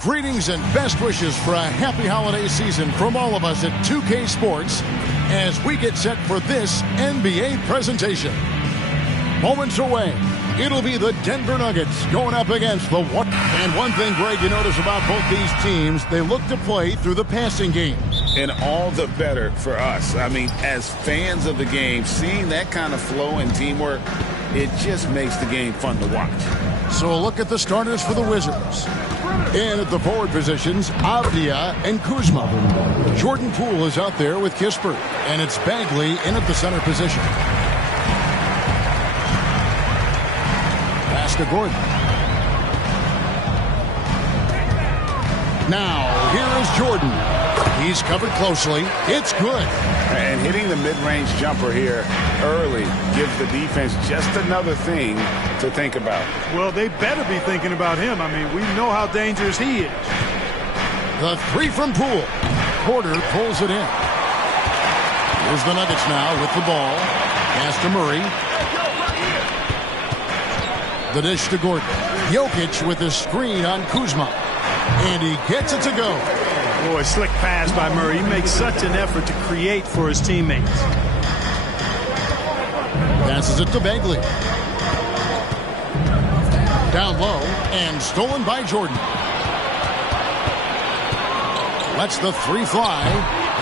Greetings and best wishes for a happy holiday season from all of us at 2K Sports as we get set for this NBA presentation. Moments away, it'll be the Denver Nuggets going up against the one. And one thing, Greg, you notice about both these teams, they look to play through the passing game. And all the better for us. I mean, as fans of the game, seeing that kind of flow and teamwork, it just makes the game fun to watch. So a look at the starters for the Wizards. In at the forward positions, Avdia and Kuzma. Jordan Poole is out there with Kispert, and it's Bagley in at the center position. Pass to Gordon. Now, here is Jordan. He's covered closely. It's good. And hitting the mid-range jumper here early gives the defense just another thing to think about. Well, they better be thinking about him. I mean, we know how dangerous he is. The three from Poole. Porter pulls it in. Here's the Nuggets now with the ball. Pass to Murray. The dish to Gordon. Jokic with a screen on Kuzma. And he gets it to go. Boy, slick pass by Murray. He makes such an effort to create for his teammates. Passes it to Bagley. Down low and stolen by Jordan. Lets the three fly.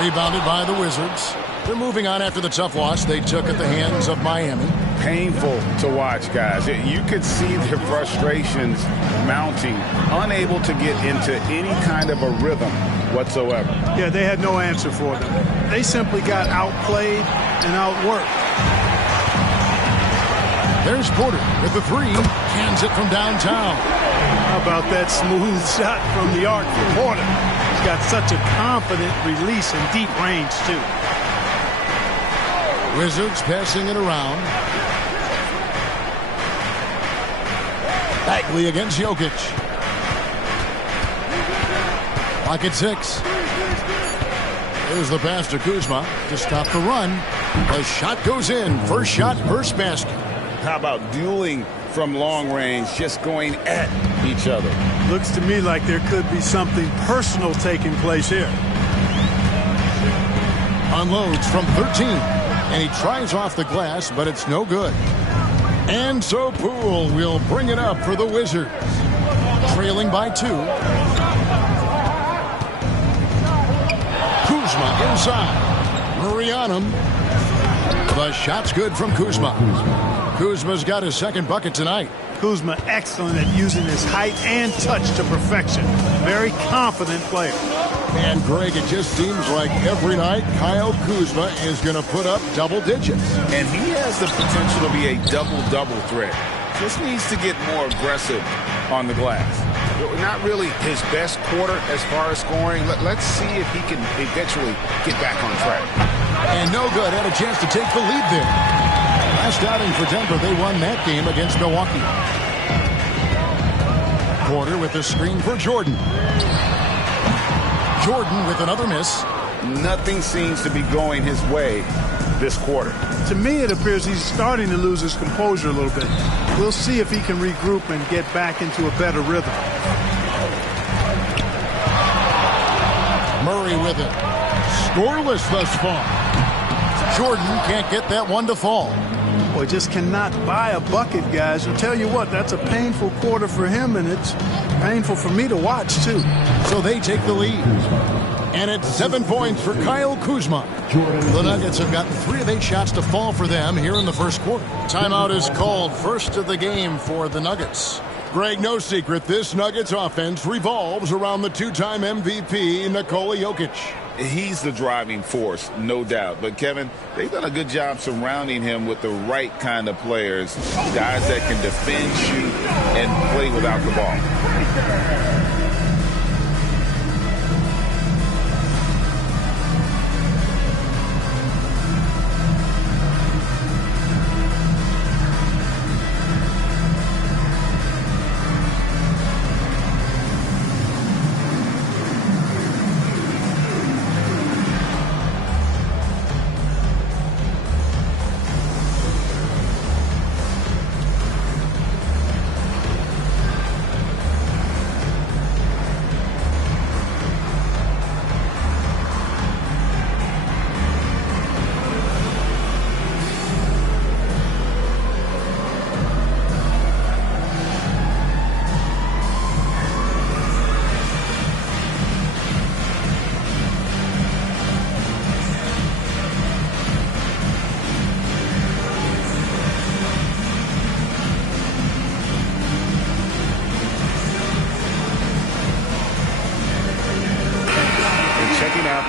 Rebounded by the Wizards. They're moving on after the tough loss they took at the hands of Miami. Painful to watch, guys. You could see their frustrations mounting, unable to get into any kind of a rhythm whatsoever. Yeah, they had no answer for them. They simply got outplayed and outworked. There's Porter with the three. Cans it from downtown. How about that smooth shot from the arc for Porter? He's got such a confident release and deep range, too. Wizards passing it around. Bagley against Jokic. Lock at 6. There's the pass to Kuzma to stop the run. The shot goes in. First shot, first basket. How about dueling from long range, just going at each other? Looks to me like there could be something personal taking place here. Unloads from 13. And he tries off the glass, but it's no good. And so Poole will bring it up for the Wizards. Trailing by 2. Kuzma inside. Murray on him. The shot's good from Kuzma. Kuzma's got his second bucket tonight. Kuzma excellent at using his height and touch to perfection. Very confident player. And Greg, it just seems like every night Kyle Kuzma is going to put up double digits. And he has the potential to be a double-double threat. Just needs to get more aggressive on the glass. Not really his best quarter as far as scoring. Let's see if he can eventually get back on track. And no good. Had a chance to take the lead there. Last outing for Denver, they won that game against Milwaukee. Porter with the screen for Jordan. Jordan with another miss. Nothing seems to be going his way this quarter. To me, it appears he's starting to lose his composure a little bit. We'll see if he can regroup and get back into a better rhythm. Murray with it. Scoreless thus far. Jordan can't get that one to fall. Boy, just cannot buy a bucket, guys. I'll tell you what, that's a painful quarter for him, and it's painful for me to watch, too. So they take the lead. And it's 7 points for Kyle Kuzma. The Nuggets have gotten 3 of 8 shots to fall for them here in the first quarter. Timeout is called, first of the game for the Nuggets. Greg, no secret, this Nuggets offense revolves around the 2-time MVP, Nikola Jokic. He's the driving force, no doubt. But, Kevin, they've done a good job surrounding him with the right kind of players, guys that can defend, shoot, and play without the ball.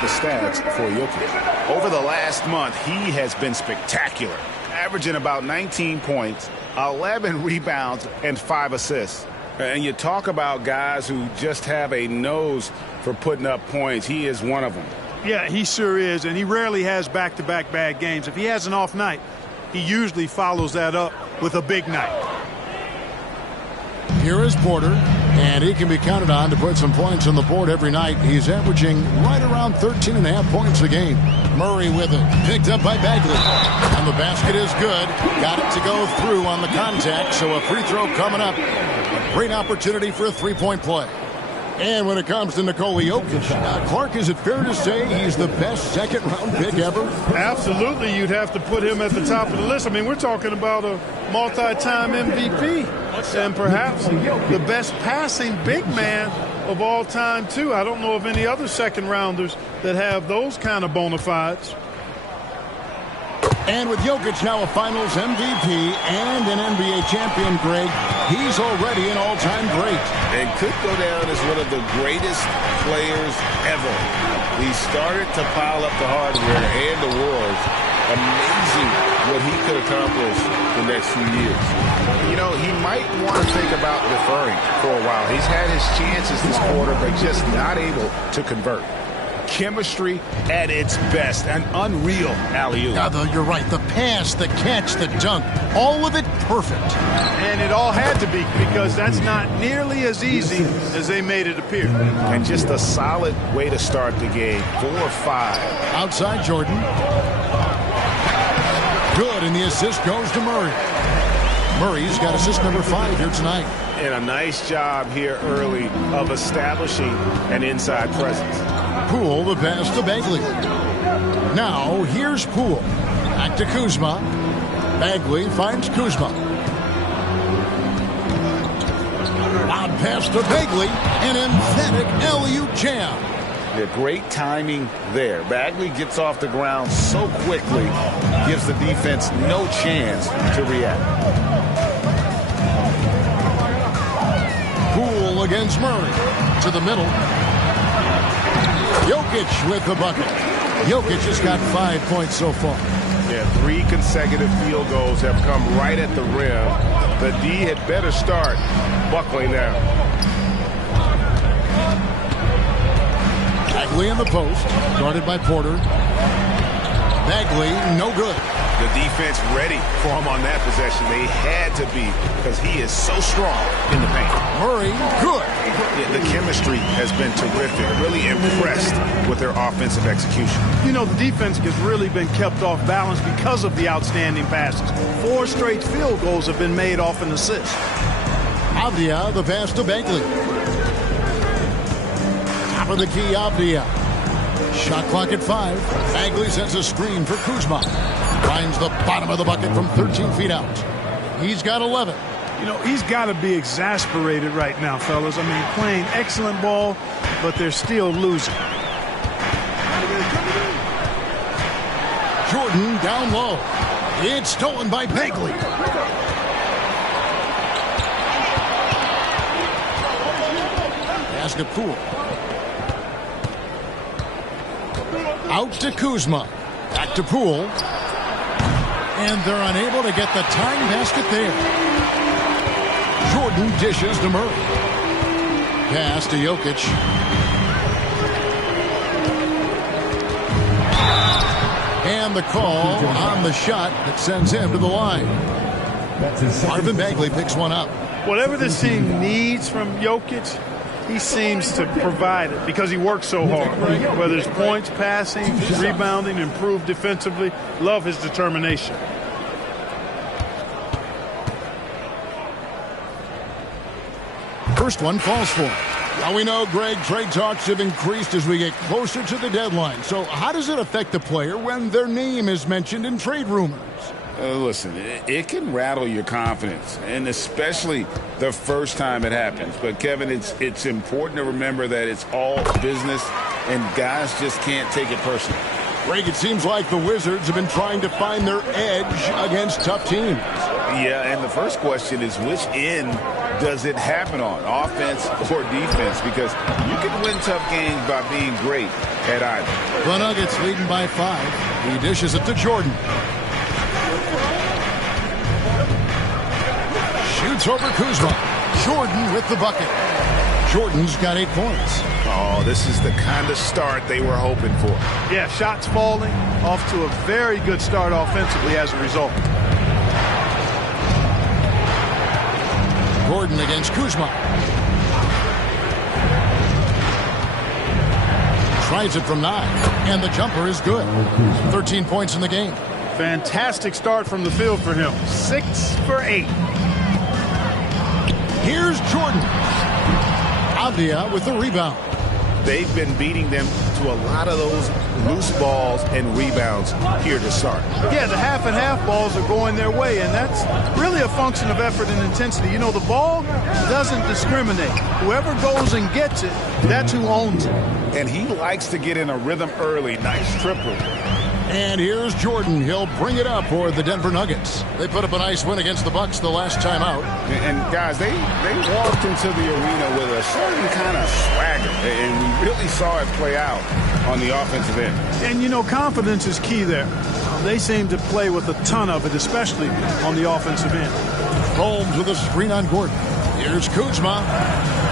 the stats for Jokic. Over the last month, he has been spectacular, averaging about 19 points, 11 rebounds, and 5 assists. And you talk about guys who just have a nose for putting up points. He is one of them. Yeah, he sure is, and he rarely has back-to-back bad games. If he has an off night, he usually follows that up with a big night. Here is Porter, and he can be counted on to put some points on the board every night. He's averaging right around 13.5 points a game. Murray with it, picked up by Bagley. And the basket is good. Got it to go through on the contact, so a free throw coming up. A great opportunity for a three-point play. And when it comes to Nikola Jokic, Clark, is it fair to say he's the best second-round pick ever? Absolutely, you'd have to put him at the top of the list. I mean, we're talking about a multi-time MVP and perhaps the best passing big man of all time, too. I don't know of any other second-rounders that have those kind of bona fides. And with Jokic now a Finals MVP and an NBA champion, Greg, he's already an all-time great. And could go down as one of the greatest players ever. He started to pile up the hardware and the wars. Amazing what he could accomplish the next few years. You know, he might want to think about deferring for a while. He's had his chances this quarter, but just not able to convert. Chemistry at its best. An unreal alley-oop. You're right. The pass, the catch, the dunk, all of it perfect. And it all had to be, because that's not nearly as easy as they made it appear. And just a solid way to start the game. 4-5. Outside Jordan. Good, and the assist goes to Murray. Murray's got assist number 5 here tonight. And a nice job here early of establishing an inside presence. Poole, the pass to Bagley. Now, here's Poole. Back to Kuzma. Bagley finds Kuzma. Loud pass to Bagley. An emphatic alley-oop jam. Yeah, great timing there. Bagley gets off the ground so quickly, gives the defense no chance to react. Poole against Murray. To the middle. Jokic with the bucket. Jokic has got 5 points so far. Yeah, 3 consecutive field goals have come right at the rim. The D had better start buckling now. Bagley in the post, guarded by Porter. Bagley, no good. The defense ready for him on that possession. They had to be, because he is so strong in the paint. Murray, good. Yeah, the chemistry has been terrific. Really impressed with their offensive execution. You know, the defense has really been kept off balance because of the outstanding passes. 4 straight field goals have been made off an assist. Avdia, the pass to Bagley. Top of the key, Avdia. Shot clock at 5. Bagley sends a screen for Kuzma. Finds the bottom of the bucket from 13 feet out. He's got 11. You know, he's got to be exasperated right now, fellas. I mean, playing excellent ball, but they're still losing. Jordan down low. It's stolen by Bagley. Basket Poole. Out to Kuzma. Back to Poole. And they're unable to get the tying basket there. Jordan dishes to Murray. Pass to Jokic. And the call on the shot that sends him to the line. Marvin Bagley picks one up. Whatever this team needs from Jokic, he seems to provide it because he works so hard. Whether it's points, passing, rebounding, improved defensively, love his determination. First one falls for him. Now we know, Greg, trade talks have increased as we get closer to the deadline. So how does it affect the player when their name is mentioned in trade rumors? Listen, it can rattle your confidence, and especially the first time it happens. But, Kevin, it's important to remember that it's all business, and guys just can't take it personally. Greg, it seems like the Wizards have been trying to find their edge against tough teams. Yeah, and the first question is, which end does it happen on, offense or defense? Because you can win tough games by being great at either. The Nuggets leading by 5. He dishes it to Jordan. Shoots over Kuzma. Jordan with the bucket. Jordan's got 8 points. Oh, this is the kind of start they were hoping for. Yeah, shots falling, off to a very good start offensively as a result. Gordon against Kuzma. Tries it from 9, and the jumper is good. 13 points in the game. Fantastic start from the field for him. 6 for 8. Here's Jordan. Avdia with the rebound. They've been beating them to a lot of those loose balls and rebounds here to start. Yeah, the half and half balls are going their way, and that's really a function of effort and intensity. You know, the ball doesn't discriminate. Whoever goes and gets it, that's who owns it. And he likes to get in a rhythm early. Nice triple. And here's Jordan. He'll bring it up for the Denver Nuggets. They put up a nice win against the Bucks the last time out. And guys, they walked into the arena with a certain kind of swagger. And we really saw it play out on the offensive end. And, you know, confidence is key there. They seem to play with a ton of it, especially on the offensive end. Holmes with a screen on Gordon. Here's Kuzma.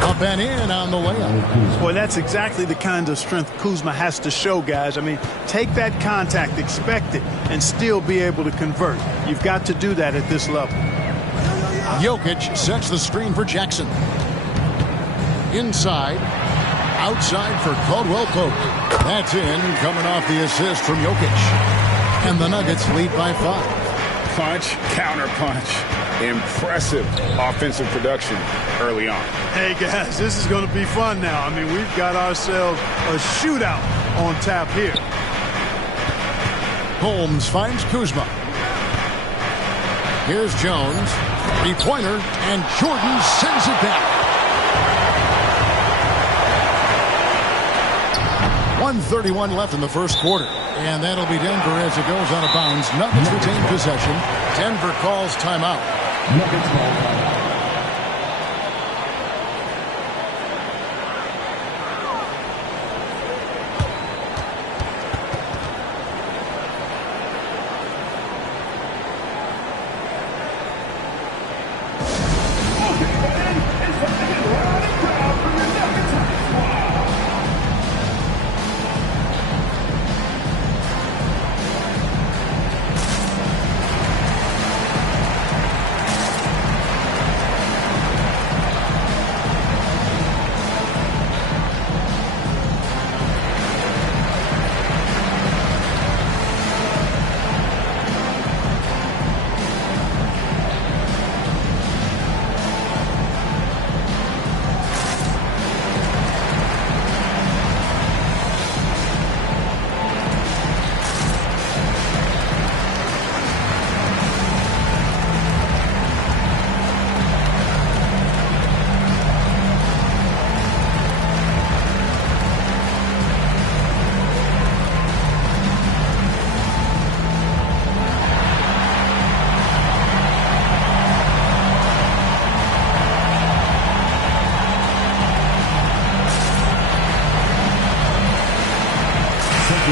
Up and in on the layup. Boy, that's exactly the kind of strength Kuzma has to show, guys. I mean, take that contact, expect it, and still be able to convert. You've got to do that at this level. Jokic sets the screen for Jackson. Inside. Outside for Caldwell Pope. That's in, coming off the assist from Jokic. And the Nuggets lead by 5. Punch, counter punch. Impressive offensive production early on. Hey, guys, this is going to be fun now. I mean, we've got ourselves a shootout on tap here. Holmes finds Kuzma. Here's Jones. 3-pointer, and Jordan sends it back. 1:31 left in the first quarter. And that'll be Denver as it goes out of bounds. Nuggets retain possession. Denver calls timeout. Nuggets ball timeout.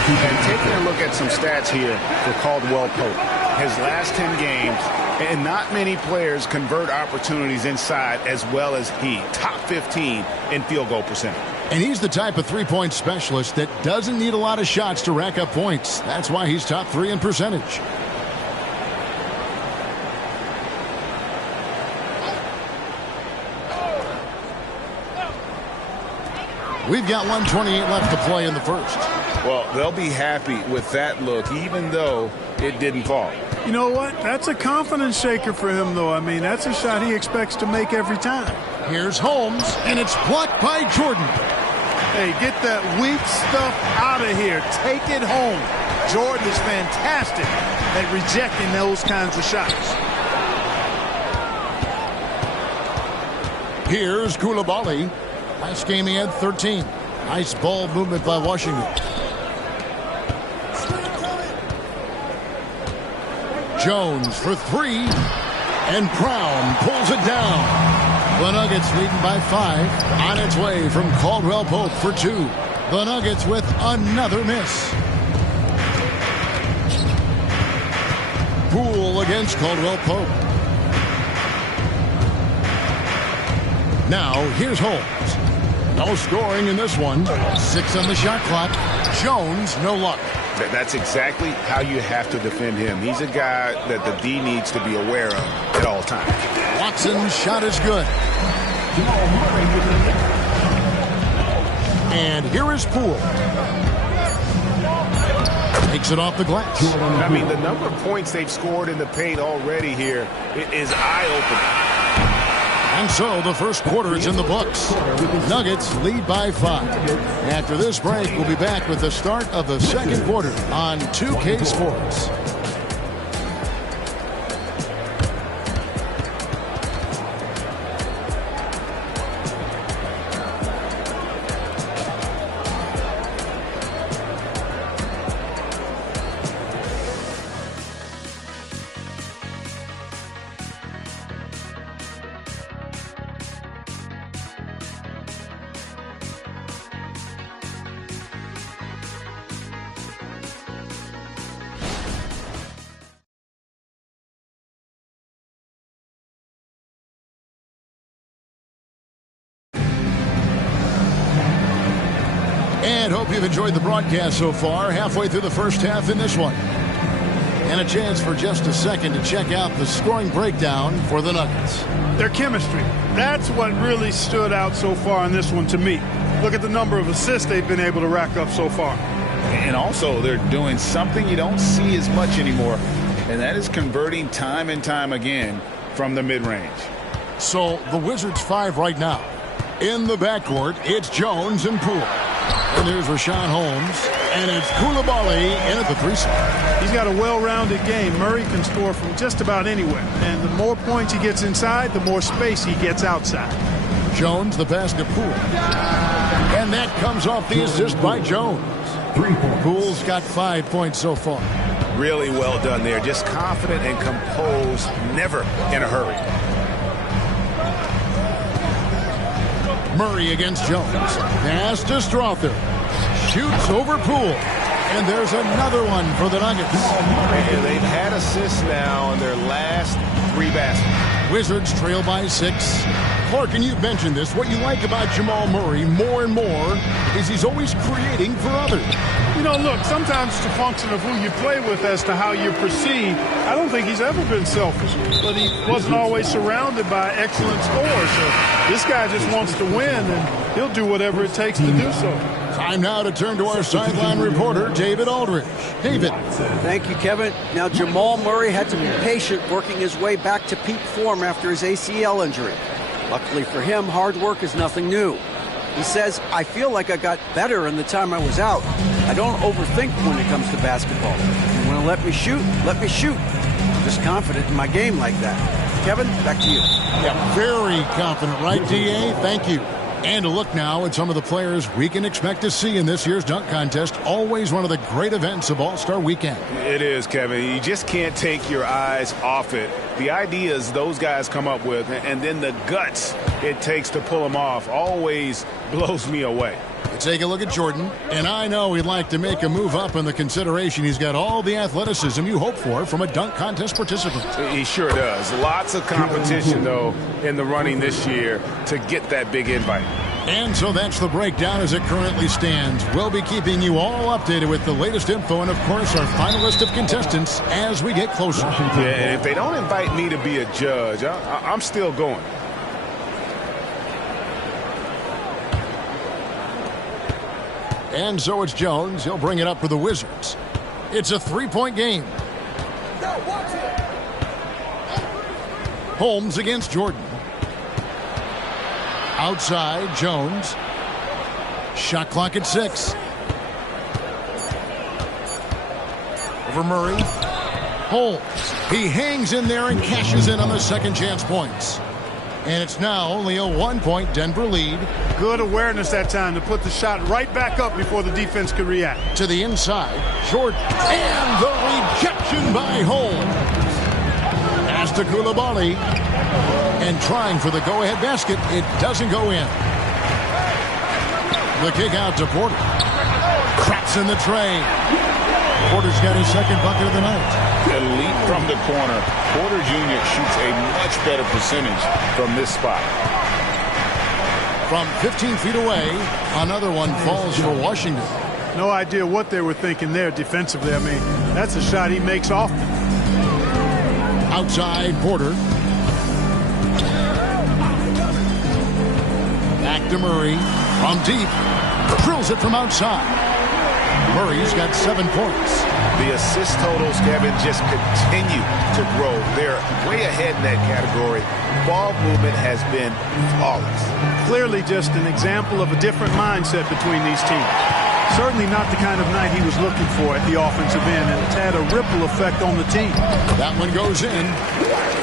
And taking a look at some stats here for Caldwell Pope. His last 10 games, and not many players convert opportunities inside as well as he. Top 15 in field goal percentage. And he's the type of three-point specialist that doesn't need a lot of shots to rack up points. That's why he's top 3 in percentage. We've got 1:28 left to play in the first. Well, they'll be happy with that look, even though it didn't fall. You know what? That's a confidence shaker for him, though. I mean, that's a shot he expects to make every time. Here's Holmes, and it's blocked by Jordan. Hey, get that weak stuff out of here. Take it home. Jordan is fantastic at rejecting those kinds of shots. Here's Koulibaly. Last game he had 13. Nice ball movement by Washington. Jones for 3, and Brown pulls it down. The Nuggets leading by 5. On its way from Caldwell Pope for 2. The Nuggets with another miss. Poole against Caldwell Pope. Now here's Holmes. No scoring in this one. 6 on the shot clock. Jones, no luck. That's exactly how you have to defend him. He's a guy that the D needs to be aware of at all times. Watson's shot is good. And here is Poole. Takes it off the glass. I mean, the number of points they've scored in the paint already here is eye-opening. And so the first quarter is in the books. Nuggets lead by 5. After this break, we'll be back with the start of the second quarter on 2K Sports. And hope you've enjoyed the broadcast so far. Halfway through the first half in this one. And a chance for just a second to check out the scoring breakdown for the Nuggets. Their chemistry. That's what really stood out so far in this one to me. Look at the number of assists they've been able to rack up so far. And also, they're doing something you don't see as much anymore, and that is converting time and time again from the mid-range. So the Wizards 5 right now. In the backcourt, it's Jones and Poole. And there's Rashawn Holmes. And it's Koulibaly in at the 3 spot. He's got a well-rounded game. Murray can score from just about anywhere. And the more points he gets inside, the more space he gets outside. Jones, the pass to Poole. And that comes off the assist by Jones. Poole's got 5 points so far. Really well done there. Just confident and composed, never in a hurry. Murray against Jones. Pass to Strother. Shoots over Poole. And there's another one for the Nuggets. And they've had assists now in their last 3 baskets. Wizards trail by 6. Clark, and you mentioned this. What you like about Jamal Murray more and more is he's always creating for others. You know, look, sometimes it's a function of who you play with as to how you're perceived. I don't think he's ever been selfish, but he wasn't always surrounded by excellent scores. So this guy just wants to win, and he'll do whatever it takes to do so. Time now to turn to our sideline reporter, David Aldridge. David. Thank you, Kevin. Now, Jamal Murray had to be patient working his way back to peak form after his ACL injury. Luckily for him, hard work is nothing new. He says, I feel like I got better in the time I was out. I don't overthink when it comes to basketball. If you want to let me shoot, let me shoot. I'm just confident in my game like that. Kevin, back to you. Yeah, very confident, right, D.A.? Thank you. And a look now at some of the players we can expect to see in this year's dunk contest. Always one of the great events of All-Star Weekend. It is, Kevin. You just can't take your eyes off it. The ideas those guys come up with, and then the guts it takes to pull them off, always blows me away. Take a look at Jordan, and I know he'd like to make a move up in the consideration. He's got all the athleticism you hope for from a dunk contest participant. He sure does. Lots of competition, though, in the running this year to get that big invite. And so that's the breakdown as it currently stands. We'll be keeping you all updated with the latest info and, of course, our final list of contestants as we get closer. Yeah, and if they don't invite me to be a judge, I'm still going. And so it's Jones. He'll bring it up for the Wizards. It's a 3-point game. Holmes against Jordan. Outside, Jones. Shot clock at 6. Over Murray. Holmes. He hangs in there and cashes in on the second chance points. And it's now only a 1-point Denver lead. Good awareness that time to put the shot right back up before the defense could react. To the inside, Jordan. And the rejection by Holmes. Pass to Koulibaly. And trying for the go-ahead basket. It doesn't go in. The kick out to Porter. Cracks in the tray. Porter's got his second bucket of the night. Elite from the corner. Porter Jr. shoots a much better percentage from this spot. From 15 feet away, another one falls for Washington. No idea what they were thinking there defensively. I mean, that's a shot he makes often. Outside Porter. Back to Murray. From deep. Drills it from outside. Murray's got 7 points. The assist totals, Kevin, just continue to grow. They're way ahead in that category. Ball movement has been flawless. Clearly just an example of a different mindset between these teams. Certainly not the kind of night he was looking for at the offensive end, and it's had a ripple effect on the team. That one goes in.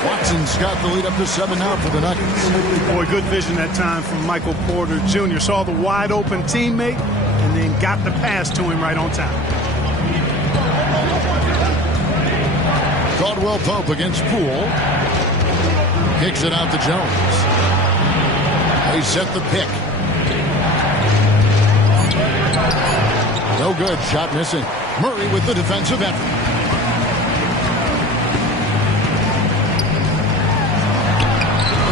Watson's got the lead up to 7 now for the Nuggets. Boy, good vision that time from Michael Porter Jr. Saw the wide open teammate and then got the pass to him right on time. Caldwell Pope against Poole. Kicks it out to Jones. They set the pick. No good. Shot missing. Murray with the defensive effort.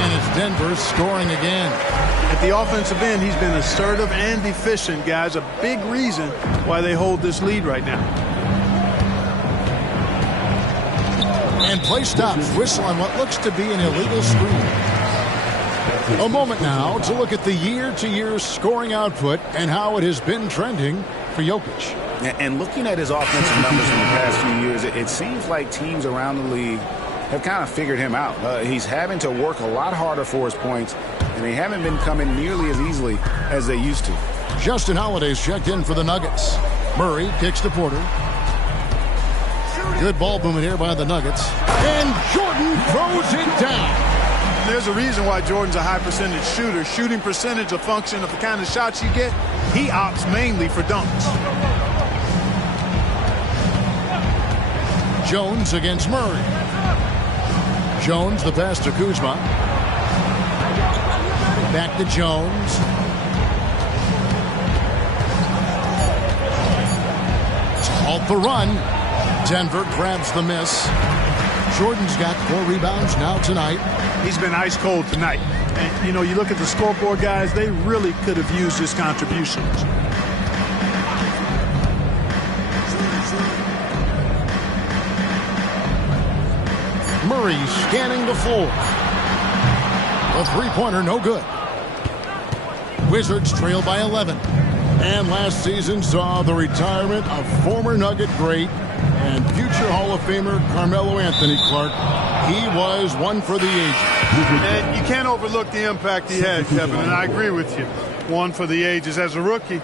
And it's Denver scoring again. At the offensive end, he's been assertive and efficient, guys. A big reason why they hold this lead right now. And play stops. Whistle on what looks to be an illegal screen. A moment now to look at the year-to-year scoring output and how it has been trending for Jokic. And looking at his offensive numbers in the past few years, it seems like teams around the league have kind of figured him out. He's having to work a lot harder for his points, and they haven't been coming nearly as easily as they used to. Justin Holiday's checked in for the Nuggets. Murray kicks to Porter. Good ball movement here by the Nuggets. And Jordan throws it down. There's a reason why Jordan's a high percentage shooter. Shooting percentage a function of the kind of shots you get. He opts mainly for dunks. Jones against Murray. Jones, the pass to Kuzma. Back to Jones. Halt the run. Denver grabs the miss. Jordan's got 4 rebounds now tonight. He's been ice cold tonight. And, you know, you look at the scoreboard, guys, they really could have used his contributions. Murray scanning the floor. A three-pointer, no good. Wizards trail by 11. And last season saw the retirement of former Nugget great and future Hall of Famer Carmelo Anthony Clark. He was one for the ages. And you can't overlook the impact he had, Kevin, and I agree with you. One for the ages. As a rookie,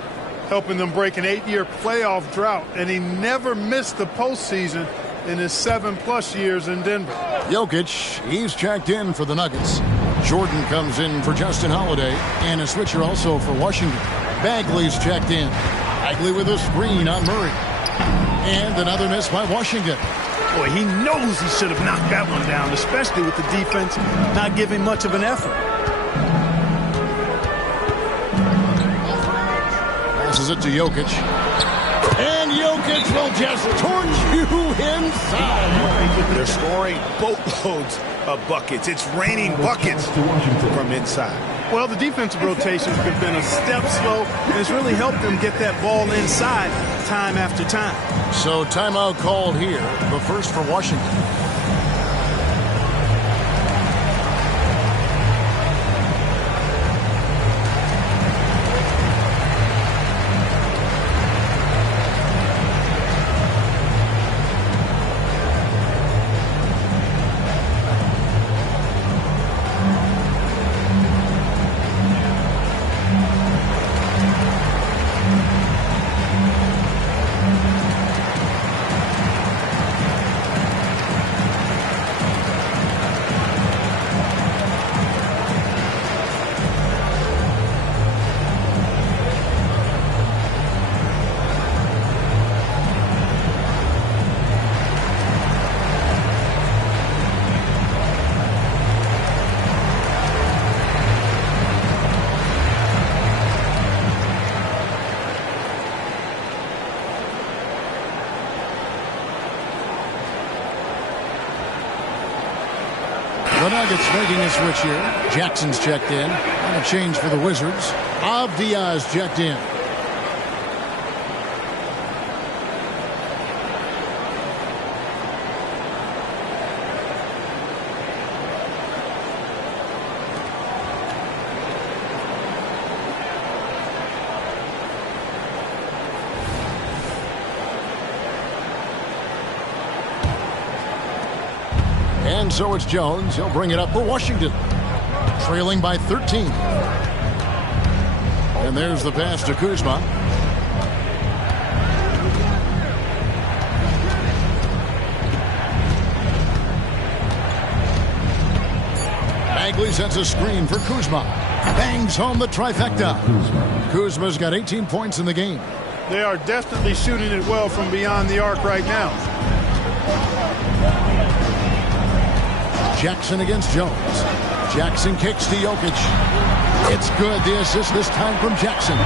helping them break an 8-year playoff drought, and he never missed the postseason in his 7+ years in Denver. Jokic, he's checked in for the Nuggets. Jordan comes in for Justin Holiday, and a switcher also for Washington. Bagley's checked in. Bagley with a screen on Murray. And another miss by Washington. Boy, he knows he should have knocked that one down, especially with the defense not giving much of an effort. Passes it to Jokic. And Jokic will just torch you inside. They're scoring boatloads of buckets. It's raining buckets from inside. Well, the defensive rotations have been a step slow, and it's really helped them get that ball inside time after time. So timeout called here, the first for Washington. The Nuggets making a switch here. Jackson's checked in. And a change for the Wizards. Avdia's checked in. And so it's Jones. He'll bring it up for Washington. Trailing by 13. And there's the pass to Kuzma. Bagley sets a screen for Kuzma. Bangs home the trifecta. Kuzma's got 18 points in the game. They are definitely shooting it well from beyond the arc right now. Jackson against Jones. Jackson kicks to Jokic. It's good. The assist this time from Jackson.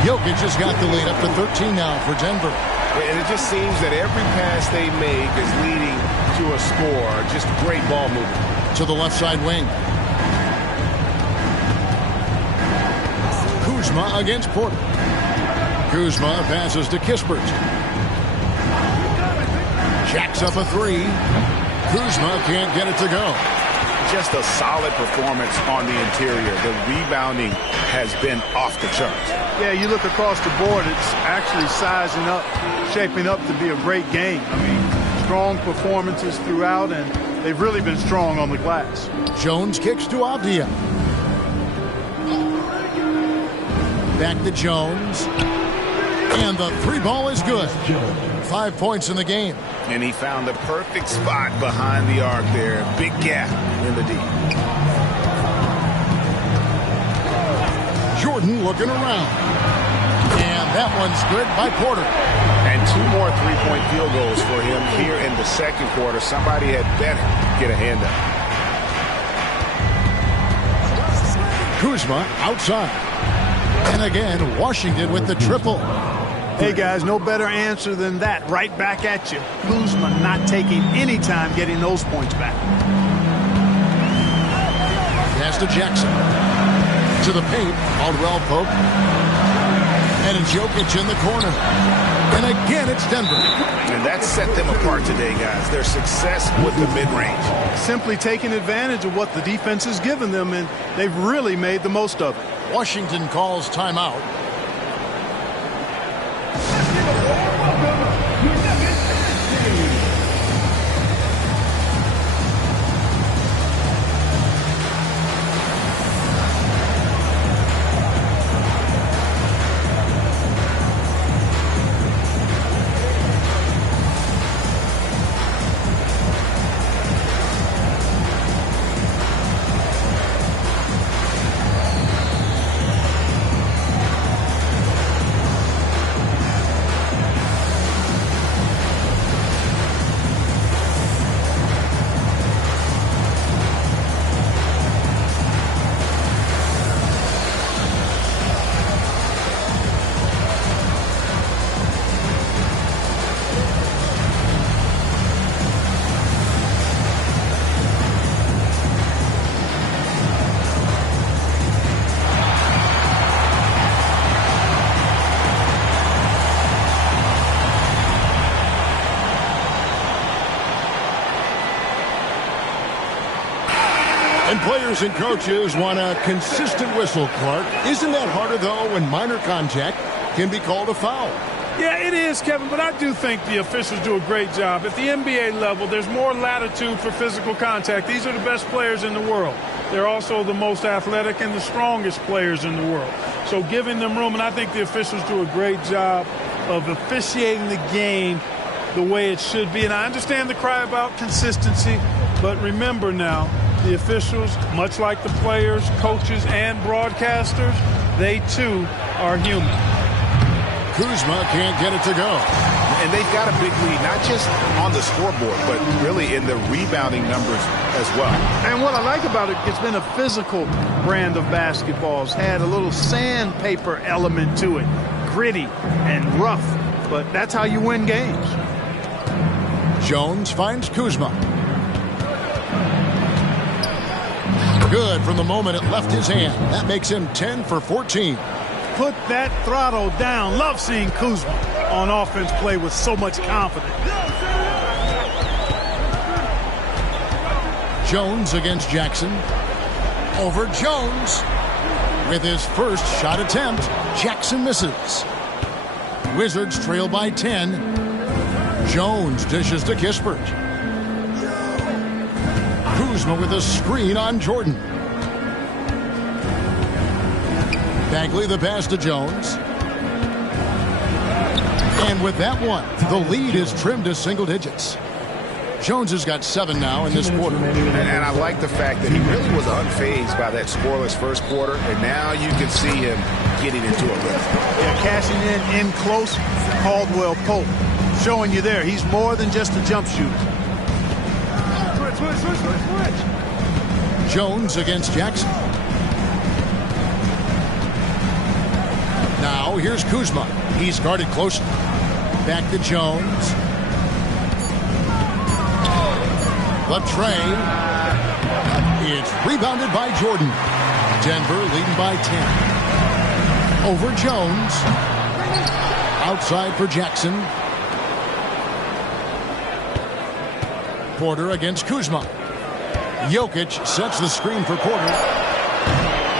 Jokic has got the lead up to 13 now for Denver. And it just seems that every pass they make is leading to a score. Just great ball movement. To the left side wing. Kuzma against Porter. Kuzma passes to Kispert. Jacks up a three. Kuzma can't get it to go. Just a solid performance on the interior. The rebounding has been off the charts. Yeah, you look across the board, it's actually sizing up, shaping up to be a great game. I mean, strong performances throughout, and they've really been strong on the glass. Jones kicks to Avdia. Back to Jones. And the three ball is good. 5 points in the game. And he found the perfect spot behind the arc there. Big gap in the D. Jordan looking around. And that one's good by Porter. And 2 more three-point field goals for him here in the second quarter. Somebody had better get a hand up. Kuzma outside. And again, Washington with the triple. Hey, guys, no better answer than that. Right back at you. Kuzma not taking any time getting those points back. Pass to Jackson. To the paint. Aldwell Pope. And it's Jokic in the corner. And again, it's Denver. And that set them apart today, guys. Their success with the mid-range. Simply taking advantage of what the defense has given them, and they've really made the most of it. Washington calls timeout. And players and coaches want a consistent whistle, Clark. Isn't that harder, though, when minor contact can be called a foul? Yeah, it is, Kevin, but I do think the officials do a great job. At the NBA level, there's more latitude for physical contact. These are the best players in the world. They're also the most athletic and the strongest players in the world. So giving them room, and I think the officials do a great job of officiating the game the way it should be. And I understand the cry about consistency, but remember now, the officials, much like the players, coaches, and broadcasters, they too are human. Kuzma can't get it to go. And they've got a big lead, not just on the scoreboard, but really in the rebounding numbers as well. And what I like about it, it's been a physical brand of basketball. It's had a little sandpaper element to it, gritty and rough, but that's how you win games. Jones finds Kuzma. Good from the moment it left his hand. That makes him 10 for 14. Put that throttle down. Love seeing Kuzma on offense play with so much confidence. Jones against Jackson. Over Jones. With his first shot attempt, Jackson misses. Wizards trail by 10. Jones dishes to Kispert. Kuzma with a screen on Jordan. Bagley the pass to Jones. And with that one, the lead is trimmed to single digits. Jones has got 7 now in this quarter. And I like the fact that he really was unfazed by that scoreless first quarter, and now you can see him getting into a rhythm. Yeah, cashing in close, Caldwell Pope. Showing you there, he's more than just a jump shooter. Switch. Jones against Jackson. Now here's Kuzma. He's guarded closely. Back to Jones. Latre. It's rebounded by Jordan. Denver leading by 10. Over Jones. Outside for Jackson. Porter against Kuzma. Jokic sets the screen for Porter.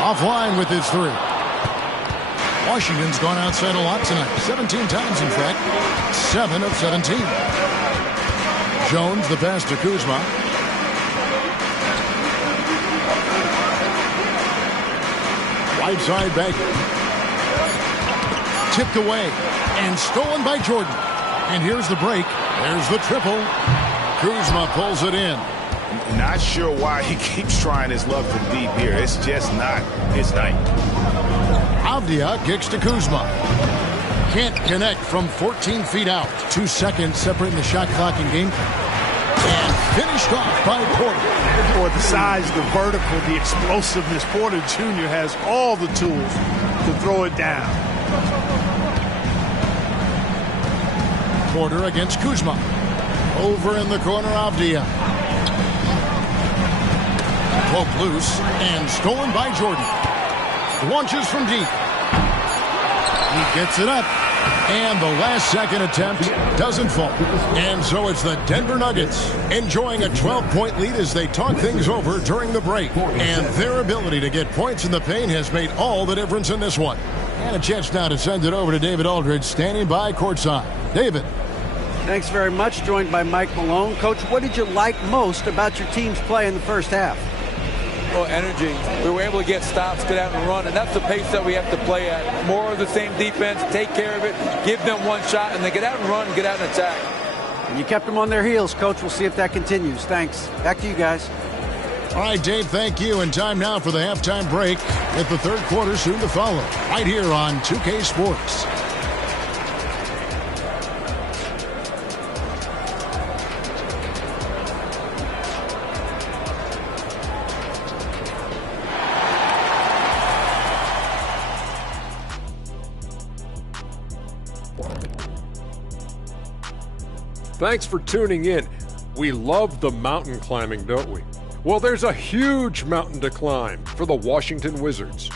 Offline with his 3. Washington's gone outside a lot tonight. 17 times, in fact. 7 of 17. Jones the pass to Kuzma. Right side Bagley. Tipped away and stolen by Jordan. And here's the break. There's the triple. Kuzma pulls it in. Not sure why he keeps trying his luck from deep here. It's just not his night. Avdia kicks to Kuzma. Can't connect from 14 feet out. 2 seconds separating the shot clock and game clock. And finished off by Porter. For the size, the vertical, the explosiveness, Porter Jr. has all the tools to throw it down. Porter against Kuzma. Over in the corner, Avdia. Broke loose and stolen by Jordan. Launches from deep. He gets it up. And the last second attempt doesn't fall. And so it's the Denver Nuggets enjoying a 12-point lead as they talk things over during the break. And their ability to get points in the paint has made all the difference in this one. And a chance now to send it over to David Aldridge standing by courtside. David. Thanks very much. Joined by Mike Malone. Coach, what did you like most about your team's play in the first half? Well, energy. We were able to get stops, get out and run, and that's the pace that we have to play at. More of the same defense, take care of it, give them one shot, and then get out and run and get out and attack. And you kept them on their heels, Coach. We'll see if that continues. Thanks. Back to you guys. All right, Dave, thank you. And time now for the halftime break with the third quarter soon to follow right here on 2K Sports. Thanks for tuning in. We love the mountain climbing, don't we? Well, there's a huge mountain to climb for the Washington Wizards.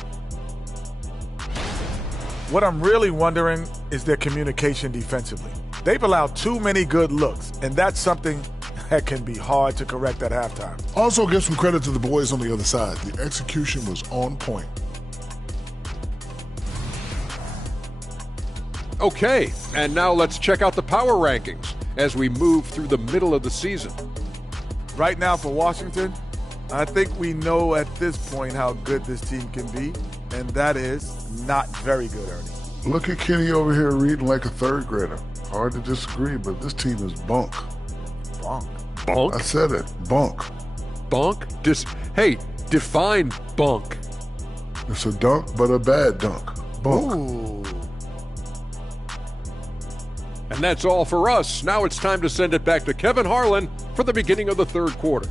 What I'm really wondering is their communication defensively. They've allowed too many good looks, and that's something that can be hard to correct at halftime. Also, give some credit to the boys on the other side. The execution was on point. Okay, and now let's check out the power rankings as we move through the middle of the season. Right now for Washington, I think we know at this point how good this team can be, and that is not very good, Ernie. Look at Kenny over here reading like a third grader. Hard to disagree, but this team is bunk. Bunk. Bunk? I said it. Bunk. Bunk? Hey, define bunk. It's a dunk, but a bad dunk. Bunk. Ooh. And that's all for us. Now it's time to send it back to Kevin Harlan for the beginning of the third quarter.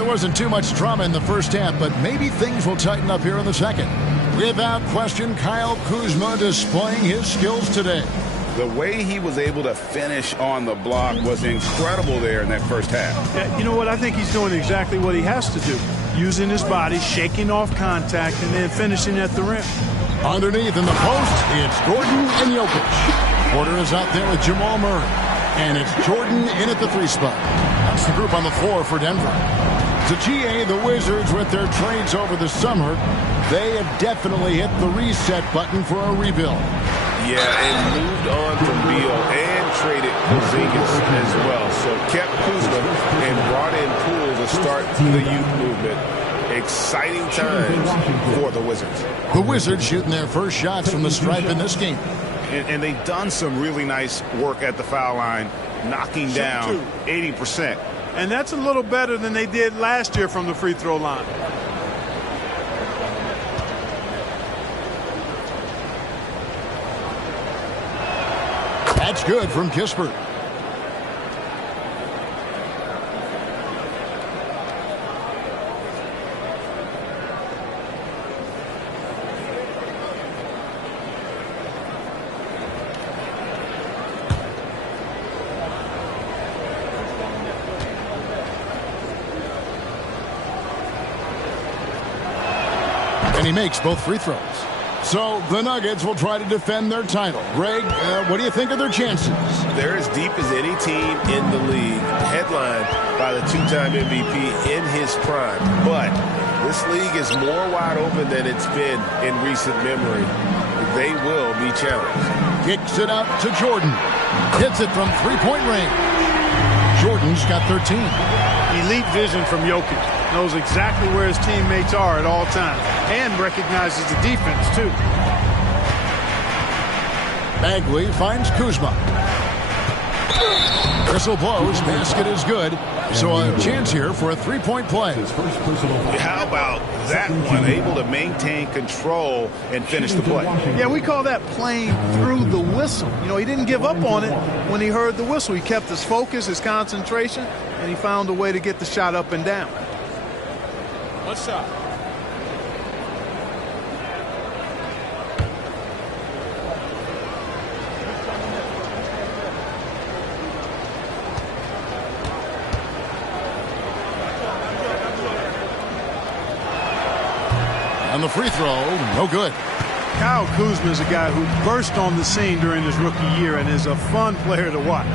there wasn't too much drama in the first half, but maybe things will tighten up here in the second. Without question, Kyle Kuzma displaying his skills today. The way he was able to finish on the block was incredible there in that first half. Yeah, you know what? I think he's doing exactly what he has to do. Using his body, shaking off contact, and then finishing at the rim. Underneath in the post, it's Gordon and Jokic. Porter is out there with Jamal Murray. And it's Jordan in at the 3 spot. That's the group on the floor for Denver. To GA, the Wizards, with their trades over the summer, they have definitely hit the reset button for a rebuild. Yeah, and moved on from Beal and traded Porzingis as well. So kept Kuzma and brought in Poole to start the youth movement. Exciting times for the Wizards. The Wizards shooting their first shots from the stripe in this game. And they've done some really nice work at the foul line, knocking down 80%. And that's a little better than they did last year from the free throw line. That's good from Kispert. And he makes both free throws. So the Nuggets will try to defend their title. Greg, what do you think of their chances? They're as deep as any team in the league, headlined by the 2-time MVP in his prime. But this league is more wide open than it's been in recent memory. They will be challenged. Kicks it out to Jordan. Hits it from three-point range. Jordan's got 13. Elite vision from Jokic. Knows exactly where his teammates are at all times. And recognizes the defense, too. Bagley finds Kuzma. Whistle blows. Basket is good. So a chance here for a three-point play. How about that one? Able to maintain control and finish the play. Yeah, we call that playing through the whistle. You know, he didn't give up on it when he heard the whistle. He kept his focus, his concentration, and he found a way to get the shot up and down. What shot? And the free throw, no good. Kyle Kuzma is a guy who burst on the scene during his rookie year and is a fun player to watch.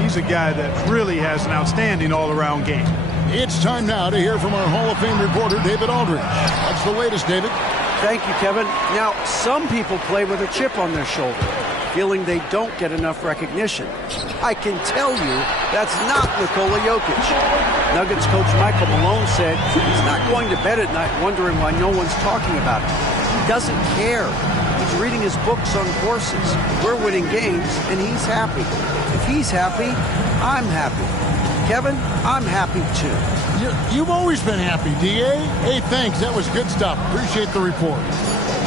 He's a guy that really has an outstanding all-around game. It's time now to hear from our Hall of Fame reporter, David Aldridge. That's the latest, David. Thank you, Kevin. Now, some people play with a chip on their shoulder, feeling they don't get enough recognition. I can tell you that's not Nikola Jokic. Nuggets coach Michael Malone said he's not going to bed at night wondering why no one's talking about him. He doesn't care. He's reading his books on courses. We're winning games, and he's happy. If he's happy, I'm happy. Kevin, I'm happy too. You've always been happy, D.A. Hey, thanks. That was good stuff. Appreciate the report.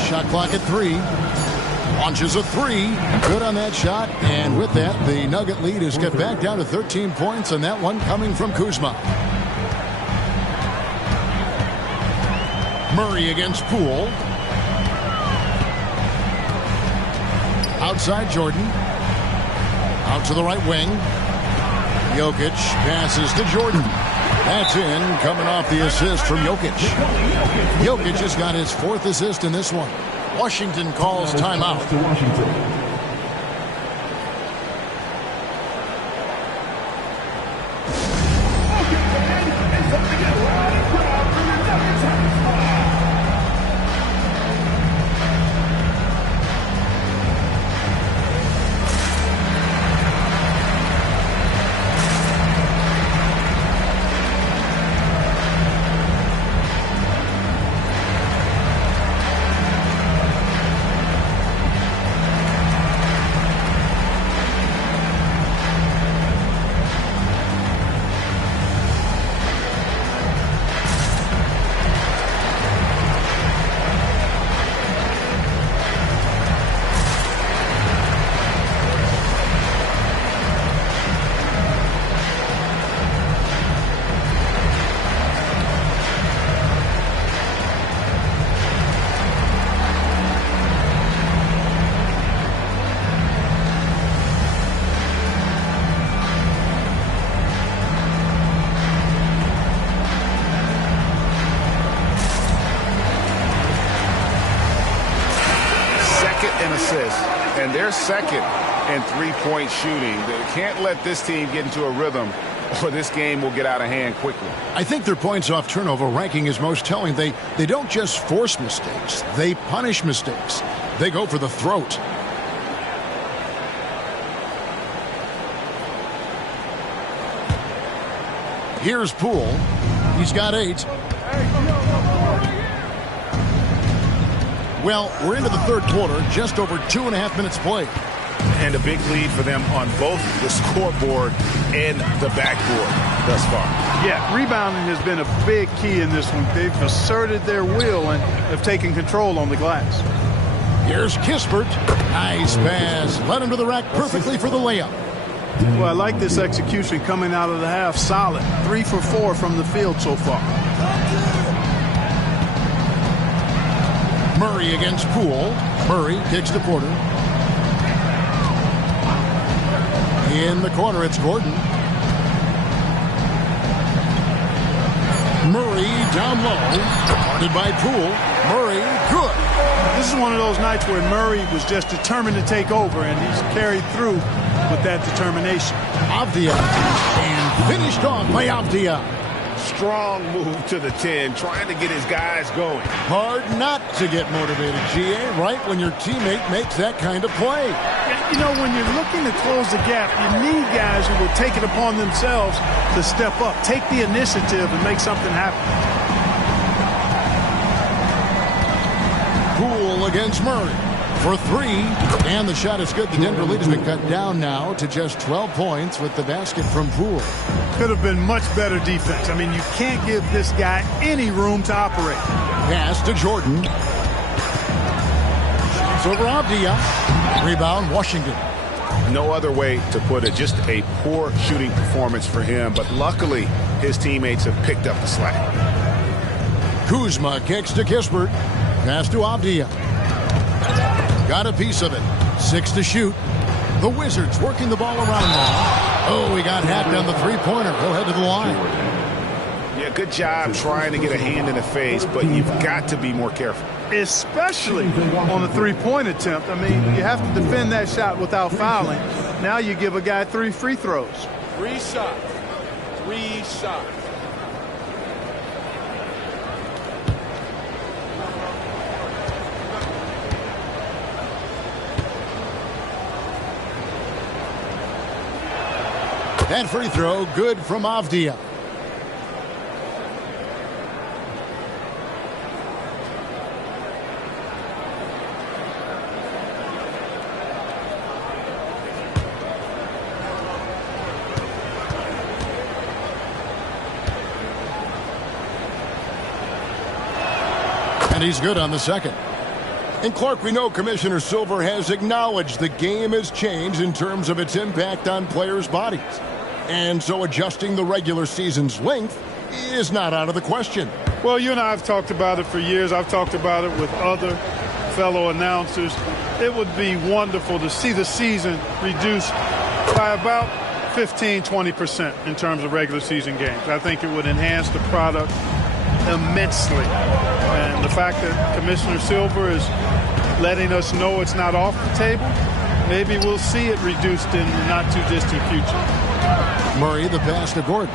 Shot clock at 3. Launches a 3. Good on that shot. And with that, the Nugget lead is get back down to 13 points, and that one coming from Kuzma. Murray against Poole. Outside Jordan. Out to the right wing. Jokic passes to Jordan. That's in, coming off the assist from Jokic. Jokic has got his 4th assist in this one. Washington calls timeout. in assists, and they're second in three-point shooting. They can't let this team get into a rhythm, or this game will get out of hand quickly. I think their points off turnover ranking is most telling. They don't just force mistakes, they punish mistakes. They go for the throat. Here's Poole. He's got 8. Well, we're into the third quarter, just over 2.5 minutes played. And a big lead for them on both the scoreboard and the backboard thus far. Yeah, rebounding has been a big key in this one. They've asserted their will and have taken control on the glass. Here's Kispert. Nice pass. Led him to the rack perfectly for the layup. Well, I like this execution coming out of the half. Solid. 3 for 4 from the field so far. Murray against Poole. Murray kicks to Porter. In the corner, it's Gordon. Murray down low. Guarded by Poole. Murray, good. This is one of those nights where Murray was just determined to take over, and he's carried through with that determination. Avdia. And finished off by Avdia. Strong move to the 10, trying to get his guys going. Hard not to get motivated, GA, right when your teammate makes that kind of play. You know, when you're looking to close the gap, you need guys who will take it upon themselves to step up, take the initiative, and make something happen. Poole against Murray for 3, and the shot is good. The Denver lead has been cut down now to just 12 points with the basket from Poole. Could have been much better defense. I mean, you can't give this guy any room to operate. Pass to Jordan. It's over Avdia. Rebound, Washington. No other way to put it. Just a poor shooting performance for him, but luckily his teammates have picked up the slack. Kuzma kicks to Kispert. Pass to Avdia. Got a piece of it. 6 to shoot. The Wizards working the ball around now. Oh, he got hacked on the three-pointer. He'll head to the line. Yeah, good job trying to get a hand in the face, but you've got to be more careful. Especially on the three-point attempt. I mean, you have to defend that shot without fouling. Now you give a guy 3 free throws. 3 shots. 3 shots. That free throw good from Avdia. And he's good on the second. And Clark, we know Commissioner Silver has acknowledged the game has changed in terms of its impact on players' bodies. And so adjusting the regular season's length is not out of the question. Well, you and I have talked about it for years. I've talked about it with other fellow announcers. It would be wonderful to see the season reduced by about 15-20% in terms of regular season games. I think it would enhance the product immensely. And the fact that Commissioner Silver is letting us know it's not off the table, maybe we'll see it reduced in the not-too-distant future. Murray, the pass to Gordon.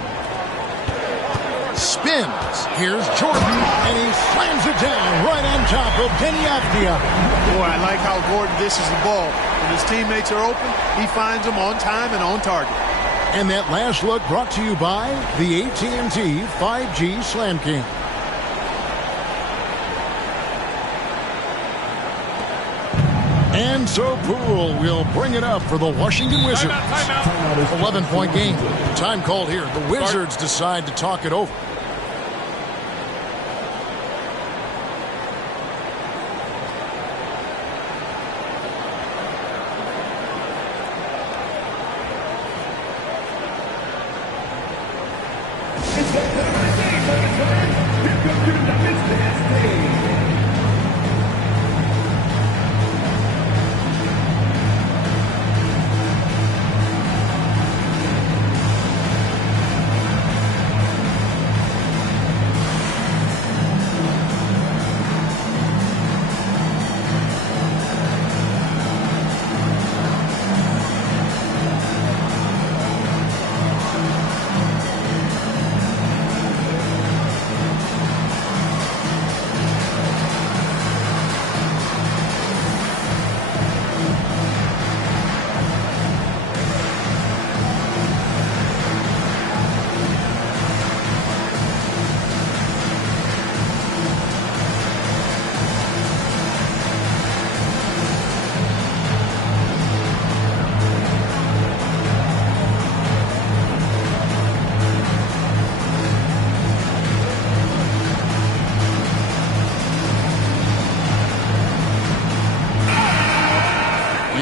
Spins. Here's Jordan, and he slams it down right on top of Kenny Avdia. Boy, I like how Gordon dishes the ball. When his teammates are open, he finds them on time and on target. And that last look brought to you by the AT&T 5G Slam King. And so Poole will bring it up for the Washington Wizards. 11-point game. Time called here. The Wizards decide to talk it over.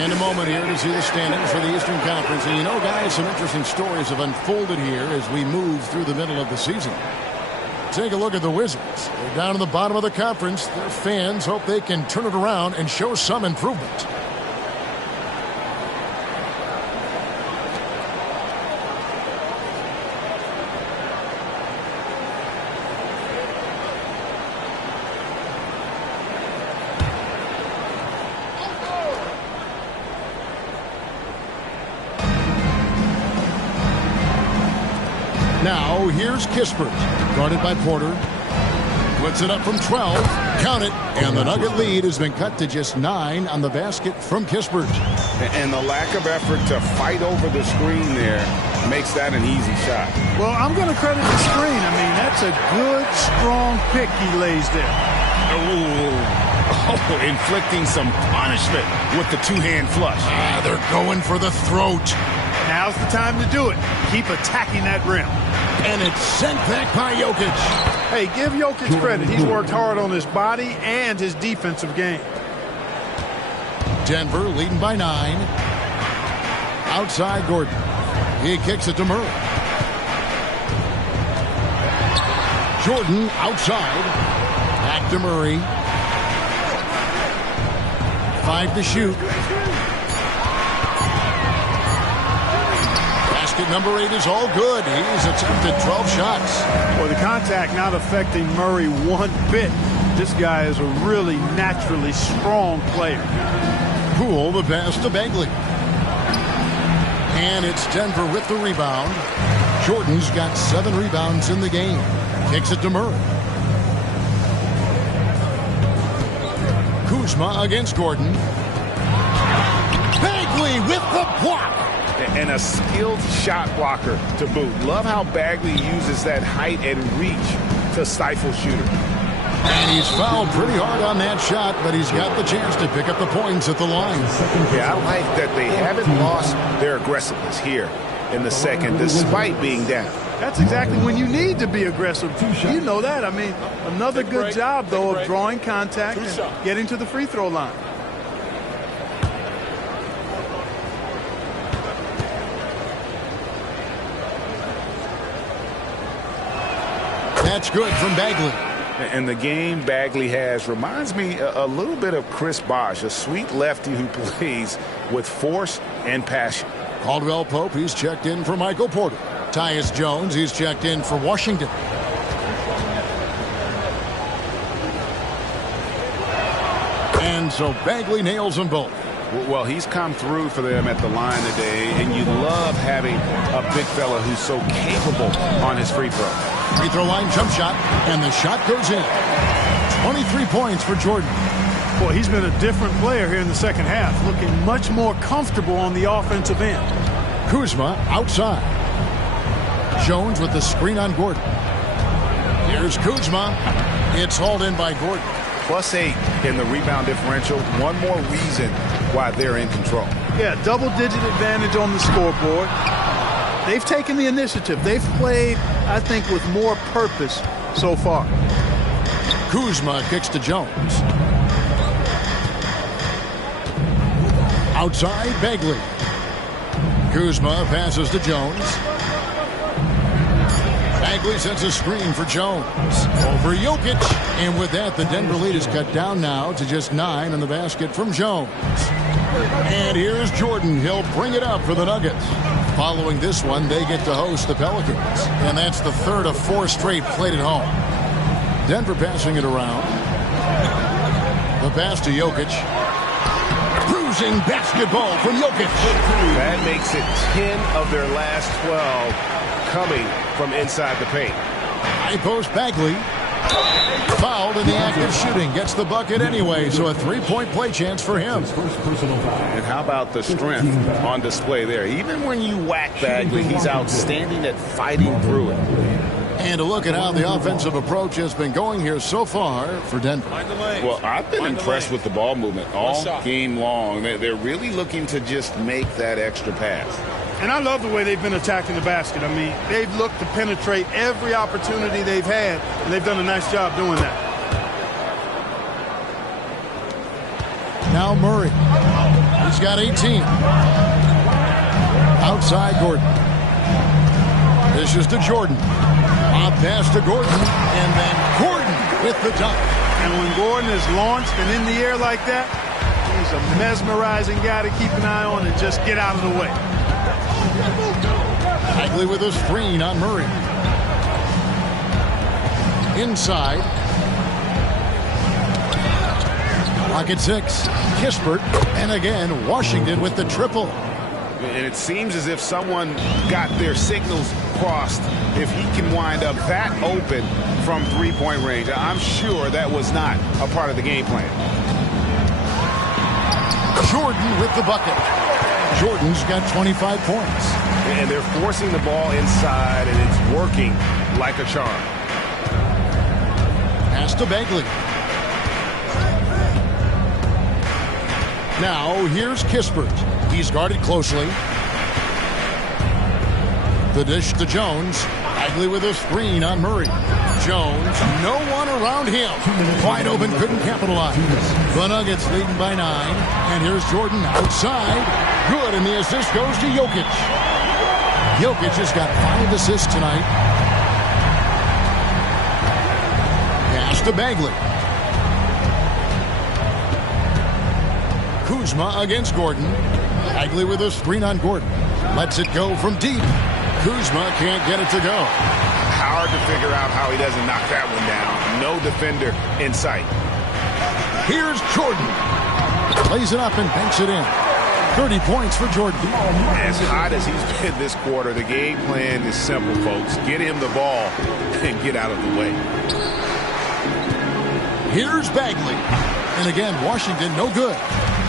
In a moment here to see the standings for the Eastern Conference. And you know, guys, some interesting stories have unfolded here as we move through the middle of the season. Take a look at the Wizards. They're down in the bottom of the conference. Their fans hope they can turn it around and show some improvement. Now, here's Kispert, guarded by Porter. Puts it up from 12. Count it. And the Nugget lead has been cut to just 9 on the basket from Kispert. And the lack of effort to fight over the screen there makes that an easy shot. Well, I'm going to credit the screen. I mean, that's a good, strong pick he lays there. Oh, inflicting some punishment with the two-hand flush. They're going for the throat. Now's the time to do it. Keep attacking that rim. And it's sent back by Jokic. Hey, give Jokic credit. He's worked hard on his body and his defensive game. Denver leading by 9. Outside Gordon. He kicks it to Murray. Jordan outside. Back to Murray. 5 to shoot. Basket number 8 is all good. He's attempted 12 shots. Well, the contact not affecting Murray one bit. This guy is a really naturally strong player. Poole, the pass to Bagley. And it's Denver with the rebound. Jordan's got 7 rebounds in the game. Kicks it to Murray. Kuzma against Gordon. Bagley with the block. And a skilled shot blocker to boot. Love how Bagley uses that height and reach to stifle shooter. And he's fouled pretty hard on that shot, but he's got the chance to pick up the points at the line. Yeah, I like that they haven't lost their aggressiveness here in the second, despite being down. That's exactly when you need to be aggressive. You know that. I mean, another good job, though, of drawing contact and getting to the free throw line. That's good from Bagley. And the game Bagley has reminds me a little bit of Chris Bosh, a sweet lefty who plays with force and passion. Caldwell Pope, he's checked in for Michael Porter. Tyus Jones, he's checked in for Washington. And so Bagley nails them both. Well, he's come through for them at the line today, and you love having a big fella who's so capable on his free throw. Free throw line jump shot, and the shot goes in. 23 points for Jordan. Boy, he's been a different player here in the second half, looking much more comfortable on the offensive end. Kuzma outside. Jones with the screen on Gordon. Here's Kuzma. It's hauled in by Gordon. +8 in the rebound differential. One more reason why they're in control. Yeah, double-digit advantage on the scoreboard. They've taken the initiative. They've played, I think, with more purpose so far. Kuzma kicks to Jones. Outside, Bagley. Kuzma passes to Jones. Bagley sends a screen for Jones. Over Jokic. And with that, the Denver lead is cut down now to just 9 on the basket from Jones. And here's Jordan. He'll bring it up for the Nuggets. Following this one, they get to host the Pelicans. And that's the third of 4 straight played at home. Denver passing it around. The pass to Jokic. Bruising basketball from Jokic. That makes it 10 of their last 12 coming from inside the paint. High post Bagley. Fouled in the act of shooting. Gets the bucket anyway, so a 3-point play chance for him. And how about the strength on display there? Even when you whack Bagley, he's outstanding at fighting through it. And a look at how the offensive approach has been going here so far for Denver. Well, I've been impressed with the ball movement all game long. They're really looking to just make that extra pass. And I love the way they've been attacking the basket. I mean, they've looked to penetrate every opportunity they've had, and they've done a nice job doing that. Now Murray. He's got 18. Outside Gordon. This is to Jordan. Off pass to Gordon, and then Gordon with the dunk. And when Gordon is launched and in the air like that, he's a mesmerizing guy to keep an eye on and just get out of the way. Bagley with a screen on Murray. Inside. Clock at 6. Kispert, and again, Washington with the triple. And it seems as if someone got their signals crossed. If he can wind up that open from three-point range, I'm sure that was not a part of the game plan. Jordan with the bucket. Jordan's got 25 points. And they're forcing the ball inside, and it's working like a charm. Pass to Bagley. Now, here's Kispert. He's guarded closely. The dish to Jones. Bagley with a screen on Murray. Jones, no one around him. Wide open, couldn't capitalize. The Nuggets leading by 9. And here's Jordan outside. Good, and the assist goes to Jokic. Jokic has got 5 assists tonight. Pass to Bagley. Kuzma against Gordon. Bagley with a screen on Gordon. Lets it go from deep. Kuzma can't get it to go. Hard to figure out how he doesn't knock that one down. No defender in sight. Here's Jordan. Plays it up and banks it in. 30 points for Jordan. As hot as he's been this quarter, the game plan is simple, folks. Get him the ball and get out of the way. Here's Bagley. And again, Washington no good.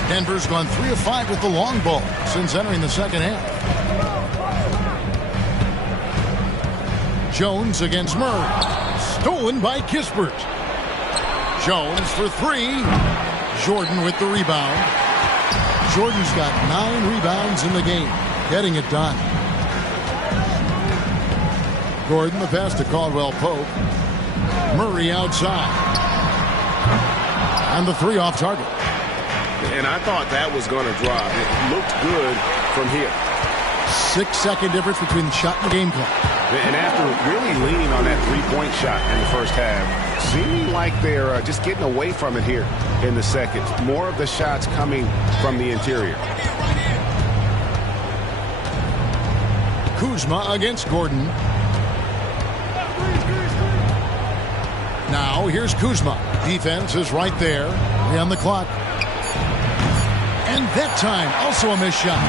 Denver's gone 3 of 5 with the long ball since entering the second half. Jones against Murray. Stolen by Kispert. Jones for 3. Jordan with the rebound. Jordan's got 9 rebounds in the game. Getting it done. Gordon the pass to Caldwell Pope. Murray outside. And the 3 off target. And I thought that was going to drop. It looked good from here. 6-second difference between the shot and the game clock. And after really leaning on that three-point shot in the first half, seeming like they're just getting away from it here in the second. More of the shots coming from the interior. Kuzma against Gordon. Now here's Kuzma. Defense is right there. 3 on the clock. And that time, also a missed shot.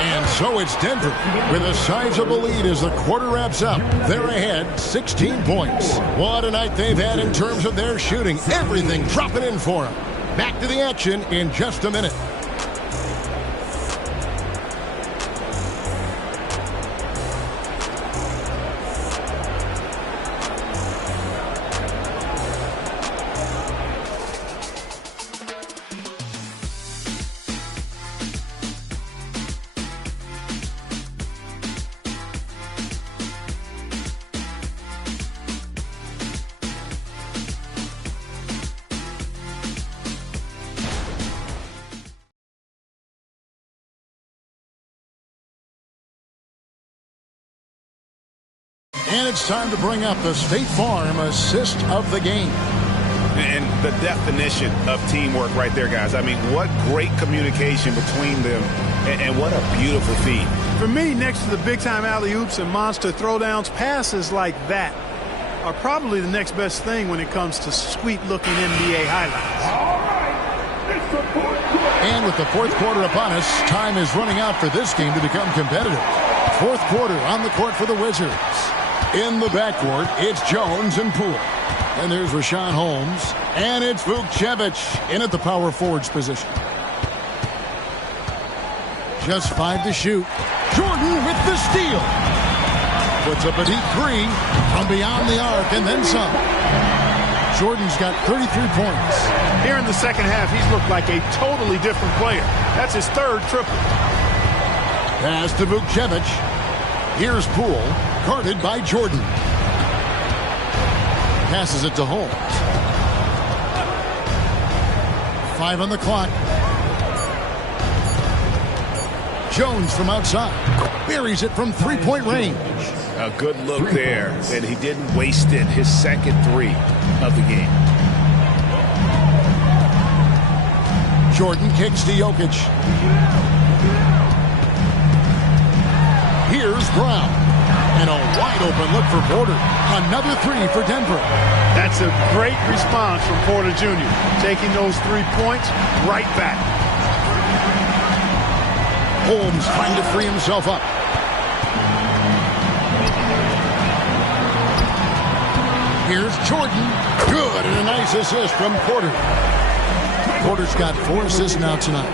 And so it's Denver with a sizable lead as the quarter wraps up. They're ahead 16 points. What a night they've had in terms of their shooting. Everything dropping in for them. Back to the action in just a minute. And it's time to bring up the State Farm assist of the game. And the definition of teamwork right there, guys. I mean, what great communication between them, and what a beautiful feed. For me, next to the big-time alley-oops and monster throwdowns, passes like that are probably the next best thing when it comes to sweet-looking NBA highlights. And with the fourth quarter upon us, time is running out for this game to become competitive. Fourth quarter on the court for the Wizards. In the backcourt, it's Jones and Poole. And there's Rashawn Holmes. And it's Vukcevic in at the power forwards position. Just 5 to shoot. Jordan with the steal. Puts up a deep 3 from beyond the arc and then some. Jordan's got 33 points. Here in the second half, he's looked like a totally different player. That's his 3rd triple. Pass to Vukcevic. Here's Poole, guarded by Jordan. Passes it to Holmes. 5 on the clock. Jones from outside. Buries it from three-point range. A good look there, and he didn't waste it. His second three of the game. Jordan kicks to Jokic. Here's Brown. And a wide-open look for Porter. Another three for Denver. That's a great response from Porter Jr. Taking those 3 points right back. Holmes trying to free himself up. Here's Jordan. Good, and a nice assist from Porter. Porter's got 4 assists now tonight.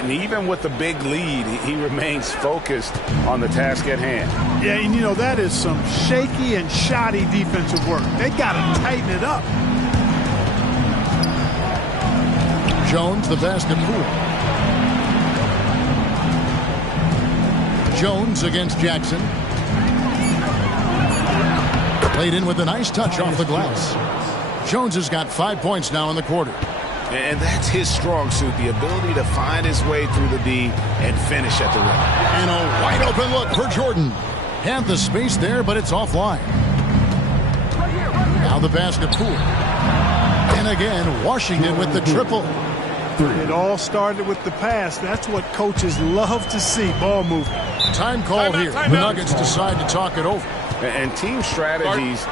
And even with the big lead, he remains focused on the task at hand. Yeah, and you know, that is some shaky and shoddy defensive work. They got to tighten it up. Jones, the basket pool. Jones against Jackson. Played in with a nice touch off the glass. Jones has got 5 points now in the quarter. And that's his strong suit, the ability to find his way through the D and finish at the rim. And a wide open look for Jordan. Had the space there, but it's offline. Now the basket pool. And again, Washington with the triple. It all started with the pass. That's what coaches love to see, ball movement. Time call here. The Nuggets decide to talk it over. And team strategies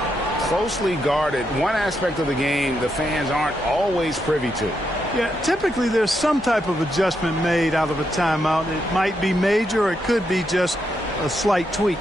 closely guarded. One aspect of the game the fans aren't always privy to. Yeah, typically there's some type of adjustment made out of a timeout. It might be major or it could be just a slight tweak.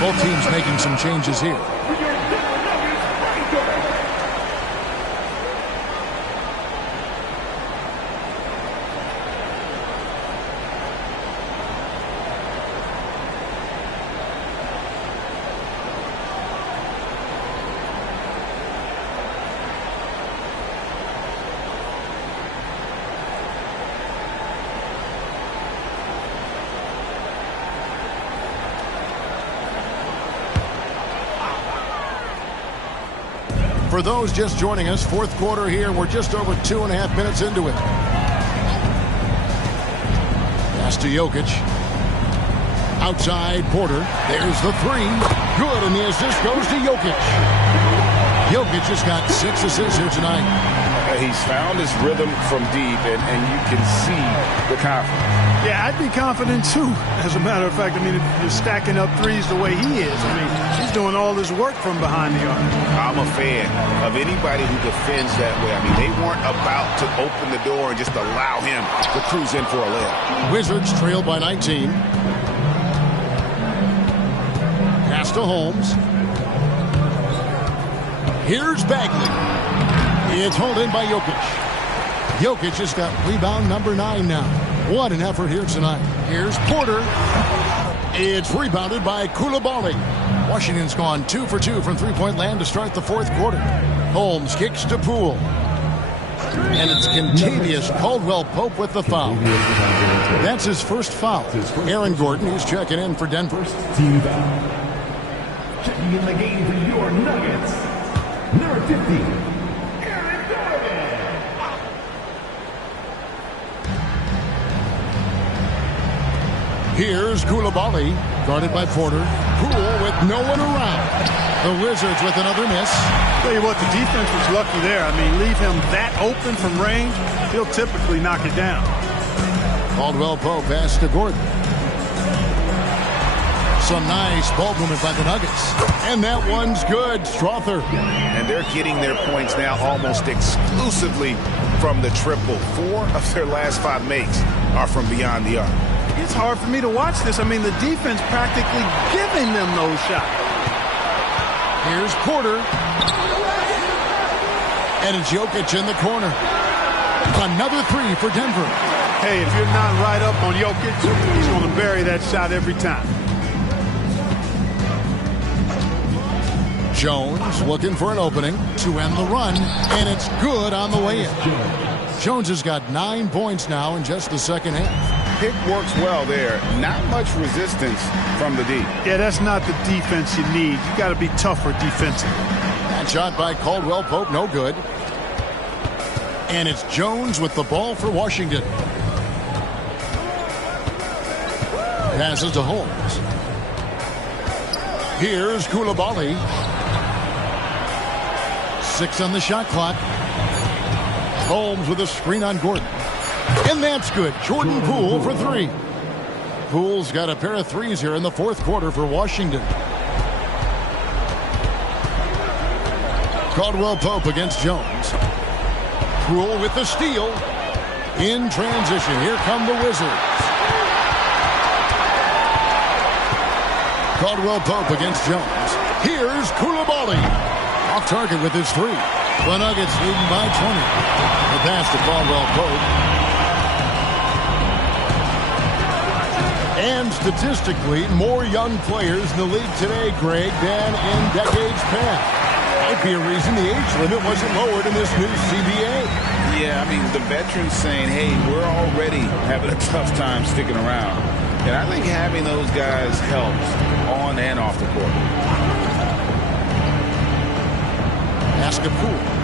Both teams making some changes here. For those just joining us, fourth quarter here. We're just over 2.5 minutes into it. Pass to Jokic. Outside Porter. There's the three. Good, and the assist goes to Jokic. Jokic has got 6 assists here tonight. He's found his rhythm from deep, and you can see the confidence. Yeah, I'd be confident too. As a matter of fact, I mean, if you're stacking up threes the way he is, I mean, he's doing all this work from behind the arc. I'm a fan of anybody who defends that way. I mean, they weren't about to open the door and just allow him to cruise in for a layup. Wizards trail by 19. Pass to Holmes. Here's Bagley. It's hauled in by Jokic. Jokic has got rebound number 9 now. What an effort here tonight. Here's Porter. It's rebounded by Coulibaly. Washington's gone 2 for 2 from three-point land to start the fourth quarter. Holmes kicks to Poole. And it's contagious. Caldwell Pope with the foul. That's his first foul. Aaron Gordon, who's checking in for Denver. Team foul. Checking in the game for your Nuggets. Number 50. Here's Koulibaly, guarded by Porter. Poole with no one around. The Wizards with another miss. Tell you what, the defense was lucky there. I mean, leave him that open from range, he'll typically knock it down. Caldwell Pope pass to Gordon. Some nice ball movement by the Nuggets. And that one's good. Strother. And they're getting their points now almost exclusively from the triple. 4 of their last 5 makes are from beyond the arc. It's hard for me to watch this. I mean, the defense practically giving them those shots. Here's Porter. And it's Jokic in the corner. Another 3 for Denver. Hey, if you're not right up on Jokic, he's going to bury that shot every time. Jones looking for an opening to end the run, and it's good on the way in. Jones has got 9 points now in just the second half. Pick works well there. Not much resistance from the D. Yeah, that's not the defense you need. You got to be tougher defensively. That shot by Caldwell Pope, no good. And it's Jones with the ball for Washington. Passes to Holmes. Here's Koulibaly. 6 on the shot clock. Holmes with a screen on Gordon. And that's good. Jordan Poole for 3. Poole's got a pair of 3s here in the 4th quarter for Washington. Caldwell Pope against Jones. Poole with the steal. In transition. Here come the Wizards. Caldwell Pope against Jones. Here's Koulibaly. Off target with his 3. The Nuggets leading by 20. The pass to Caldwell Pope. And statistically, more young players in the league today, Greg, than in decades past. Might be a reason the age limit wasn't lowered in this new CBA. Yeah, I mean, the veterans saying, hey, we're already having a tough time sticking around. And I think having those guys helps on and off the court. Ask a Poole.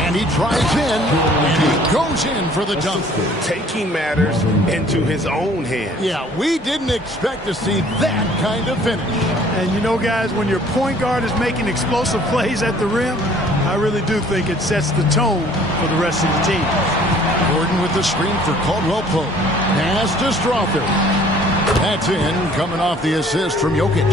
And he drives in, and he goes in for the dunk. Taking matters into his own hands. Yeah, we didn't expect to see that kind of finish. And you know, guys, when your point guard is making explosive plays at the rim, I really do think it sets the tone for the rest of the team. Gordon with the screen for Caldwell Pope. Pass to Strother. That's in, coming off the assist from Jokic.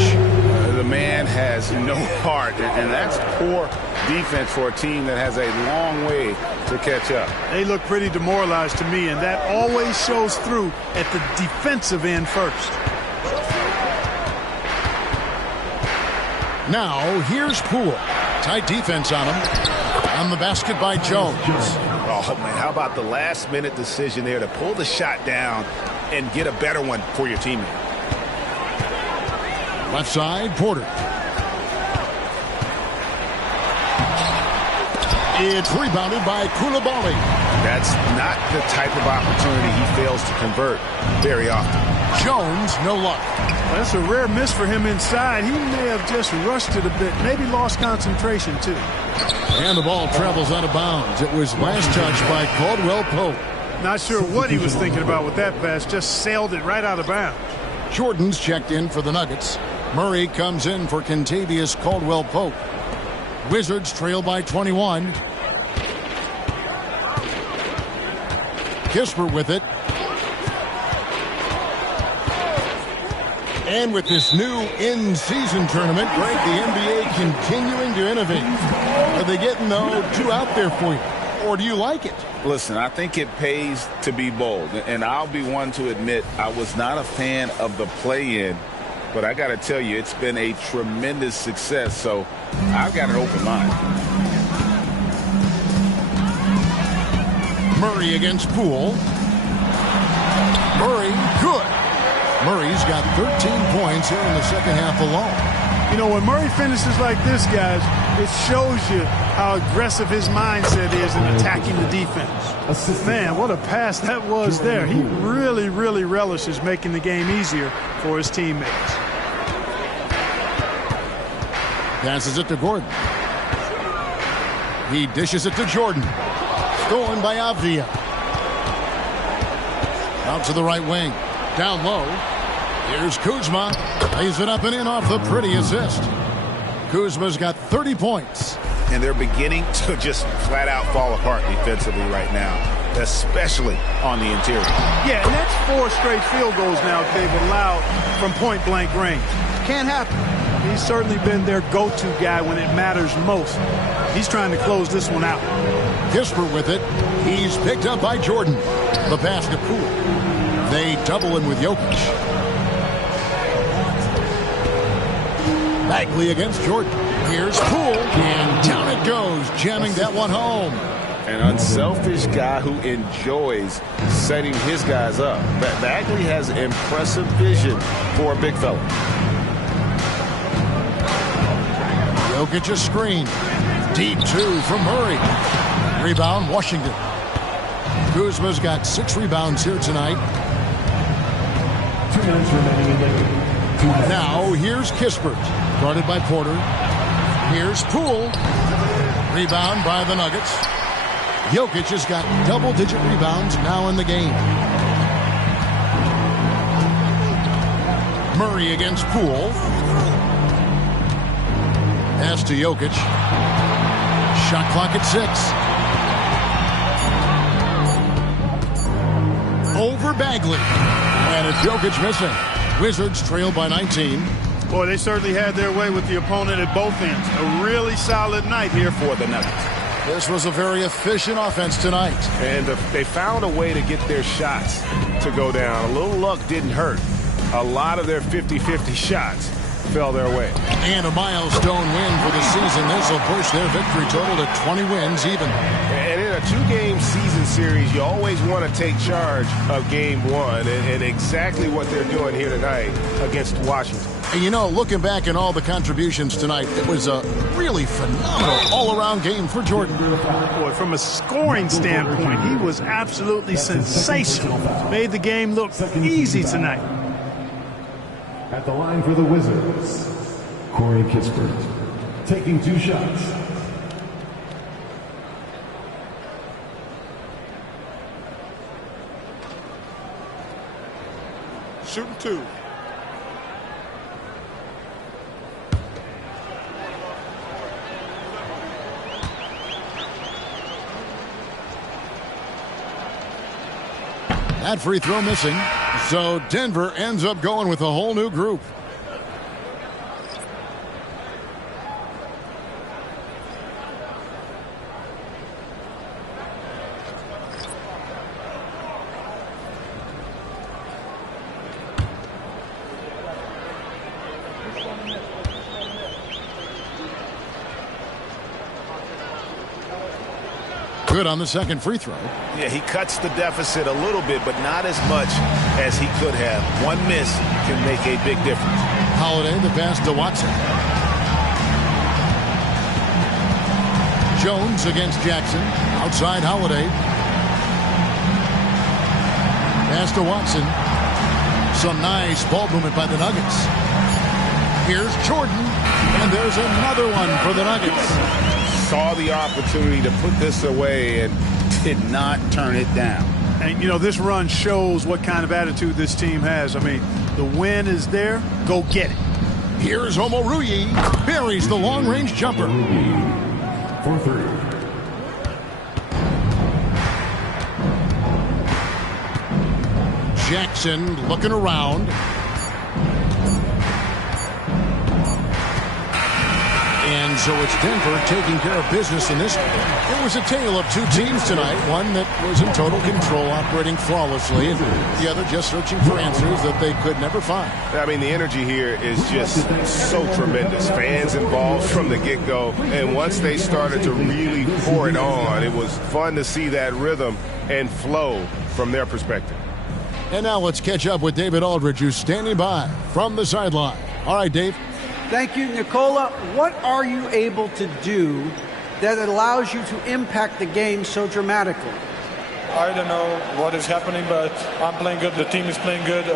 The man has no heart, and that's poor defense for a team that has a long way to catch up. They look pretty demoralized to me, and that always shows through at the defensive end first. Now, here's Poole. Tight defense on him. On the basket by Jones. Oh, man, how about the last-minute decision there to pull the shot down and get a better one for your teammate. Left side, Porter. It's rebounded by Koulibaly. That's not the type of opportunity he fails to convert very often. Jones, no luck. That's a rare miss for him inside. He may have just rushed it a bit, maybe lost concentration too. And the ball travels out of bounds. It was last touched by Caldwell Pope. Not sure what he was thinking about with that pass, just sailed it right out of bounds. Jordan's checked in for the Nuggets. Murray comes in for Kentavious Caldwell Pope. Wizards trail by 21. Kisper with it. And with this new in-season tournament, Greg, the NBA continuing to innovate. Are they getting, though, too out there for you? Or do you like it? Listen, I think it pays to be bold. And I'll be one to admit I was not a fan of the play-in. But I got to tell you, it's been a tremendous success. So I've got an open mind. Murray against Poole. Murray, good. Murray's got 13 points here in the second half alone. You know, when Murray finishes like this, guys, it shows you how aggressive his mindset is in attacking the defense. Man, what a pass that was there. He really, really relishes making the game easier for his teammates. Passes it to Gordon. He dishes it to Jordan. Stolen by Avdia. Out to the right wing. Down low. Here's Kuzma. Lays it up and in off the pretty assist. Kuzma's got 30 points. And they're beginning to just flat out fall apart defensively right now, especially on the interior. Yeah, and that's 4 straight field goals now they've allowed from point-blank range. Can't happen. He's certainly been their go-to guy when it matters most. He's trying to close this one out. Kispert with it. He's picked up by Jordan. The pass to Poole. They double him with Jokic. Bagley against Jordan. Here's Poole, and down it goes, jamming that one home. An unselfish guy who enjoys setting his guys up. Bagley has impressive vision for a big fella. Jokic a screen. Deep 2 from Murray. Rebound, Washington. Kuzma's got 6 rebounds here tonight. 2 minutes remaining in the game. Now here's Kispert, guarded by Porter. Here's Poole. Rebound by the Nuggets. Jokic has got double-digit rebounds now in the game. Murray against Poole. Pass to Jokic. Shot clock at 6. Over Bagley. And it's Jokic missing. Wizards trail by 19. Boy, they certainly had their way with the opponent at both ends. A really solid night here for the Nuggets. This was a very efficient offense tonight. And they found a way to get their shots to go down. A little luck didn't hurt. A lot of their 50-50 shots fell their way. And a milestone win for the season. This will push their victory total to 20 wins even. And in a 2-game season series, you always want to take charge of game 1. And exactly what they're doing here tonight against Washington. And you know, looking back at all the contributions tonight, it was a really phenomenal all-around game for Jordan. Boy, from a scoring standpoint, he was absolutely sensational. Made the game look easy tonight. At the line for the Wizards, Corey Kispert, taking 2 shots. Shooting 2. That free throw missing. So Denver ends up going with a whole new group. Good on the second free throw. Yeah, he cuts the deficit a little bit, but not as much as he could have. One miss can make a big difference. Holiday, the pass to Watson. Jones against Jackson. Outside Holiday. Pass to Watson. Some nice ball movement by the Nuggets. Here's Jordan. And there's another one for the Nuggets. Saw the opportunity to put this away and did not turn it down. And, you know, this run shows what kind of attitude this team has. I mean, the win is there. Go get it. Here's Omoruyi. Buries the long-range jumper. For 3. Jackson looking around. And so it's Denver taking care of business in this one. It was a tale of 2 teams tonight. One that was in total control, operating flawlessly, and the other just searching for answers that they could never find. I mean, the energy here is just so tremendous. Fans involved from the get-go. And once they started to really pour it on, it was fun to see that rhythm and flow from their perspective. And now let's catch up with David Aldridge, who's standing by from the sideline. All right, Dave. Thank you, Nicola. What are you able to do that allows you to impact the game so dramatically? I don't know what is happening, but I'm playing good. The team is playing good.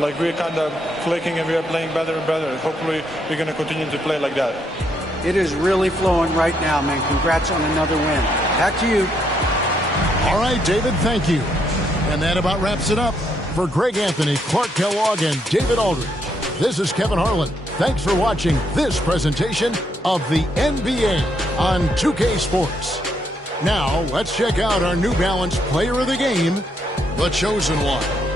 Like we're kind of clicking and we are playing better and better. Hopefully we're going to continue to play like that. It is really flowing right now, man. Congrats on another win. Back to you. All right, David, thank you. And that about wraps it up. For Greg Anthony, Clark Kellogg, and David Aldridge, this is Kevin Harlan. Thanks for watching this presentation of the NBA on 2K Sports. Now, let's check out our New Balance Player of the Game, the Chosen One.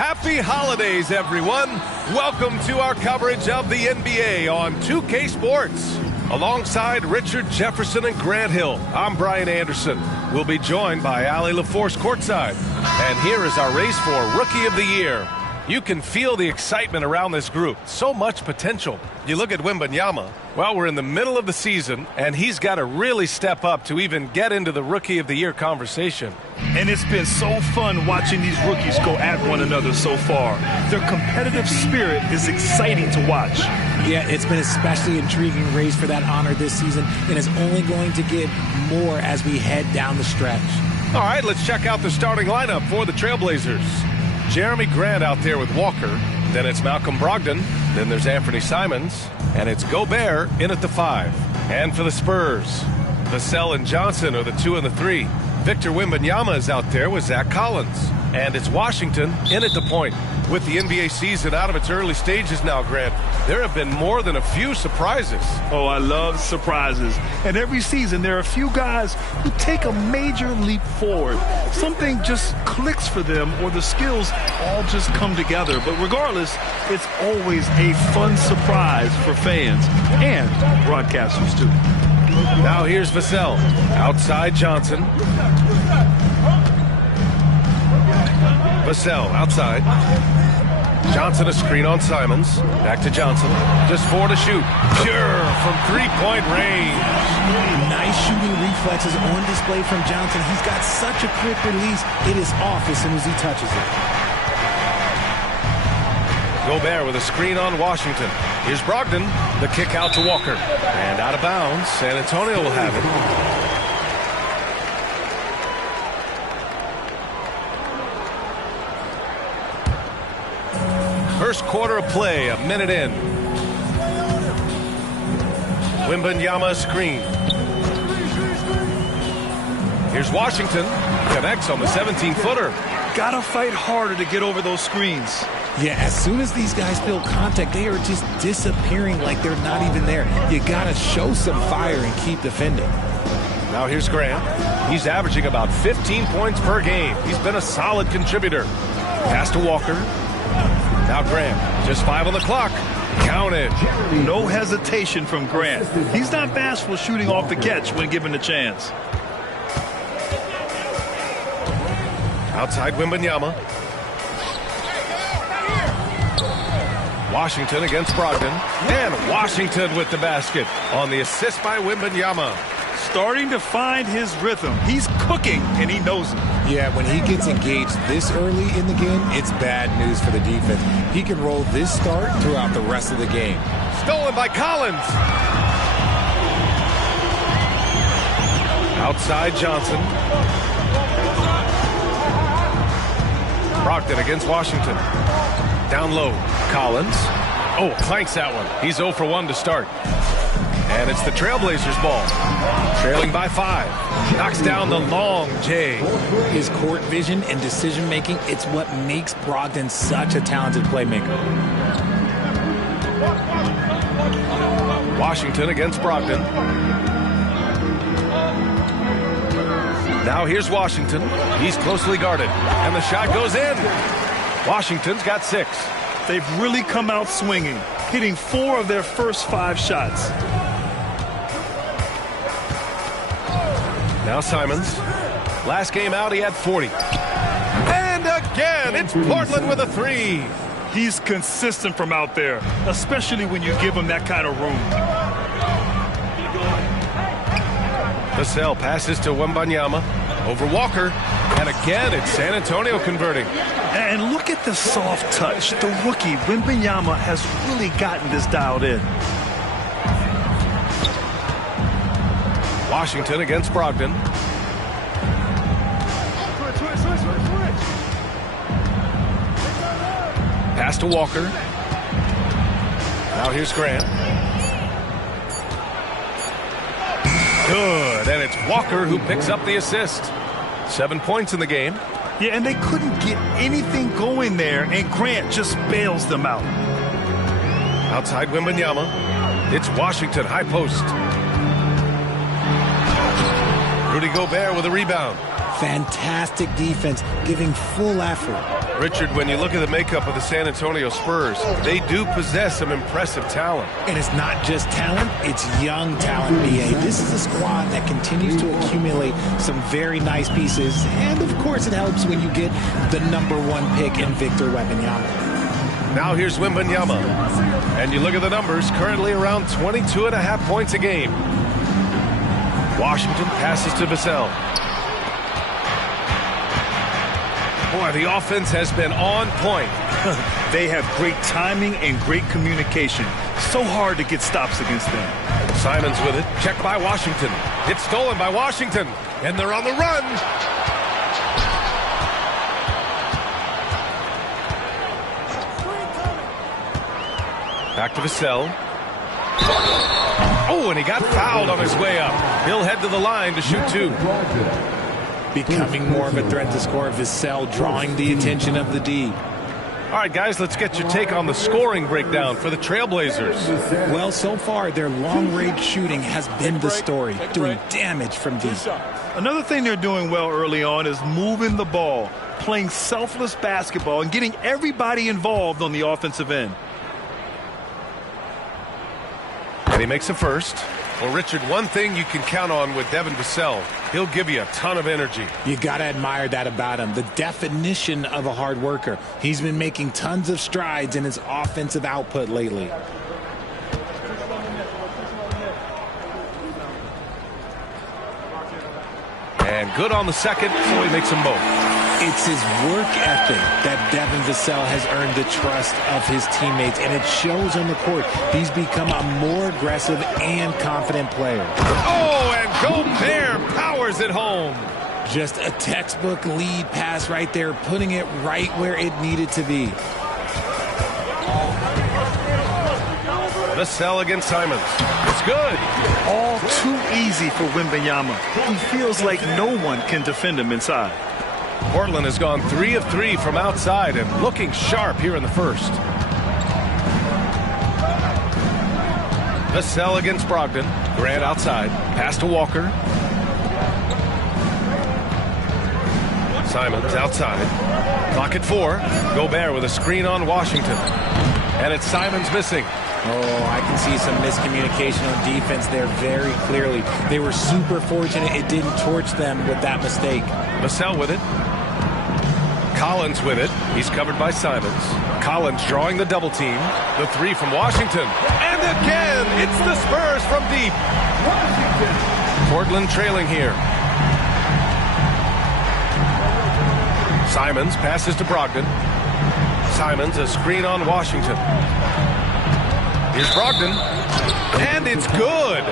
Happy holidays, everyone. Welcome to our coverage of the NBA on 2K Sports. Alongside Richard Jefferson and Grant Hill, I'm Brian Anderson. We'll be joined by Allie LaForce courtside. And here is our race for Rookie of the Year. You can feel the excitement around this group. So much potential. You look at Wembanyama. Well, we're in the middle of the season, and he's got to really step up to even get into the Rookie of the Year conversation. And it's been so fun watching these rookies go at one another so far. Their competitive spirit is exciting to watch. Yeah, it's been especially intriguing race for that honor this season, and it's only going to get more as we head down the stretch. All right, let's check out the starting lineup for the Trailblazers. Jeremy Grant out there with Walker. Then it's Malcolm Brogdon. Then there's Anthony Simons. And it's Gobert in at the 5. And for the Spurs, Vassell and Johnson are the 2 and the 3. Victor Wembanyama is out there with Zach Collins. And it's Washington in at the point. With the NBA season out of its early stages now, Grant, there have been more than a few surprises. Oh, I love surprises. And every season there are a few guys who take a major leap forward. Something just clicks for them, or the skills all just come together. But regardless, it's always a fun surprise for fans and broadcasters too. Now here's Vassell. Outside Johnson. Vassell outside. Johnson a screen on Simons. Back to Johnson. Just 4 to shoot. Pure from three-point range. Nice shooting reflexes on display from Johnson. He's got such a quick release. It is off as soon as he touches it. Gobert with a screen on Washington. Here's Brogdon. The kick out to Walker. And out of bounds. San Antonio will have it. First quarter of play, a minute in. Wembanyama screen. Here's Washington. Connects on the 17-footer. Gotta fight harder to get over those screens. Yeah, as soon as these guys feel contact, they are just disappearing like they're not even there. You gotta show some fire and keep defending. Now here's Grant. He's averaging about 15 points per game. He's been a solid contributor. Pass to Walker. Now Grant, just 5 on the clock. Counted. No hesitation from Grant. He's not bashful shooting off the catch when given the chance. Outside Wembanyama. Washington against Brogdon. And Washington with the basket on the assist by Wembanyama. Starting to find his rhythm. He's cooking, and he knows it. Yeah, when he gets engaged this early in the game, it's bad news for the defense. He can roll this start throughout the rest of the game. Stolen by Collins. Outside Johnson. Brogdon against Washington. Down low. Collins. Oh, clanks that one. He's 0 for 1 to start. And it's the Trailblazers ball. Trailing by 5. Knocks down the long J. His court vision and decision-making, it's what makes Brogdon such a talented playmaker. Washington against Brogdon. Now here's Washington. He's closely guarded. And the shot goes in. Washington's got 6. They've really come out swinging, hitting 4 of their first 5 shots. Now Simons. Last game out, he had 40. And again, it's Portland with a 3. He's consistent from out there, especially when you give him that kind of room. Vassell passes to Wembanyama. Over Walker. And again, it's San Antonio converting. And look at the soft touch. The rookie, Wembanyama, has really gotten this dialed in. Washington against Brogdon. Pass to Walker. Now here's Grant. Good, and it's Walker who picks up the assist. 7 points in the game. Yeah, and they couldn't get anything going there, and Grant just bails them out. Outside Wembanyama. It's Washington, high post. Rudy Gobert with a rebound. Fantastic defense, giving full effort. Richard, when you look at the makeup of the San Antonio Spurs, they do possess some impressive talent. And it's not just talent, it's young talent, B.A. This is a squad that continues to accumulate some very nice pieces. And, of course, it helps when you get the #1 pick in Victor Wembanyama. Now here's Wembanyama. And you look at the numbers, currently around 22.5 points a game. Washington passes to Vassell. Boy, the offense has been on point. They have great timing and great communication. So hard to get stops against them. Simons with it. Checked by Washington. It's stolen by Washington. And they're on the run. Back to Vassell. Oh, and he got fouled on his way up. He'll head to the line to shoot 2. Becoming more of a threat to score. Vassell drawing the attention of the D. All right, guys, let's get your take on the scoring breakdown for the Trailblazers. Well, so far, their long-range shooting has been the story, doing damage from deep. Another thing they're doing well early on is moving the ball, playing selfless basketball, and getting everybody involved on the offensive end. And he makes a first. Well, Richard, one thing you can count on with Devin Vassell, he'll give you a ton of energy. You got to admire that about him. The definition of a hard worker. He's been making tons of strides in his offensive output lately. And good on the second, so he makes them both. It's his work ethic that Devin Vassell has earned the trust of his teammates, and it shows on the court. He's become a more aggressive and confident player. Oh, and Gobert powers it home. Just a textbook lead pass right there, putting it right where it needed to be. Vassell against Simons. It's good. All too easy for Wembanyama. He feels like no one can defend him inside. Portland has gone 3 of 3 from outside and looking sharp here in the first. Vassell against Brogdon. Grant outside. Pass to Walker. Simons outside. Clock at 4. Gobert with a screen on Washington. And it's Simons missing. Oh, I can see some miscommunication on defense there very clearly. They were super fortunate it didn't torch them with that mistake. Vassell with it. Collins with it. He's covered by Simons. Collins drawing the double team. The 3 from Washington. And again, it's the Spurs from deep. Portland trailing here. Simons passes to Brogdon. Simons a screen on Washington. Here's Brogdon. And it's good.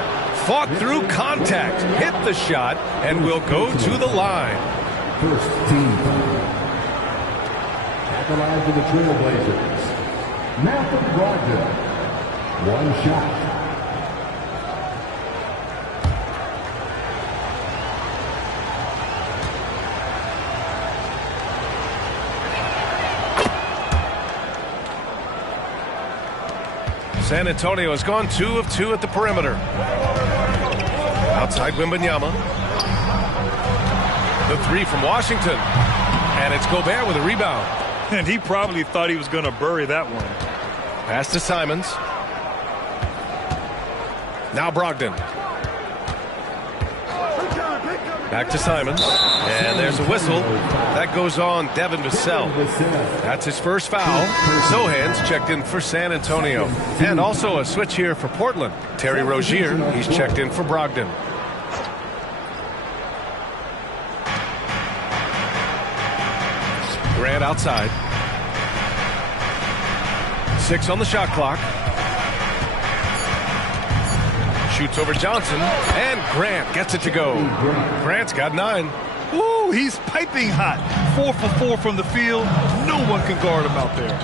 Fought through contact. Hit the shot and will go to the line. First team foul. At the line for the Trailblazers, Malcolm Brogdon. 1 shot. San Antonio has gone 2 of 2 at the perimeter. Outside Wembanyama. The 3 from Washington. And it's Gobert with a rebound. And he probably thought he was going to bury that one. Pass to Simons. Now Brogdon. Back to Simons. And there's a whistle. That goes on Devin Vassell. That's his first foul. Sohan's checked in for San Antonio. And also a switch here for Portland. Terry Rozier, he's checked in for Brogdon. Grant outside. 6 on the shot clock. Shoots over Johnson, and Grant gets it to go. Grant's got 9. Ooh, he's piping hot. 4 for 4 from the field. No one can guard him out there.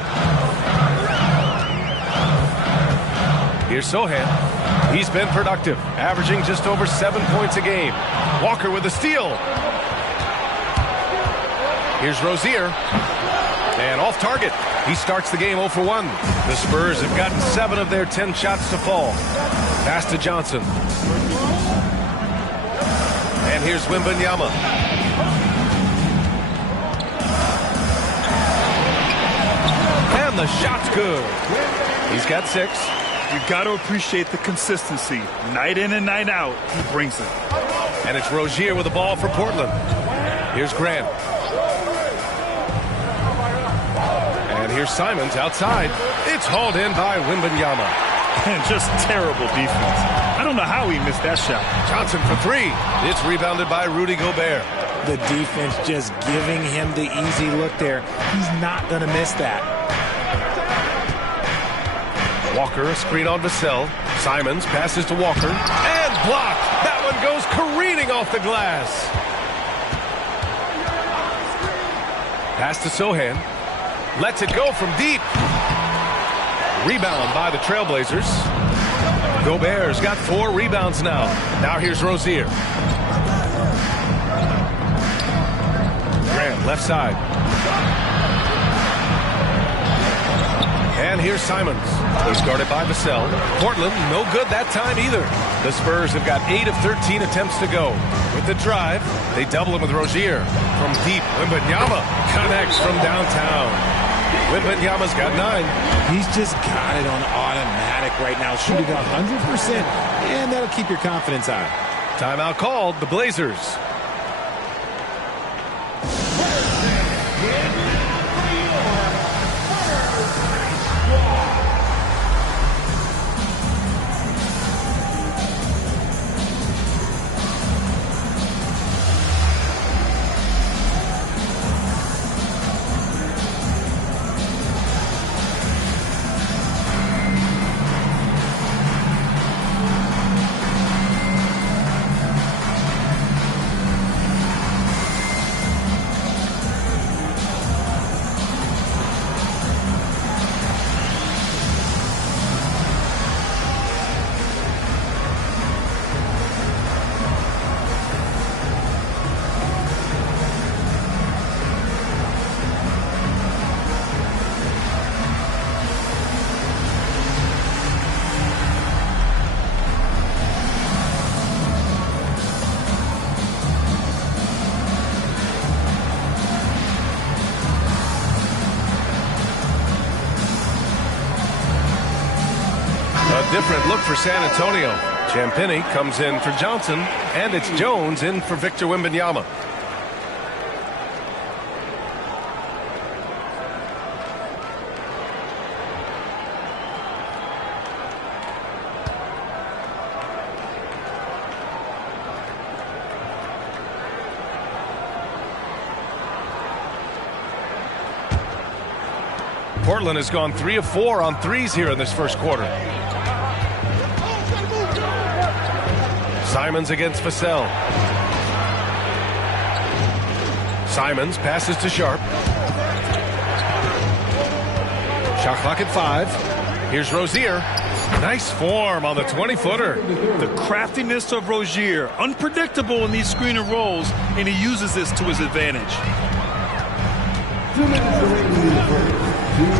Here's Sohan. He's been productive, averaging just over 7 points a game. Walker with a steal. Here's Rozier. And off target. He starts the game 0 for 1. The Spurs have gotten 7 of their 10 shots to fall. Pass to Johnson. And here's Wembanyama. and the shot's good. He's got 6. You've got to appreciate the consistency. Night in and night out, he brings it. And it's Rozier with the ball for Portland. Here's Grant. And here's Simons outside. It's hauled in by Wembanyama. And just terrible defense. I don't know how he missed that shot. Johnson for 3. It's rebounded by Rudy Gobert. The defense just giving him the easy look there. He's not going to miss that. Walker, a screen on Vassell. Simons passes to Walker. And blocked. That one goes careening off the glass. Pass to Sohan. Lets it go from deep. Rebound by the Trailblazers. Gobert's got 4 rebounds now. Now here's Rozier. Grant, left side. And here's Simons. He's guarded by Vassell. Portland, no good that time either. The Spurs have got 8 of 13 attempts to go. With the drive, they double him with Rozier. From deep, Wembanyama connects from downtown. Wembanyama's got 9. He's just got it on automatic right now, shooting 100%, and that'll keep your confidence high. Timeout called, the Blazers. Different look for San Antonio. Champagnie comes in for Johnson, and it's Jones in for Victor Wembanyama. Portland has gone 3 of 4 on threes here in this first quarter. Simons against Vassell. Simons passes to Sharp. Shot clock at 5. Here's Rozier. Nice form on the 20-footer. The craftiness of Rozier, unpredictable in these screen and rolls, and he uses this to his advantage.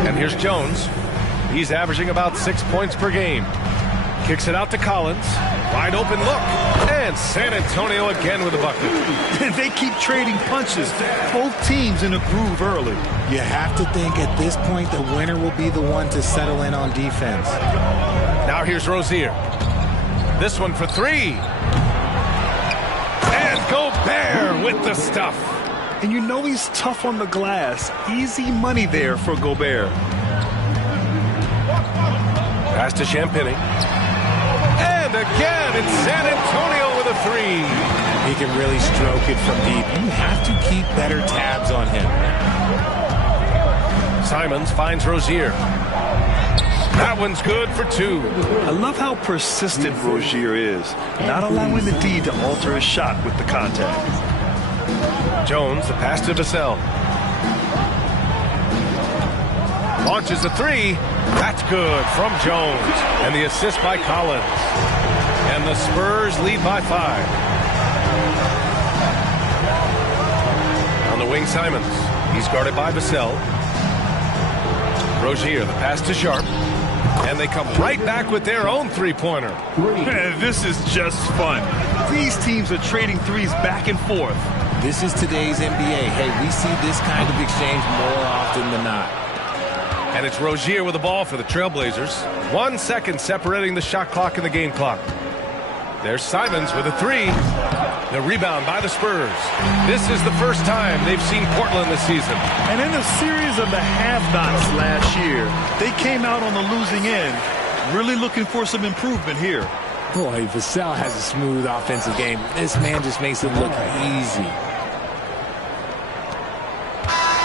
And here's Jones. He's averaging about 6 points per game. Kicks it out to Collins. Wide open look. And San Antonio again with a bucket. They keep trading punches. Both teams in a groove early. You have to think at this point the winner will be the one to settle in on defense. Now here's Rozier. This one for 3. And Gobert with the stuff. And you know he's tough on the glass. Easy money there for Gobert. Pass to Champagnie. And again, it's San Antonio with a 3. He can really stroke it from deep. You have to keep better tabs on him. Simons finds Rozier. That one's good for 2. I love how persistent Rozier is, not allowing the D to alter his shot with the contact. Jones, the pass to Vassell. Launches a 3. That's good from Jones. And the assist by Collins. And the Spurs lead by 5. On the wing, Simons. He's guarded by Vassell. Rozier, the pass to Sharp. And they come right back with their own three-pointer. This is just fun. These teams are trading threes back and forth. This is today's NBA. Hey, we see this kind of exchange more often than not. And it's Rozier with the ball for the Trailblazers. 1 second separating the shot clock and the game clock. There's Simons with a three. The rebound by the Spurs. This is the first time they've seen Portland this season. And in a series of the have-nots last year, they came out on the losing end, really looking for some improvement here. Boy, Vassell has a smooth offensive game. This man just makes it look easy.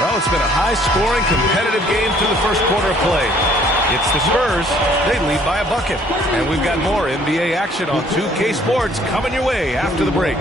Well, it's been a high-scoring, competitive game through the first quarter of play. It's the Spurs. They lead by a bucket. And we've got more NBA action on 2K Sports coming your way after the break.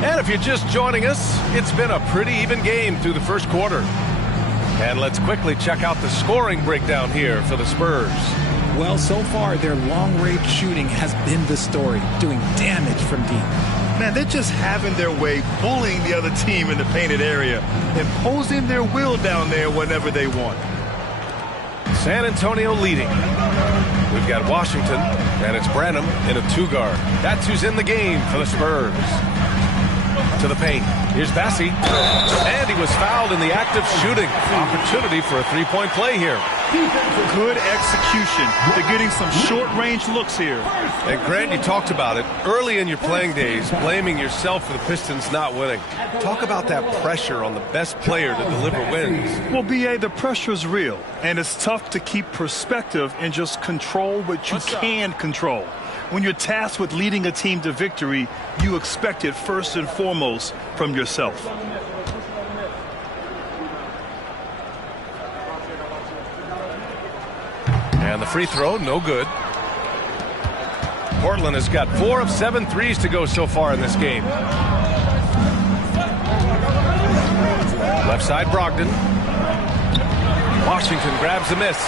And if you're just joining us, it's been a pretty even game through the first quarter. And let's quickly check out the scoring breakdown here for the Spurs. Well, so far, their long-range shooting has been the story, doing damage from deep. Man, they're just having their way, bullying the other team in the painted area, imposing their will down there whenever they want. San Antonio leading. We've got Washington, and it's Branham in a two-guard. That's who's in the game for the Spurs. To the paint. Here's Bassi. And he was fouled in the act of shooting. Opportunity for a three-point play here. Good execution. They're getting some short-range looks here. And Grant, you talked about it early in your playing days, blaming yourself for the Pistons not winning. Talk about that pressure on the best player to deliver wins. Well, B.A., the pressure's real, and it's tough to keep perspective and just control what you can control. When you're tasked with leading a team to victory, you expect it first and foremost from yourself. And the free throw, no good. Portland has got 4 of 7 threes to go so far in this game. Left side, Brogdon. Washington grabs the miss.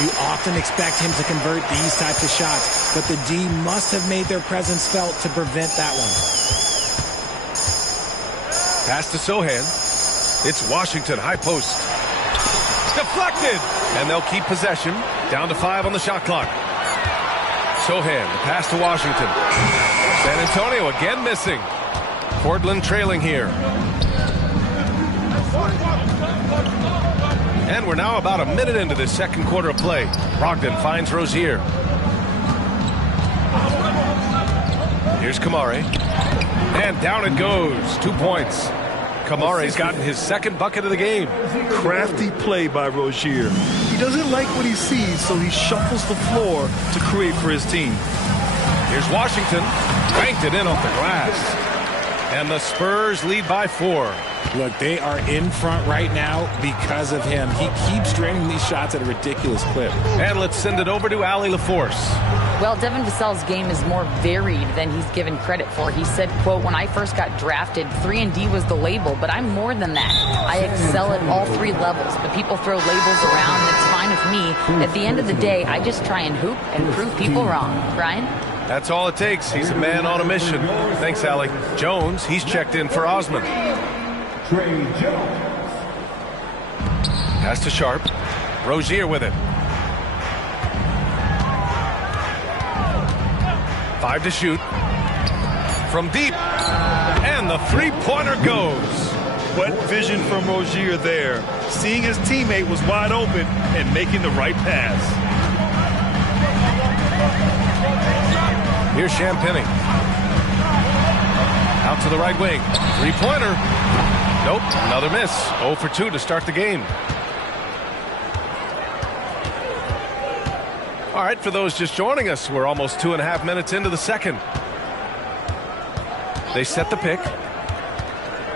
You often expect him to convert these types of shots, but the D must have made their presence felt to prevent that one. Pass to Sohan. It's Washington, high post. Deflected! And they'll keep possession. Down to 5 on the shot clock. Sohan, the pass to Washington. San Antonio again missing. Portland trailing here. And we're now about a minute into this second quarter of play. Brogdon finds Rozier. Here's Kamari. And down it goes. 2 points. Kamari's gotten his second bucket of the game. Crafty play by Rozier. He doesn't like what he sees, so he shuffles the floor to create for his team. Here's Washington. Banked it in off the glass. And the Spurs lead by 4. Look, they are in front right now because of him. He keeps draining these shots at a ridiculous clip. And let's send it over to Allie LaForce. Well, Devin Vassell's game is more varied than he's given credit for. He said, quote, "When I first got drafted, 3-and-D was the label, but I'm more than that. I excel at all 3 levels, but people throw labels around, and it's fine with me. At the end of the day, I just try and hoop and prove people wrong." Brian? That's all it takes. He's a man on a mission. Thanks, Allie. Jones, he's checked in for Osman. Pass to Sharp. Rozier with it. 5 to shoot. From deep. And the three-pointer goes. What vision from Rozier there. Seeing his teammate was wide open and making the right pass. Here's Champagnie. Out to the right wing. Three-pointer. Nope, another miss. 0 for 2 to start the game. All right, for those just joining us, we're almost 2.5 minutes into the second. They set the pick.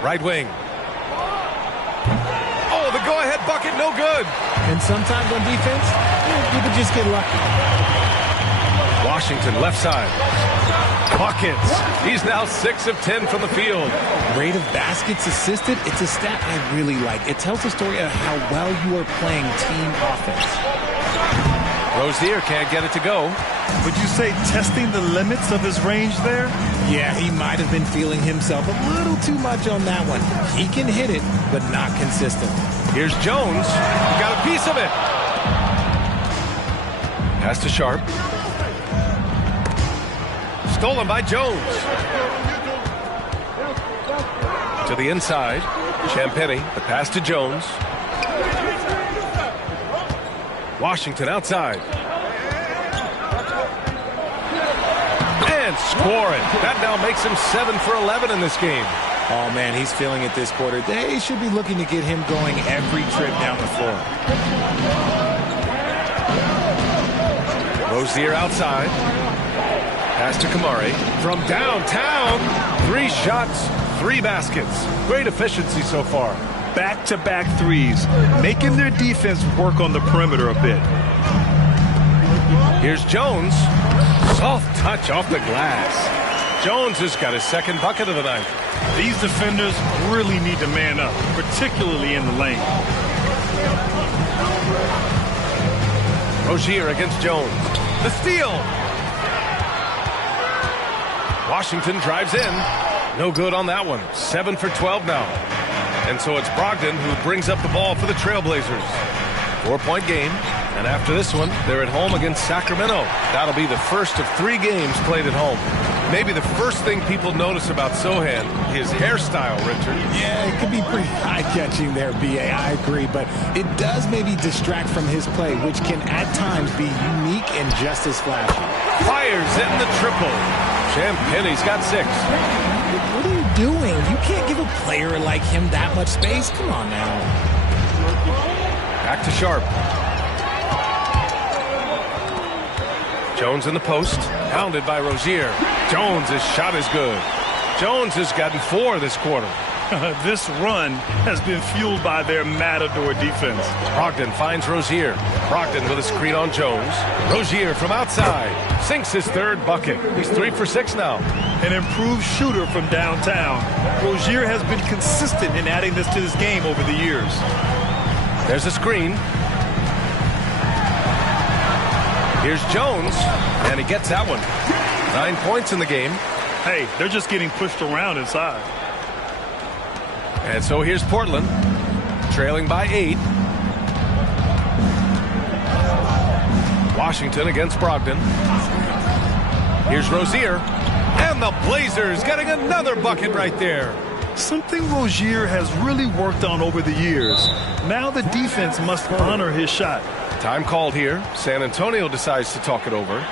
Right wing. Oh, the go-ahead bucket, no good. And sometimes on defense, you could just get lucky. Washington left side. Buckets. He's now 6 of 10 from the field. Rate of baskets assisted, it's a stat I really like. It tells the story of how well you are playing team offense. Rozier can't get it to go. Would you say testing the limits of his range there? Yeah, he might have been feeling himself a little too much on that one. He can hit it, but not consistent. Here's Jones. Got a piece of it. Pass to Sharp. Stolen by Jones. To the inside. Champagny. The pass to Jones. Washington outside. And scoring. That now makes him 7 for 11 in this game. Oh, man, he's feeling it this quarter. They should be looking to get him going every trip down the floor. Rozier outside. Pass to Kamari. From downtown. 3 shots, 3 baskets. Great efficiency so far. Back-to-back threes, making their defense work on the perimeter a bit. Here's Jones. Soft touch off the glass. Jones has got his 2nd bucket of the night. These defenders really need to man up, particularly in the lane. Rozier against Jones. The steal. Washington drives in. No good on that one. 7 for 12 now. And so it's Brogdon who brings up the ball for the Trailblazers. 4-point game. And after this one, they're at home against Sacramento. That'll be the first of 3 games played at home. Maybe the first thing people notice about Sohan, his hairstyle, Richard. Yeah, it could be pretty eye-catching there, B.A. I agree. But it does maybe distract from his play, which can at times be unique and just as flashy. Fires in the triple. Champagny's got 6. What are you doing? You can't give a player like him that much space. Come on now. Back to Sharp. Jones in the post. Pounded by Rozier. Jones' shot is good. Jones has gotten 4 this quarter. This run has been fueled by their matador defense. Brogdon finds Rozier. Brogdon with a screen on Jones. Rozier from outside. Sinks his 3rd bucket. He's 3 for 6 now. An improved shooter from downtown. Rozier has been consistent in adding this to this game over the years. There's a screen. Here's Jones, and he gets that one. 9 points in the game. Hey, they're just getting pushed around inside. And so here's Portland, trailing by 8. Washington against Brogdon. Here's Rozier, and the Blazers getting another bucket right there. Something Rozier has really worked on over the years. Now the defense must honor his shot. Time called here. San Antonio decides to talk it over.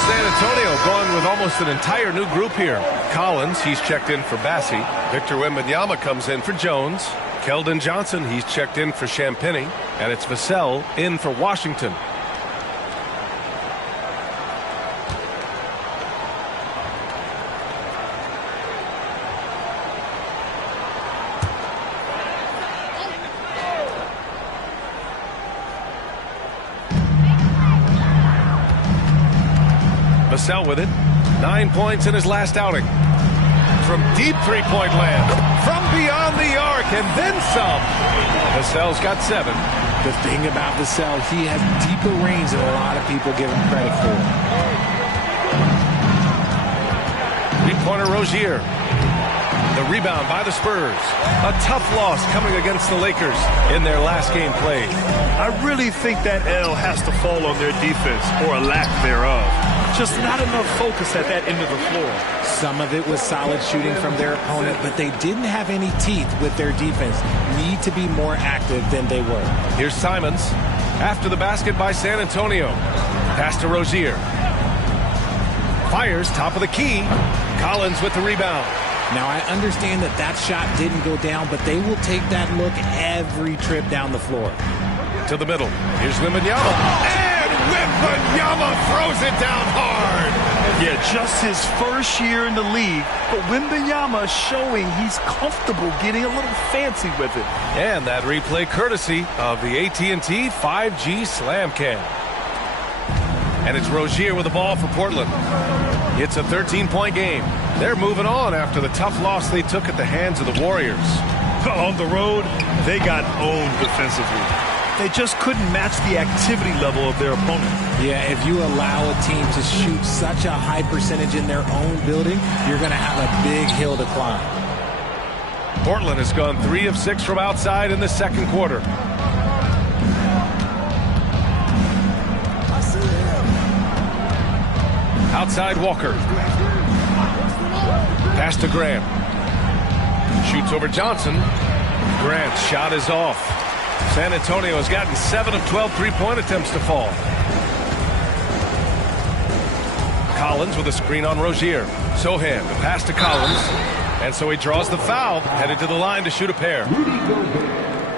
San Antonio going with almost an entire new group here. Collins, he's checked in for Bassie. Victor Wembanyama comes in for Jones. Keldon Johnson, he's checked in for Champagny. And it's Vassell in for Washington. Vassell with it. 9 points in his last outing. From deep three-point land. From beyond the arc and then some. Vassell's got 7. The thing about Vassell, he has deeper range than a lot of people give him credit for. Three-pointer Rozier. The rebound by the Spurs. A tough loss coming against the Lakers in their last game played. I really think that L has to fall on their defense, or a lack thereof. Just not enough focus at that end of the floor. Some of it was solid shooting from their opponent, but they didn't have any teeth with their defense. Need to be more active than they were. Here's Simons. After the basket by San Antonio. Pass to Rozier. Fires, top of the key. Collins with the rebound. Now, I understand that that shot didn't go down, but they will take that look every trip down the floor. To the middle. Here's Wembanyama. And Wembanyama throws it down hard. Yeah, just his first year in the league, but Wembanyama showing he's comfortable getting a little fancy with it. And that replay courtesy of the AT&T 5G Slam Cam. And it's Rozier with the ball for Portland. It's a 13-point game. They're moving on after the tough loss they took at the hands of the Warriors. On the road, they got owned defensively. They just couldn't match the activity level of their opponent. Yeah, if you allow a team to shoot such a high percentage in their own building, you're going to have a big hill to climb. Portland has gone 3 of 6 from outside in the second quarter. Outside Walker. Pass to Graham. Shoots over Johnson. Grant's shot is off. San Antonio has gotten 7 of 12 three-point attempts to fall. Collins with a screen on Rozier. Sohan, the pass to Collins. And so he draws the foul, headed to the line to shoot a pair.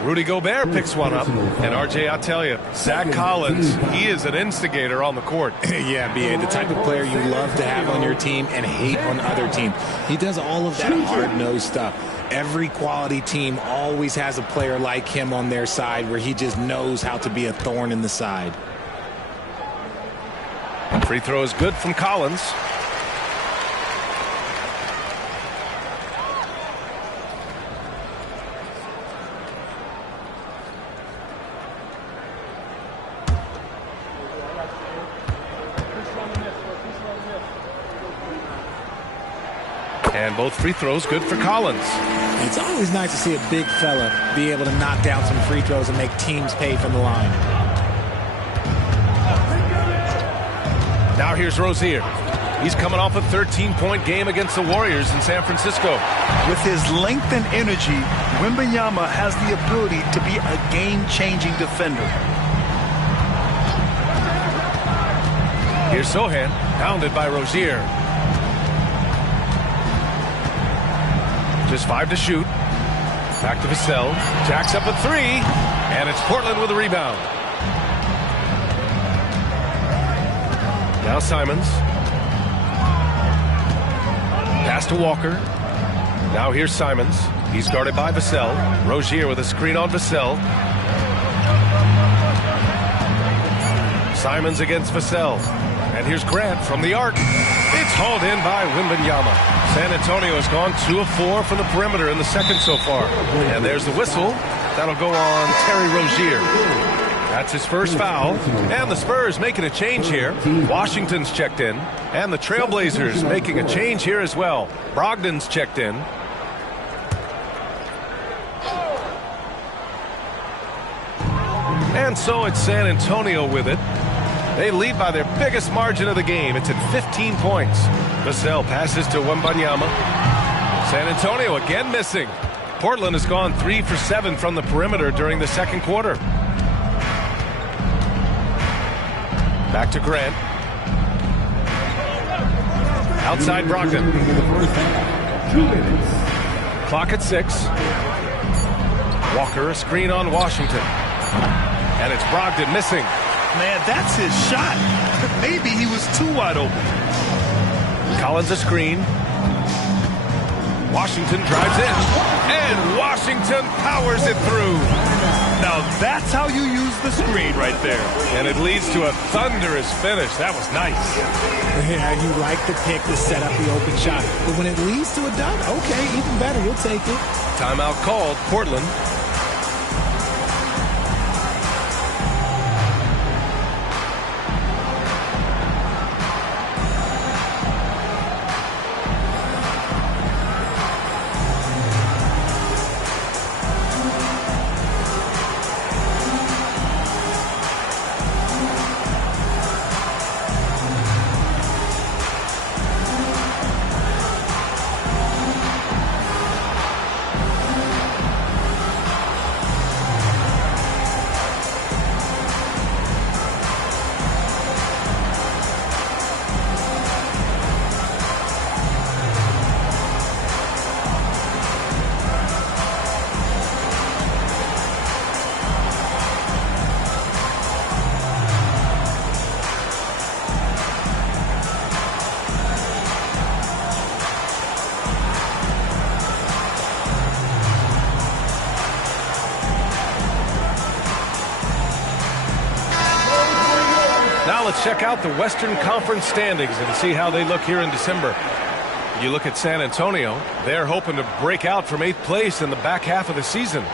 Rudy Gobert picks one up. And RJ, I'll tell you, Zach Collins, he is an instigator on the court. Yeah, B.A., the type of player you love to have on your team and hate on other teams. He does all of that hard-nosed stuff. Every quality team always has a player like him on their side where he just knows how to be a thorn in the side. Free throw is good from Collins. And both free throws good for Collins. It's always nice to see a big fella be able to knock down some free throws and make teams pay from the line. Now here's Rozier. He's coming off a 13-point game against the Warriors in San Francisco. With his length and energy, Wembanyama has the ability to be a game-changing defender. Here's Sohan, pounded by Rozier. Just 5 to shoot. Back to Vassell. Jacks up a 3. And it's Portland with a rebound. Now Simons. Pass to Walker. Now here's Simons. He's guarded by Vassell. Rozier with a screen on Vassell. Simons against Vassell. And here's Grant from the arc. It's hauled in by Wembanyama. San Antonio has gone 2 of 4 from the perimeter in the second so far. And there's the whistle. That'll go on Terry Rozier. That's his first foul. And the Spurs making a change here. Washington's checked in. And the Trailblazers making a change here as well. Brogdon's checked in. And so it's San Antonio with it. They lead by their biggest margin of the game. It's at 15 points. Vassell passes to Wembanyama. San Antonio again missing. Portland has gone 3 for 7 from the perimeter during the second quarter. Back to Grant. Outside Brogdon. Clock at 6. Walker, a screen on Washington. And it's Brogdon missing. Man, that's his shot. Maybe he was too wide open. Collins a screen. Washington drives in. And Washington powers it through. Now that's how you use the screen right there. And it leads to a thunderous finish. That was nice. Yeah, you like the pick to set up the open shot. But when it leads to a dunk, okay, even better. You'll take it. Timeout called, Portland. Now let's check out the Western Conference standings and see how they look here in December. You look at San Antonio, they're hoping to break out from 8th place in the back half of the season.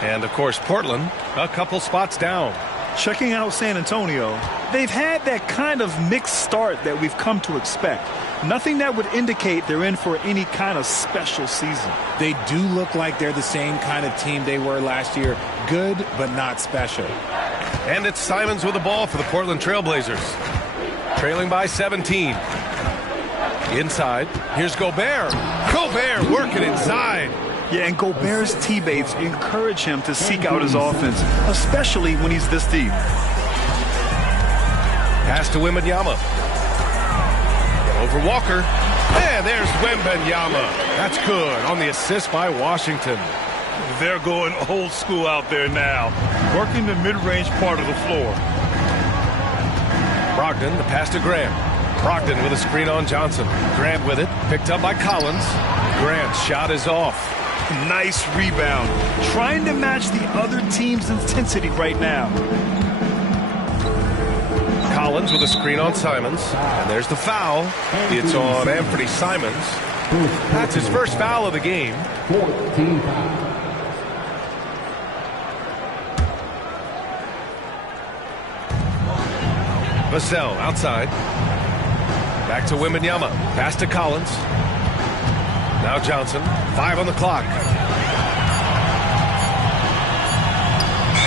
And, of course, Portland, a couple spots down. Checking out San Antonio, they've had that kind of mixed start that we've come to expect. Nothing that would indicate they're in for any kind of special season. They do look like they're the same kind of team they were last year. Good, but not special. And it's Simons with the ball for the Portland Trailblazers. Trailing by 17. Inside, here's Gobert. Gobert working inside. Yeah, and Gobert's teammates encourage him to seek out his offense, especially when he's this deep. Pass to Wembanyama. Over Walker. And there's Wembanyama. That's good on the assist by Washington. They're going old school out there now, working the mid-range part of the floor. Brogdon, the pass to Grant. Brogdon with a screen on Johnson. Grant with it, picked up by Collins. Grant's shot is off. Nice rebound. Trying to match the other team's intensity right now. Collins with a screen on Simons. And there's the foul. It's on Anthony Simons. That's his first foul of the game. 14 fouls. Vassell outside. Back to Wembanyama. Pass to Collins. Now Johnson. 5 on the clock.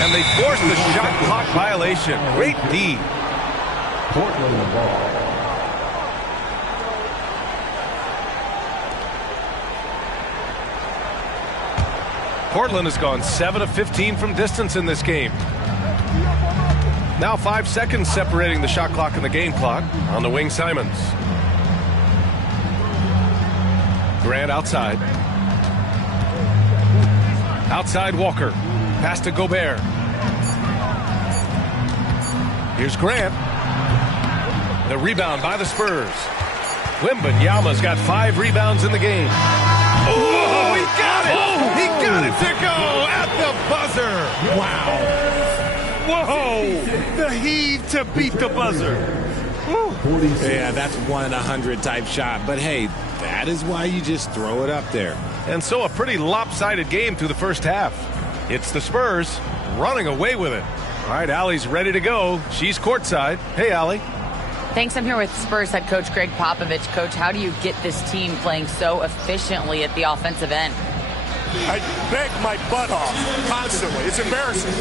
And they force the shot clock violation. Great D. Portland the ball. Portland has gone 7 of 15 from distance in this game. Now 5 seconds separating the shot clock and the game clock. On the wing, Simons. Grant outside. Outside Walker. Pass to Gobert. Here's Grant. The rebound by the Spurs. Wembanyama's got 5 rebounds in the game. Oh, he got it! Oh, he got it to go at the buzzer! Wow. Whoa! The heave to beat the buzzer. Yeah, that's 1 in 100 type shot. But hey, that is why you just throw it up there. And so a pretty lopsided game through the first half. It's the Spurs running away with it. All right, Allie's ready to go. She's courtside. Hey, Allie. Thanks. I'm here with Spurs head coach Greg Popovich. Coach, how do you get this team playing so efficiently at the offensive end? I beg my butt off constantly. It's embarrassing.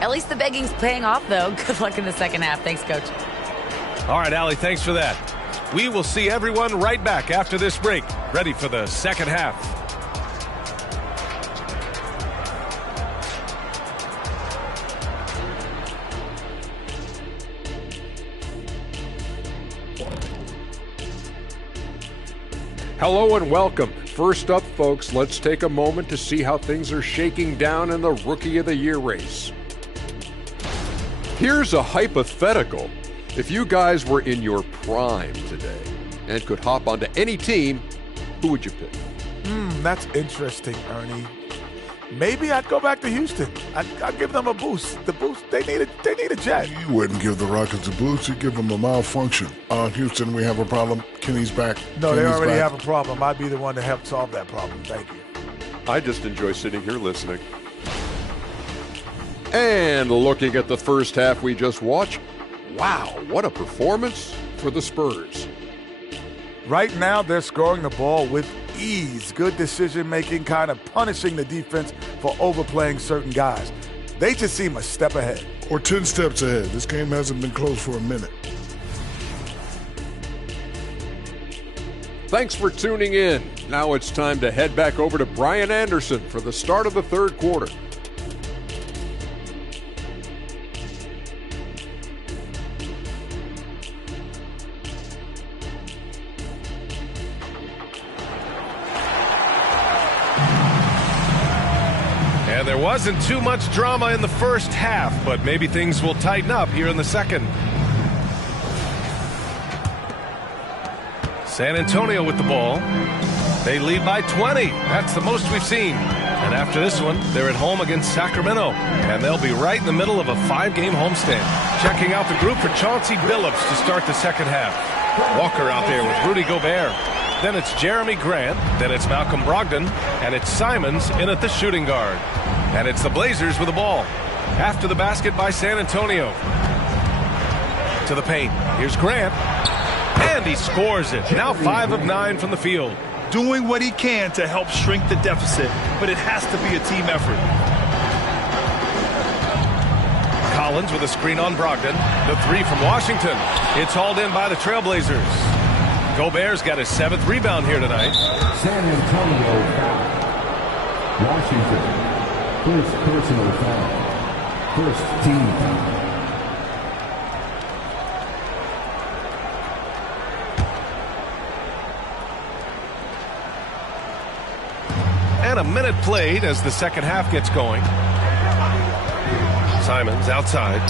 At least the begging's paying off, though. Good luck in the second half. Thanks, Coach. All right, Allie, thanks for that. We will see everyone right back after this break, ready for the second half. Hello and welcome. First up, folks, let's take a moment to see how things are shaking down in the Rookie of the Year race. Here's a hypothetical. If you guys were in your prime today and could hop onto any team, who would you pick? That's interesting, Ernie. maybe I'd go back to Houston. I'd give them a boost. The boost, they need a jet. You wouldn't give the Rockets a boost. You'd give them a malfunction. Houston, we have a problem. Kenny's back. No, Kenny's they already back. have a problem. I'd be the one to help solve that problem. Thank you. I just enjoy sitting here listening. And looking at the first half we just watched, wow, what a performance for the Spurs. Right now, they're scoring the ball with ease. Good decision-making, kind of punishing the defense for overplaying certain guys. They just seem a step ahead. Or 10 steps ahead. This game hasn't been close for a minute. Thanks for tuning in. Now it's time to head back over to Brian Anderson for the start of the third quarter. And there wasn't too much drama in the first half, but maybe things will tighten up here in the second. San Antonio with the ball. They lead by 20. That's the most we've seen. And after this one, they're at home against Sacramento. And they'll be right in the middle of a 5-game homestand. Checking out the group for Chauncey Billups to start the second half. Walker out there with Rudy Gobert. Then it's Jeremy Grant. Then it's Malcolm Brogdon. And it's Simons in at the shooting guard. And it's the Blazers with the ball. After the basket by San Antonio. To the paint. Here's Grant. And he scores it. Now 5 of 9 from the field. Doing what he can to help shrink the deficit, but it has to be a team effort. Collins with a screen on Brogdon. The 3 from Washington. It's hauled in by the Trailblazers. Gobert's got his 7th rebound here tonight. San Antonio foul. Washington. First personal foul. First team foul. And a minute played as the second half gets going. Simons outside.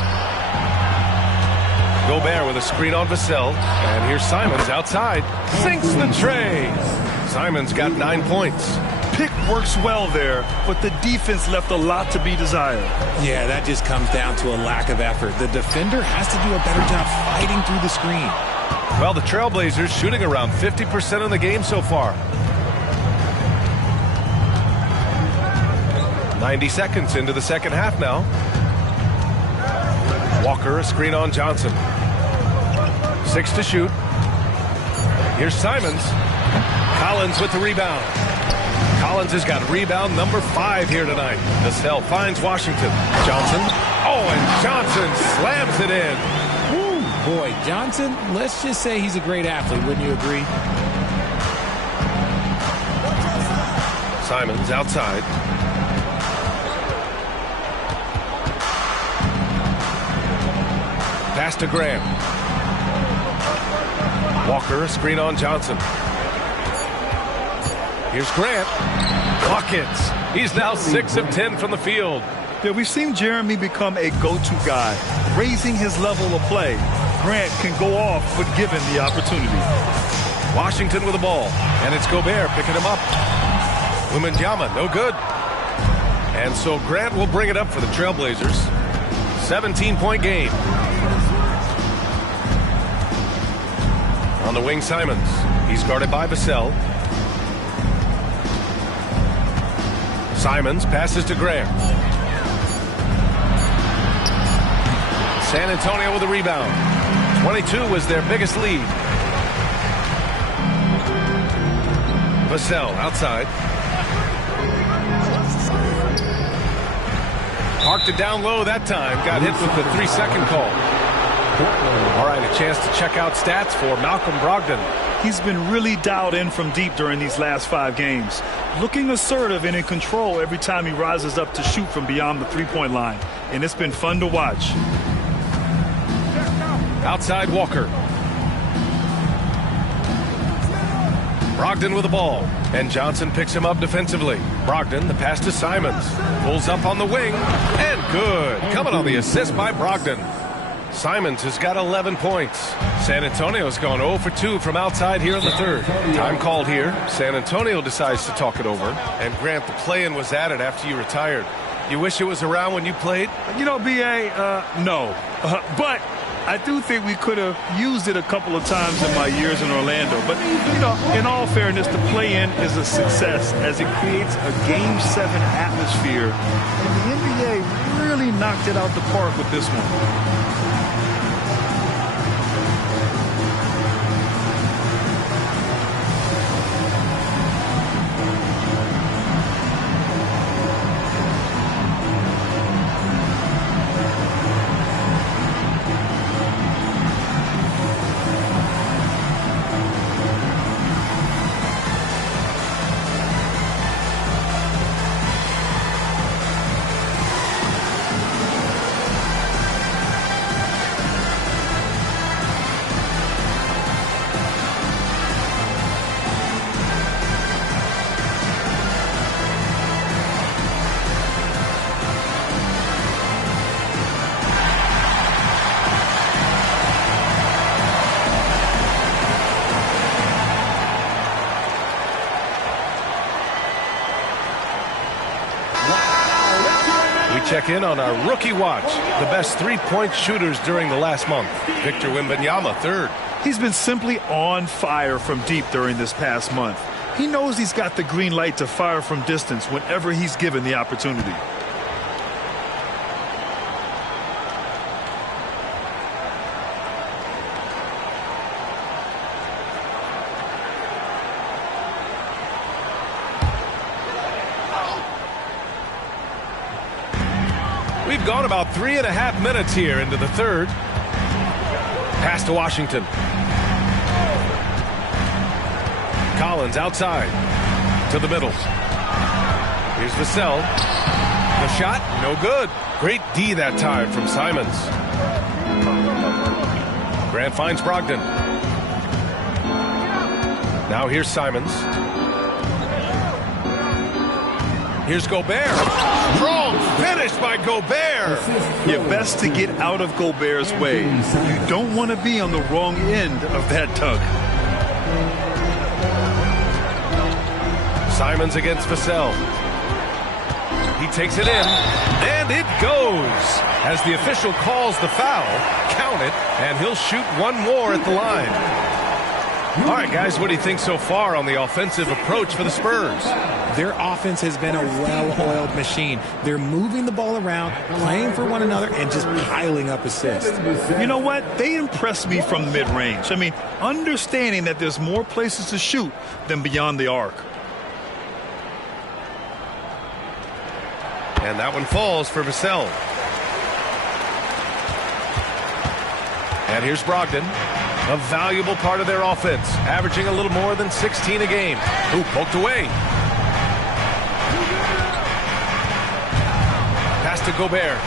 Gobert with a screen on Vassell. And here's Simons outside. Sinks the tray. Simons got 9 points. Pick works well there, but the defense left a lot to be desired. Yeah, that just comes down to a lack of effort. The defender has to do a better job fighting through the screen. Well, the Trailblazers shooting around 50% in the game so far. 90 seconds into the second half now. Walker, a screen on Johnson. 6 to shoot. Here's Simons. Collins with the rebound. Collins has got rebound number 5 here tonight. Vassell finds Washington. Johnson. Oh, and Johnson slams it in. Woo, boy, Johnson, let's just say he's a great athlete, wouldn't you agree? Simons outside. Pass to Graham. Walker, a screen on Johnson. Here's Grant. Buckets. He's now 6 of 10 from the field. Yeah, we've seen Jeremy become a go-to guy, raising his level of play. Grant can go off when given the opportunity. Washington with the ball, and it's Gobert picking him up. Wembanyama, no good. And so Grant will bring it up for the Trailblazers. 17-point game. On the wing, Simons. He's guarded by Vassell. Simons passes to Graham. San Antonio with a rebound. 22 was their biggest lead. Vassell outside. Parked it down low that time. Got hit with the 3-second call. All right, a chance to check out stats for Malcolm Brogdon. He's been really dialed in from deep during these last 5 games. Looking assertive and in control every time he rises up to shoot from beyond the three-point line. And it's been fun to watch. Outside Walker. Brogdon with the ball. And Johnson picks him up defensively. Brogdon, the pass to Simons. Pulls up on the wing. And good. Coming on the assist by Brogdon. Simons has got 11 points. San Antonio's gone 0 for 2 from outside here in the third. Time called here. San Antonio decides to talk it over. And Grant, the play-in was added after you retired. You wish it was around when you played? You know, B.A., no. But I do think we could have used it a couple of times in my years in Orlando. But, you know, in all fairness, the play-in is a success as it creates a Game 7 atmosphere. And the NBA really knocked it out the park with this one. Check in on our rookie watch, the best three-point shooters during the last month. Victor Wembanyama, third. He's been simply on fire from deep during this past month. He knows he's got the green light to fire from distance whenever he's given the opportunity. We've gone about 3.5 minutes here into the third. Pass to Washington. Collins outside to the middle. Here's Vassell. The shot, no good. Great D that time from Simons. Grant finds Brogdon. Now here's Simons. Here's Gobert. Strong finish by Gobert. You're best to get out of Gobert's way. You don't want to be on the wrong end of that tug. Simons against Vassell. He takes it in, and it goes. As the official calls the foul, count it, and he'll shoot one more at the line. All right, guys, what do you think so far on the offensive approach for the Spurs? Their offense has been a well-oiled machine. They're moving the ball around, playing for one another, and just piling up assists. You know what? They impressed me from mid-range. I mean, understanding that there's more places to shoot than beyond the arc. And that one falls for Vassell. And here's Brogdon. A valuable part of their offense, averaging a little more than 16 a game. Ooh, poked away. Pass to Gobert.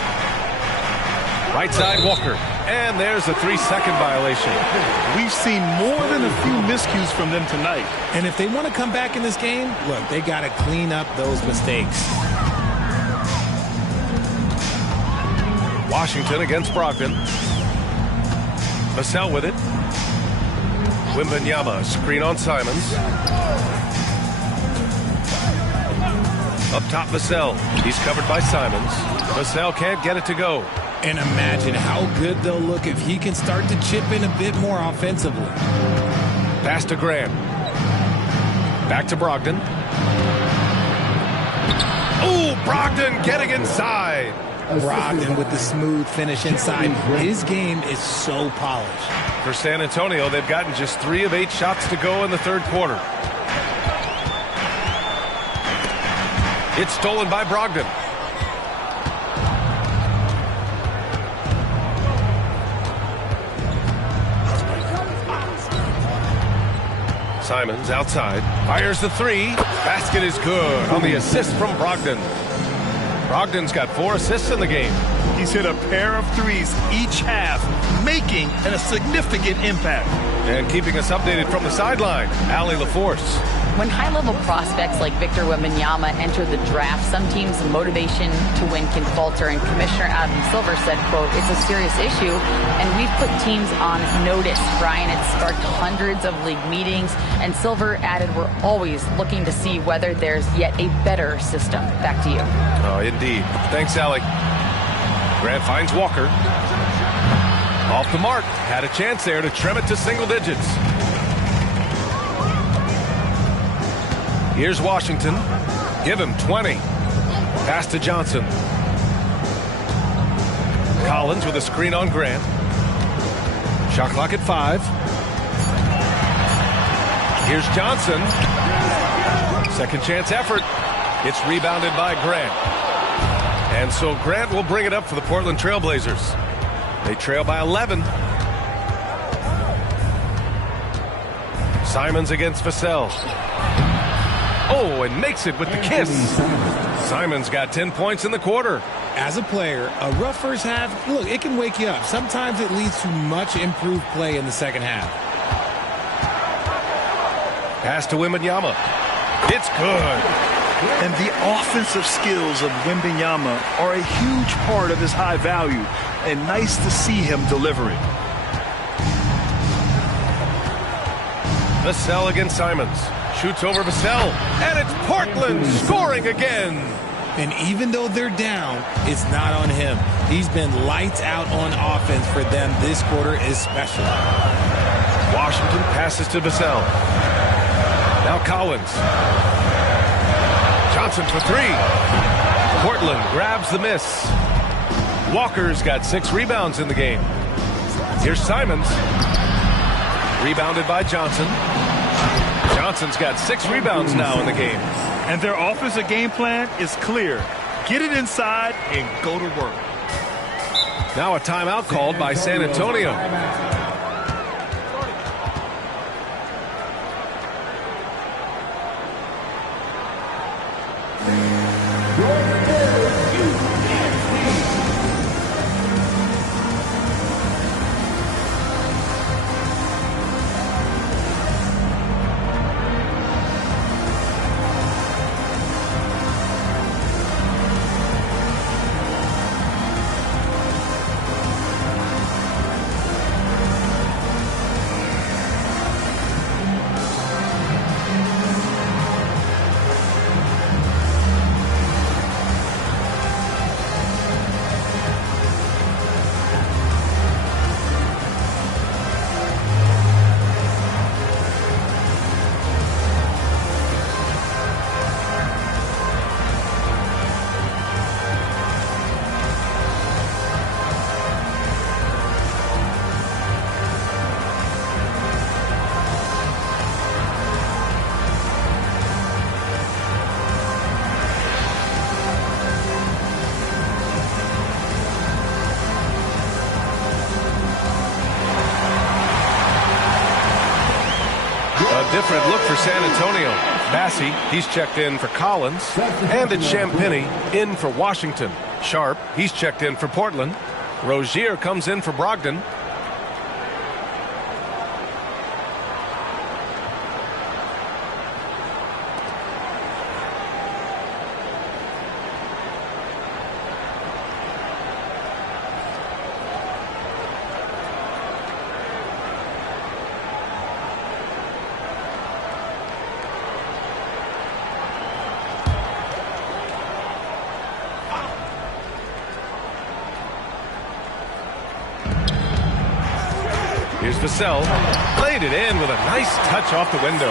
Right side, Walker. And there's a 3-second violation. We've seen more than a few miscues from them tonight. And if they want to come back in this game, look, they got to clean up those mistakes. Washington against Brogdon. Vassell with it. Wembanyama, screen on Simons. Up top, Vassell. He's covered by Simons. Vassell can't get it to go. And imagine how good they'll look if he can start to chip in a bit more offensively. Pass to Grant. Back to Brogdon. Oh, Brogdon getting inside. Brogdon with the smooth finish inside. His game is so polished. For San Antonio, they've gotten just 3 of 8 shots to go in the third quarter. It's stolen by Brogdon. Simons outside. Fires the 3. Basket is good on the assist from Brogdon. Brogdon's got 4 assists in the game. He's hit a pair of threes each half, making a significant impact. And keeping us updated from the sideline, Allie LaForce. When high-level prospects like Victor Wembanyama enter the draft, some teams' motivation to win can falter, and Commissioner Adam Silver said, quote, "It's a serious issue, and we've put teams on notice." Brian, it sparked hundreds of league meetings, and Silver added, "We're always looking to see whether there's yet a better system." Back to you. Oh, indeed. Thanks, Allie. Grant finds Walker. Off the mark. Had a chance there to trim it to single digits. Here's Washington. Give him 20. Pass to Johnson. Collins with a screen on Grant. Shot clock at 5. Here's Johnson. Second chance effort. It's rebounded by Grant. And so Grant will bring it up for the Portland Trailblazers. They trail by 11. Simons against Vassell. Oh, and makes it with the kiss. Simons got 10 points in the quarter. As a player, a rough first half, look, it can wake you up. Sometimes it leads to much improved play in the second half. Pass to Wembanyama. It's good. And the offensive skills of Wembanyama are a huge part of his high value, and nice to see him deliver it. Vassell against Simons. Shoots over Vassell, and it's Portland scoring again. And even though they're down, it's not on him. He's been lights out on offense for them this quarter especially. Washington passes to Vassell. Now Collins. Johnson for 3. Portland grabs the miss. Walker's got 6 rebounds in the game. Here's Simons. Rebounded by Johnson. Johnson's got 6 rebounds now in the game. And their offensive game plan is clear. Get it inside and go to work. Now a timeout called by San Antonio. Different look for San Antonio. Massey, he's checked in for Collins. And it's Champagnie in for Washington. Sharp, he's checked in for Portland. Rozier comes in for Brogdon. Here's Vassell. Played it in with a nice touch off the window.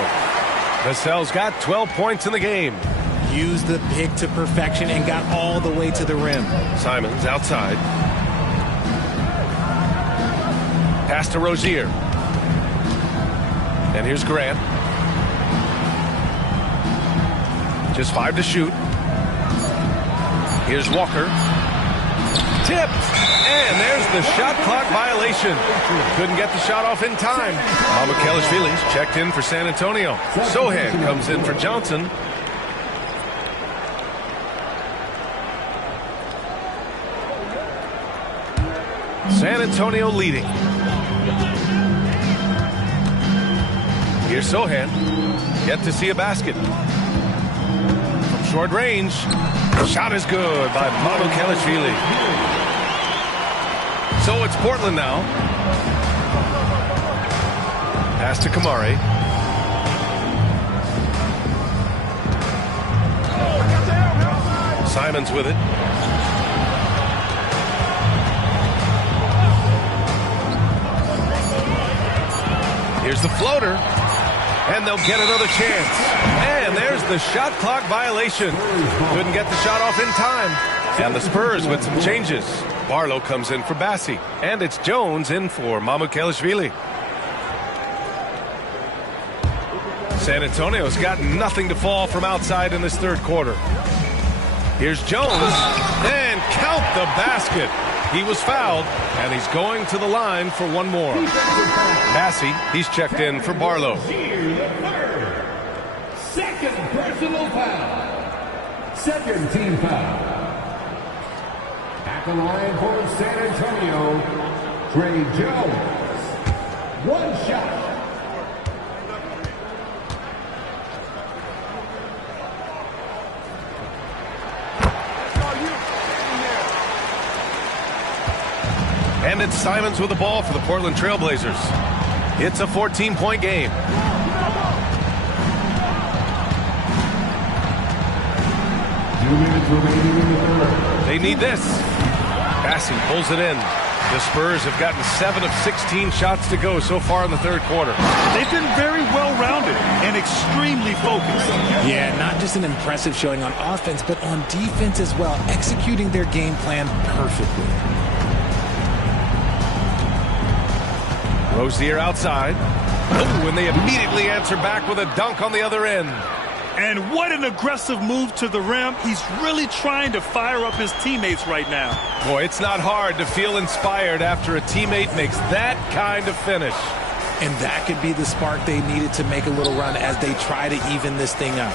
Vassell's got 12 points in the game. Used the pick to perfection and got all the way to the rim. Simons outside. Pass to Rozier. And here's Grant. Just 5 to shoot. Here's Walker. Tipped. And there's the shot clock violation. Couldn't get the shot off in time. Kelishvili's checked in for San Antonio. Sohan comes in for Johnson. San Antonio leading. Here's Sohan. Yet to see a basket. From short range, shot is good by Mamukelashvili. So it's Portland now. Pass to Kamari. Simons with it. Here's the floater. And they'll get another chance. And there's the shot clock violation. Couldn't get the shot off in time. And the Spurs with some changes. Barlow comes in for Bassi. And it's Jones in for Mamukelashvili. San Antonio's got nothing to fall from outside in this third quarter. Here's Jones. And count the basket. He was fouled, and he's going to the line for one more. Bassi, he's checked in for Barlow. Second personal foul. Second team foul. At the line for San Antonio, Trey Jones. One shot. And it's Simons with the ball for the Portland Trailblazers. It's a 14-point game. They need this. Bassi pulls it in. The Spurs have gotten 7 of 16 shots to go so far in the third quarter. They've been very well-rounded and extremely focused. Yeah, not just an impressive showing on offense, but on defense as well, executing their game plan perfectly. Rozier outside. Oh, and they immediately answer back with a dunk on the other end. And what an aggressive move to the rim. He's really trying to fire up his teammates right now. Boy, it's not hard to feel inspired after a teammate makes that kind of finish. And that could be the spark they needed to make a little run as they try to even this thing up.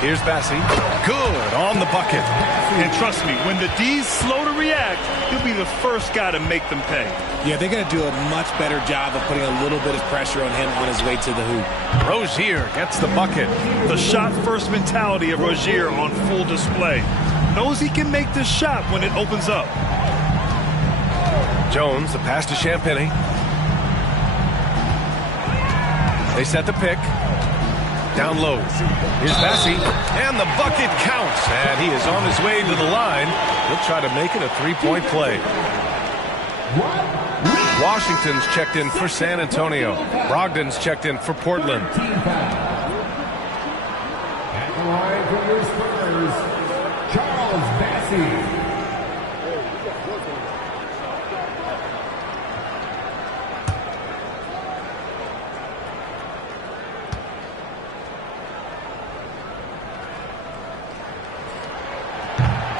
Here's Bassi. Good on the bucket. And trust me, when the D's slow to react, he'll be the first guy to make them pay. Yeah, they're going to do a much better job of putting a little bit of pressure on him on his way to the hoop. Rozier gets the bucket. The shot-first mentality of Rozier on full display. Knows he can make this shot when it opens up. Jones, the pass to Champagny. They set the pick. Down low. Here's Bassi. And the bucket counts. And he is on his way to the line. He'll try to make it a three-point play. Washington's checked in for San Antonio. Brogdon's checked in for Portland. At the line for your Spurs, Charles Bassi.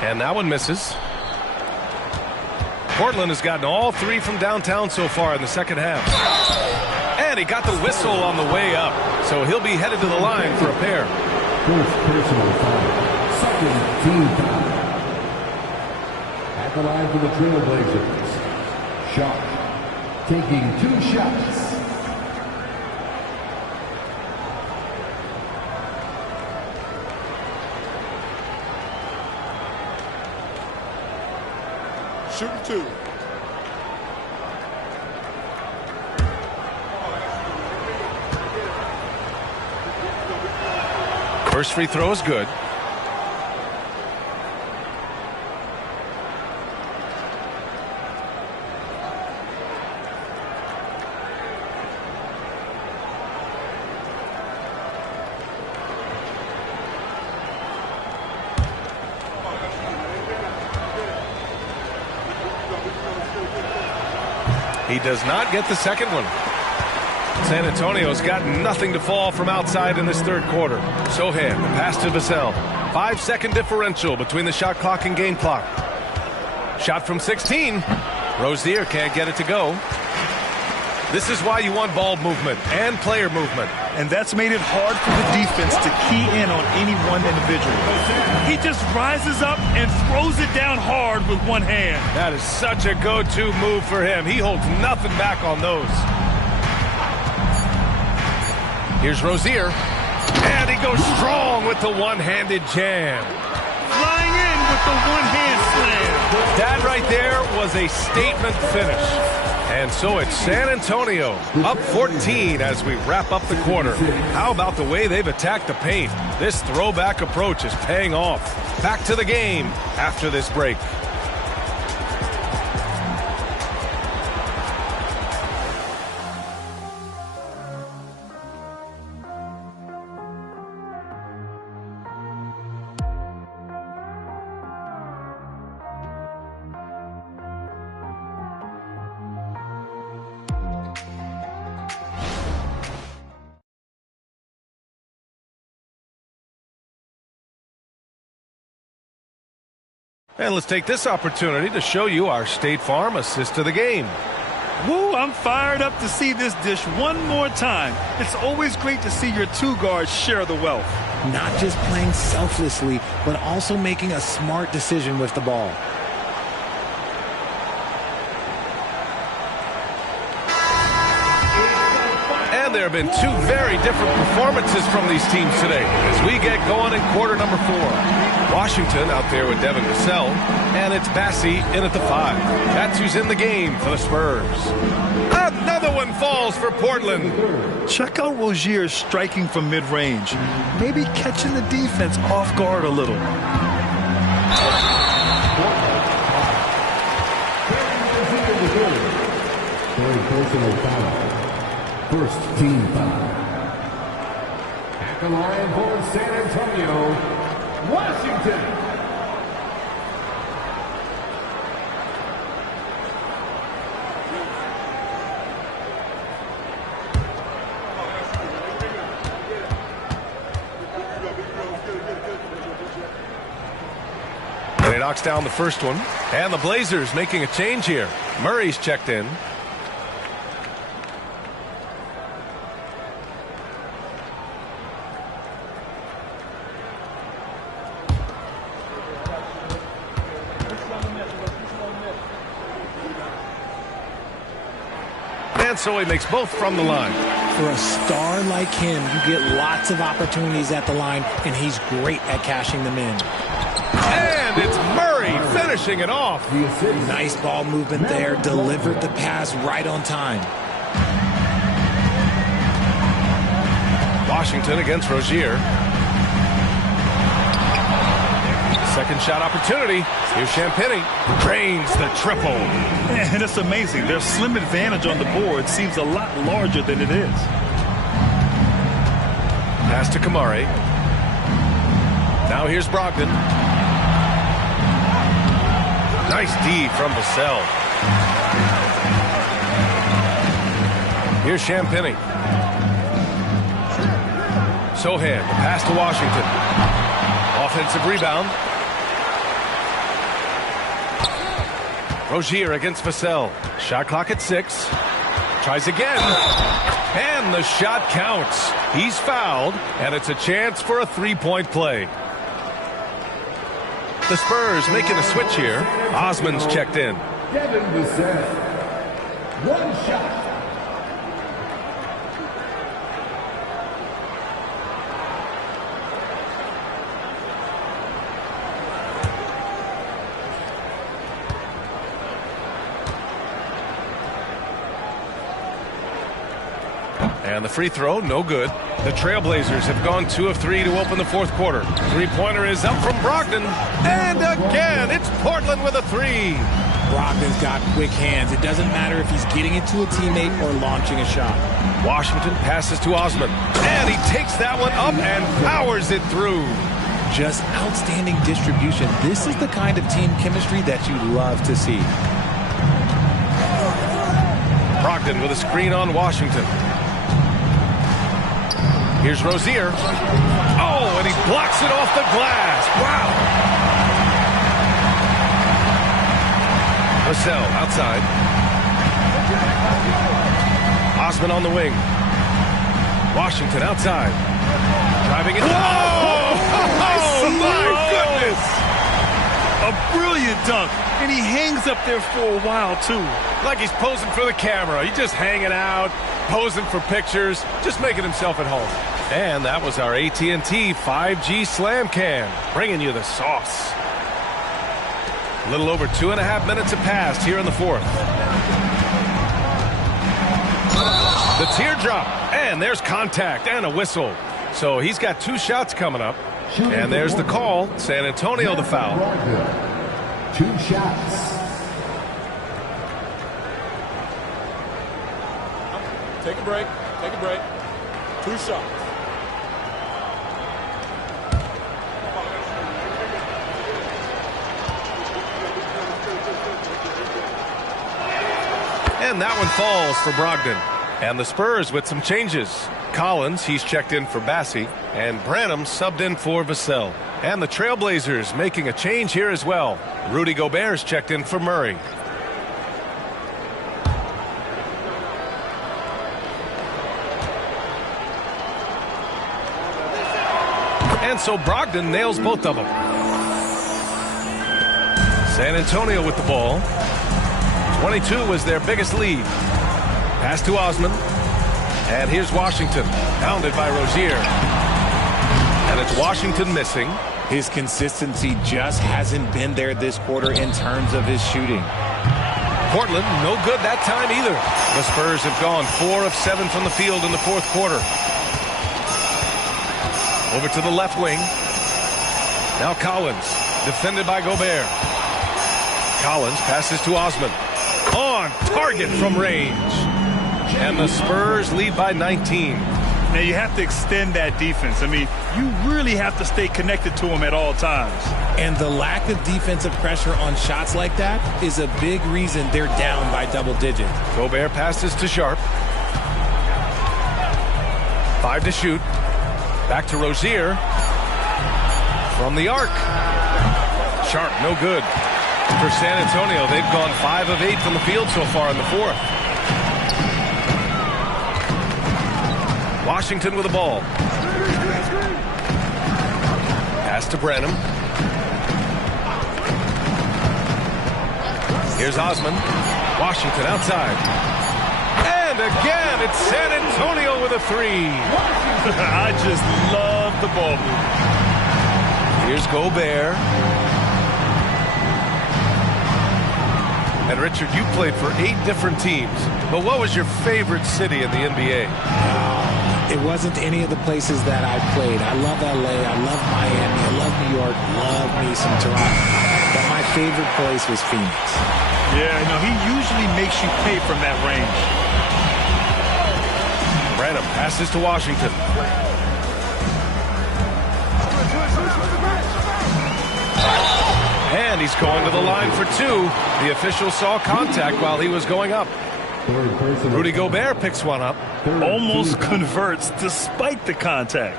And that one misses. Portland has gotten all 3 from downtown so far in the second half. And he got the whistle on the way up. So he'll be headed to the line for a pair. First personal foul. Second team foul. At the line for the Trailblazers, Sharp taking 2 shots. Shooting 2. First free throw is good. He does not get the second one. San Antonio's got nothing to fall from outside in this third quarter. Sohan, pass to Vassell. 5-second differential between the shot clock and game clock. Shot from 16. Rozier can't get it to go. This is why you want ball movement and player movement. And that's made it hard for the defense to key in on any one individual. He just rises up and throws it down hard with one hand. That is such a go-to move for him. He holds nothing back on those. Here's Rozier. goes strong with the one-handed jam. Flying in with the one-hand slam. That right there was a statement finish. And so it's San Antonio up 14 as we wrap up the quarter. How about the way they've attacked the paint? This throwback approach is paying off. Back to the game after this break. And let's take this opportunity to show you our State Farm assist to the game. Woo, I'm fired up to see this dish one more time. It's always great to see your two guards share the wealth. Not just playing selflessly, but also making a smart decision with the ball. And there have been two very different performances from these teams today as we get going in quarter number 4. Washington out there with Devin Vassell, and it's Bassey in at the 5. That's who's in the game for the Spurs. Another one falls for Portland. Check out Rozier striking from mid-range. Maybe catching the defense off guard a little. Third personal foul. First team foul. At the line for San Antonio, Washington. And he knocks down the first one. And the Blazers making a change here. Murray's checked in. And so he makes both from the line. For a star like him, you get lots of opportunities at the line, and he's great at cashing them in. And it's Murray finishing it off. Nice ball movement there. Delivered the pass right on time. Washington against Rozier. Second shot opportunity. Here's Champagnie. Drains the triple. And it's amazing. Their slim advantage on the board seems a lot larger than it is. Pass to Kamari. Now here's Brogdon. Nice D from Vassell. Here's Champagnie. Sohan, the pass to Washington. Offensive rebound. Rozier against Vassell. Shot clock at 6. Tries again. And the shot counts. He's fouled, and it's a chance for a three-point play. The Spurs making a switch here. Osman's checked in. Devin Vassell. One shot. And the free throw, no good. The Trailblazers have gone 2 of 3 to open the fourth quarter. Three-pointer is up from Brogdon. And again, it's Portland with a 3. Brogdon's got quick hands. It doesn't matter if he's getting it to a teammate or launching a shot. Washington passes to Osman. And he takes that one up and powers it through. Just outstanding distribution. This is the kind of team chemistry that you love to see. Brogdon with a screen on Washington. Here's Rozier. Oh, and he blocks it off the glass. Wow. Vassell outside. Osman on the wing. Washington outside. Driving it. Whoa! Oh, my goodness! A brilliant dunk. And he hangs up there for a while, too. Like he's posing for the camera. He's just hanging out. posing for pictures, just making himself at home. And that was our AT&T 5G Slam Can, bringing you the sauce. A little over 2.5 minutes have passed here in the fourth. The teardrop, and there's contact and a whistle. So he's got 2 shots coming up. And there's the call. San Antonio the foul. 2 shots. Take a break. Take a break. 2 shots. And that one falls for Brogdon. And the Spurs with some changes. Collins, he's checked in for Bassi, and Branham subbed in for Vassell. And the Trailblazers making a change here as well. Rudy Gobert's checked in for Murray. And so Brogdon nails both of them. San Antonio with the ball. 22 was their biggest lead. Pass to Osman. And here's Washington, pounded by Rozier. And it's Washington missing. His consistency just hasn't been there this quarter in terms of his shooting. Portland, no good that time either. The Spurs have gone 4 of 7 from the field in the fourth quarter. Over to the left wing. Now Collins, defended by Gobert. Collins passes to Osman. On target from range. And the Spurs lead by 19. Now you have to extend that defense. I mean, you really have to stay connected to them at all times. And the lack of defensive pressure on shots like that is a big reason they're down by double digits. Gobert passes to Sharp. 5 to shoot. Back to Rozier. From the arc. Sharp, no good. For San Antonio, they've gone 5 of 8 from the field so far in the fourth. Washington with the ball. Pass to Branham. Here's Osman. Washington outside. And again, it's San Antonio with a 3. I just love the ball movement. Here's Gobert. And Richard, you played for 8 different teams. But what was your favorite city in the NBA? It wasn't any of the places that I played. I love LA, I love Miami, I love New York, love me some Toronto. But my favorite place was Phoenix. Yeah, no, he usually makes you pay from that range. Branham passes to Washington. And he's going to the line for 2. The official saw contact while he was going up. Rudy Gobert picks one up. Almost converts despite the contact.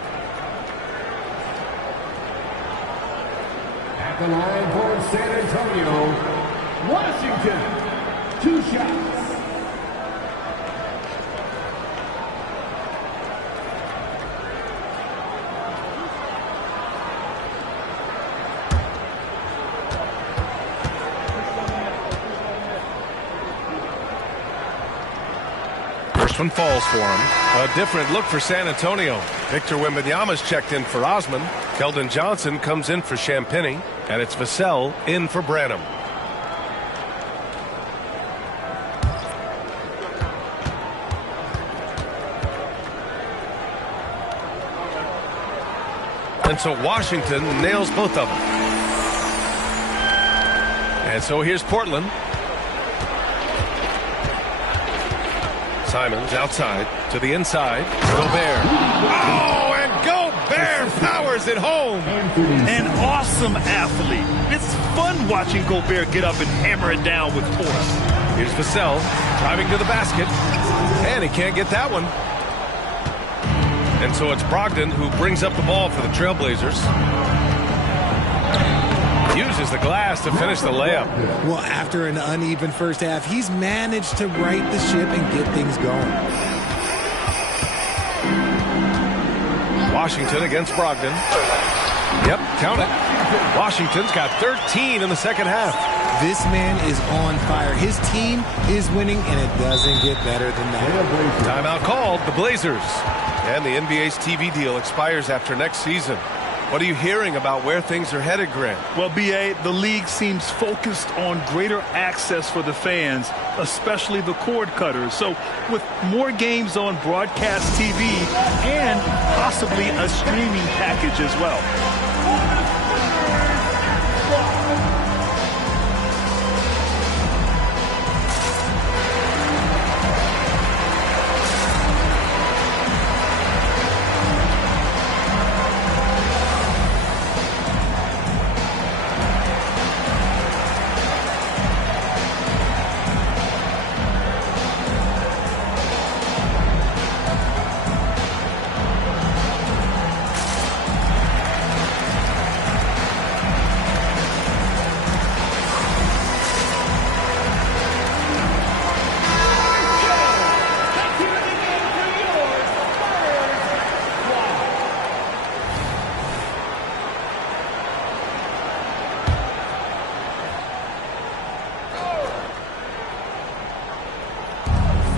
At the line for San Antonio, Washington, 2 shots. First one falls for him. A different look for San Antonio. Victor Wembanyama's checked in for Osman. Keldon Johnson comes in for Champagny. And it's Vassell in for Branham. And so Washington nails both of them. And so here's Portland. Simons outside to the inside. Gobert. Oh, and Gobert powers it home. An awesome athlete. It's fun watching Gobert get up and hammer it down with force. Here's Vassell driving to the basket. And he can't get that one. And so it's Brogdon who brings up the ball for the Trailblazers. Uses the glass to finish the layup. Well, after an uneven first half, he's managed to right the ship and get things going. Washington against Brogdon. Yep, count it. Washington's got 13 in the second half. This man is on fire. His team is winning, and it doesn't get better than that. Timeout called, the Blazers. And the NBA's TV deal expires after next season. What are you hearing about where things are headed, Grant? Well, B.A., the league seems focused on greater access for the fans, especially the cord cutters. So with more games on broadcast TV and possibly a streaming package as well.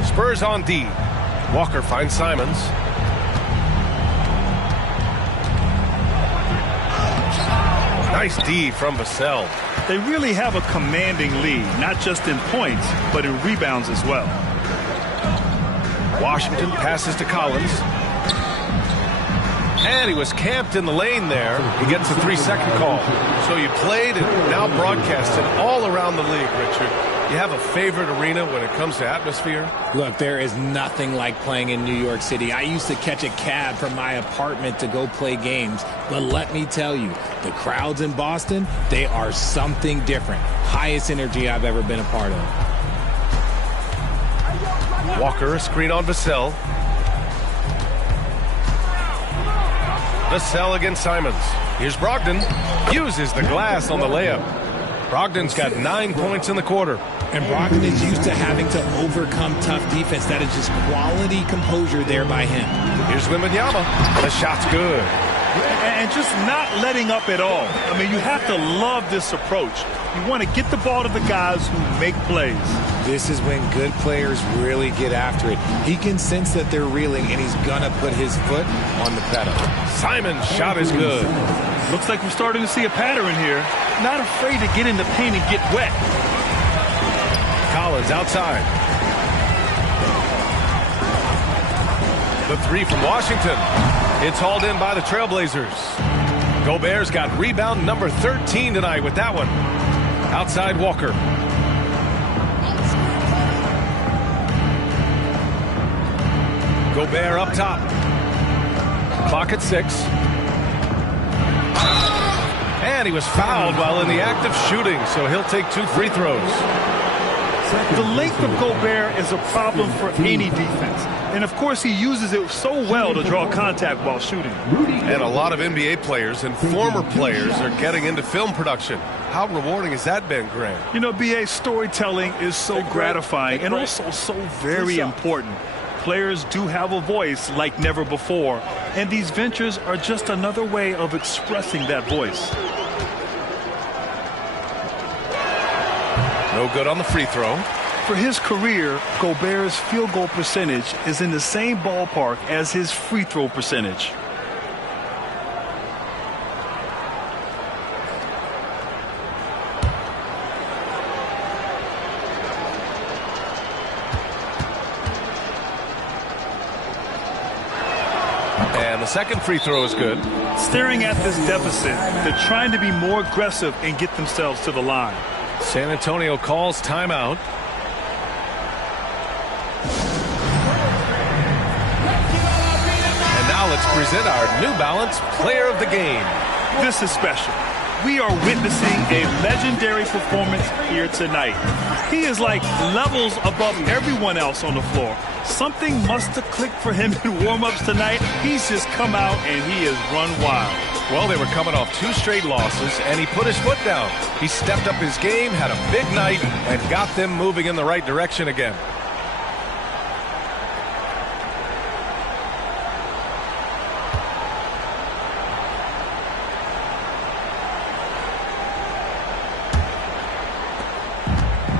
Spurs on D. Walker finds Simons. Nice D from Vassell. They really have a commanding lead, not just in points, but in rebounds as well. Washington passes to Collins. And he was camped in the lane there. He gets a 3-second call. So you played and now broadcasted all around the league, Richard. You have a favorite arena when it comes to atmosphere? Look, there is nothing like playing in New York City. I used to catch a cab from my apartment to go play games. But let me tell you, the crowds in Boston, they are something different. Highest energy I've ever been a part of. Walker, a screen on Vassell. Vassell against Simons. Here's Brogdon. Uses the glass on the layup. Brogdon's got 9 points in the quarter. And Brogdon is used to having to overcome tough defense. That is just quality composure there by him. Here's Wembanyama. The shot's good. And just not letting up at all. I mean, you have to love this approach. You want to get the ball to the guys who make plays. This is when good players really get after it. He can sense that they're reeling, and he's going to put his foot on the pedal. Simon's shot is good. Looks like we're starting to see a pattern here. Not afraid to get in the paint and get wet. Collins outside. The three from Washington. It's hauled in by the Trailblazers. Gobert's got rebound number 13 tonight with that one. Outside Walker. Gobert up top. Clock at 6. And he was fouled while in the act of shooting, so he'll take 2 free throws. The length of Gobert is a problem for any defense. And, of course, he uses it so well to draw contact while shooting. And a lot of NBA players and former players are getting into film production. How rewarding has that been, Grant? You know, BA, storytelling is so gratifying and also so very important. Players do have a voice like never before, and these ventures are just another way of expressing that voice. No good on the free throw. For his career, Gobert's field goal percentage is in the same ballpark as his free throw percentage. And the second free throw is good. Staring at this deficit, they're trying to be more aggressive and get themselves to the line. San Antonio calls timeout. And now let's present our New Balance Player of the Game. This is special. We are witnessing a legendary performance here tonight. He is like levels above everyone else on the floor. Something must have clicked for him in warm-ups tonight. He's just come out and he has run wild. Well, they were coming off 2 straight losses, and he put his foot down. He stepped up his game, had a big night, and got them moving in the right direction again.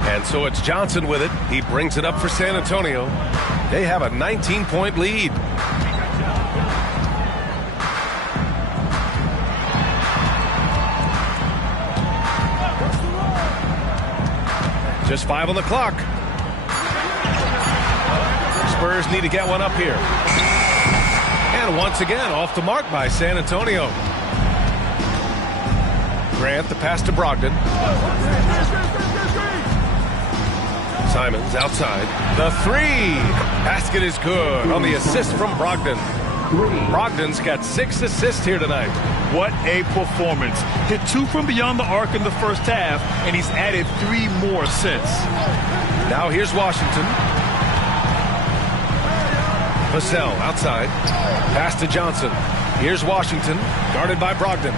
And so it's Johnson with it. He brings it up for San Antonio. They have a 19-point lead. Just 5 on the clock. Spurs need to get one up here. And once again, off the mark by San Antonio. Grant, the pass to Brogdon. Simons outside. The three. Basket is good on the assist from Brogdon. Brogdon's got 6 assists here tonight. What a performance. Hit 2 from beyond the arc in the first half, and he's added 3 more since. Now here's Washington. Vassell outside. Pass to Johnson. Here's Washington, guarded by Brogdon.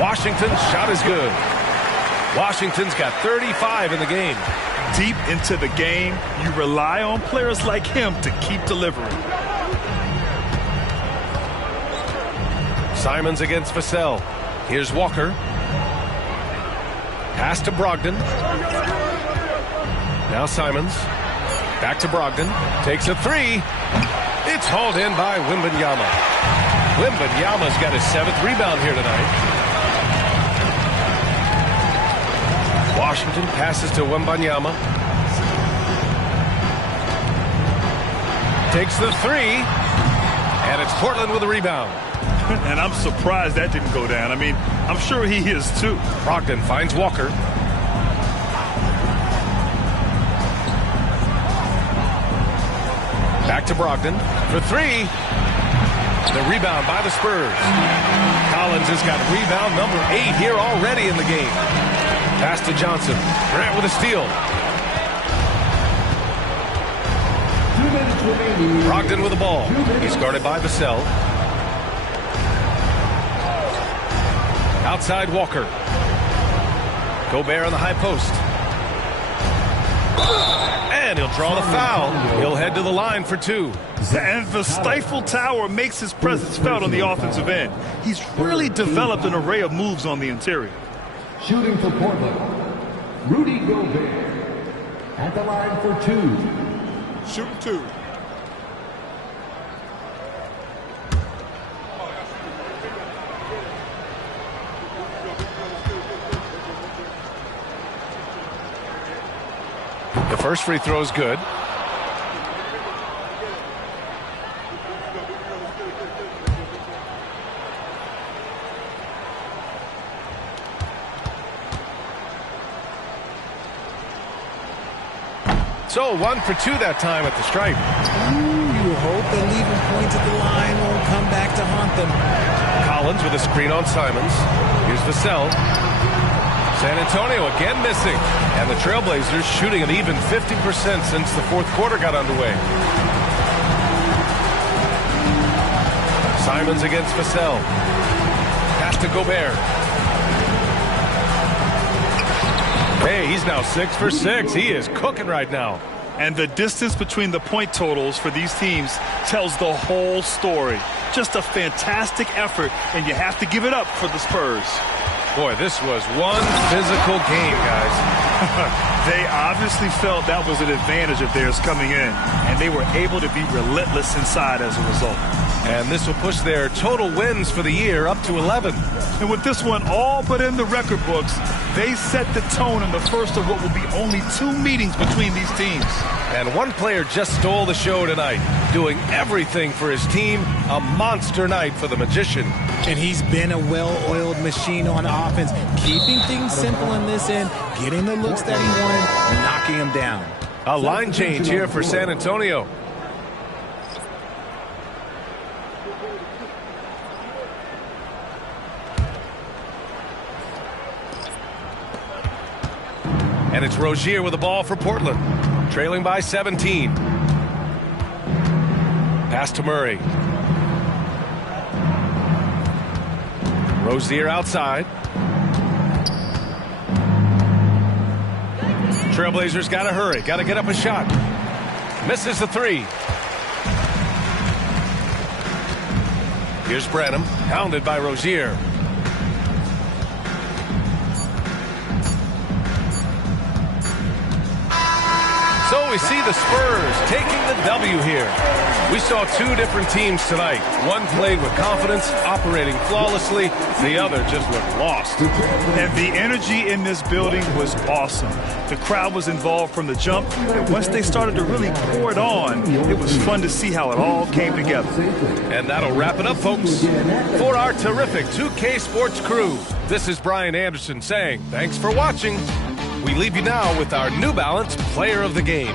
Washington's shot is good. Washington's got 35 in the game. Deep into the game, you rely on players like him to keep delivering. Simons against Vassell. Here's Walker. Pass to Brogdon. Now Simons. Back to Brogdon. Takes a 3. It's hauled in by Wembanyama. Wembanyama's got his 7th rebound here tonight. Washington passes to Wembanyama. Takes the 3. And it's Portland with a rebound. And I'm surprised that didn't go down. I mean, I'm sure he is too. Brogdon finds Walker. Back to Brogdon for 3. The rebound by the Spurs. Collins has got rebound number 8 here already in the game. Pass to Johnson. Grant with a steal. Brogdon with the ball. He's guarded by Vassell. Outside Walker. Gobert on the high post. And he'll draw the foul. He'll head to the line for 2. And the Stifle Tower makes his presence felt on the offensive end. He's really developed an array of moves on the interior. Shooting for Portland, Rudy Gobert. At the line for 2. Shooting 2. The first free throw is good. So 1 for 2 that time at the stripe. You hope that leaving points at the line won't come back to haunt them. Collins with a screen on Simons. Here's Vassell. San Antonio again missing. And the Trailblazers shooting an even 50% since the 4th quarter got underway. Simons against Vassell. Pass to Gobert. Hey, he's now 6 for 6. He is cooking right now. And the distance between the point totals for these teams tells the whole story. Just a fantastic effort, and you have to give it up for the Spurs. Boy, this was one physical game, guys. They obviously felt that was an advantage of theirs coming in, and they were able to be relentless inside as a result. And this will push their total wins for the year up to 11. And with this one all but in the record books, they set the tone in the first of what will be only 2 meetings between these teams. And one player just stole the show tonight, doing everything for his team. A monster night for the Magician. And he's been a well-oiled machine on offense, keeping things simple in this end, getting the looks that he wanted, and knocking them down. A line change here for San Antonio. And it's Rozier with the ball for Portland, trailing by 17. Pass to Murray. Rozier outside. Trailblazers got to hurry, got to get up a shot. Misses the 3. Here's Branham, hounded by Rozier. we see the Spurs taking the W here. We saw two different teams tonight. One played with confidence, operating flawlessly. The other just looked lost. And the energy in this building was awesome. The crowd was involved from the jump, and once they started to really pour it on, it was fun to see how it all came together. And that'll wrap it up, folks. For our terrific 2K Sports crew, this is Brian Anderson saying thanks for watching. We leave you now with our New Balance Player of the Game.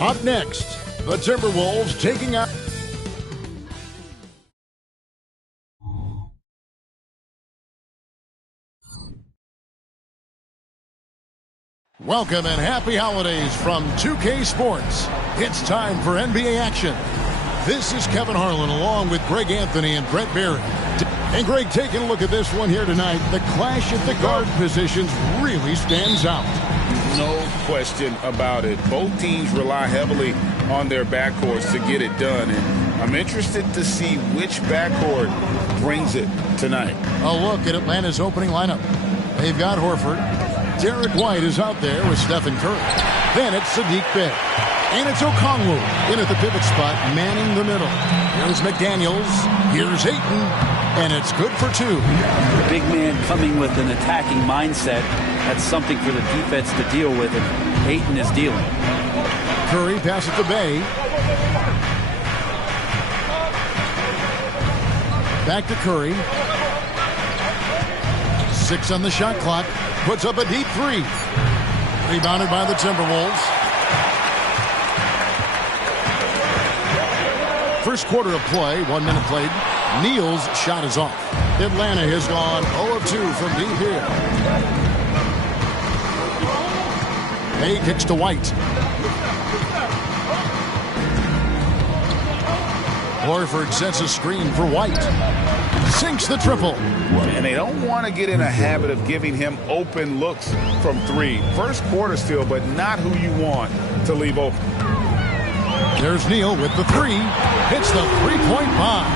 Up next, the Timberwolves taking out... Welcome and happy holidays from 2K Sports. It's time for NBA action. This is Kevin Harlan along with Greg Anthony and Brett Barry. And Greg, taking a look at this one here tonight, the clash at the guard positions really stands out. No question about it. Both teams rely heavily on their backcourts to get it done. And I'm interested to see which backcourt brings it tonight. A look at Atlanta's opening lineup. They've got Horford. Derek White is out there with Stephen Curry. Then it's Sadiq Bey. And it's Okongwu in at the pivot spot, manning the middle. Here's McDaniels. Here's Ayton. And it's good for two. The big man coming with an attacking mindset. That's something for the defense to deal with, and Ayton is dealing. Curry passes to Bey. Back to Curry. 6 on the shot clock. Puts up a deep three. Rebounded by the Timberwolves. First quarter of play, 1 minute played. Neal's shot is off. Atlanta has gone 0 of 2 from deep here. Bey kicks to White. Horford sets a screen for White. Sinks the triple. And they don't want to get in a habit of giving him open looks from three. First quarter still, but not who you want to leave open. There's Neal with the three. Hits the three-point bomb.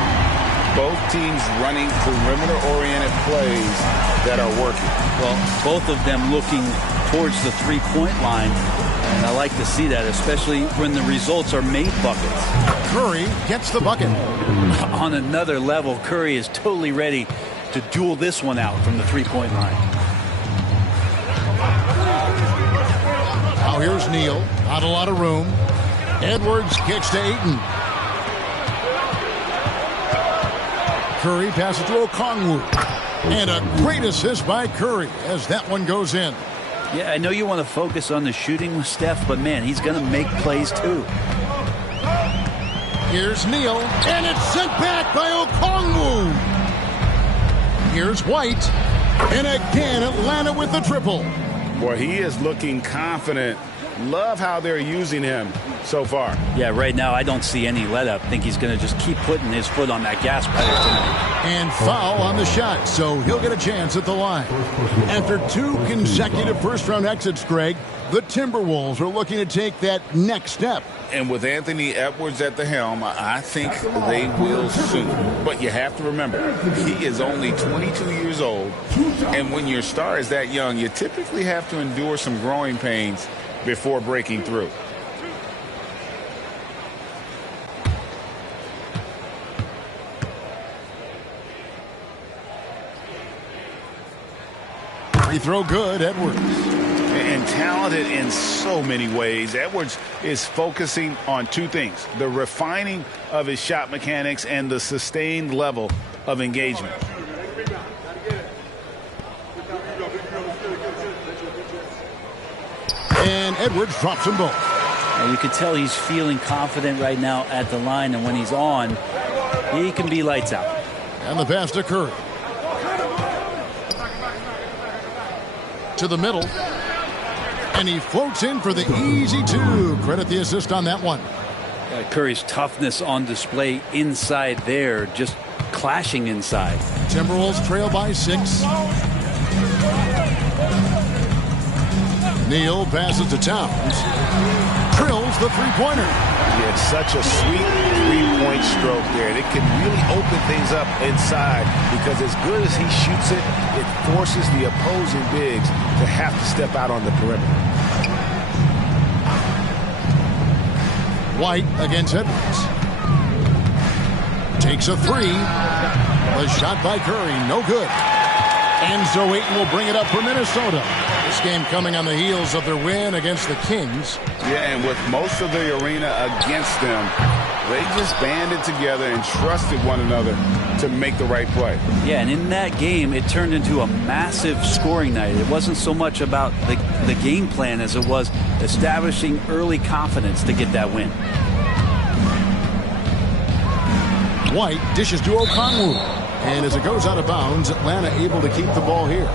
Both teams running perimeter-oriented plays that are working. Well, both of them looking towards the three-point line. And I like to see that, especially when the results are made buckets. Curry gets the bucket. On another level, Curry is totally ready to duel this one out from the three-point line. Now here's Neal. Not a lot of room. Edwards kicks to Ayton. Curry passes to Okongwu. And a great assist by Curry as that one goes in. Yeah, I know you want to focus on the shooting with Steph, but man, he's going to make plays too. Here's Neal, and it's sent back by Okongwu. Here's White, and again Atlanta with the triple. Boy, he is looking confident. Love how they're using him so far. Yeah, right now I don't see any let-up. I think he's going to just keep putting his foot on that gas pedal tonight. And foul on the shot, so he'll get a chance at the line. After 2 consecutive first-round exits, Greg, the Timberwolves are looking to take that next step. And with Anthony Edwards at the helm, I think they will soon. But you have to remember, he is only 22 years old. And when your star is that young, you typically have to endure some growing pains before breaking through. Free throw good, Edwards. And talented in so many ways. Edwards is focusing on 2 things: the refining of his shot mechanics and the sustained level of engagement. And Edwards drops them both. And you can tell he's feeling confident right now at the line, and when he's on, he can be lights out. And the pass to Curry. To the middle. And he floats in for the easy 2. Credit the assist on that one. Curry's toughness on display inside there, just clashing inside. Timberwolves trail by 6. Neal passes to Towns. Drills the three-pointer. Yeah, it's such a sweet three-point stroke there. It can really open things up inside because as good as he shoots it, it forces the opposing bigs to have to step out on the perimeter. White against Edwards. Takes a 3. The shot by Curry, no good. And so Ayton will bring it up for Minnesota. This game coming on the heels of their win against the Kings. Yeah, and with most of the arena against them, they just banded together and trusted one another to make the right play. Yeah, and in that game, it turned into a massive scoring night. It wasn't so much about the game plan as it was establishing early confidence to get that win. White dishes to Okongwu. And as it goes out of bounds, Atlanta able to keep the ball here.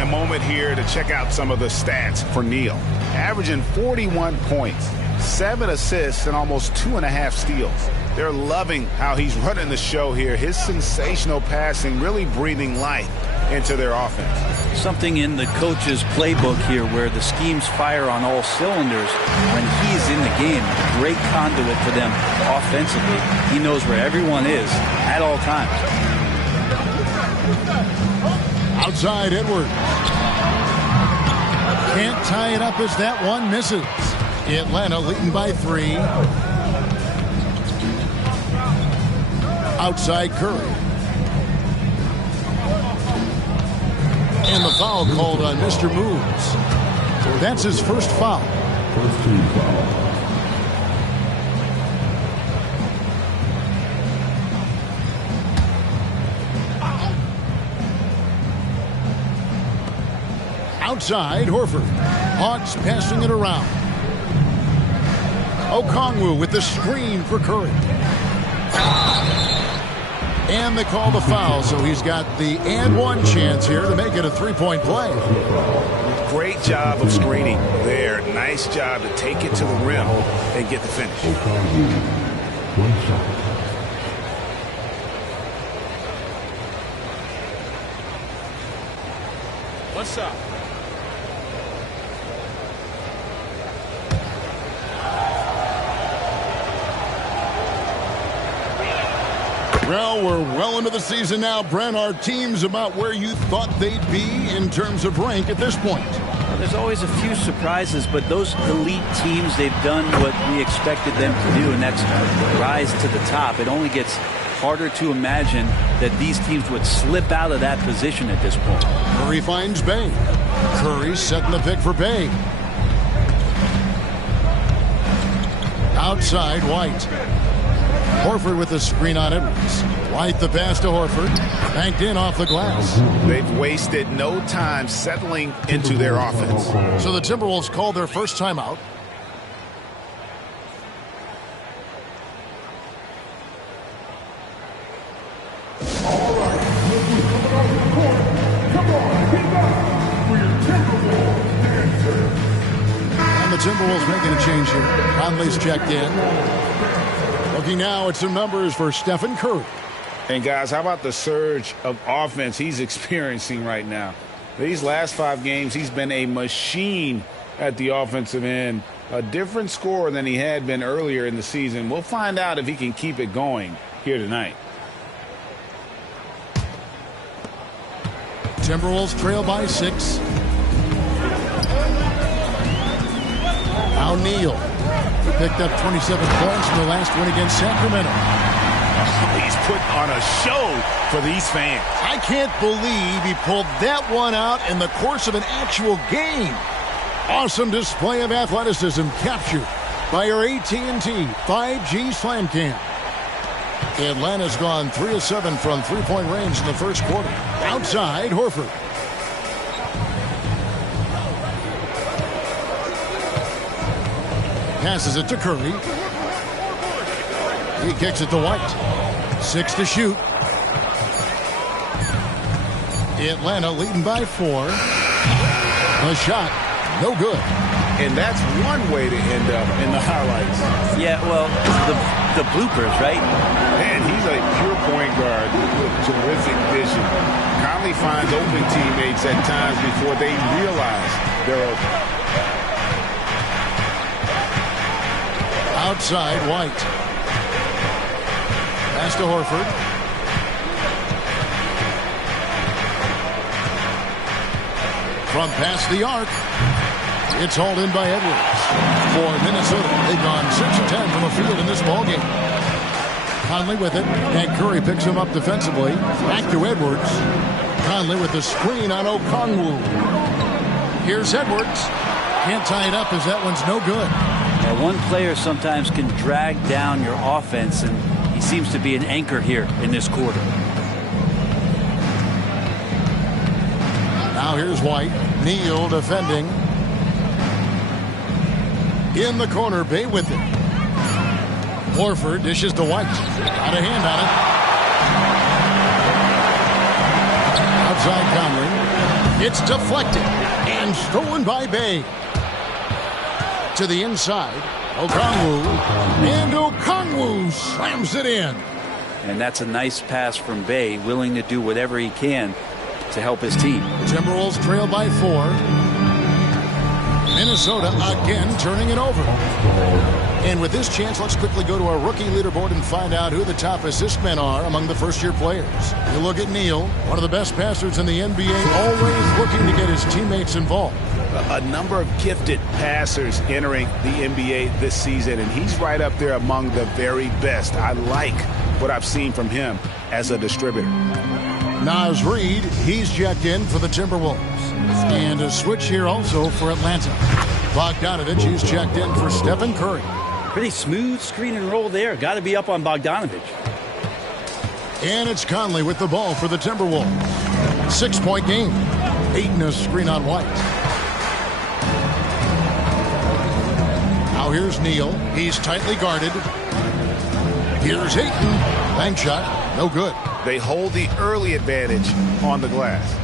A moment here to check out some of the stats for Neal. Averaging 41 points, 7 assists, and almost 2.5 steals. They're loving how he's running the show here. His sensational passing really breathing life into their offense. Something in the coach's playbook here where the schemes fire on all cylinders. When he's in the game, great conduit for them offensively. He knows where everyone is at all times. Outside Edwards. Can't tie it up as that one misses. Atlanta leading by 3. Outside Curry. And the foul called on Mr. Moves. That's his first foul. First team foul. Outside, Horford. Hawks passing it around. Okongwu with the screen for Curry. And they call the foul, so he's got the and one chance here to make it a 3-point play. Great job of screening there. Nice job to take it to the rim and get the finish. One shot. What's up? Well, we're well into the season now. Brent, our team's about where you thought they'd be in terms of rank at this point. Well, there's always a few surprises, but those elite teams, they've done what we expected them to do, and that's rise to the top. It only gets harder to imagine that these teams would slip out of that position at this point. Curry finds Bay. Curry setting the pick for Bay. Outside, White. Horford with the screen on Edwards. White the pass to Horford. Banked in off the glass. They've wasted no time settling into their offense. So the Timberwolves called their first timeout. Timberwolves making a change here. Conley's checked in. Looking now at some numbers for Stephen Curry. And guys, how about the surge of offense he's experiencing right now? These last 5 games, he's been a machine at the offensive end. A different scorer than he had been earlier in the season. We'll find out if he can keep it going here tonight. Timberwolves trail by 6. Now Neal. He picked up 27 points in the last win against Sacramento. He's putting on a show for these fans. I can't believe he pulled that one out in the course of an actual game. Awesome display of athleticism captured by our AT&T 5G Slam Cam. Atlanta's gone 3 of 7 from three-point range in the first quarter. Outside, Horford. Passes it to Curry. He kicks it to White. 6 to shoot. Atlanta leading by 4. The shot, no good. And that's one way to end up in the highlights. Yeah, well, the bloopers, right? Man, he's a pure point guard with terrific vision. Conley finds open teammates at times before they realize they're open. Outside, White. Pass to Horford. From past the arc. It's hauled in by Edwards. For Minnesota, they've gone 6 of 10 from the field in this ballgame. Conley with it, and Curry picks him up defensively. Back to Edwards. Conley with the screen on Okongwu. Here's Edwards. Can't tie it up as that one's no good. Yeah, one player sometimes can drag down your offense, and he seems to be an anchor here in this quarter. Now here's White. Neal defending. In the corner, Bay with it. Horford dishes to White. Got a hand on it. Outside Conley. It's deflected and stolen by Bay. To the inside. Okongwu. And Okongwu slams it in. And that's a nice pass from Bay, willing to do whatever he can to help his team. Timberwolves trail by 4. Minnesota again turning it over. And with this chance, let's quickly go to our rookie leaderboard and find out who the top assist men are among the first-year players. You look at Neal, one of the best passers in the NBA, always looking to get his teammates involved. A number of gifted passers entering the NBA this season, and he's right up there among the very best. I like what I've seen from him as a distributor. Naz Reid, he's checked in for the Timberwolves. And a switch here also for Atlanta. Bogdanovich, he's checked in for Stephen Curry. Pretty smooth screen and roll there. Got to be up on Bogdanovich. And it's Conley with the ball for the Timberwolves. 6-point game. Ayton a screen on White. Now here's Neal. He's tightly guarded. Here's Ayton. Bank shot. No good. They hold the early advantage on the glass.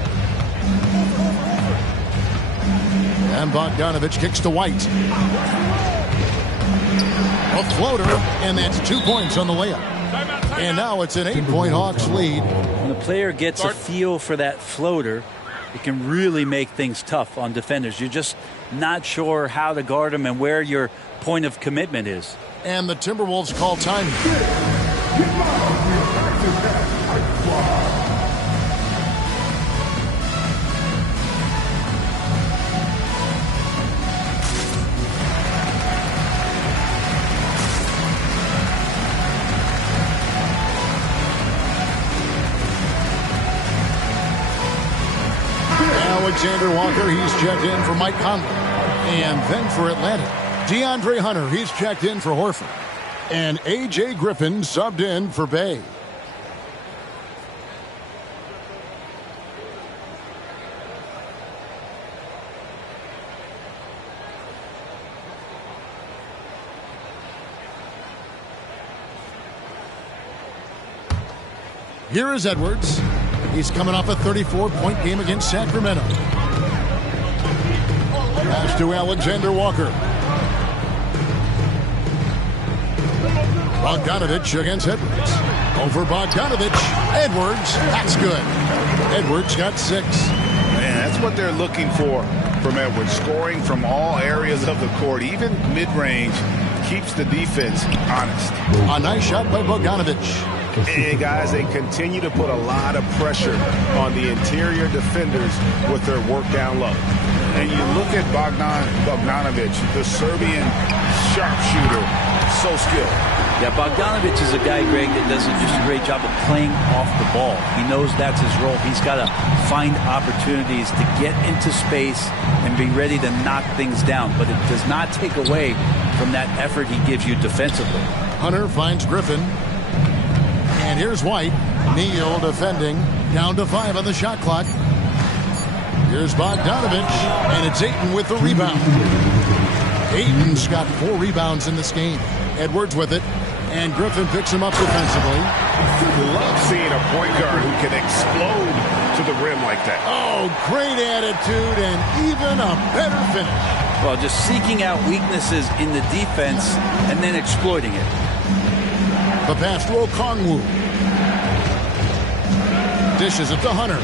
And Bogdanovich kicks to White. A floater, and that's 2 points on the layup. And now it's an 8-point Hawks lead. When a player gets a feel for that floater, it can really make things tough on defenders. You're just not sure how to guard them and where your point of commitment is. And the Timberwolves call time. Alexander Walker, he's checked in for Mike Conley. And then for Atlanta, DeAndre Hunter, he's checked in for Horford. And A.J. Griffin subbed in for Bay. Here is Edwards. He's coming off a 34-point game against Sacramento. Pass to Alexander Walker. Bogdanovich against Edwards. Over Bogdanovich. Edwards. That's good. Edwards got 6. Man, that's what they're looking for from Edwards. Scoring from all areas of the court, even mid-range, keeps the defense honest. A nice shot by Bogdanovich. And guys, they continue to put a lot of pressure on the interior defenders with their work down low. And you look at Bogdanovich, the Serbian sharpshooter, so skilled. Yeah, Bogdanovich is a guy, Greg, that does just a great job of playing off the ball. He knows that's his role. He's got to find opportunities to get into space and be ready to knock things down. But it does not take away from that effort he gives you defensively. Hunter finds Griffin. And here's White. Neal defending. Down to 5 on the shot clock. Here's Bogdanovich. And it's Ayton with the rebound. Ayton's got 4 rebounds in this game. Edwards with it. And Griffin picks him up defensively. Love seeing a point guard who can explode to the rim like that. Oh, great attitude and even a better finish. Well, just seeking out weaknesses in the defense and then exploiting it. The pass to Okongwu. Dishes it to Hunter.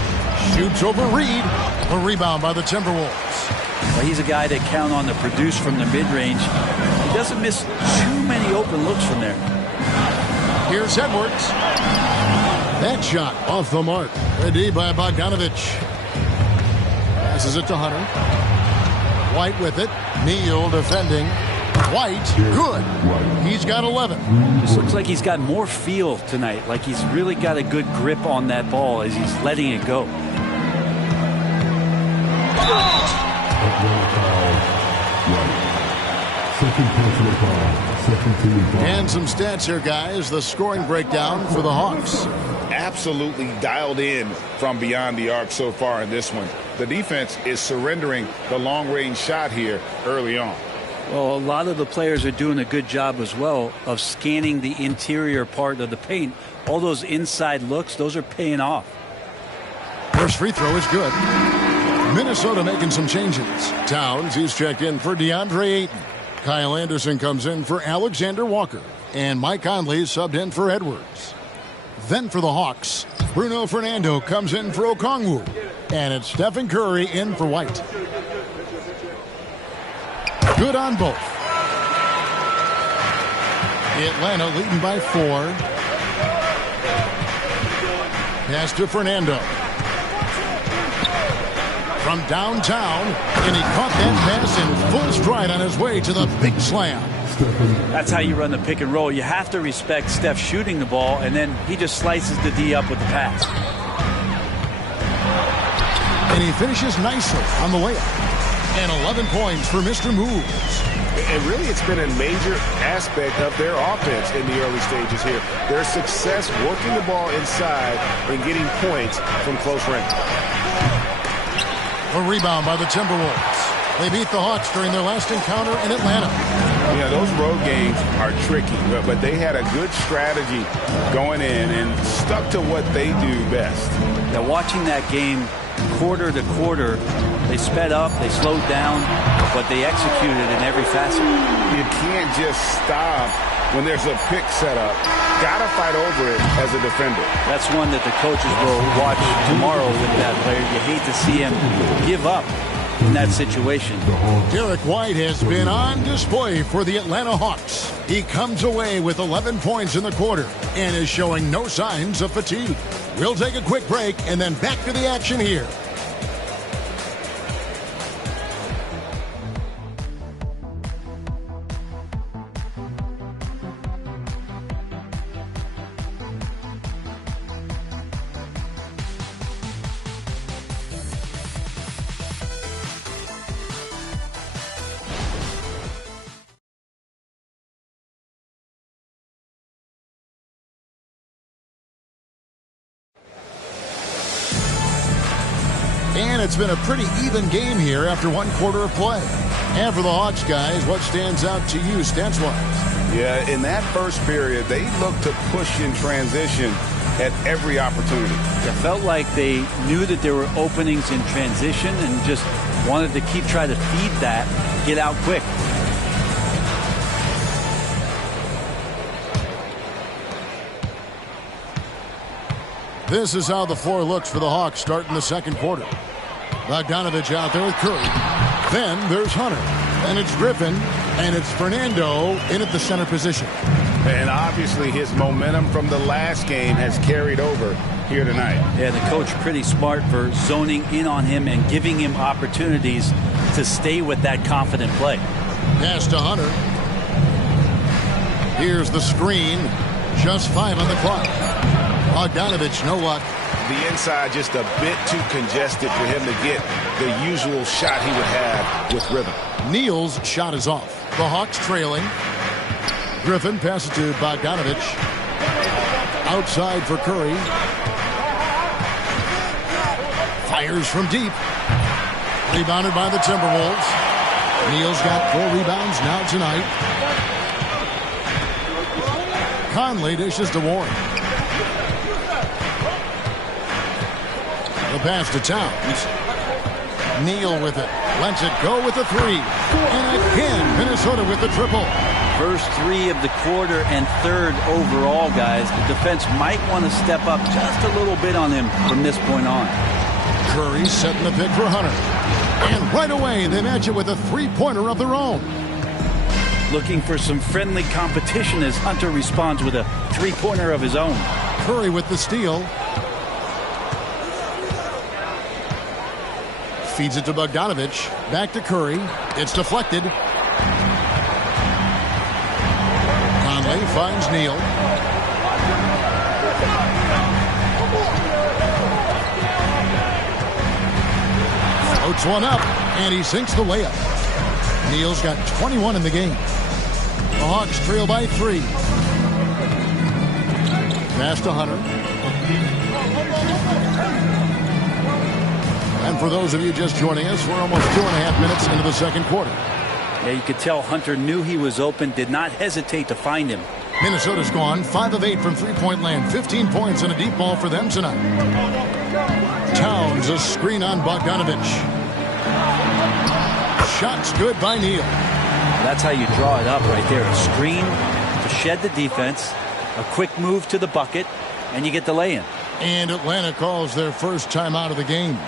Shoots over Reed. A rebound by the Timberwolves. Well, he's a guy that count on to produce from the mid-range. He doesn't miss too many open looks from there. Here's Edwards. That shot off the mark. Ready by Bogdanovich. Passes it to Hunter. White with it. Neal defending. White, good. He's got 11. Just looks like he's got more feel tonight. Like he's really got a good grip on that ball as he's letting it go. And some stats here, guys. The scoring breakdown for the Hawks. Absolutely dialed in from beyond the arc so far in this one. The defense is surrendering the long-range shot here early on. Well, a lot of the players are doing a good job as well of scanning the interior part of the paint. All those inside looks, those are paying off. First free throw is good. Minnesota making some changes. Towns, he's checked in for DeAndre Ayton. Kyle Anderson comes in for Alexander Walker. And Mike Conley subbed in for Edwards. Then for the Hawks, Bruno Fernando comes in for Okongwu. And it's Stephen Curry in for White. Good on both. Atlanta leading by 4. Pass to Fernando. From downtown, and he caught that pass in full stride on his way to the big slam. That's how you run the pick and roll. You have to respect Steph shooting the ball, and then he just slices the D up with the pass. And he finishes nicely on the layup. And 11 points for Mr. Moves. And really, it's been a major aspect of their offense in the early stages here. Their success working the ball inside and getting points from close range. A rebound by the Timberwolves. They beat the Hawks during their last encounter in Atlanta. Yeah, those road games are tricky, but they had a good strategy going in and stuck to what they do best. Now, watching that game quarter to quarter, they sped up, they slowed down, but they executed in every facet. You can't just stop when there's a pick set up. Got to fight over it as a defender. That's one that the coaches will watch tomorrow with that player. You hate to see him give up in that situation. Derek White has been on display for the Atlanta Hawks. He comes away with 11 points in the quarter and is showing no signs of fatigue. We'll take a quick break and then back to the action here. And it's been a pretty even game here after one quarter of play. And for the Hawks guys, what stands out to you stats-wise? Yeah, in that first period, they looked to push in transition at every opportunity. It felt like they knew that there were openings in transition and just wanted to keep trying to feed that, get out quick. This is how the floor looks for the Hawks starting the second quarter. Bogdanovich out there with Curry. Then there's Hunter. And it's Griffin. And it's Fernando in at the center position. And obviously his momentum from the last game has carried over here tonight. Yeah, the coach pretty smart for zoning in on him and giving him opportunities to stay with that confident play. Pass to Hunter. Here's the screen. Just 5 on the clock. Bogdanovich, no luck. The inside just a bit too congested for him to get the usual shot he would have with rhythm. Neal's shot is off. The Hawks trailing. Griffin passes to Bogdanovich. Outside for Curry. Fires from deep. Rebounded by the Timberwolves. Neal's got 4 rebounds now tonight. Conley dishes to Warren. The pass to Towns. Neal with it. Lets it go with the 3. And again, Minnesota with the triple. First 3 of the quarter and 3rd overall, guys. The defense might want to step up just a little bit on him from this point on. Curry setting the pick for Hunter. And right away, they match it with a 3-pointer of their own. Looking for some friendly competition as Hunter responds with a 3-pointer of his own. Curry with the steal. Feeds it to Bogdanovich. Back to Curry. It's deflected. Conley finds Neal. Floats one up, and he sinks the layup. Neal's got 21 in the game. The Hawks trail by 3. Pass to Hunter. And for those of you just joining us, we're almost 2.5 minutes into the second quarter. Yeah, you could tell Hunter knew he was open, did not hesitate to find him. Minnesota's gone 5 of 8 from three-point land. 15 points and a deep ball for them tonight. Towns, a screen on Bogdanovich. Shots good by Neal. That's how you draw it up right there. A screen to shed the defense, a quick move to the bucket, and you get the lay-in. And Atlanta calls their first time out of the game.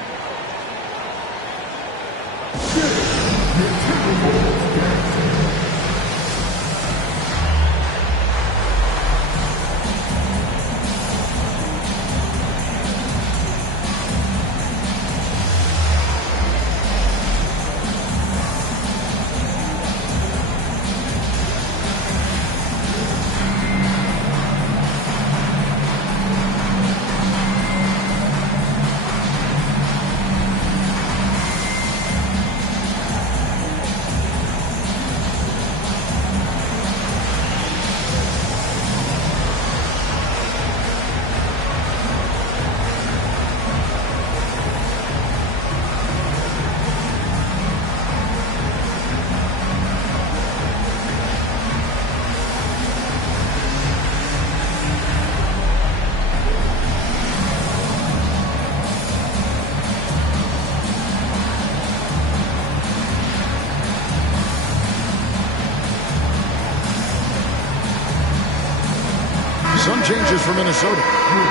Some changes for Minnesota.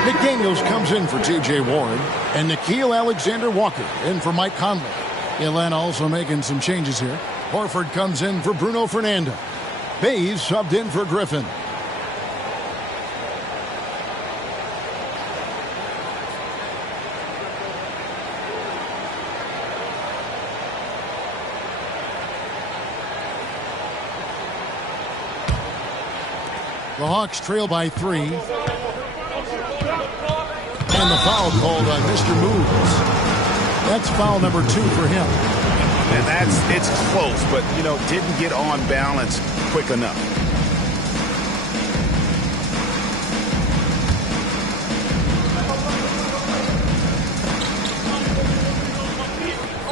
McDaniels comes in for T.J. Warren, and Nickeil Alexander-Walker in for Mike Conley. Atlanta also making some changes here. Horford comes in for Bruno Fernando. Bays subbed in for Griffin. The Hawks trail by 3. And the foul called on Mr. Moves. That's foul number 2 for him. And it's close, but, didn't get on balance quick enough.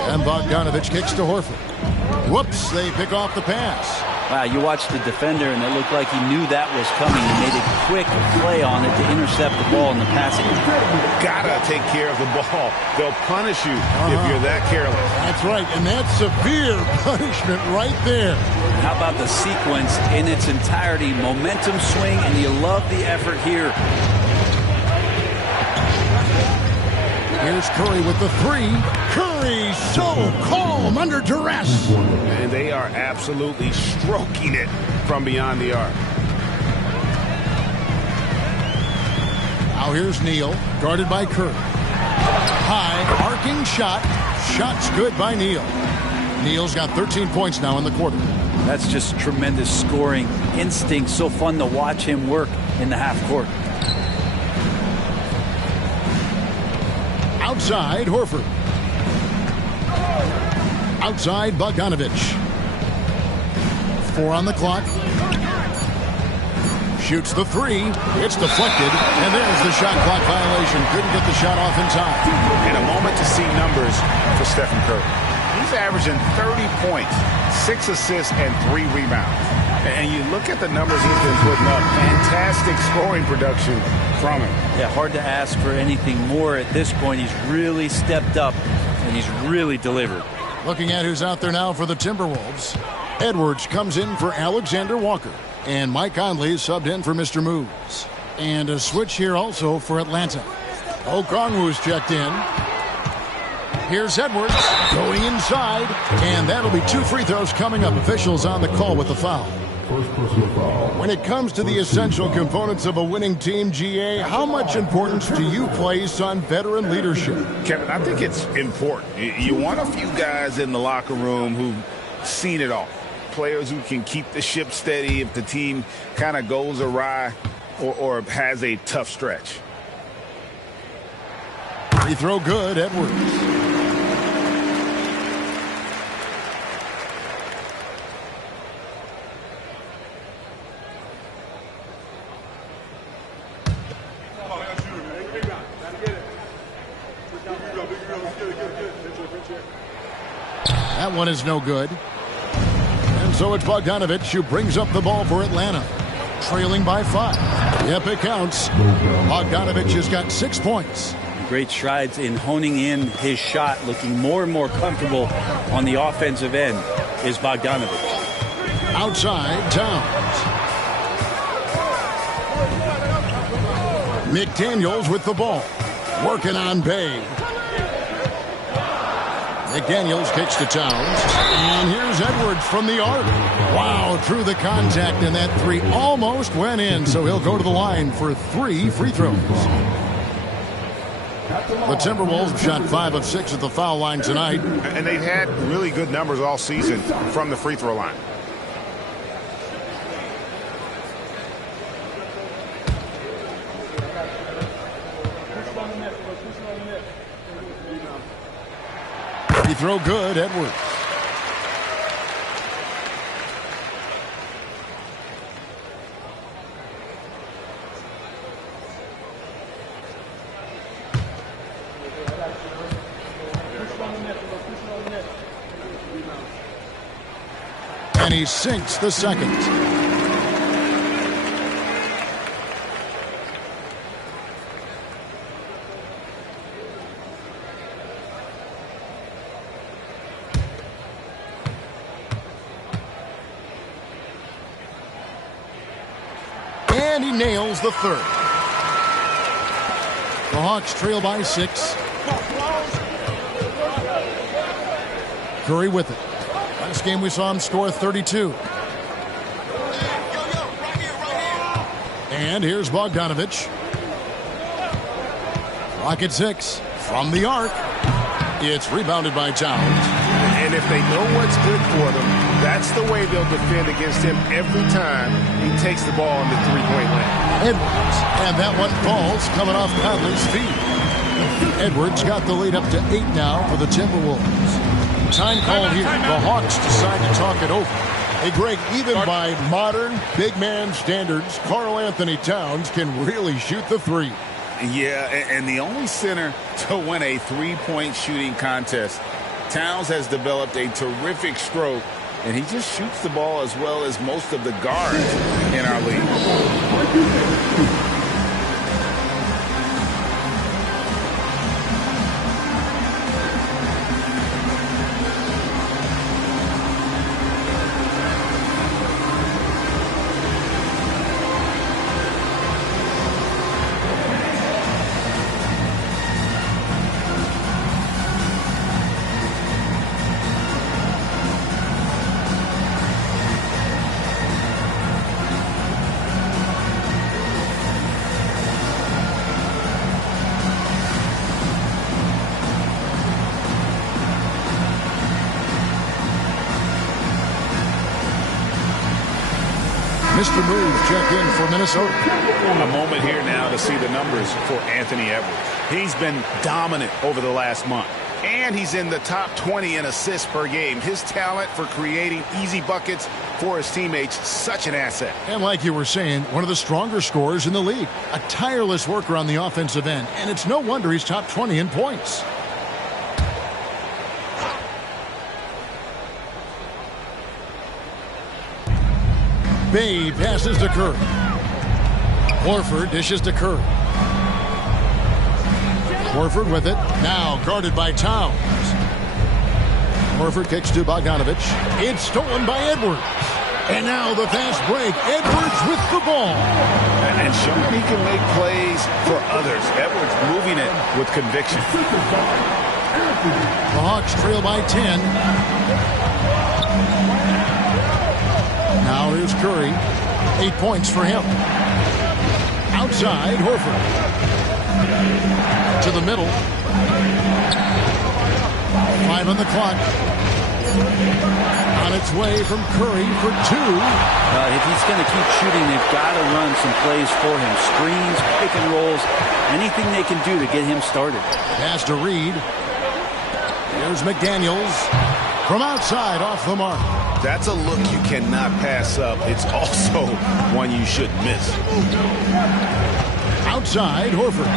And Bogdanovich kicks to Horford. Whoops, they pick off the pass. Wow, you watched the defender, and it looked like he knew that was coming. He made a quick play on it to intercept the ball in the passing. Gotta take care of the ball. They'll punish you if you're that careless. That's right, and that's severe punishment right there. How about the sequence in its entirety? Momentum swing, and you love the effort here. Here's Curry with the three. Curry so calm under duress. And they are absolutely stroking it from beyond the arc. Now here's Neal, guarded by Curry. High, arcing shot. Shot's good by Neal. Neal's got 13 points now in the quarter. That's just tremendous scoring instinct. So fun to watch him work in the half court. Outside, Horford. Outside, Bogdanovich. 4 on the clock. Shoots the three. It's deflected. And there's the shot clock violation. Couldn't get the shot off in time. And a moment to see numbers for Stephen Curry. He's averaging 30 points, 6 assists, and 3 rebounds. And you look at the numbers he's been putting up. Fantastic scoring production from him. Yeah, hard to ask for anything more at this point. He's really stepped up, and he's really delivered. Looking at who's out there now for the Timberwolves. Edwards comes in for Alexander Walker. And Mike Conley subbed in for Mr. Moves. And a switch here also for Atlanta. Okongwu's checked in. Here's Edwards going inside. And that'll be 2 free throws coming up. Officials on the call with the foul. First personal foul. When it comes to the essential components of a winning team, GA, how much importance do you place on veteran leadership? Kevin, I think it's important. You want a few guys in the locker room who've seen it all. Players who can keep the ship steady if the team kind of goes awry or has a tough stretch. Free throw good, Edwards. That one is no good. And so it's Bogdanovich who brings up the ball for Atlanta. Trailing by 5. Yep, it counts. Bogdanovich has got 6 points. Great strides in honing in his shot, looking more and more comfortable on the offensive end is Bogdanovich. Outside, Towns. McDaniels with the ball. Working on Bay. McDaniels kicks to Towns. And here's Edwards from the arc. Wow, through the contact, and that 3 almost went in. So he'll go to the line for 3 free throws. The Timberwolves shot 5 of 6 at the foul line tonight. And they've had really good numbers all season from the free throw line. Free throw good, Edwards. And he sinks the second. And he nails the third. The Hawks trail by 6. Curry with it. Last game we saw him score 32. And here's Bogdanovich. Clock at 6. From the arc. It's rebounded by Towns. And if they know what's good for them, that's the way they'll defend against him every time he takes the ball in the three-point land. Edwards. And that one falls coming off Conley's feet. Edwards got the lead up to 8 now for the Timberwolves. Time call here. The Hawks decide to talk it over. Hey, Greg, even by modern big man standards, Karl Anthony Towns can really shoot the 3. Yeah, and the only center to win a three-point shooting contest. Towns has developed a terrific stroke, and he just shoots the ball as well as most of the guards in our league. moves check in for Minnesota. A moment here now to see the numbers for Anthony Edwards. He's been dominant over the last month. And he's in the top 20 in assists per game. His talent for creating easy buckets for his teammates, such an asset. And like you were saying, one of the stronger scorers in the league. A tireless worker on the offensive end. And it's no wonder he's top 20 in points. Bay passes to Curry. Horford dishes to Curry. Horford with it. Now guarded by Towns. Horford kicks to Bogdanovich. It's stolen by Edwards. And now the fast break. Edwards with the ball. And showing he can make plays for others. Edwards moving it with conviction. The Hawks trail by 10. Now here's Curry. 8 points for him. Outside, Horford. To the middle. 5 on the clock. On its way from Curry for 2. If he's going to keep shooting, they've got to run some plays for him. Screens, pick and rolls, anything they can do to get him started. Pass to Reed. Here's McDaniels. From outside, off the mark. That's a look you cannot pass up. It's also one you shouldn't miss. Outside, Horford.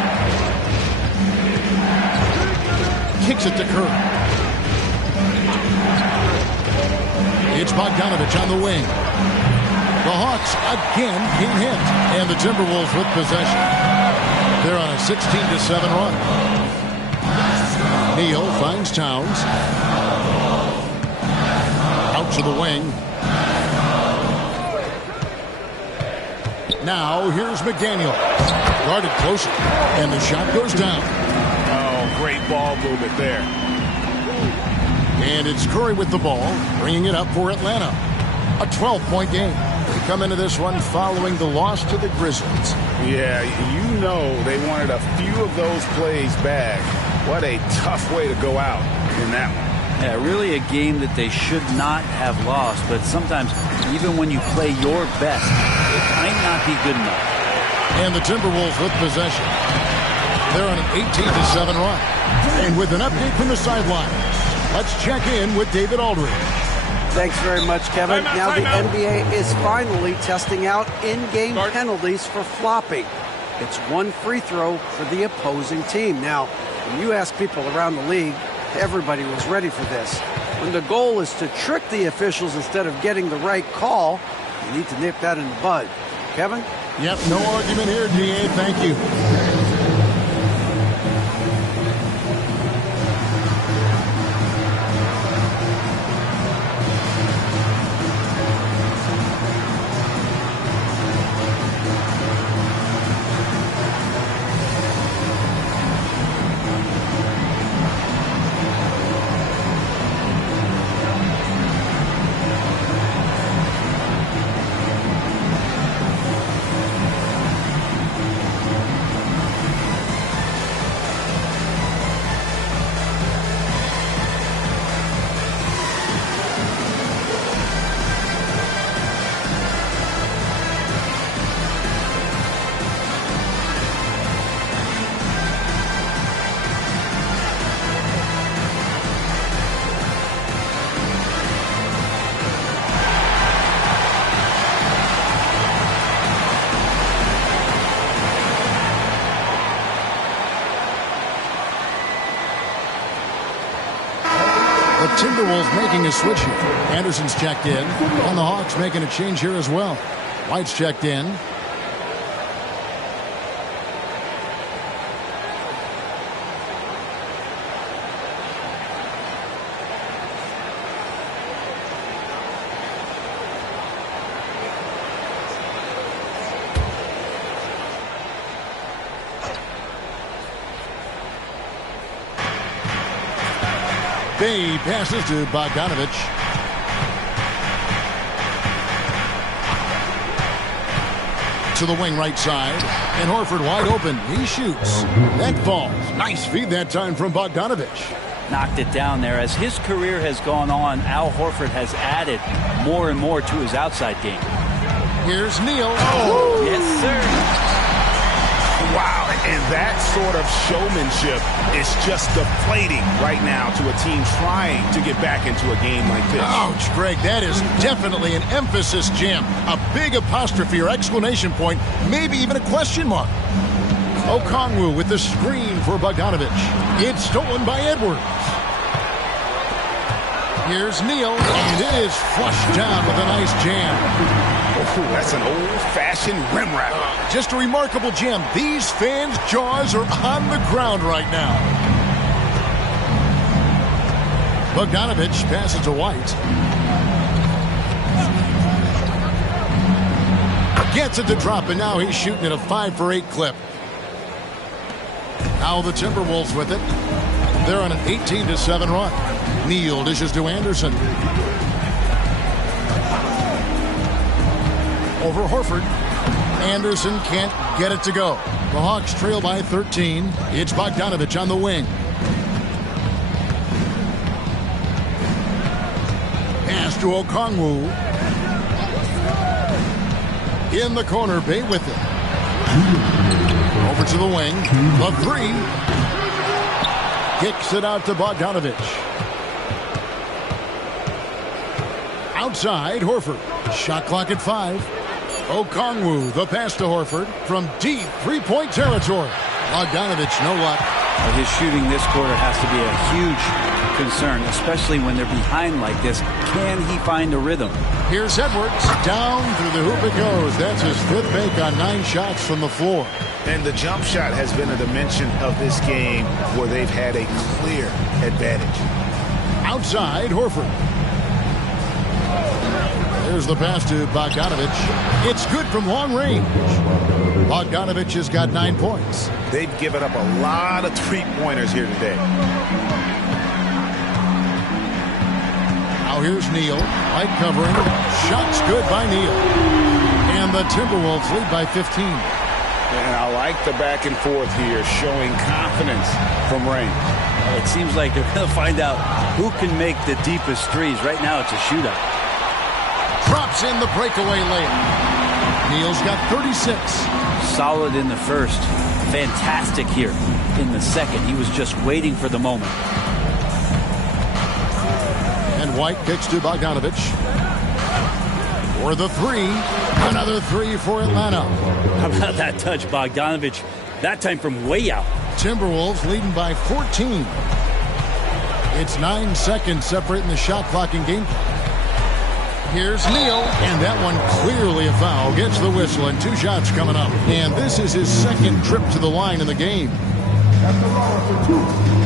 Kicks it to Curry. It's Bogdanovich on the wing. The Hawks again can't hit. And the Timberwolves with possession. They're on a 16-7 run. Neal finds Towns. Out to the wing. Now here's McDaniel. Guarded closer. And the shot goes down. Oh, great ball movement there. And it's Curry with the ball, bringing it up for Atlanta. A 12-point game. They come into this one following the loss to the Grizzlies. Yeah, you know they wanted a few of those plays back. What a tough way to go out in that one. Yeah, really a game that they should not have lost, but sometimes even when you play your best, it might not be good enough. And the Timberwolves with possession. They're on an 18-7 run. And with an update from the sideline, let's check in with David Aldridge. Thanks very much, Kevin. Now the NBA is finally testing out in-game penalties for flopping. It's one free throw for the opposing team. Now, when you ask people around the league, everybody was ready for this. When the goal is to trick the officials instead of getting the right call, you need to nip that in the bud. Kevin? Yep, no argument here, DA. Thank you. The Timberwolves making a switch here. Anderson's checked in. And the Hawks making a change here as well. White's checked in. Bay passes to Bogdanovich. To the wing right side. And Horford wide open. He shoots. That falls. Nice feed that time from Bogdanovich. Knocked it down there. As his career has gone on, Al Horford has added more and more to his outside game. Here's Neal. Oh, yes, sir. Wow, and that sort of showmanship is just deflating right now to a team trying to get back into a game like this. Ouch, Greg, that is definitely an emphasis jam. A big apostrophe or exclamation point, maybe even a question mark. Okongwu with the screen for Bogdanovich. It's stolen by Edwards. Here's Neal, and it is flushed down with a nice jam. Oh, that's an old-fashioned rim wrap. Just a remarkable jam. These fans' jaws are on the ground right now. Bogdanovich passes to White. Gets it to drop, and now he's shooting at a 5-for-8 clip. Now the Timberwolves with it. They're on an 18-7 run. Neal dishes to Anderson. Over Horford. Anderson can't get it to go. The Hawks trail by 13. It's Bogdanovich on the wing. Pass to Okongwu. In the corner, Bay with it. Over to the wing. The three. Kicks it out to Bogdanovich. Outside, Horford. Shot clock at 5. Okongwu, the pass to Horford from deep three-point territory. Bogdanovich, no luck. His shooting this quarter has to be a huge concern, especially when they're behind like this. Can he find a rhythm? Here's Edwards. Down through the hoop it goes. That's his 5th make on 9 shots from the floor. And the jump shot has been a dimension of this game where they've had a clear advantage. Outside, Horford. There's the pass to Bogdanovich. It's good from long range. Bogdanovich has got 9 points. They've given up a lot of three-pointers here today. Now here's Neal. Light covering. Shots good by Neal. And the Timberwolves lead by 15. And I like the back and forth here, showing confidence from range. It seems like they're going to find out who can make the deepest threes. Right now it's a shootout. Drops in the breakaway layup. Neal's got 36. Solid in the first. Fantastic here in the second. He was just waiting for the moment. And White kicks to Bogdanovich. For the three. Another three for Atlanta. How about that touch, Bogdanovich? That time from way out. Timberwolves leading by 14. It's 9 seconds separating the shot clock and game. Here's Neal, and that one clearly a foul. Gets the whistle, and 2 shots coming up. And this is his 2nd trip to the line in the game. That's the ball for 2.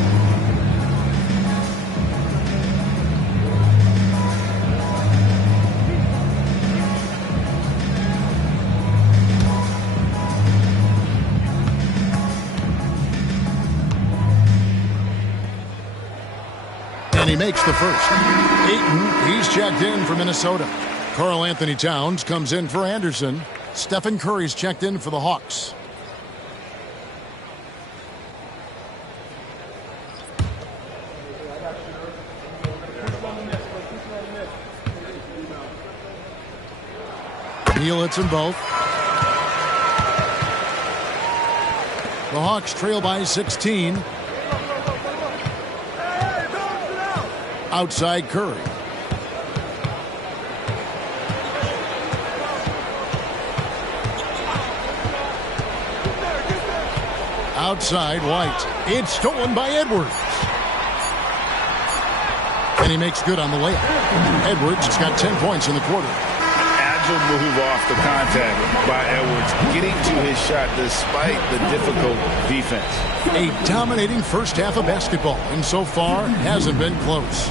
And he makes the first. Ayton, he's checked in for Minnesota. Karl Anthony Towns comes in for Anderson. Stephen Curry's checked in for the Hawks. Neal hits them both. The Hawks trail by 16. Outside Curry. Outside White. It's stolen by Edwards. And he makes good on the layup. Edwards has got 10 points in the quarter. Agile move off the contact by Edwards, getting to his shot despite the difficult defense. A dominating first half of basketball, and so far hasn't been close.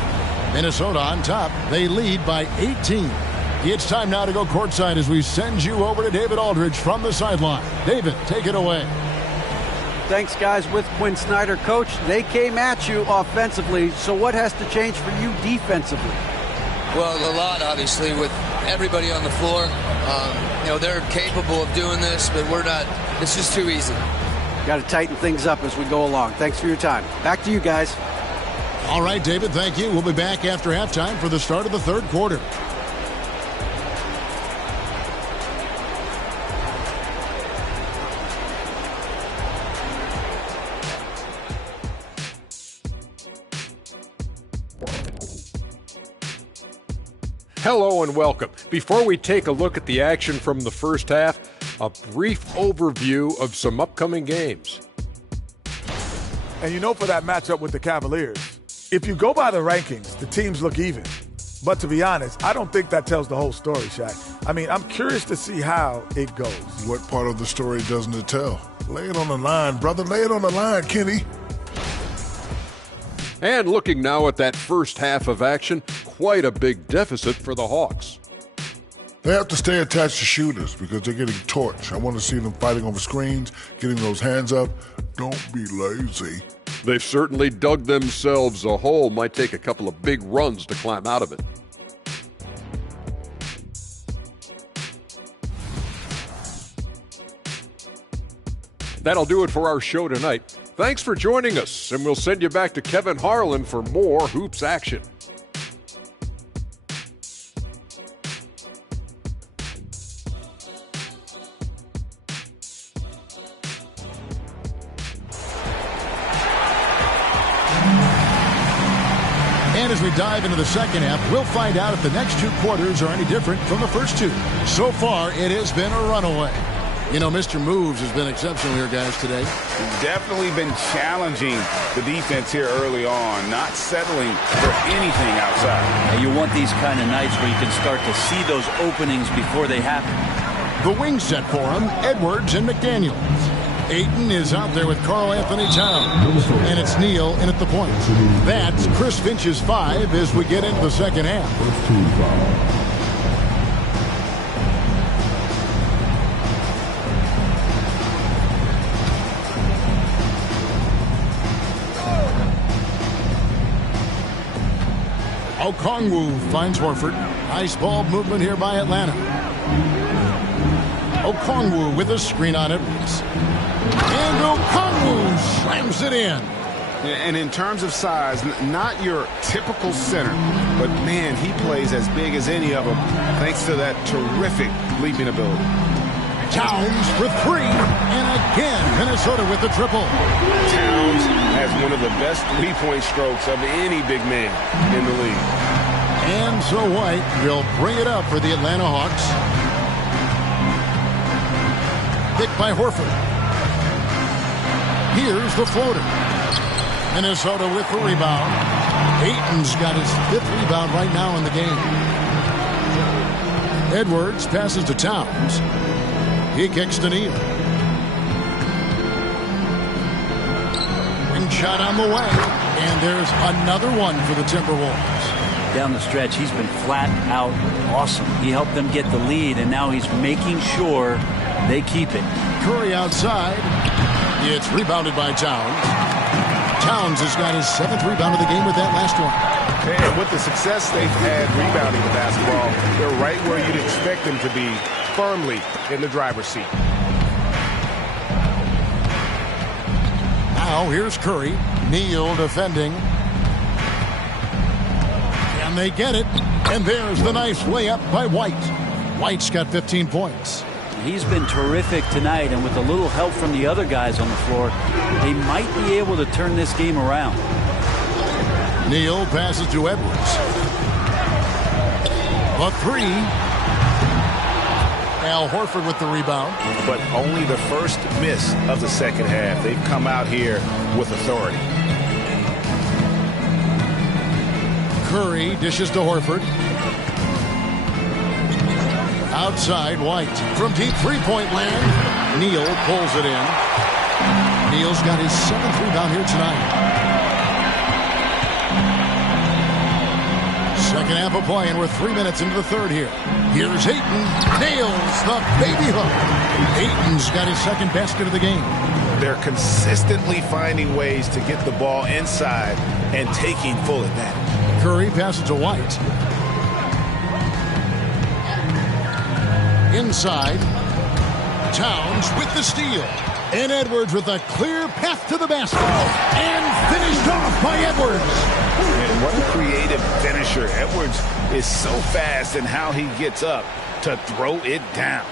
Minnesota on top. They lead by 18. It's time now to go courtside as we send you over to David Aldridge from the sideline. David, take it away. Thanks, guys. With Quinn Snyder, Coach, they came at you offensively, so what has to change for you defensively? Well, a lot, obviously, with everybody on the floor. They're capable of doing this, but we're not. It's just too easy. Got to tighten things up as we go along. Thanks for your time. Back to you guys. All right, David, thank you. We'll be back after halftime for the start of the third quarter. Hello and welcome. Before we take a look at the action from the first half, a brief overview of some upcoming games. And you know, for that matchup with the Cavaliers, if you go by the rankings, the teams look even. But to be honest, I don't think that tells the whole story, Shaq. I mean, I'm curious to see how it goes. What part of the story doesn't it tell? Lay it on the line, brother. Lay it on the line, Kenny. And looking now at that first half of action, quite a big deficit for the Hawks. They have to stay attached to shooters because they're getting torched. I want to see them fighting over screens, getting those hands up. Don't be lazy. They've certainly dug themselves a hole. Might take a couple of big runs to climb out of it. That'll do it for our show tonight. Thanks for joining us, and we'll send you back to Kevin Harlan for more hoops action. And as we dive into the second half, we'll find out if the next two quarters are any different from the first two. So far, it has been a runaway. You know, Mr. Moves has been exceptional here, guys, today. He's definitely been challenging the defense here early on, not settling for anything outside. And you want these kind of nights where you can start to see those openings before they happen. The wing set for him, Edwards and McDaniels. Ayton is out there with Karl Anthony Towns, and it's Neal in at the point. That's Chris Finch's 5 as we get into the second half. Okongwu finds Horford. Nice ball movement here by Atlanta. Okongwu with a screen on Edwards. And Okongwu slams it in. And in terms of size, not your typical center, but man, he plays as big as any of them thanks to that terrific leaping ability. Towns for 3, and again, Minnesota with the triple. Towns has one of the best three-point strokes of any big man in the league. And so White will bring it up for the Atlanta Hawks. Picked by Horford. Here's the floater. Minnesota with the rebound. Ayton's got his 5th rebound right now in the game. Edwards passes to Towns. He kicks to Neal. And shot on the way. And there's another one for the Timberwolves. Down the stretch, he's been flat out awesome. He helped them get the lead, and now he's making sure they keep it. Curry outside. It's rebounded by Towns. Towns has got his 7th rebound of the game with that last one. And with the success they've had rebounding the basketball, they're right where you'd expect them to be, firmly in the driver's seat. Now here's Curry. Neal defending. And they get it. And there's the nice layup by White. White's got 15 points. He's been terrific tonight, and with a little help from the other guys on the floor, they might be able to turn this game around. Neal passes to Edwards. A 3. Al Horford with the rebound. But only the first miss of the second half. They've come out here with authority. Curry dishes to Horford. Outside, White. From deep three-point land, Neal pulls it in. Neal's got his 7th rebound here tonight. Second half of play, and we're 3 minutes into the third here. Here's Ayton. Nails the baby hook. Ayton's got his 2nd basket of the game. They're consistently finding ways to get the ball inside and taking full advantage. Curry passes to White. Inside, Towns with the steal. And Edwards with a clear path to the basket. And finished off by Edwards. And what a creative finisher. Edwards is so fast in how he gets up to throw it down.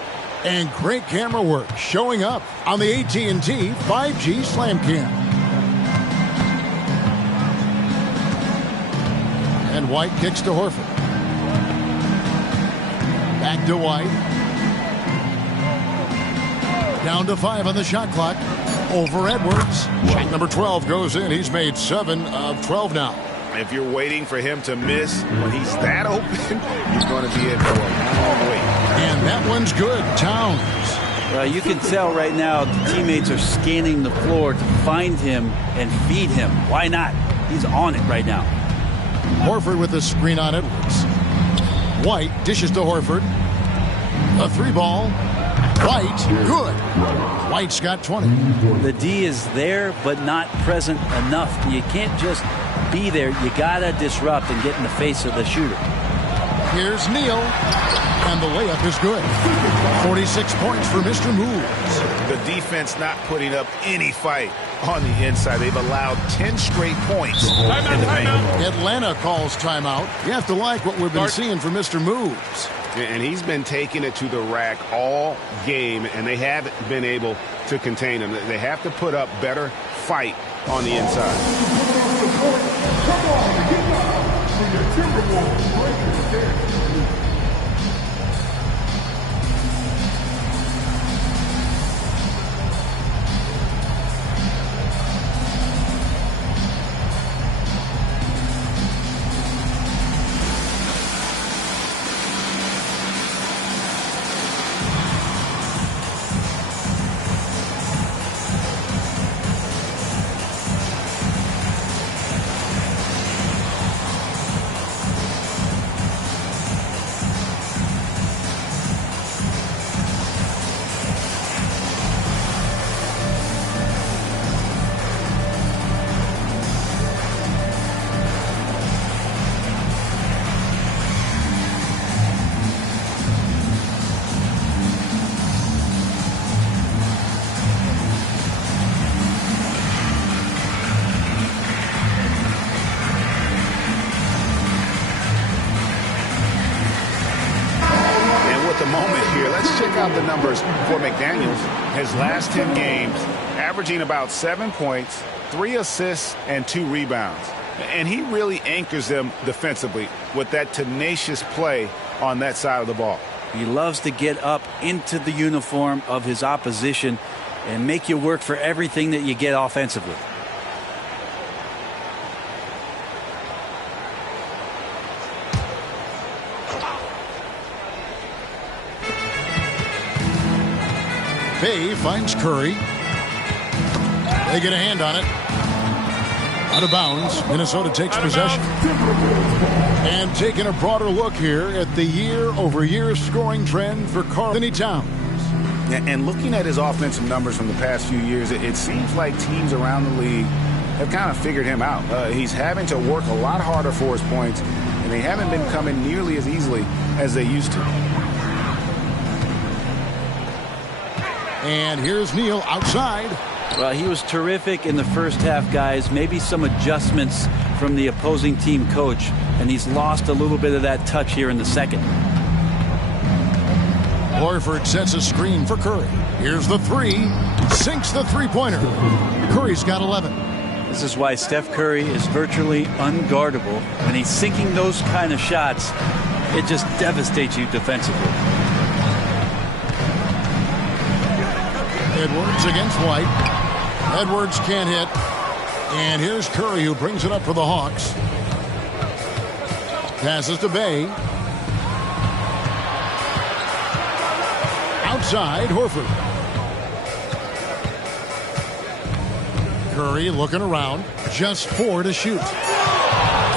And great camera work showing up on the AT&T 5G Slam Cam. And White kicks to Horford. Back to White. Down to 5 on the shot clock. Over Edwards. Shot number 12 goes in. He's made 7 of 12 now. If you're waiting for him to miss when he's that open, you're going to be in for a long wait. And that one's good. Towns. You can tell right now the teammates are scanning the floor to find him and feed him. Why not? He's on it right now. Horford with the screen on Edwards. White dishes to Horford. A 3-ball. White, good. White's got 20. The D is there, but not present enough. You can't just be there. You got to disrupt and get in the face of the shooter. Here's Neal, and the layup is good. 46 points for Mr. Moves. The defense not putting up any fight on the inside. They've allowed 10 straight points. Timeout. Atlanta calls timeout. You have to like what we've been seeing from Mr. Moves. And he's been taking it to the rack all game, and they haven't been able to contain him. They have to put up better fight on the inside. The numbers for McDaniels. His last 10 games averaging about 7 points, 3 assists, and 2 rebounds. And he really anchors them defensively with that tenacious play on that side of the ball. He loves to get up into the uniform of his opposition and make you work for everything that you get offensively. Bay finds Curry. They get a hand on it. Out of bounds. Minnesota takes possession. And taking a broader look here at the year-over-year scoring trend for Karl-Anthony Towns. And looking at his offensive numbers from the past few years, it seems like teams around the league have kind of figured him out. He's having to work a lot harder for his points, and they haven't been coming nearly as easily as they used to. And here's Neal outside. Well, he was terrific in the first half, guys. Maybe some adjustments from the opposing team coach, and he's lost a little bit of that touch here in the second. Horford sets a screen for Curry. Here's the 3. Sinks the three-pointer. Curry's got 11. This is why Steph Curry is virtually unguardable. When he's sinking those kind of shots, it just devastates you defensively. Edwards against White. Edwards can't hit. And here's Curry, who brings it up for the Hawks. Passes to Bay. Outside, Horford. Curry looking around. Just 4 to shoot.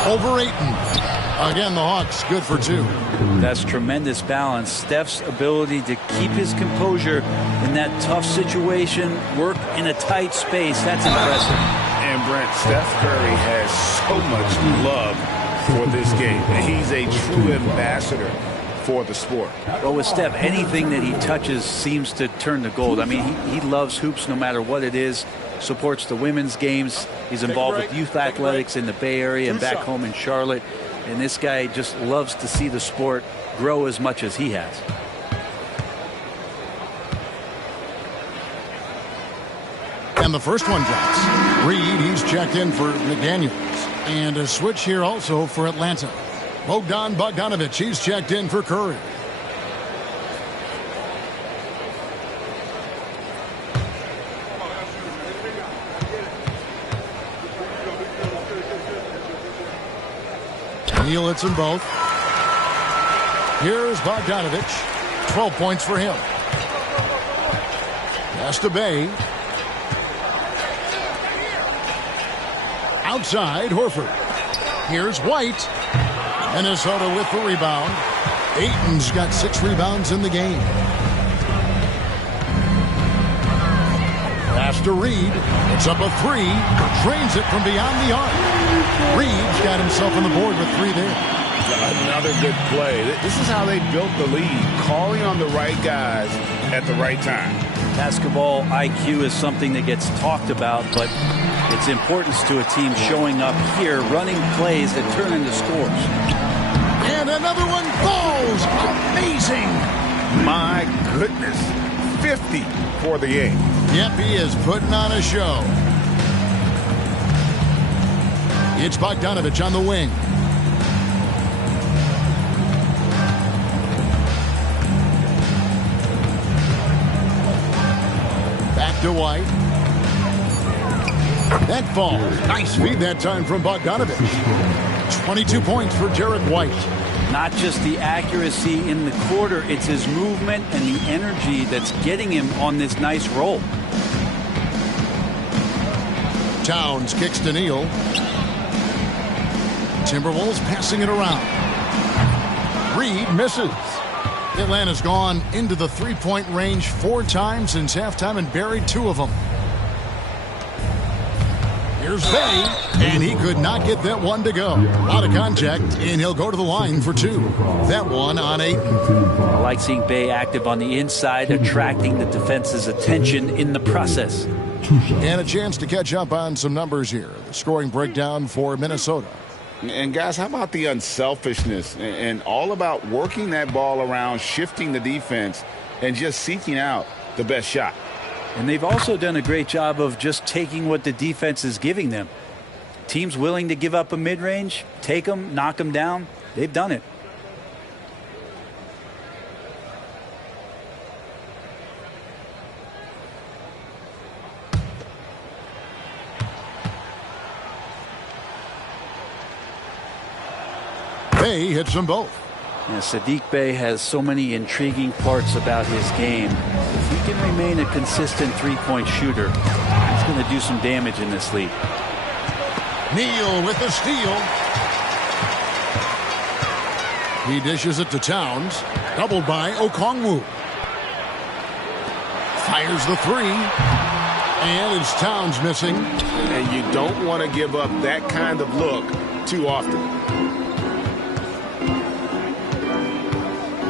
Over Ayton. Again, the Hawks good for 2. That's tremendous balance. Steph's ability to keep his composure in that tough situation, work in a tight space, that's impressive. And Brent, Steph Curry has so much love for this game. He's a true ambassador for the sport. Well, with Steph, anything that he touches seems to turn to gold. I mean, he loves hoops no matter what it is, supports the women's games. He's involved with youth athletics in the Bay Area and back home in Charlotte. And this guy just loves to see the sport grow as much as he has. And the first one drops. Reed, he's checked in for McDaniels. And a switch here also for Atlanta. Bogdan Bogdanovic, he's checked in for Curry. Neal hits them both. Here's Bogdanovich. 12 points for him. Pass to Bay. Outside, Horford. Here's White. Minnesota with the rebound. Ayton's got 6 rebounds in the game. Pass to Reed. It's up a 3. Drains it from beyond the arc. Reed's got himself on the board with 3 there. Another good play. This is how they built the lead, calling on the right guys at the right time. Basketball IQ is something that gets talked about, but its importance to a team showing up here, running plays that turn into scores. And another one falls. Amazing. My goodness. 50 for the game. Yep, he is putting on a show. It's Bogdanovich on the wing. Back to White. That falls. Nice feed that time from Bogdanovich. 22 points for Derek White. Not just the accuracy in the quarter, it's his movement and the energy that's getting him on this nice roll. Towns kicks to Neal. Timberwolves passing it around. Reed misses. Atlanta's gone into the three-point range 4 times since halftime and buried 2 of them. Here's Bay, and he could not get that one to go. Out of contact, and he'll go to the line for 2. That one on 8. I like seeing Bay active on the inside, attracting the defense's attention in the process. And a chance to catch up on some numbers here. The scoring breakdown for Minnesota. And guys, how about the unselfishness and all about working that ball around, shifting the defense, and just seeking out the best shot. And they've also done a great job of just taking what the defense is giving them. Teams willing to give up a mid-range, take them, knock them down. They've done it. Bay hits them both. Yeah, Sadiq Bey has so many intriguing parts about his game. If he can remain a consistent three-point shooter, he's going to do some damage in this league. Neal with the steal. He dishes it to Towns. Doubled by Okongwu. Fires the 3. And it's Towns missing. And you don't want to give up that kind of look too often.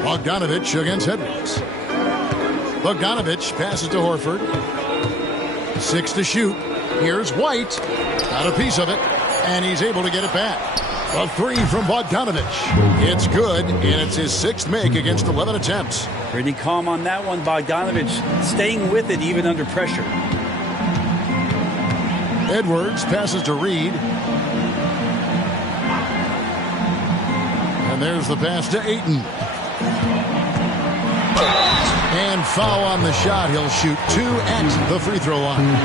Bogdanovich against Edwards. Bogdanovich passes to Horford. 6 to shoot. Here's White. Got a piece of it. And he's able to get it back. A 3 from Bogdanovich. It's good, and it's his 6th make against 11 attempts. Pretty calm on that one. Bogdanovich staying with it even under pressure. Edwards passes to Reed. And there's the pass to Ayton. And foul on the shot. He'll shoot 2 at the free throw line.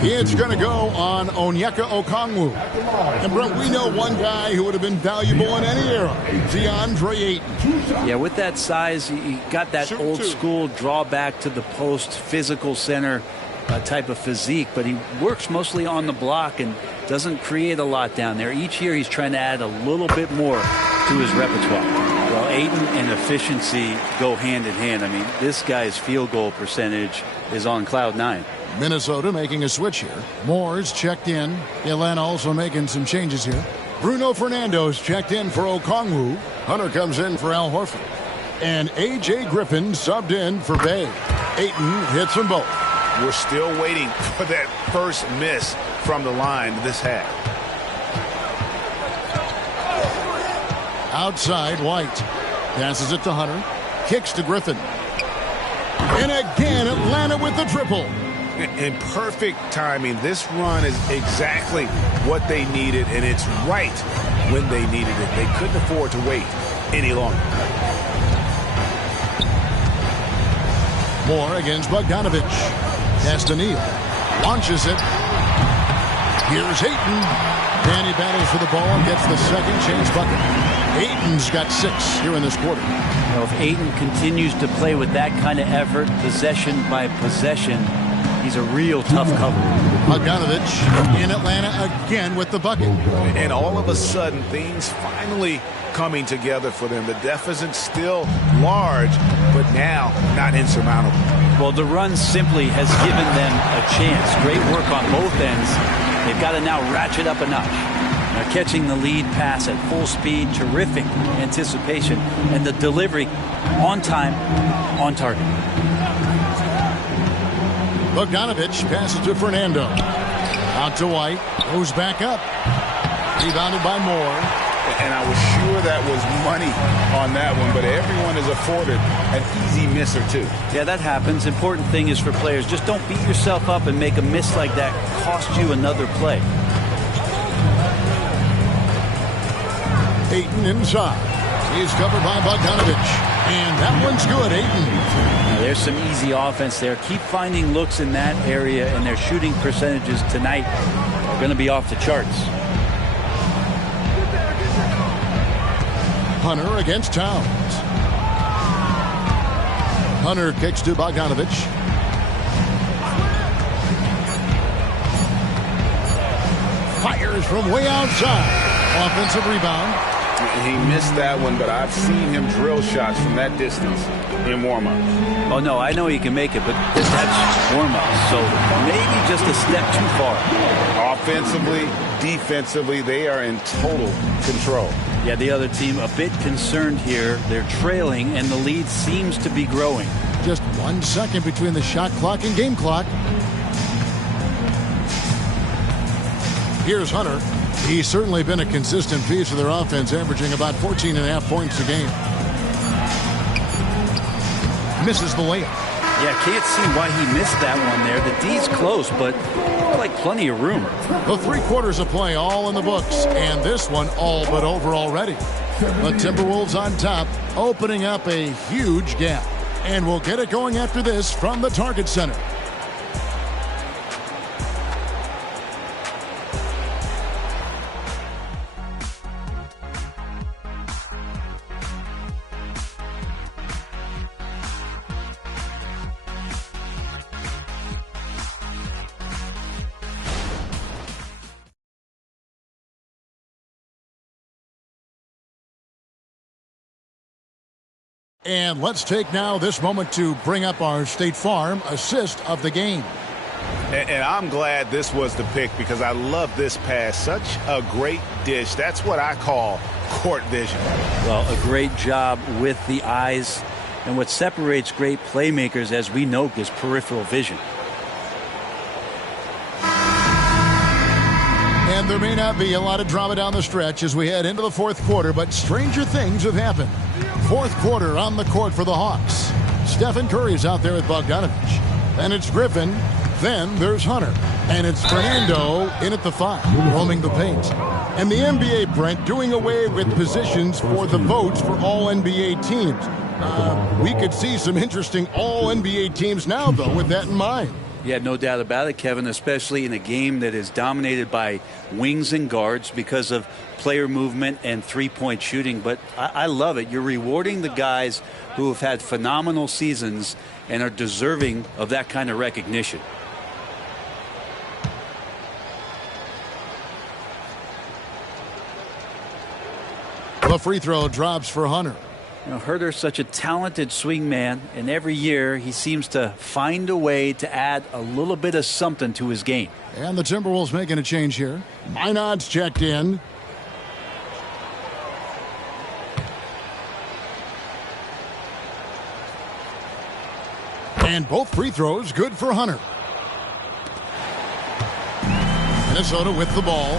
It's going to go on Onyeka Okongwu. And Brent, we know one guy who would have been valuable in any era, DeAndre Ayton. Yeah, with that size, he got that old school draw back to the post, physical center type of physique, but he works mostly on the block and doesn't create a lot down there. Each year he's trying to add a little bit more to his repertoire. Well, Ayton and efficiency go hand in hand. I mean, this guy's field goal percentage is on cloud 9. Minnesota making a switch here. Moore's checked in. Atlanta also making some changes here. Bruno Fernando's checked in for Okongwu. Hunter comes in for Al Horford. And A.J. Griffin subbed in for Bay. Ayton hits them both. We're still waiting for that first miss from the line this half. Outside, White passes it to Hunter. Kicks to Griffin. And again, Atlanta with the triple. In perfect timing. This run is exactly what they needed, and it's right when they needed it. They couldn't afford to wait any longer. Moore against Bogdanovich. Pass to Neal. Launches it. Here's Ayton. And he battles for the ball and gets the second chance bucket. Ayton's got 6 here in this quarter. You know, if Ayton continues to play with that kind of effort, possession by possession, he's a real tough cover. Bogdanovich in Atlanta again with the bucket. And all of a sudden, things finally coming together for them. The deficit's still large, but now not insurmountable. Well, the run simply has given them a chance. Great work on both ends. They've got to now ratchet up a notch. Now catching the lead pass at full speed, terrific anticipation, and the delivery on time, on target. Bogdanovich passes to Fernando. Out to White. Goes back up. Rebounded by Moore. And I was sure that was money on that one, but everyone is afforded an easy miss or two. Yeah, that happens. Important thing is for players, just don't beat yourself up and make a miss like that cost you another play. Ayton inside. He's covered by Bogdanovich. And that one's good, Ayton. Now, there's some easy offense there. Keep finding looks in that area, and their shooting percentages tonight are going to be off the charts. Hunter against Towns. Hunter kicks to Bogdanovich. Fires from way outside. Offensive rebound. He missed that one, but I've seen him drill shots from that distance in warm-up. Oh, no, I know he can make it, but that's warm-up, so maybe just a step too far. Offensively, defensively, they are in total control. Yeah, the other team a bit concerned here. They're trailing, and the lead seems to be growing. Just 1 second between the shot clock and game clock. Here's Hunter. He's certainly been a consistent piece of their offense, averaging about 14.5 points a game. Misses the layup. Yeah, can't see why he missed that one there. The D's close, but like plenty of room. The 3 quarters of play all in the books, and this one all but over already. The Timberwolves on top, opening up a huge gap. And we'll get it going after this from the Target Center. And let's take now this moment to bring up our State Farm assist of the game. And I'm glad this was the pick because I love this pass. Such a great dish. That's what I call court vision. Well, a great job with the eyes. And what separates great playmakers, as we know, is peripheral vision. And there may not be a lot of drama down the stretch as we head into the 4th quarter, but stranger things have happened. 4th quarter on the court for the Hawks. Stephen Curry's out there with Bogdanovich. Then it's Griffin. Then there's Hunter. And it's Fernando in at the 5, roaming the paint. And the NBA, Brent, doing away with positions for the votes for all NBA teams. We could see some interesting all NBA teams now, though, with that in mind. Yeah, no doubt about it, Kevin, especially in a game that is dominated by wings and guards because of player movement and three-point shooting. But I love it. You're rewarding the guys who have had phenomenal seasons and are deserving of that kind of recognition. The free throw drops for Hunter. You know, Herter's such a talented swing man, and every year he seems to find a way to add a little bit of something to his game. And the Timberwolves making a change here. Minot's checked in. And both free throws good for Hunter. Minnesota with the ball.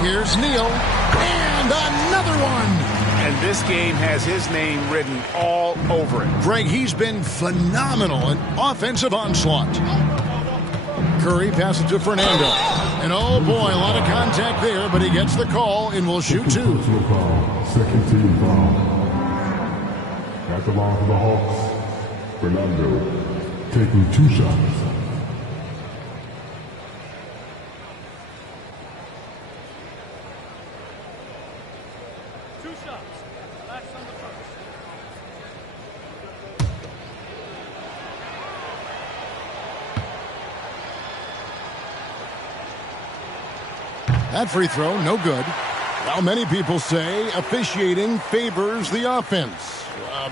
Here's Neal. And another one. And this game has his name written all over it. Greg, he's been phenomenal. An offensive onslaught. Curry passes to Fernando. And oh boy, a lot of contact there, but he gets the call and will shoot 2. Second team foul. At the line for the Hawks, Fernando taking 2 shots. That free throw, no good. Well, many people say officiating favors the offense.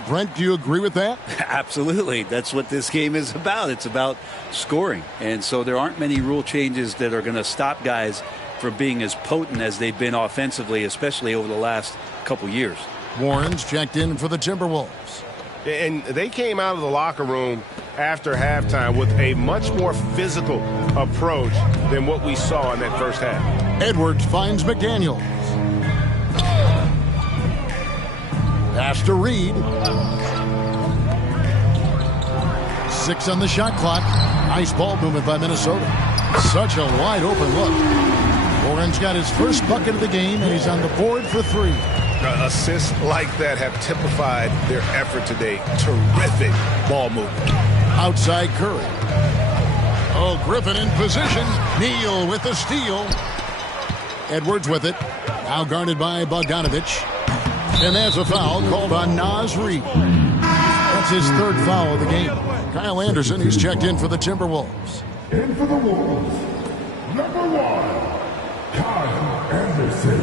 Brent, do you agree with that? Absolutely. That's what this game is about. It's about scoring. And so there aren't many rule changes that are going to stop guys from being as potent as they've been offensively, especially over the last couple years. Warren's checked in for the Timberwolves. And they came out of the locker room after halftime with a much more physical approach than what we saw in that first half. Edwards finds McDaniels. Pass to Reed. 6 on the shot clock. Nice ball movement by Minnesota. Such a wide open look. Warren's got his first bucket of the game, and he's on the board for 3. Assists like that have typified their effort today. Terrific ball movement. Outside Curry. Oh, Griffin in position. Neal with the steal. Edwards with it. Now guarded by Bogdanovich. And there's a foul called on Naz Reid. That's his 3rd foul of the game. Kyle Anderson, he's checked in for the Timberwolves. In for the Wolves, number 1, Kyle Anderson.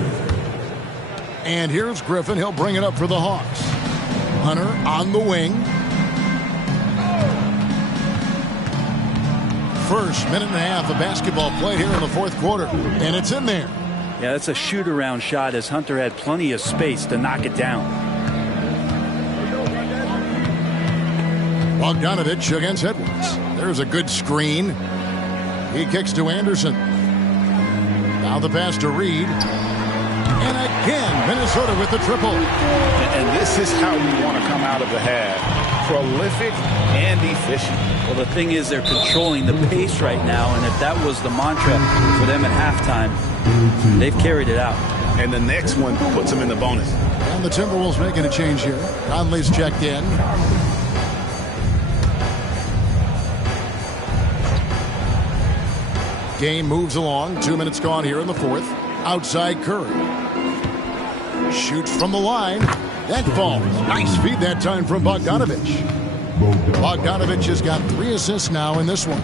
And here's Griffin. He'll bring it up for the Hawks. Hunter on the wing. First minute and a half of basketball played here in the 4th quarter. And it's in there. Yeah, that's a shoot-around shot as Hunter had plenty of space to knock it down. Bogdanovich against Edwards. There's a good screen. He kicks to Anderson. Now the pass to Reed. And again, Minnesota with the triple. And this is how we want to come out of the half. Prolific and efficient. Well, the thing is they're controlling the pace right now, and if that was the mantra for them at halftime, they've carried it out. And the next one puts them in the bonus. And the Timberwolves making a change here. Conley's checked in. Game moves along. 2 minutes gone here in the 4th. Outside Curry. Shoots from the line. That falls. Nice feed that time from Bogdanovich. Bogdanovich has got 3 assists now in this one.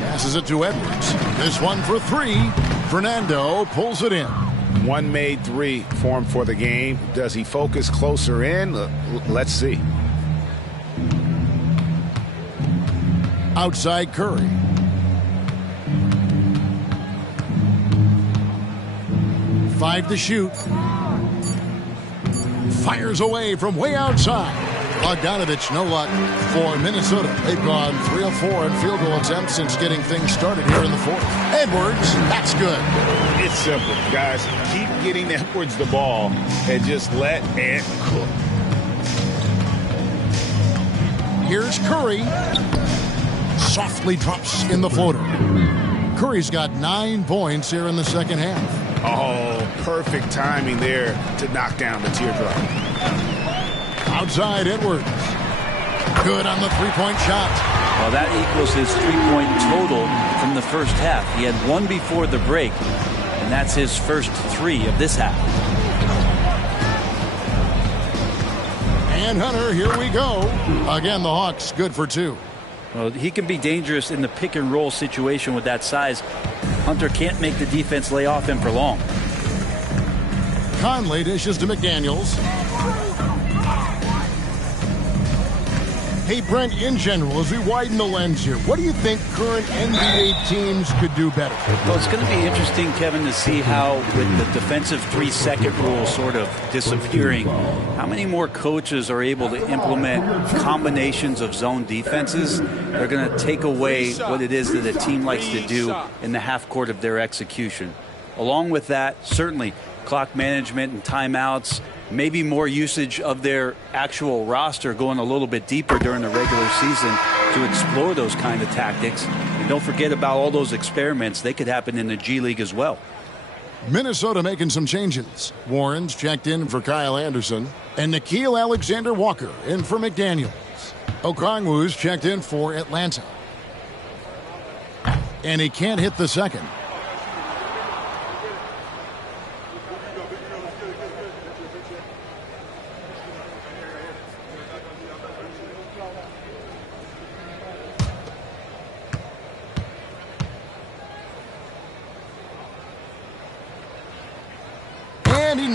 Passes it to Edwards. This one for 3. Fernando pulls it in. One made 3 for him for the game. Does he focus closer in? Let's see. Outside Curry. Five to shoot. Fires away from way outside. Bogdanovich, no luck for Minnesota. They've gone 3 of 4 in field goal attempts since getting things started here in the 4th. Edwards, that's good. It's simple, guys. Keep getting Edwards the ball and just let it cook. Here's Curry. Softly drops in the floater. Curry's got 9 points here in the 2nd half. Oh, perfect timing there to knock down the teardrop. Outside Edwards. Good on the 3-point shot. Well, that equals his 3-point total from the first half. He had 1 before the break, and that's his first 3 of this half. And Hunter, here we go. Again, the Hawks good for 2. Well, he can be dangerous in the pick and roll situation with that size. Hunter can't make the defense lay off him for long. Conley dishes to McDaniels. Hey, Brent, in general, as we widen the lens here, what do you think current NBA teams could do better? Well, it's going to be interesting, Kevin, to see how, with the defensive 3-second rule sort of disappearing, how many more coaches are able to implement combinations of zone defenses. They're going to take away what it is that a team likes to do in the half court of their execution. Along with that, certainly clock management and timeouts, maybe more usage of their actual roster going a little bit deeper during the regular season to explore those kind of tactics. And don't forget about all those experiments. They could happen in the G League as well. Minnesota making some changes. Warren's checked in for Kyle Anderson. And Nickeil Alexander-Walker in for McDaniels. Okongwu's checked in for Atlanta. And he can't hit the second.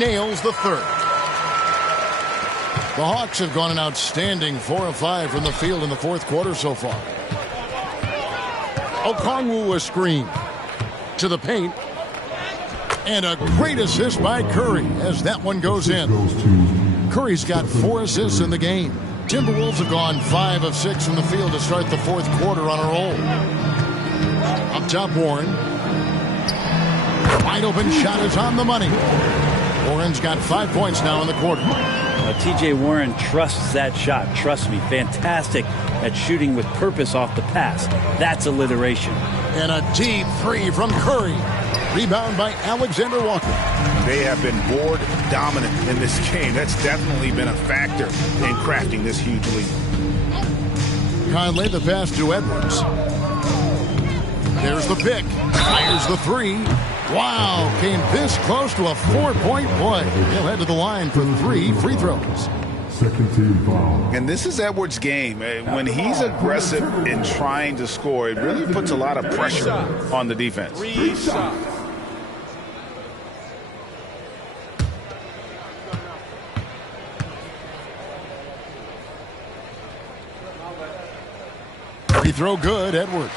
nails the third. The Hawks have gone an outstanding 4 of 5 from the field in the fourth quarter so far. Okongwu a screen to the paint. And a great assist by Curry as that one goes in. Curry's got 4 assists in the game. Timberwolves have gone 5 of 6 from the field to start the fourth quarter on a roll. Up top, Warren. Wide open shot is on the money. Warren's got 5 points now in the quarter. TJ Warren trusts that shot. Trust me, fantastic at shooting with purpose off the pass. That's alliteration. And a deep three from Curry. Rebound by Alexander Walker. They have been board dominant in this game. That's definitely been a factor in crafting this huge lead. Conley the pass to Edwards. There's the pick. Fires the three. Wow, came this close to a 4-point play. He'll head to the line for 3 free throws. Second team foul. And this is Edwards' game. When he's aggressive in trying to score, it really puts a lot of pressure on the defense. Free throw good, Edwards.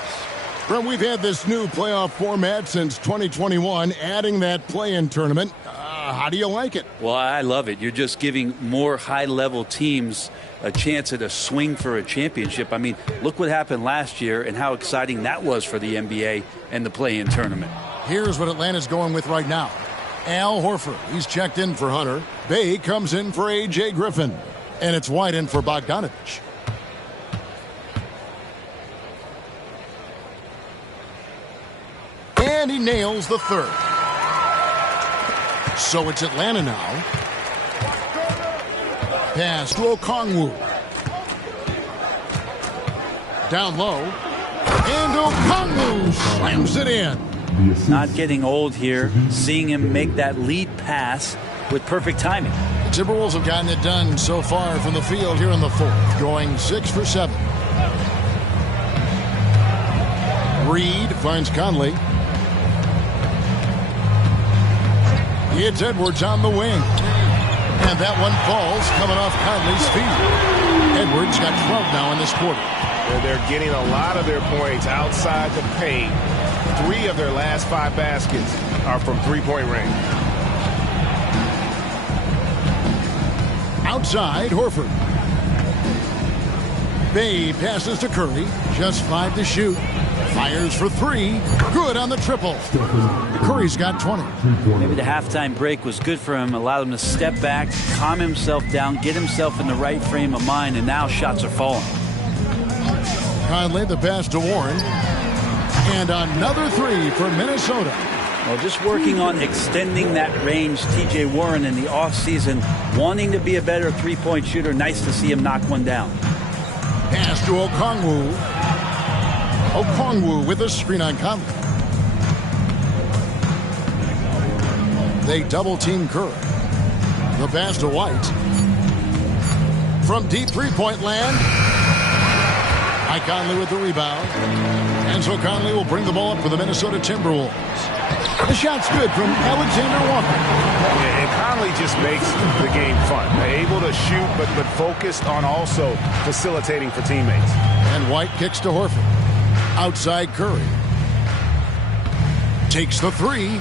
Well, we've had this new playoff format since 2021, adding that play-in tournament. How do you like it? Well, I love it. You're just giving more high-level teams a chance at a swing for a championship. I mean, look what happened last year and how exciting that was for the NBA and the play-in tournament. Here's what Atlanta's going with right now. Al Horford, he's checked in for Hunter. Bay comes in for A.J. Griffin. And it's White in for Bogdanovich. And he nails the third. So it's Atlanta now. Pass to Okongwu. Down low. And Okongwu slams it in. Not getting old here. Seeing him make that lead pass with perfect timing. The Timberwolves have gotten it done so far from the field here in the fourth. Going 6 for 7. Reed finds Conley. It's Edwards on the wing. And that one falls coming off Conley's feet. Edwards got 12 now in this quarter. They're getting a lot of their points outside the paint. 3 of their last 5 baskets are from three-point range. Outside, Horford. Bay passes to Curry. Just 5 to shoot. Fires for 3. Good on the triple. Curry's got 20. Maybe the halftime break was good for him. Allowed him to step back, calm himself down, get himself in the right frame of mind, and now shots are falling. Conley the pass to Warren. And another 3 for Minnesota. Well, just working on extending that range, TJ Warren in the offseason, wanting to be a better three-point shooter. Nice to see him knock one down. Pass to Okongwu. Okongwu with a screen on Conley. They double-team Curry. The pass to White. From deep three-point land. Conley with the rebound. And so Conley will bring the ball up for the Minnesota Timberwolves. The shot's good from Alexander Walker. Yeah, and Conley just makes the game fun. They're able to shoot, but focused on also facilitating for teammates. And White kicks to Horford. Outside Curry. Takes the 3.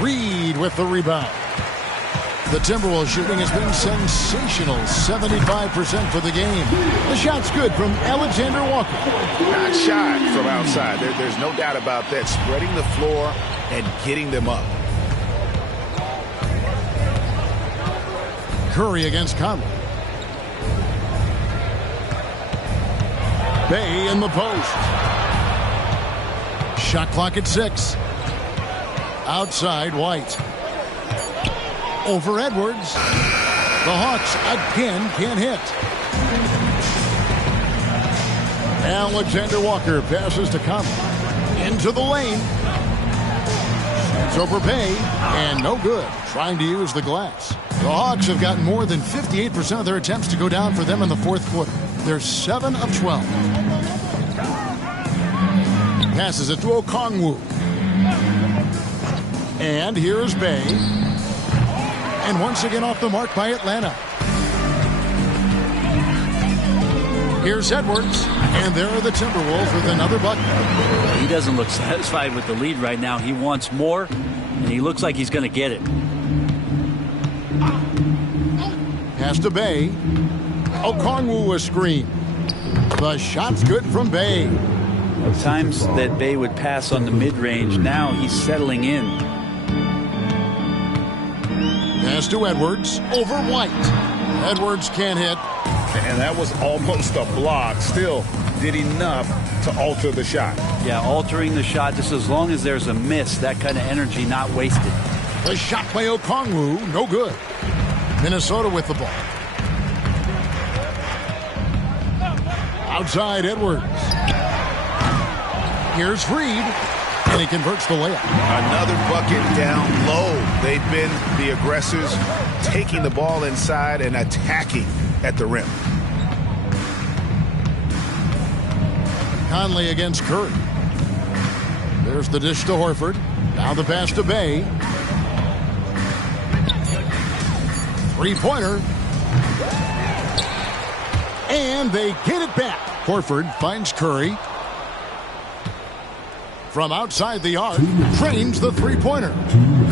Reed with the rebound. The Timberwolves shooting has been sensational. 75% for the game. The shot's good from Alexander Walker. Not shy from outside. There's no doubt about that. Spreading the floor and getting them up. Curry against Conley. Bay in the post. Shot clock at 6. Outside White. Over Edwards. The Hawks again can't hit. Alexander Walker passes to Conley. Into the lane. It's over Bay. And no good. Trying to use the glass. The Hawks have gotten more than 58% of their attempts to go down for them in the fourth quarter. They're 7 of 12. Passes it to Okongwu. And here's Bay. And once again off the mark by Atlanta. Here's Edwards, and there are the Timberwolves with another bucket. He doesn't look satisfied with the lead right now. He wants more, and he looks like he's going to get it. Pass to Bay. Okongwu a screen. The shot's good from Bay. At times that Bay would pass on the mid-range. Now he's settling in. Pass to Edwards over White. Edwards can't hit. And that was almost a block. Still did enough to alter the shot. Yeah, altering the shot just as long as there's a miss. That kind of energy not wasted. The shot by Okongwu, no good. Minnesota with the ball. Outside Edwards. Here's Reed, and he converts the layup. Another bucket down low. They've been the aggressors, taking the ball inside and attacking at the rim. Conley against Curry. There's the dish to Horford. Now the pass to Bay. Three-pointer. And they get it back. Horford finds Curry. From outside the arc, trains the three-pointer.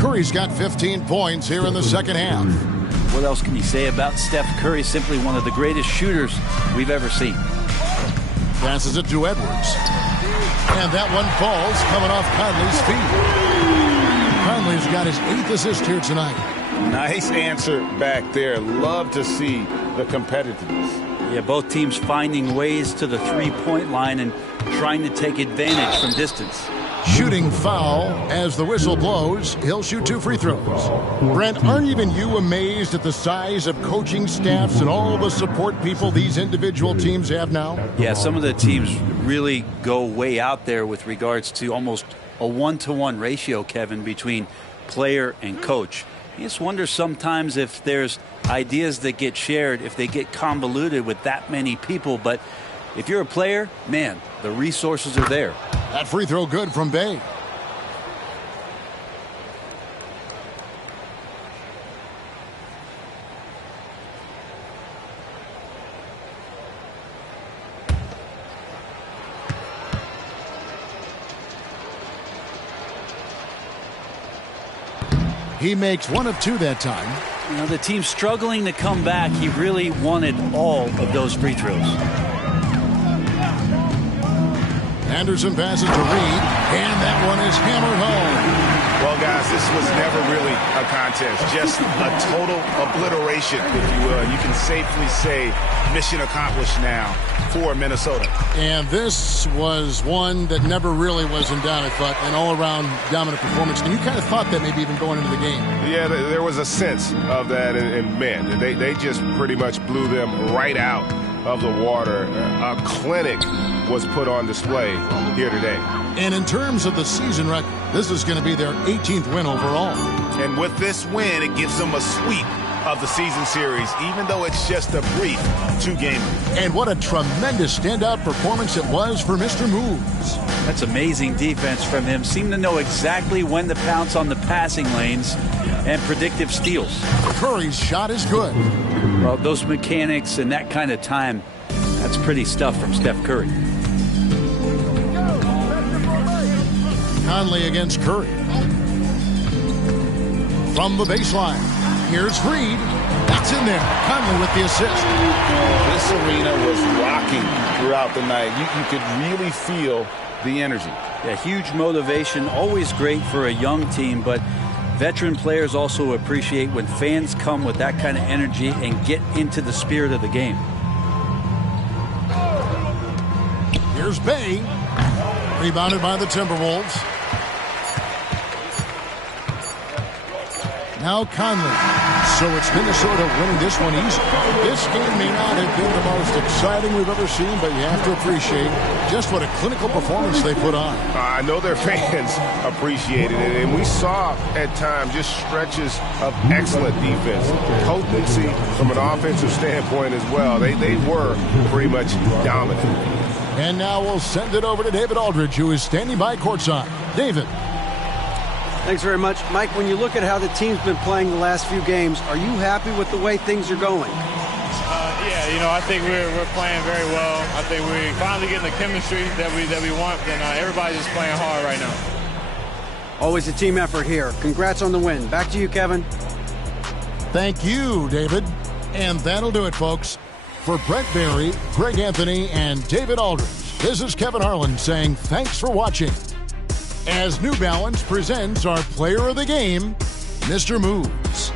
Curry's got 15 points here in the second half. What else can you say about Steph Curry? Simply one of the greatest shooters we've ever seen. Passes it to Edwards. And that one falls coming off Conley's feet. Conley's got his 8th assist here tonight. Nice answer back there. Love to see the competitiveness. Yeah, both teams finding ways to the three-point line and trying to take advantage from distance. Shooting foul as the whistle blows. He'll shoot 2 free throws. Brent, aren't even you amazed at the size of coaching staffs and all the support people these individual teams have now? Yeah, some of the teams really go way out there with regards to almost a 1-to-1 ratio, Kevin, between player and coach. You just wonder sometimes if there's ideas that get shared, if they get convoluted with that many people. But if you're a player, man, the resources are there. That free throw good from Bay. He makes 1 of 2 that time. You know, the team's struggling to come back. He really wanted all of those free throws. Anderson passes to Reed, and that one is hammered home. Well, guys, this was never really a contest, just a total obliteration, if you will. And you can safely say mission accomplished now for Minnesota. And this was one that never really was in doubt, I thought, an all-around dominant performance. And you kind of thought that maybe even going into the game. Yeah, there was a sense of that, and man, they just pretty much blew them right out of the water. A clinic was put on display here today. And in terms of the season record, this is going to be their 18th win overall. And with this win, it gives them a sweep of the season series, even though it's just a brief 2-game. And what a tremendous standout performance it was for Mr. Moves. That's amazing defense from him. Seemed to know exactly when to pounce on the passing lanes and predictive steals. Curry's shot is good. Well, those mechanics and that kind of time, that's pretty stuff from Steph Curry. Conley against Curry. From the baseline, here's Reed. That's in there. Conley with the assist. This arena was rocking throughout the night. You could really feel the energy. Yeah, huge motivation, always great for a young team, but veteran players also appreciate when fans come with that kind of energy and get into the spirit of the game. Here's Bay. Rebounded by the Timberwolves. Now Conley. So it's Minnesota winning this one easy. This game may not have been the most exciting we've ever seen, but you have to appreciate just what a clinical performance they put on. I know their fans appreciated it, and we saw at times just stretches of excellent defense. Potency from an offensive standpoint as well. They were pretty much dominant. And now we'll send it over to David Aldridge, who is standing by courtside. David. Thanks very much. Mike, when you look at how the team's been playing the last few games, are you happy with the way things are going? Yeah, I think we're playing very well. I think we're finally getting the chemistry that we want, and everybody's just playing hard right now. Always a team effort here. Congrats on the win. Back to you, Kevin. Thank you, David. And that'll do it, folks. For Brent Barry, Greg Anthony, and David Aldridge, this is Kevin Harlan saying thanks for watching. As New Balance presents our player of the game, Mr. Moves.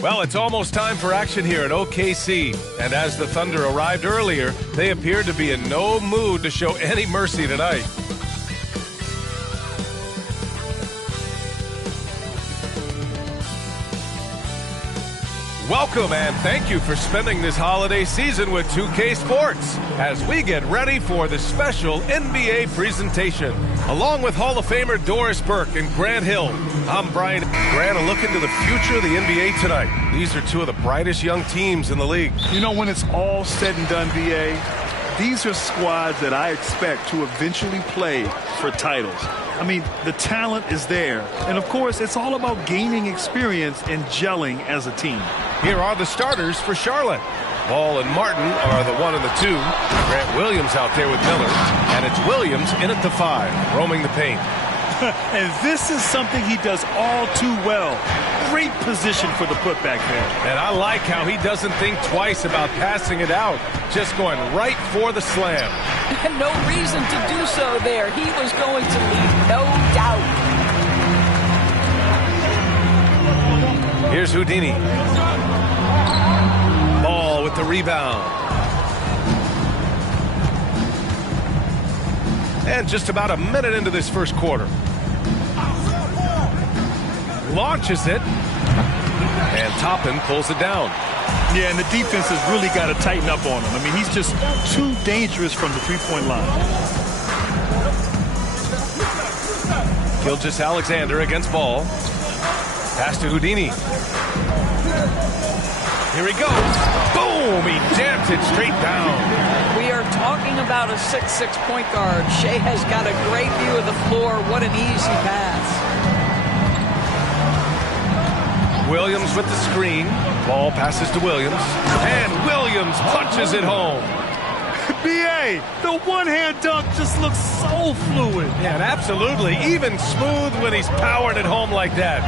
Well, it's almost time for action here at OKC. And as the Thunder arrived earlier, they appeared to be in no mood to show any mercy tonight. Welcome and thank you for spending this holiday season with 2K Sports as we get ready for the special NBA presentation. Along with Hall of Famer Doris Burke and Grant Hill, I'm Brian. Grant, a look into the future of the NBA tonight. These are two of the brightest young teams in the league. You know, when it's all said and done, BA, these are squads that I expect to eventually play for titles. I mean, the talent is there. And, of course, it's all about gaining experience and gelling as a team. Here are the starters for Charlotte. Ball and Martin are the 1 and the 2. Grant Williams out there with Miller. And it's Williams in at the 5, roaming the paint. And this is something he does all too well. Great position for the putback there. And I like how he doesn't think twice about passing it out. Just going right for the slam. No reason to do so there. He was going to leave, no doubt. Here's Houdini. Ball with the rebound. And just about a minute into this first quarter. Launches it. And Toppin pulls it down. Yeah, and the defense has really got to tighten up on him. I mean, he's just too dangerous from the three-point line. Gilgeous-Alexander against Ball. Pass to Houdini. Here he goes. Boom! He jams it straight down. We are talking about a 6'6" point guard. Shea has got a great view of the floor. What an easy pass. Williams with the screen. Ball passes to Williams. And Williams punches it home. B.A., the one-hand dunk just looks so fluid. Yeah, absolutely. Even smooth when he's powered it home like that.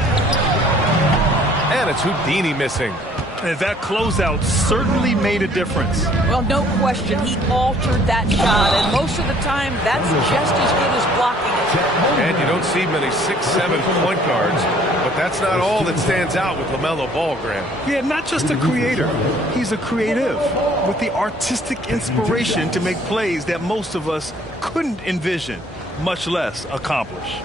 And it's Houdini missing. And that closeout certainly made a difference. Well, no question. He altered that shot, and most of the time, that's just as good as blocking it. And you don't see many 6'7" point guards, but that's not all that stands out with LaMelo Ball, Grant. Yeah, not just a creator. He's a creative with the artistic inspiration to make plays that most of us couldn't envision, much less accomplish.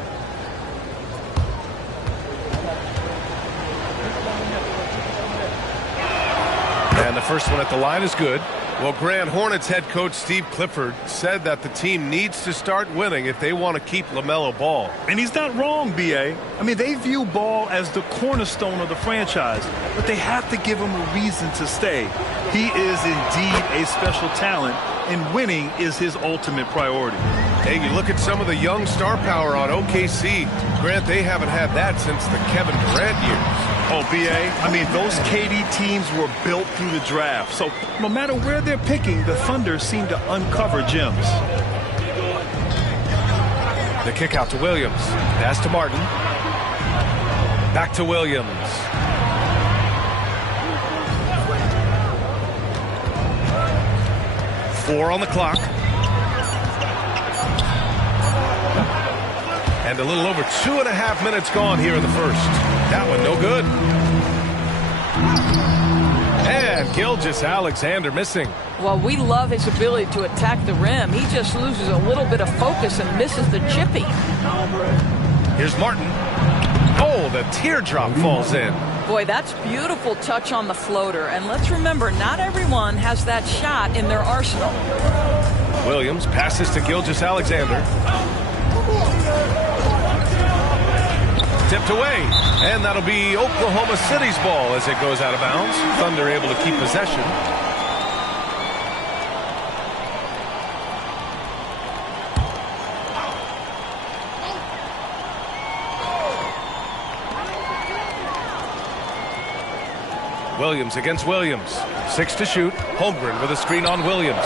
And the first one at the line is good. Well, Grant, Hornets head coach Steve Clifford said that the team needs to start winning if they want to keep LaMelo Ball. And he's not wrong, B.A. I mean, they view Ball as the cornerstone of the franchise, but they have to give him a reason to stay. He is indeed a special talent, and winning is his ultimate priority. Hey, you look at some of the young star power on OKC. Grant, they haven't had that since the Kevin Durant years. Oh, B.A., I mean, those KD teams were built through the draft. So no matter where they're picking, the Thunder seem to uncover gems. The kick out to Williams. Pass to Martin. Back to Williams. Four on the clock. And a little over 2.5 minutes gone here in the first. That one no good. And Gilgeous-Alexander missing. Well, we love his ability to attack the rim. He just loses a little bit of focus and misses the chippy. Here's Martin. Oh, the teardrop falls in. Boy, that's beautiful touch on the floater. And let's remember, not everyone has that shot in their arsenal. Williams passes to Gilgeous-Alexander. Tipped away, and that'll be Oklahoma City's ball as it goes out of bounds. Thunder able to keep possession. Williams against Williams. 6 to shoot. Holmgren with a screen on Williams.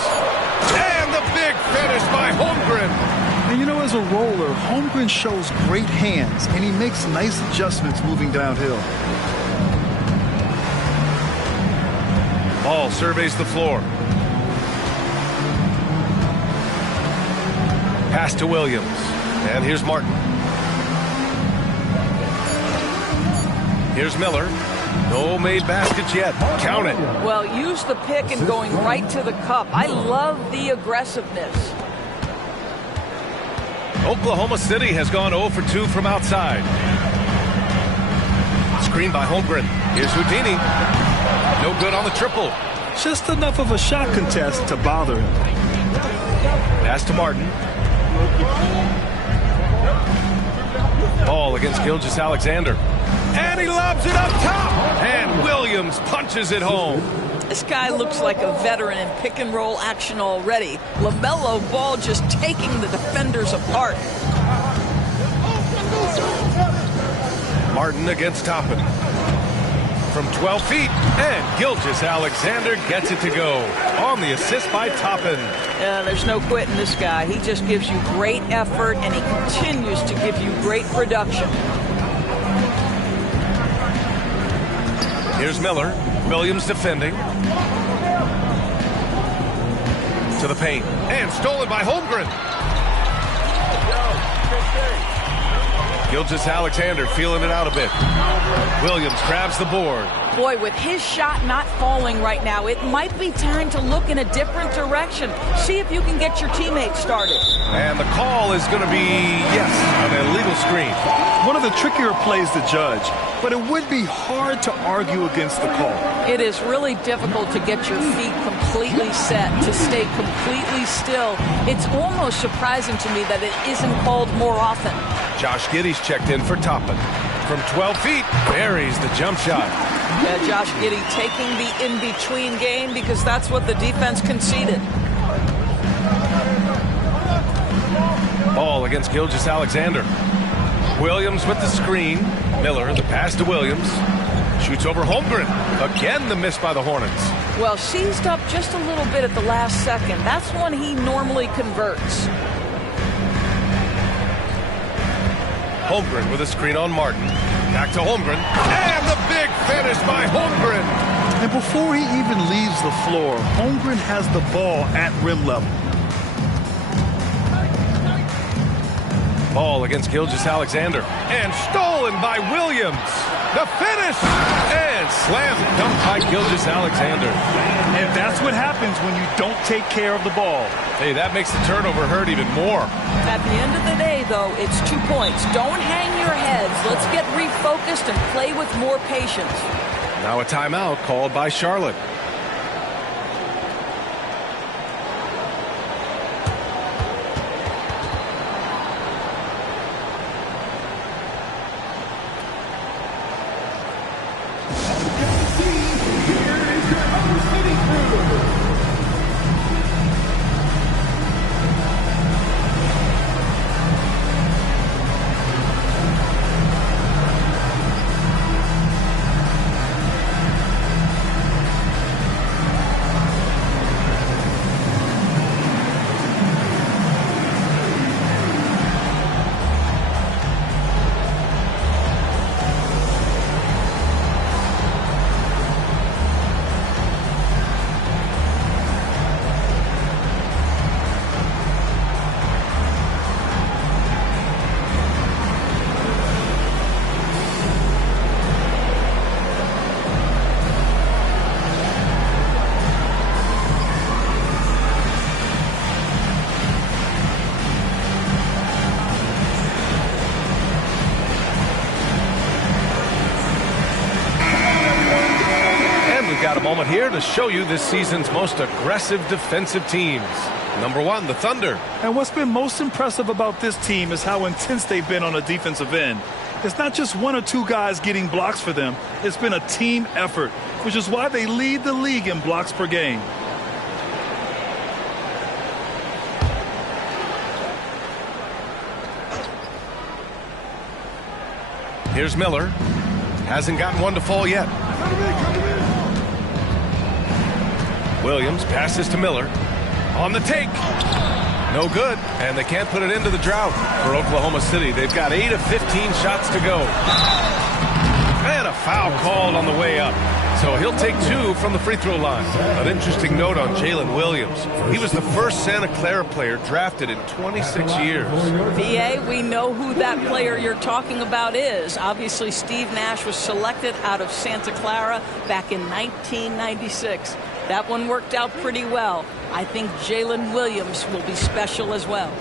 And the big finish by Holmgren. And you know, as a roller, Holmgren shows great hands, and he makes nice adjustments moving downhill. Ball surveys the floor. Pass to Williams. And here's Martin. Here's Miller. No made baskets yet. Count it. Well, use the pick and going right to the cup. I love the aggressiveness. Oklahoma City has gone 0 for 2 from outside. Screen by Holmgren. Here's Houdini. No good on the triple. Just enough of a shot contest to bother him. Pass to Martin. Ball against Gilgeous-Alexander. And he lobs it up top. And Williams punches it home. This guy looks like a veteran in pick and roll action already. LaMelo Ball just taking the defenders apart. Martin against Toppin. From 12 feet, and Gilgeous-Alexander gets it to go on the assist by Toppin. There's no quitting this guy. He just gives you great effort, and he continues to give you great production. Here's Miller. Williams defending. To the paint. And stolen by Holmgren. Gilgeous-Alexander feeling it out a bit. Williams grabs the board. Boy, with his shot not falling right now, it might be time to look in a different direction. See if you can get your teammates started. And the call is going to be, yes, an illegal screen. One of the trickier plays to judge, but it would be hard to argue against the call. It is really difficult to get your feet completely set, to stay completely still. It's almost surprising to me that it isn't called more often. Josh Giddey's checked in for Toppin. From 12 feet, buries the jump shot. Yeah, Josh Giddey taking the in-between game because that's what the defense conceded. Ball against Gilgeous-Alexander. Williams with the screen. Miller, the pass to Williams. Shoots over Holmgren. Again, the miss by the Hornets. Well, seized up just a little bit at the last second. That's when he normally converts. Holmgren with a screen on Martin. Back to Holmgren. And the big finish by Holmgren. And before he even leaves the floor, Holmgren has the ball at rim level. Ball against Gilgeous-Alexander. And stolen by Williams. The finish. And slam dunk by Gilgeous-Alexander. And that's what happens when you don't take care of the ball. Hey, that makes the turnover hurt even more. At the end of the day, though, it's 2 points. Don't hang your heads. Let's get refocused and play with more patience. Now a timeout called by Charlotte. Moment here to show you this season's most aggressive defensive teams. Number 1, the Thunder. And what's been most impressive about this team is how intense they've been on the defensive end. It's not just 1 or 2 guys getting blocks for them. It's been a team effort, which is why they lead the league in blocks per game. Here's Miller. Hasn't gotten one to fall yet. Williams passes to Miller. On the take. No good. And they can't put it into the drought for Oklahoma City. They've got 8 of 15 shots to go. And a foul called on the way up. So he'll take 2 from the free throw line. An interesting note on Jalen Williams. He was the first Santa Clara player drafted in 26 years. BA, we know who that player you're talking about is. Obviously, Steve Nash was selected out of Santa Clara back in 1996. That one worked out pretty well. I think Jalen Williams will be special as well.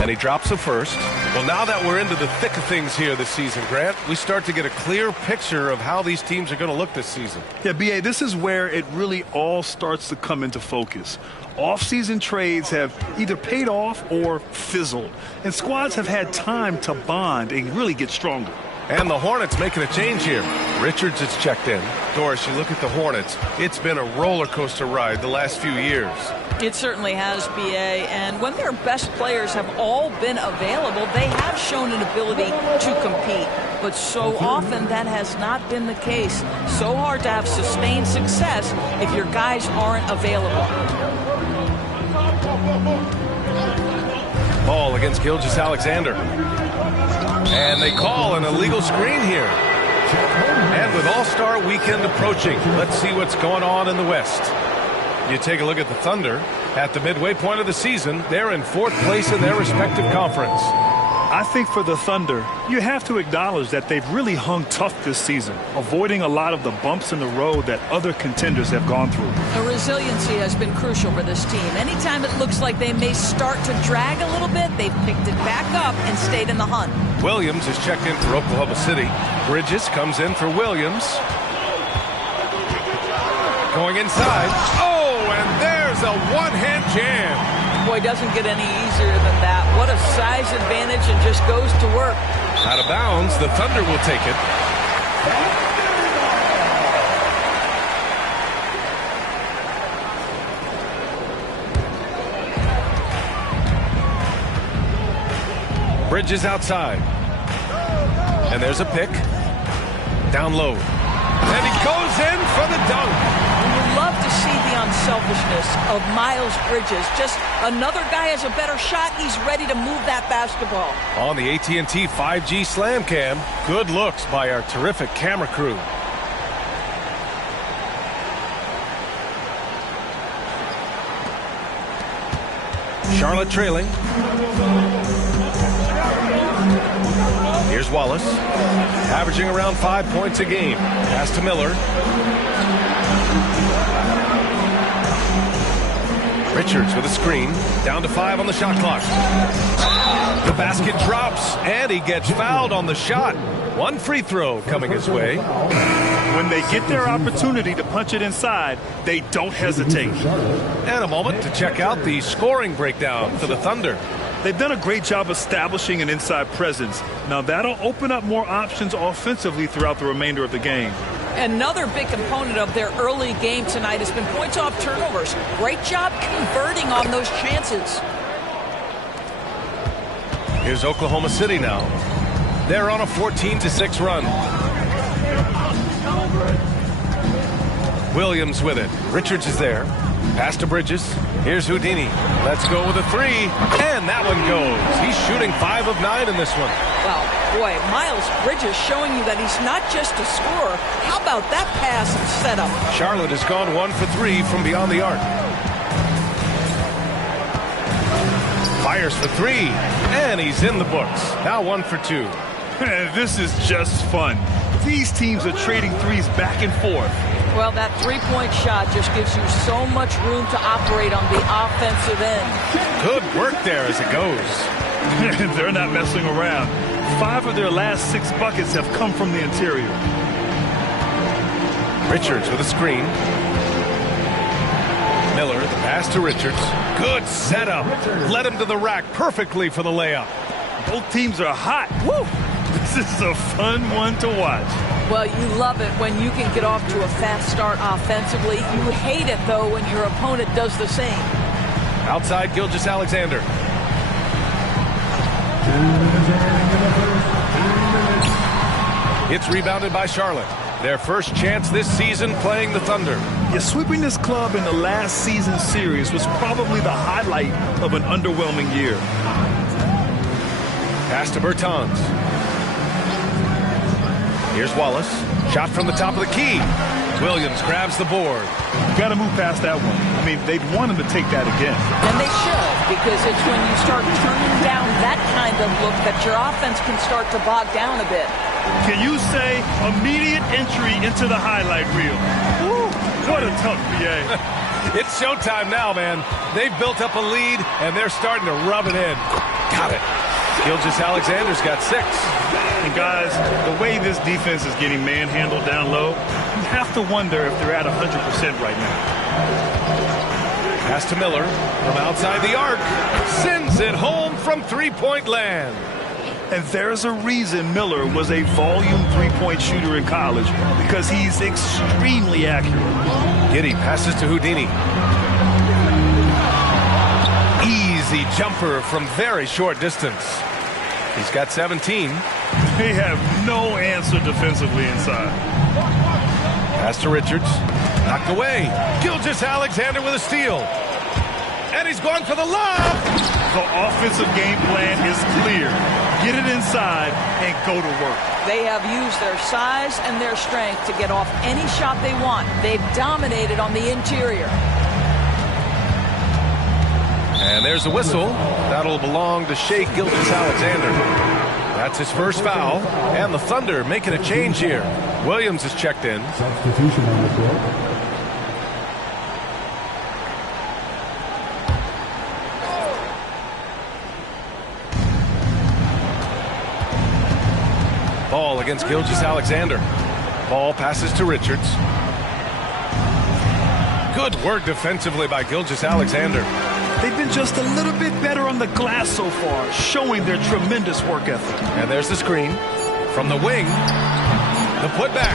And he drops a first. Well, now that we're into the thick of things here this season, Grant, we start to get a clear picture of how these teams are going to look this season. Yeah, BA, this is where it really all starts to come into focus. Off-season trades have either paid off or fizzled, and squads have had time to bond and really get stronger. And the Hornets making a change here. Richards is checked in. Doris, you look at the Hornets, it's been a roller coaster ride the last few years. It certainly has, BA, and when their best players have all been available, they have shown an ability to compete. But so often that has not been the case. So hard to have sustained success if your guys aren't available. Ball against Gilgeous-Alexander. And they call an illegal screen here. And with All-Star Weekend approaching, let's see what's going on in the West. You take a look at the Thunder. At the midway point of the season, they're in 4th place in their respective conference. I think for the Thunder, you have to acknowledge that they've really hung tough this season, avoiding a lot of the bumps in the road that other contenders have gone through. The resiliency has been crucial for this team. Anytime it looks like they may start to drag a little bit, they've picked it back up and stayed in the hunt. Williams is checked in for Oklahoma City. Bridges comes in for Williams. Going inside. Oh, and there's a one-hand jam. Boy, doesn't get any easier than that. What a size advantage, and just goes to work. Out of bounds, the Thunder will take it. Bridges outside. And there's a pick. Down low. And he goes in for the dunk. Love to see the unselfishness of Miles Bridges. Just another guy has a better shot. He's ready to move that basketball. On the AT&T 5G Slam Cam, good looks by our terrific camera crew. Charlotte trailing. Here's Wallace, averaging around 5 points a game. Pass to Miller. Richards with a screen, down to 5 on the shot clock. The basket drops, and he gets fouled on the shot. One free throw coming his way. When they get their opportunity to punch it inside, they don't hesitate. And a moment to check out the scoring breakdown for the Thunder. They've done a great job establishing an inside presence. Now that'll open up more options offensively throughout the remainder of the game. Another big component of their early game tonight has been points off turnovers. Great job converting on those chances. Here's Oklahoma City now. They're on a 14-6 run. Williams with it. Richards is there. Pass to Bridges. Here's Houdini. Let's go with a 3. And that one goes. He's shooting 5 of 9 in this one. Well, boy, Miles Bridges showing you that he's not just a scorer. How about that pass and setup? Charlotte has gone 1 for 3 from beyond the arc. Fires for 3. And he's in the books. Now 1 for 2. This is just fun. These teams are trading threes back and forth. Well, that three-point shot just gives you so much room to operate on the offensive end. Good work there as it goes. They're not messing around. 5 of their last 6 buckets have come from the interior. Richards with a screen. Miller, the pass to Richards. Good setup. Led him to the rack perfectly for the layup. Both teams are hot. Woo! This is a fun one to watch. Well, you love it when you can get off to a fast start offensively. You hate it, though, when your opponent does the same. Outside Gilgeous-Alexander. It's rebounded by Charlotte. Their first chance this season playing the Thunder. Yeah, sweeping this club in the last season series was probably the highlight of an underwhelming year. Pass to Bertans. Here's Wallace. Shot from the top of the key. Williams grabs the board. You got to move past that one. I mean, they'd want him to take that again. And they should, because it's when you start turning down that kind of look that your offense can start to bog down a bit. Can you say immediate entry into the highlight reel? Woo, what a tough BA. It's showtime now, man. They've built up a lead, and they're starting to rub it in. Got it. Gilgeous-Alexander's got 6. And guys, the way this defense is getting manhandled down low, you have to wonder if they're at 100% right now. Pass to Miller from outside the arc. Sends it home from three-point land. And there's a reason Miller was a volume three-point shooter in college, because he's extremely accurate. Giddey passes to Houdini. Easy jumper from very short distance. He's got 17. They have no answer defensively inside. Pass to Richards. Knocked away. Gilgeous-Alexander with a steal. And he's going for the lob. The offensive game plan is clear. Get it inside and go to work. They have used their size and their strength to get off any shot they want. They've dominated on the interior. And there's a whistle. That'll belong to Shai Gilgeous-Alexander. That's his first foul. And the Thunder making a change here. Williams is checked in. Substitution on the court. Ball against Gilgeous-Alexander. Ball passes to Richards. Good work defensively by Gilgeous-Alexander. They've been just a little bit better on the glass so far, showing their tremendous work ethic. And there's the screen. From the wing, the putback.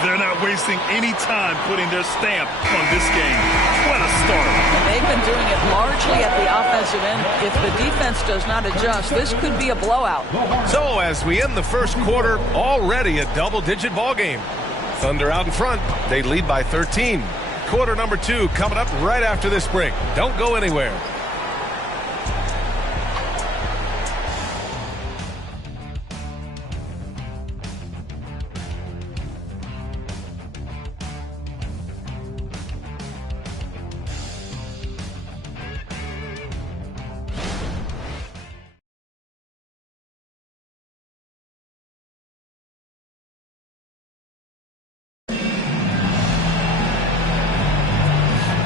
They're not wasting any time putting their stamp on this game. What a start. And they've been doing it largely at the offensive end. If the defense does not adjust, this could be a blowout. So as we end the first quarter, already a double-digit ball game. Thunder out in front. They lead by 13. Quarter number 2 coming up right after this break. Don't go anywhere.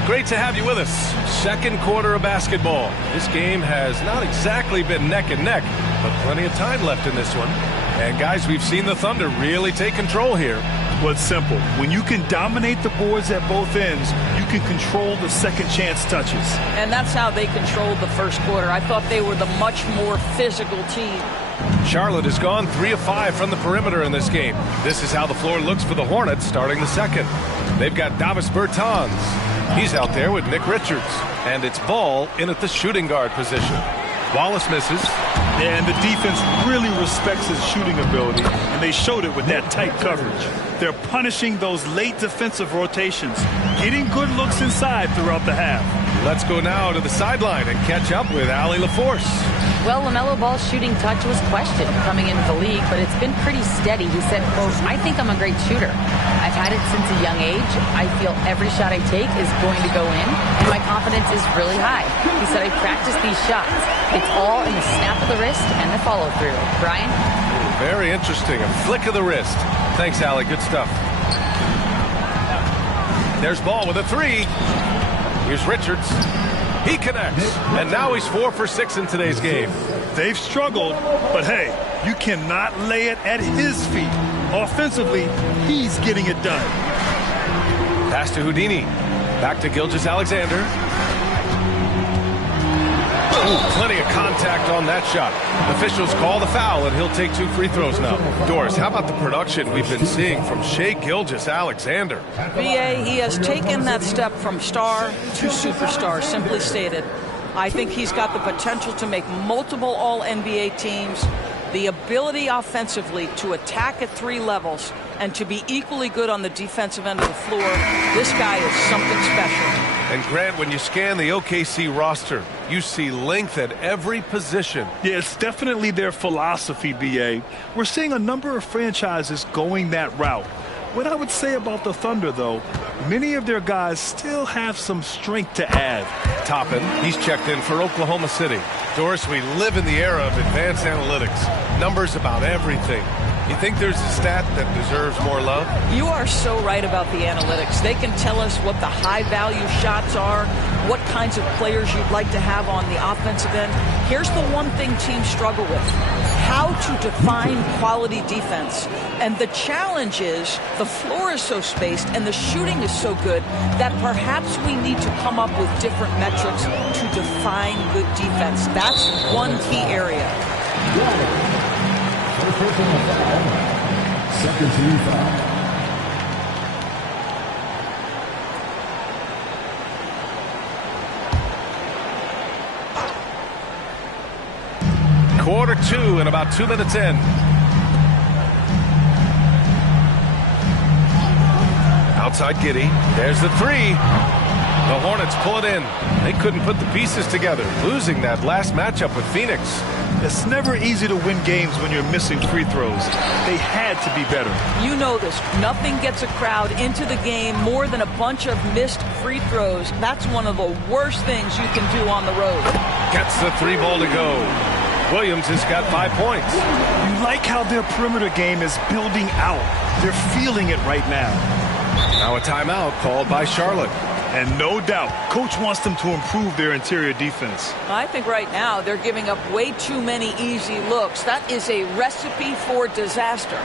Great to have you with us. Second quarter of basketball. This game has not exactly been neck and neck, but plenty of time left in this one. And guys, we've seen the Thunder really take control here. Well, it's simple. When you can dominate the boards at both ends, you can control the second chance touches. And that's how they controlled the first quarter. I thought they were the much more physical team. Charlotte has gone 3 of 5 from the perimeter in this game. This is how the floor looks for the Hornets starting the second. They've got Davis Bertans. He's out there with Nick Richards. And it's Ball in at the shooting guard position. Wallace misses. And the defense really respects his shooting ability, and they showed it with that tight coverage. They're punishing those late defensive rotations, getting good looks inside throughout the half. Let's go now to the sideline and catch up with Allie LaForce. Well, LaMelo Ball's shooting touch was questioned coming into the league, but it's been pretty steady. He said, quote, "I think I'm a great shooter. I've had it since a young age. I feel every shot I take is going to go in, and my confidence is really high." He said, "I practice these shots. It's all in the snap of the wrist and the follow-through." Brian? Very interesting. A flick of the wrist. Thanks, Allie. Good stuff. There's Ball with a 3. Here's Richards. He connects. And now he's 4 for 6 in today's game. They've struggled, but hey, you cannot lay it at his feet. Offensively, he's getting it done. Pass to Houdini. Back to Gilgeous-Alexander. Ooh, plenty of contact on that shot. Officials call the foul, and he'll take 2 free throws now. Doris, how about the production we've been seeing from Shai Gilgeous-Alexander? BA, he has taken that step from star to superstar, simply stated. I think he's got the potential to make multiple All-NBA teams, the ability offensively to attack at 3 levels, and to be equally good on the defensive end of the floor. This guy is something special. And Grant, when you scan the OKC roster, you see length at every position. Yeah, it's definitely their philosophy, B.A. We're seeing a number of franchises going that route. What I would say about the Thunder, though, many of their guys still have some strength to add. Toppin, he's checked in for Oklahoma City. Doris, we live in the era of advanced analytics. Numbers about everything. You think there's a stat that deserves more love? You are so right about the analytics. They can tell us what the high-value shots are, what kinds of players you'd like to have on the offensive end. Here's the one thing teams struggle with: how to define quality defense. And the challenge is the floor is so spaced and the shooting is so good that perhaps we need to come up with different metrics to define good defense. That's one key area. Second team foul. Quarter 2 and about 2 minutes in. Outside Giddey. There's the three. The Hornets pull it in. They couldn't put the pieces together, losing that last matchup with Phoenix. It's never easy to win games when you're missing free throws. They had to be better. You know this. Nothing gets a crowd into the game more than a bunch of missed free throws. That's one of the worst things you can do on the road. Gets the three ball to go. Williams has got 5 points. You like how their perimeter game is building out. They're feeling it right now. Now a timeout called by Charlotte. And no doubt, Coach wants them to improve their interior defense. I think right now they're giving up way too many easy looks. That is a recipe for disaster.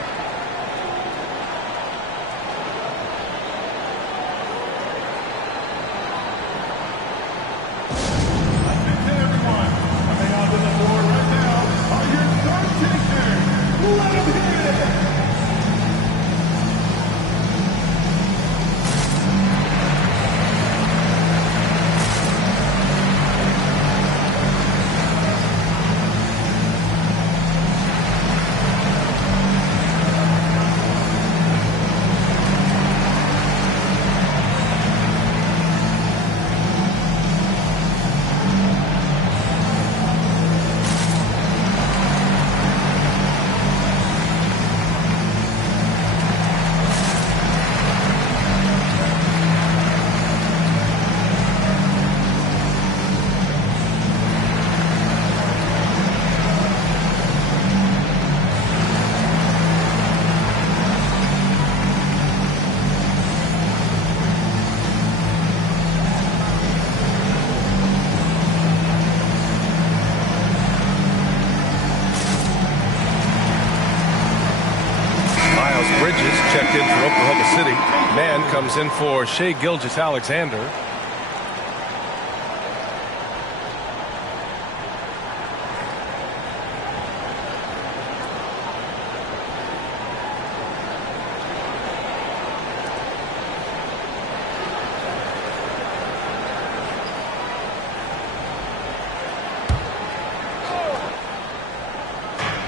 Checked in for Oklahoma City. Man comes in for Shai Gilgeous-Alexander.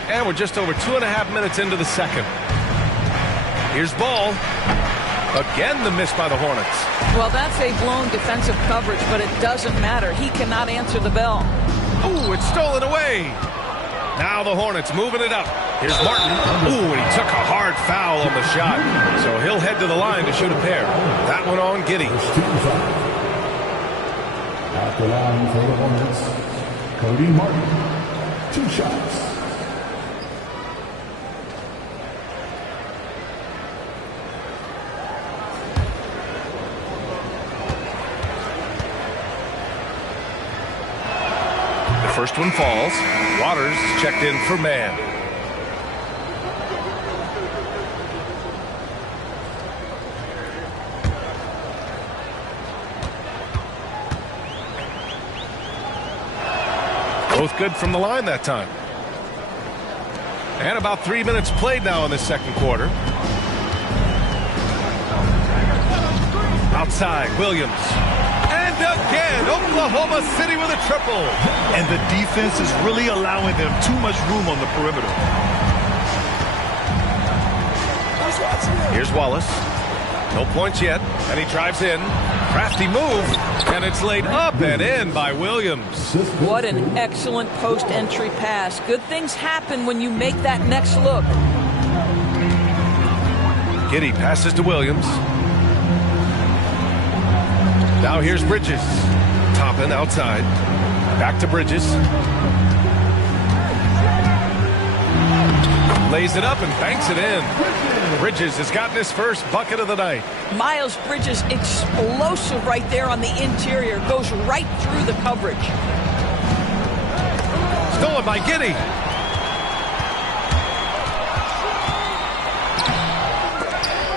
And we're just over 2.5 minutes into the second. Here's Ball. Again, the miss by the Hornets. Well, that's a blown defensive coverage, but it doesn't matter. He cannot answer the bell. Ooh, it's stolen away. Now the Hornets moving it up. Here's Martin. Ooh, and he took a hard foul on the shot. So he'll head to the line to shoot a pair. That one on Giddey. At the line for the Hornets, Cody Martin. 2 shots. First one falls. Waters checked in for Man. Both good from the line that time. And about 3 minutes played now in the second quarter. Outside, Williams. And again, Oklahoma City with a triple. And the defense is really allowing them too much room on the perimeter. Here's Wallace. No points yet, and he drives in. Crafty move, and it's laid up and in by Williams. What an excellent post-entry pass. Good things happen when you make that next look. Giddey passes to Williams. Now here's Bridges. Toppin outside. Back to Bridges. Lays it up and banks it in. Bridges has gotten his first bucket of the night. Miles Bridges, explosive right there on the interior. Goes right through the coverage. Stolen by Giddey.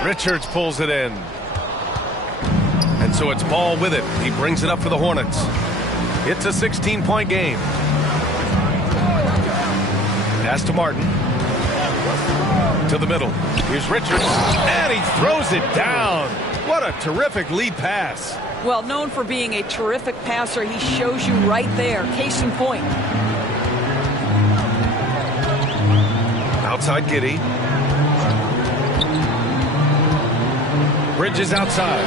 Richards pulls it in. And so it's Ball with it. He brings it up for the Hornets. It's a 16-point game. Pass to Martin. To the middle. Here's Richards. And he throws it down. What a terrific lead pass. Well, known for being a terrific passer, he shows you right there. Case in point. Outside Giddey. Bridges outside.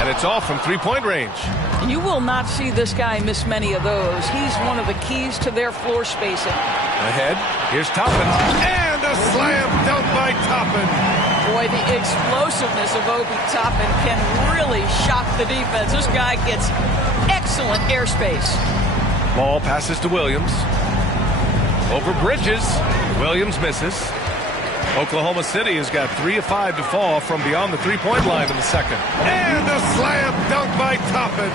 And it's off from three-point range. You will not see this guy miss many of those. He's one of the keys to their floor spacing. Ahead. Here's Toppin. And a slam dunk by Toppin. Boy, the explosiveness of Obi Toppin can really shock the defense. This guy gets excellent airspace. Ball passes to Williams. Over Bridges. Williams misses. Oklahoma City has got 3 of 5 to fall from beyond the three-point line in the second. And a slam dunk by Toppin.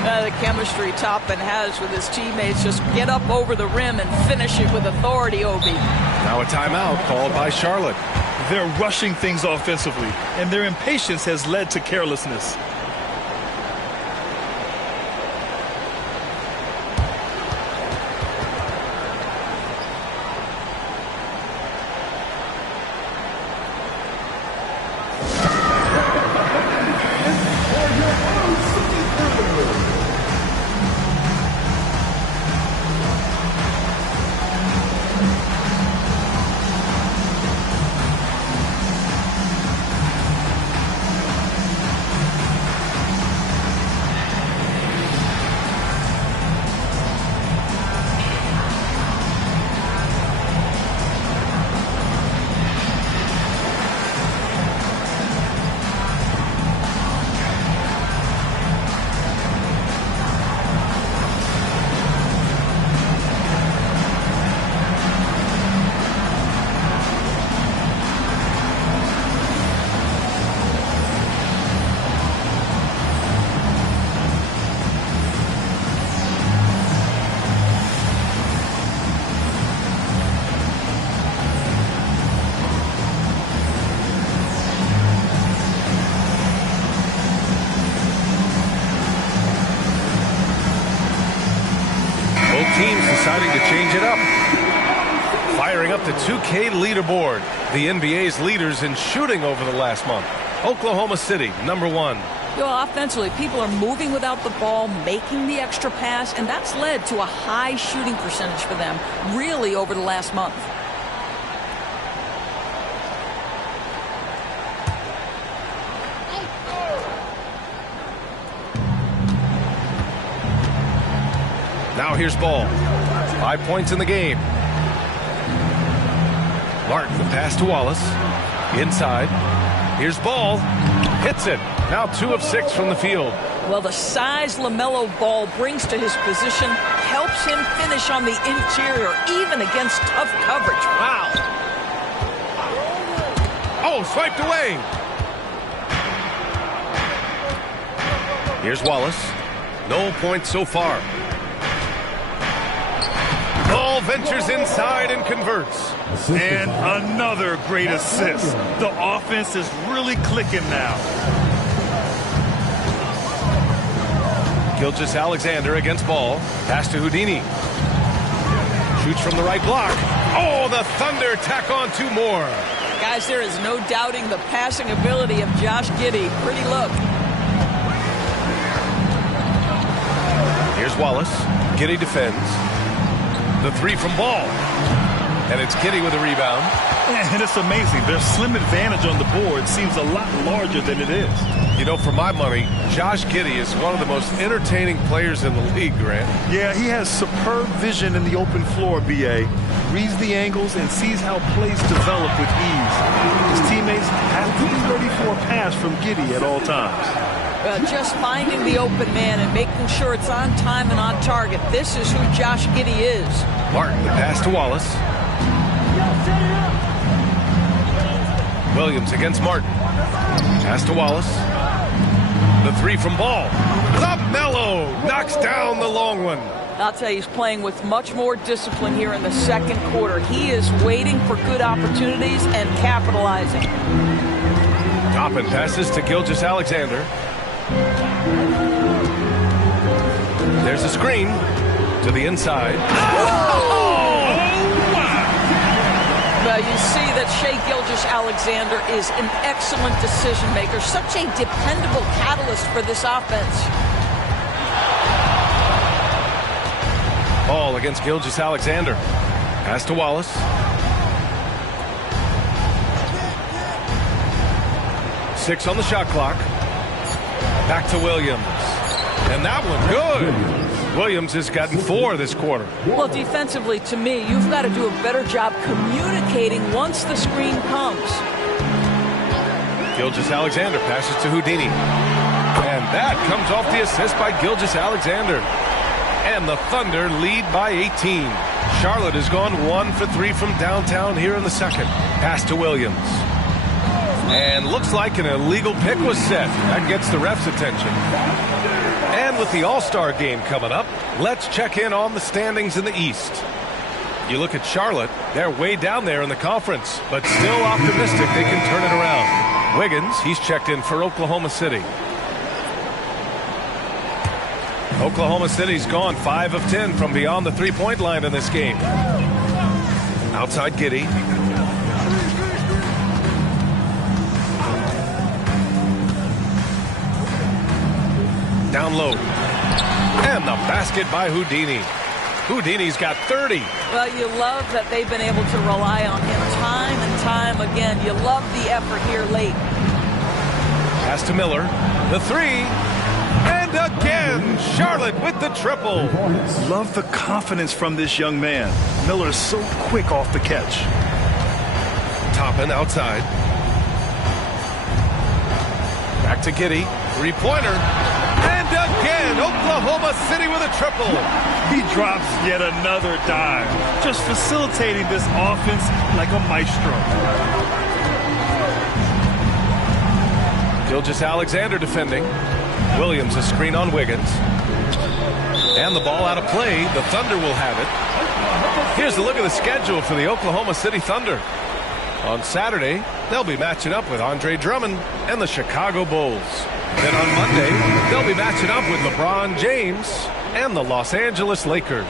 The chemistry Toppin has with his teammates. Just get up over the rim and finish it with authority, Obi. Now a timeout called by Charlotte. They're rushing things offensively, and their impatience has led to carelessness. Teams deciding to change it up. Firing up the 2K leaderboard. The NBA's leaders in shooting over the last month. Oklahoma City, number 1. Offensively, people are moving without the ball, making the extra pass, and that's led to a high shooting percentage for them, really, over the last month. Now here's Ball. 5 points in the game. Martin, the pass to Wallace. Inside. Here's Ball. Hits it. Now 2 of 6 from the field. Well, the size LaMelo Ball brings to his position helps him finish on the interior, even against tough coverage. Wow. Oh, swiped away. Here's Wallace. No points so far. Ball ventures inside and converts. And another great assist. The offense is really clicking now. Gilgeous-Alexander against Ball. Pass to Houdini. Shoots from the right block. Oh, the Thunder tack on 2 more. Guys, there is no doubting the passing ability of Josh Giddey. Pretty look. Here's Wallace. Giddey defends. The 3 from Ball. And it's Giddey with a rebound. And it's amazing. Their slim advantage on the board seems a lot larger than it is. You know, for my money, Josh Giddey is one of the most entertaining players in the league, Grant. Yeah, he has superb vision in the open floor, B.A. Reads the angles and sees how plays develop with ease. His teammates have to be ready for a pass from Giddey at all times. Just finding the open man and making sure it's on time and on target. This is who Josh Giddey is. Martin, the pass to Wallace. Williams against Martin. Pass to Wallace. The three from Ball. Mello knocks down the long one. I'll tell you, he's playing with much more discipline here in the second quarter. He is waiting for good opportunities and capitalizing. Toppin passes to Gilgeous-Alexander. There's a screen to the inside. You see that Shai Gilgeous-Alexander is an excellent decision maker, such a dependable catalyst for this offense. Ball against Gilgeous-Alexander. Pass to Wallace. Six on the shot clock. Back to Williams. And that one good. Williams has gotten 4 this quarter. Well, defensively, to me, you've got to do a better job communicating once the screen comes. Gilgeous-Alexander passes to Houdini. And that comes off the assist by Gilgeous-Alexander. And the Thunder lead by 18. Charlotte has gone 1 for 3 from downtown here in the second. Pass to Williams. And looks like an illegal pick was set. That gets the ref's attention. And with the All-Star game coming up, let's check in on the standings in the East. You look at Charlotte, they're way down there in the conference, but still optimistic they can turn it around. Wiggins, he's checked in for Oklahoma City. Oklahoma City's gone 5 of 10 from beyond the three-point line in this game. Outside Giddey. Down low. And the basket by Houdini. Houdini's got 30. Well, you love that they've been able to rely on him time and time again. You love the effort here late. Pass to Miller. The three. And again, Charlotte with the triple. Love the confidence from this young man. Miller is so quick off the catch. Toppin outside. Back to Giddey. Three-pointer. And again, Oklahoma City with a triple. He drops yet another dime, just facilitating this offense like a maestro. Gilgeous-Alexander defending. Williams a screen on Wiggins. And the ball out of play. The Thunder will have it. Here's a look at the schedule for the Oklahoma City Thunder. On Saturday, they'll be matching up with Andre Drummond and the Chicago Bulls. Then on Monday, they'll be matching up with LeBron James and the Los Angeles Lakers.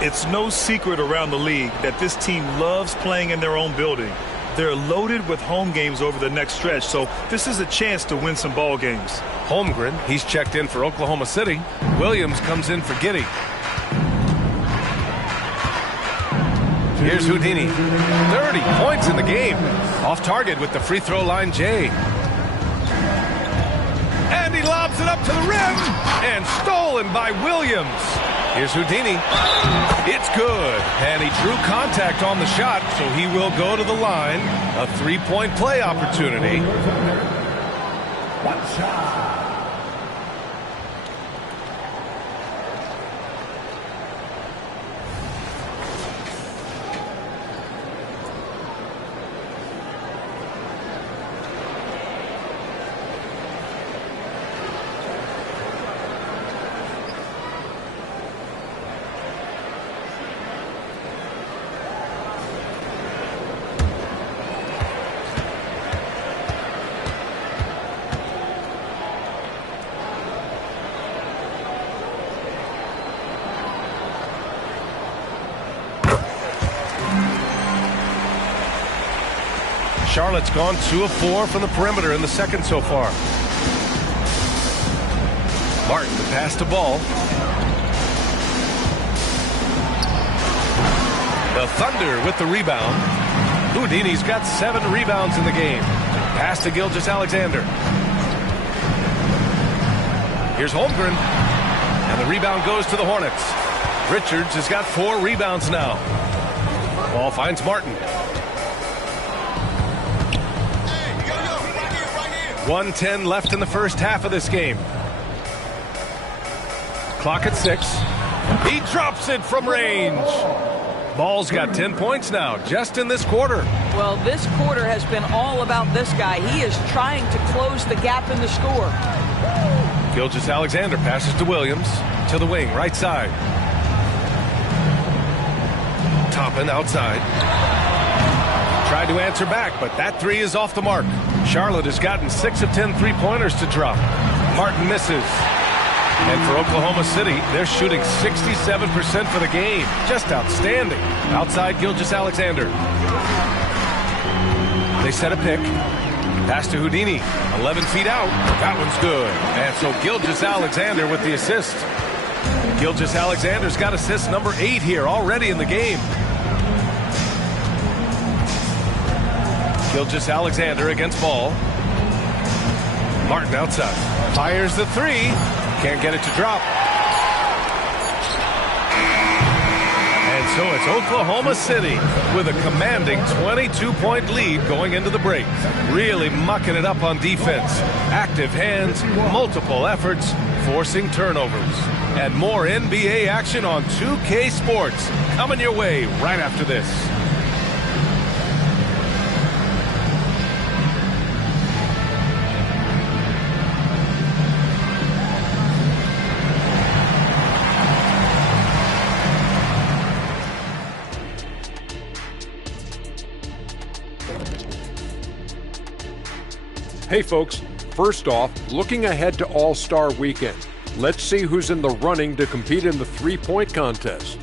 It's no secret around the league that this team loves playing in their own building. They're loaded with home games over the next stretch, so this is a chance to win some ball games. Holmgren, he's checked in for Oklahoma City. Williams comes in for Giddey. Here's Houdini. 30 points in the game. Off target with the free throw line, Jay. And he lobs it up to the rim. And stolen by Williams. Here's Houdini. It's good. And he drew contact on the shot, so he will go to the line. A three-point play opportunity. One shot. Charlotte's gone 2 of 4 from the perimeter in the second so far. Martin, the pass to Ball. The Thunder with the rebound. Houdini's got 7 rebounds in the game. Pass to Gilgeous-Alexander. Here's Holmgren. And the rebound goes to the Hornets. Richards has got 4 rebounds now. Ball finds Martin. 1:10 left in the first half of this game. Clock at 6. He drops it from range. Ball's got 10 points now, just in this quarter. Well, this quarter has been all about this guy. He is trying to close the gap in the score. Gilgeous-Alexander passes to Williams, to the wing, right side. Toppin outside. Tried to answer back, but that 3 is off the mark. Charlotte has gotten 6 of 10 three-pointers to drop. Martin misses. And for Oklahoma City, they're shooting 67% for the game. Just outstanding. Outside Gilgeous-Alexander. They set a pick. Pass to Houdini. 11 feet out. That one's good. And so Gilgeous-Alexander with the assist. Gilgeous-Alexander's got assist number 8 here already in the game. Gilgeous-Alexander against Ball. Martin outside. Fires the 3. Can't get it to drop. And so it's Oklahoma City with a commanding 22-point lead going into the break. Really mucking it up on defense. Active hands, multiple efforts, forcing turnovers. And more NBA action on 2K Sports coming your way right after this. Hey folks, first off, looking ahead to All-Star Weekend. Let's see who's in the running to compete in the three-point contest.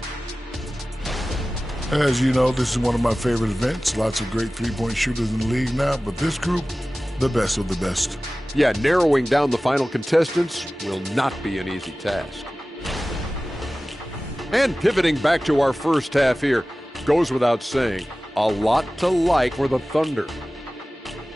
As you know, this is one of my favorite events. Lots of great three-point shooters in the league now, but this group, the best of the best. Yeah, narrowing down the final contestants will not be an easy task. And pivoting back to our first half here, goes without saying, a lot to like for the Thunder.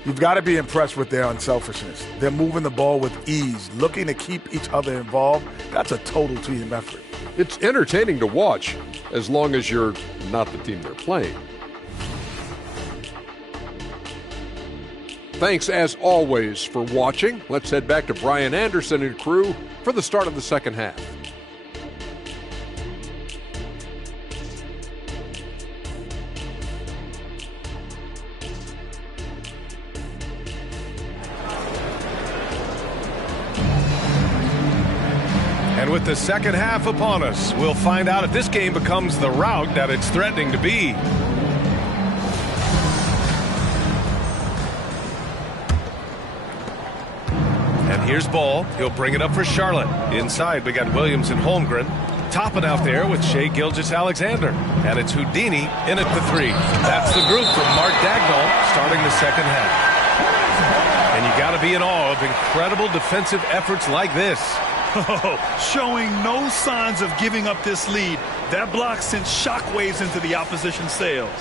You've got to be impressed with their unselfishness. They're moving the ball with ease, looking to keep each other involved. That's a total team effort. It's entertaining to watch, as long as you're not the team they're playing. Thanks, as always, for watching. Let's head back to Brian Anderson and crew for the start of the second half. And with the second half upon us, we'll find out if this game becomes the rout that it's threatening to be. And here's Ball. He'll bring it up for Charlotte. Inside, we got Williams and Holmgren. Topping out there with Shai Gilgeous-Alexander. And it's Houdini in at the 3. That's the group from Mark Dagnall starting the second half. And you got to be in awe of incredible defensive efforts like this. Showing no signs of giving up this lead. That block sent shockwaves into the opposition sails.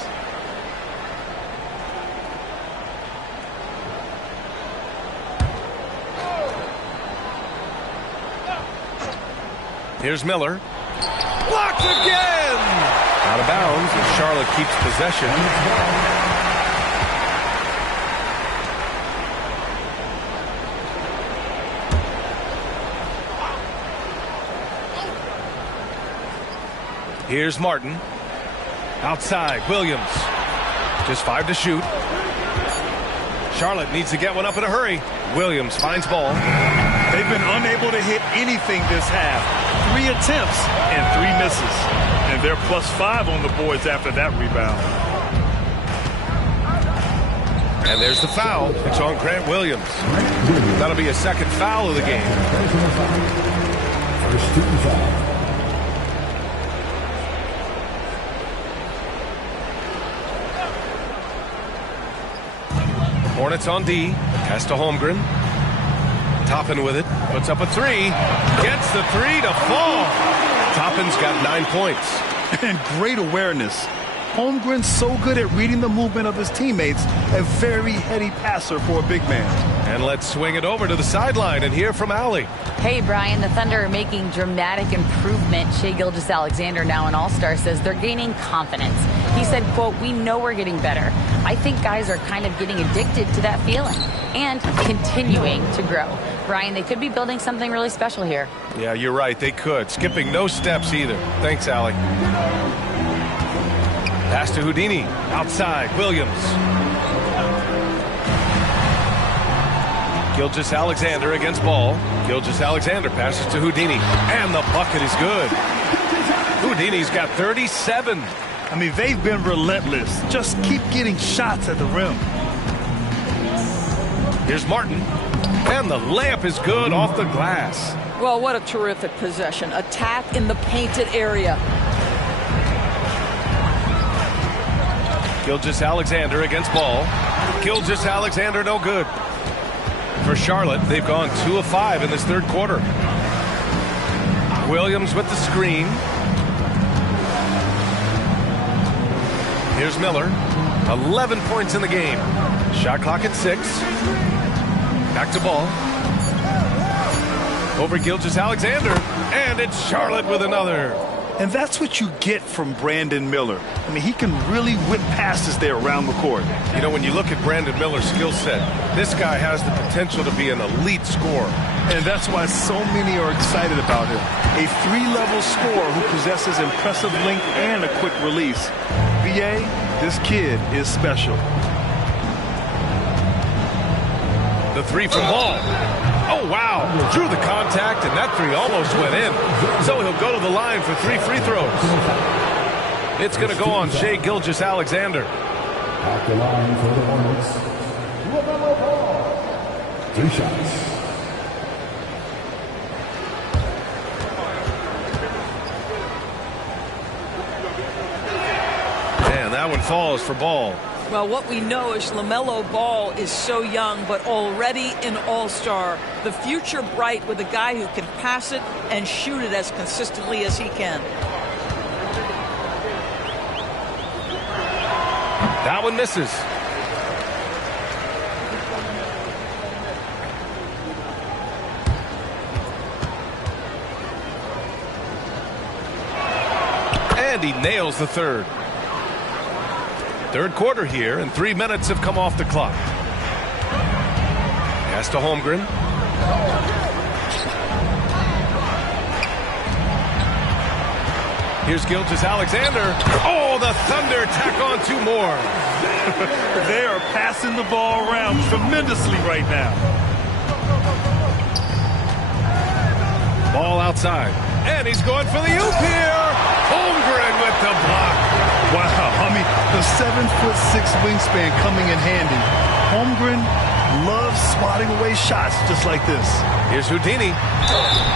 Here's Miller. Blocked again! Out of bounds, and Charlotte keeps possession. Here's Martin. Outside, Williams. Just 5 to shoot. Charlotte needs to get one up in a hurry. Williams finds Ball. They've been unable to hit anything this half. 3 attempts and 3 misses. And they're +5 on the boards after that rebound. And there's the foul. It's on Grant Williams. That'll be a second foul of the game. First team foul. Hornets on D. Pass to Holmgren. Toppin with it. Puts up a 3. Gets the 3 to fall. Toppin's got 9 points. And great awareness. Holmgren's so good at reading the movement of his teammates, a very heady passer for a big man. And let's swing it over to the sideline and hear from Allie. Hey, Brian, the Thunder are making dramatic improvement. Shai Gilgeous-Alexander, now an all-star, says they're gaining confidence. He said, quote, "We know we're getting better. I think guys are kind of getting addicted to that feeling and continuing to grow." Brian, they could be building something really special here. Yeah, you're right. They could. Skipping no steps either. Thanks, Allie. Pass to Houdini. Outside. Williams. Gilgeous-Alexander against ball. Gilgeous-Alexander passes to Houdini. And the bucket is good. Houdini's got 37. I mean, they've been relentless. Just keep getting shots at the rim. Here's Martin. And the layup is good off the glass. Well, what a terrific possession. Attack in the painted area. Gilgeous-Alexander against ball. Gilgeous-Alexander no good. For Charlotte, they've gone 2 of 5 in this third quarter. Williams with the screen. Here's Miller. 11 points in the game. Shot clock at 6. Back to ball. Over Gilgeous-Alexander. And it's Charlotte with another. And that's what you get from Brandon Miller. I mean, he can really whip passes there around the court. You know, when you look at Brandon Miller's skill set, this guy has the potential to be an elite scorer. And that's why so many are excited about him. A 3-level scorer who possesses impressive length and a quick release. BA, this kid is special. The 3 from Ball. Oh, wow. Drew the contact, and that 3 almost went in. So he'll go to the line for 3 free throws. It's going to go on Shai Gilgeous-Alexander. At the line for the Hornets, LaMelo Ball. 3 shots. And that one falls for Ball. Well, what we know is LaMelo Ball is so young, but already an all-star. The future bright with a guy who can pass it and shoot it as consistently as he can. That one misses. And he nails the third. Third quarter here, and 3 minutes have come off the clock. Pass to Holmgren. Here's Gilgeous-Alexander. Oh, the Thunder tack on 2 more. They are passing the ball around tremendously right now. Ball outside. And he's going for the oop here. Holmgren with the block. Wow, I mean, the 7'6" wingspan coming in handy. Holmgren loves swatting away shots just like this. Here's Houdini.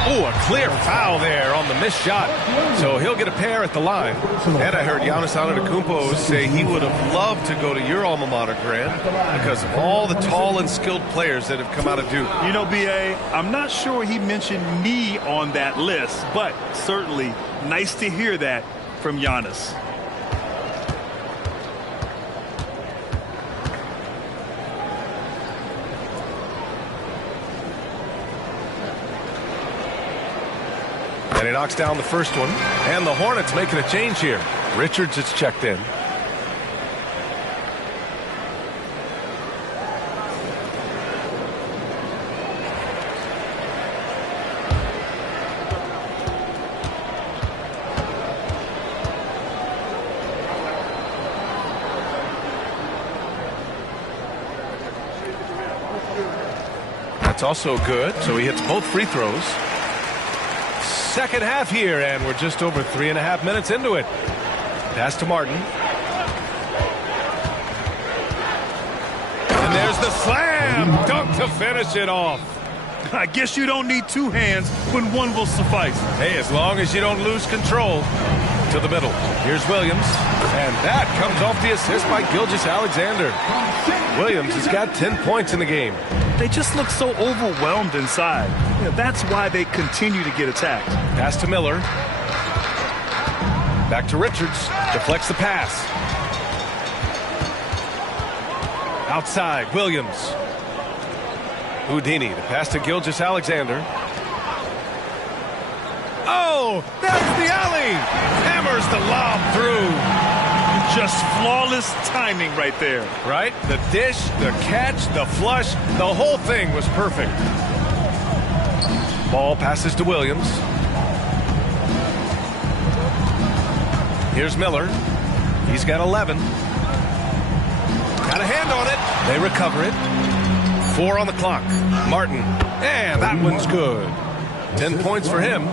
Oh, a clear foul there on the missed shot. So he'll get a pair at the line. And I heard Giannis Antetokounmpo say he would have loved to go to your alma mater, Grant, because of all the tall and skilled players that have come out of Duke. You know, B.A., I'm not sure he mentioned me on that list, but certainly nice to hear that from Giannis. And he knocks down the first one. And the Hornets making a change here. Richards is checked in. That's also good. So he hits both free throws. Second half here, and we're just over 3.5 minutes into it. Pass to Martin. And there's the slam dunk to finish it off. I guess you don't need 2 hands when one will suffice. Hey, as long as you don't lose control. To the middle. Here's Williams. And that comes off the assist by Gilgeous-Alexander. Williams has got 10 points in the game. They just look so overwhelmed inside. You know, that's why they continue to get attacked. Pass to Miller. Back to Richards. Deflects the pass. Outside, Williams. Houdini, the pass to Gilgeous-Alexander. Oh, that's the alley. Hammers the lob through. Just flawless timing right there. Right? The dish, the catch, the flush, the whole thing was perfect. Ball passes to Williams. Here's Miller. He's got 11. Got a hand on it. They recover it. 4 on the clock. Martin. And that one's good. 10 points for him.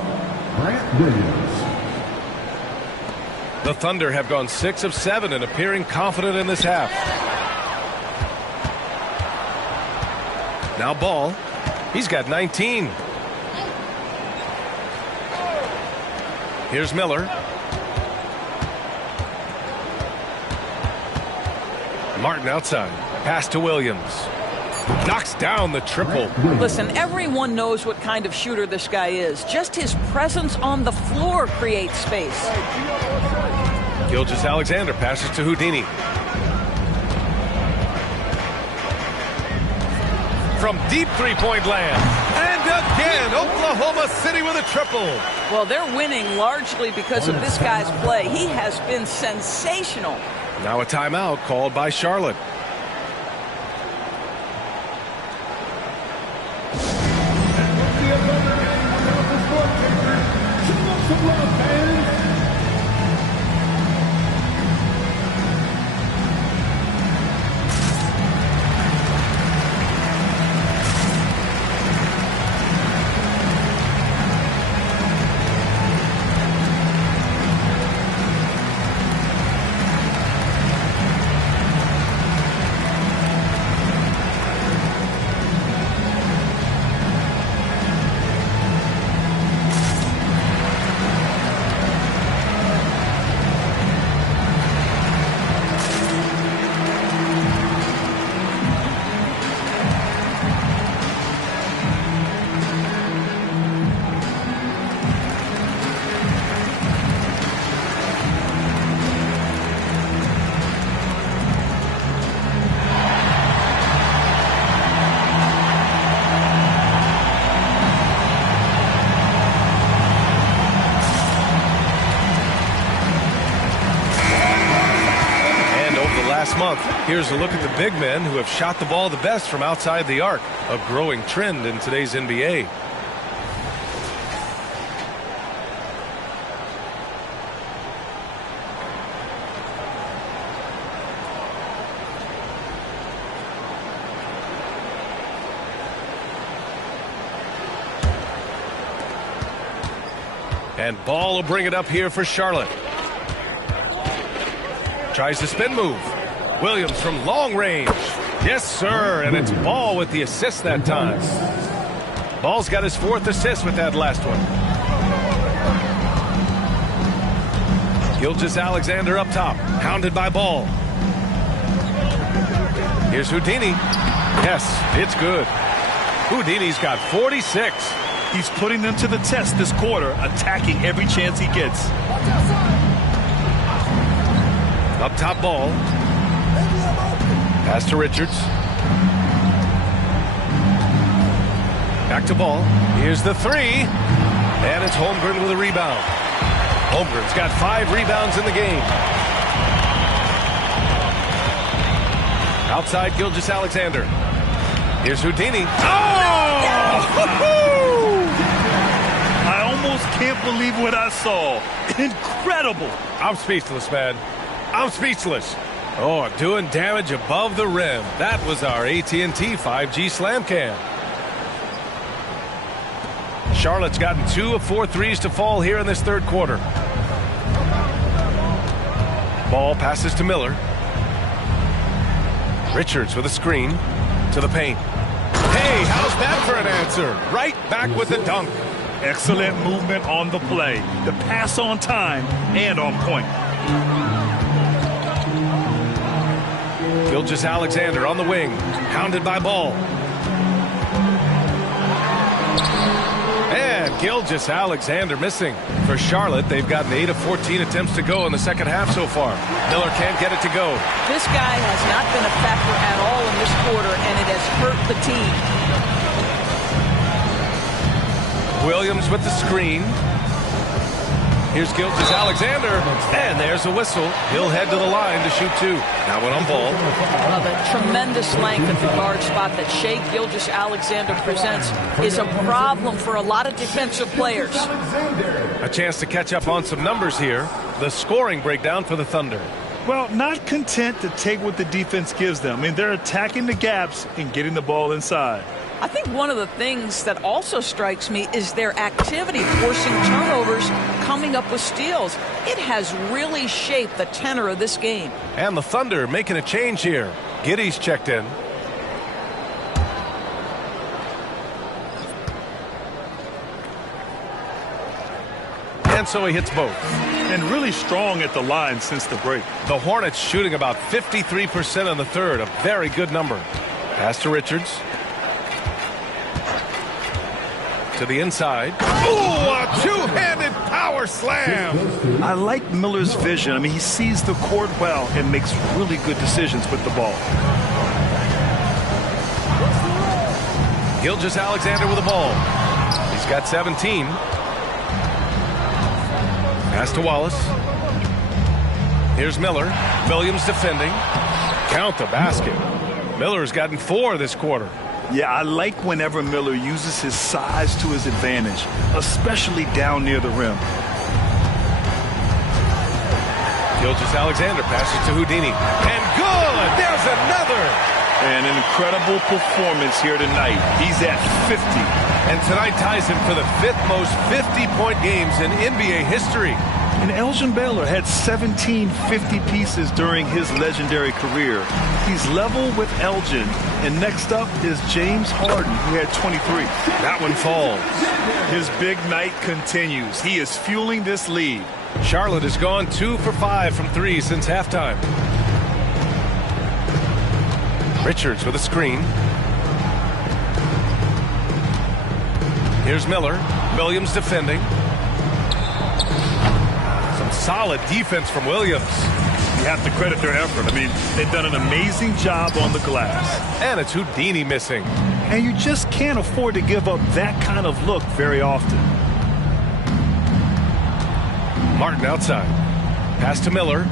The Thunder have gone 6 of 7 and appearing confident in this half. Now Ball. He's got 19. Here's Miller. Martin outside. Pass to Williams. Knocks down the triple. Listen, everyone knows what kind of shooter this guy is. Just his presence on the floor creates space. Gilgeous-Alexander passes to Houdini. From deep three-point land. And again, Oklahoma City with a triple. Well, they're winning largely because of this guy's play. He has been sensational. Now a timeout called by Charlotte. Month. Here's a look at the big men who have shot the ball the best from outside the arc, a growing trend in today's NBA. And Ball will bring it up here for Charlotte. Tries the spin move. Williams from long range. Yes, sir. And it's Ball with the assist that time. Ball's got his 4th assist with that last one. Gilgeous-Alexander up top. Hounded by Ball. Here's Houdini. Yes, it's good. Houdini's got 46. He's putting them to the test this quarter, attacking every chance he gets. Up top Ball. Pass to Richards. Back to Ball. Here's the 3. And it's Holmgren with a rebound. Holmgren's got 5 rebounds in the game. Outside Gilgeous-Alexander. Here's Houdini. I almost can't believe what I saw. Incredible. I'm speechless, man. I'm speechless. Oh, doing damage above the rim. That was our AT&T 5G Slam Cam. Charlotte's gotten 2 of 4 threes to fall here in this third quarter. Ball passes to Miller. Richards with a screen to the paint. Hey, how's that for an answer? Right back with the dunk. Excellent movement on the play. The pass on time and on point. Gilgeous-Alexander on the wing, hounded by Ball. And Gilgeous Alexander missing. For Charlotte, they've gotten 8 of 14 attempts to go in the second half so far. Miller can't get it to go. This guy has not been a factor at all in this quarter, and it has hurt the team. Williams with the screen. Here's Gilgeous Alexander, and there's a whistle. He'll head to the line to shoot 2. Now one on ball. The tremendous length at the guard spot that Shai Gilgeous-Alexander presents is a problem for a lot of defensive players. A chance to catch up on some numbers here. The scoring breakdown for the Thunder. Well, not content to take what the defense gives them. I mean, they're attacking the gaps and getting the ball inside. I think one of the things that also strikes me is their activity, forcing turnovers, coming up with steals. It has really shaped the tenor of this game. And the Thunder making a change here. Giddey's checked in. And so he hits both. And really strong at the line since the break. The Hornets shooting about 53% in the third. A very good number. Pass to Richards. To the inside. Ooh, a two-handed power slam. I like Miller's vision. I mean, he sees the court well and makes really good decisions with the ball. Gilgeous-Alexander with the ball. He's got 17. Pass to Wallace. Here's Miller. Williams defending. Count the basket. Miller's gotten 4 this quarter. Yeah, I like whenever Miller uses his size to his advantage, especially down near the rim. Gilgeous-Alexander passes to Houdini. And good! There's another! And an incredible performance here tonight. He's at 50. And tonight ties him for the 5th most 50-point games in NBA history. And Elgin Baylor had 17 50-pieces during his legendary career. He's level with Elgin. And next up is James Harden, who had 23. That one falls. His big night continues. He is fueling this lead. Charlotte has gone 2 for 5 from 3 since halftime. Richards with a screen. Here's Miller. Williams defending. Some solid defense from Williams. You have to credit their effort. I mean, they've done an amazing job on the glass. And it's Houdini missing. And you just can't afford to give up that kind of look very often. Martin outside. Pass to Miller.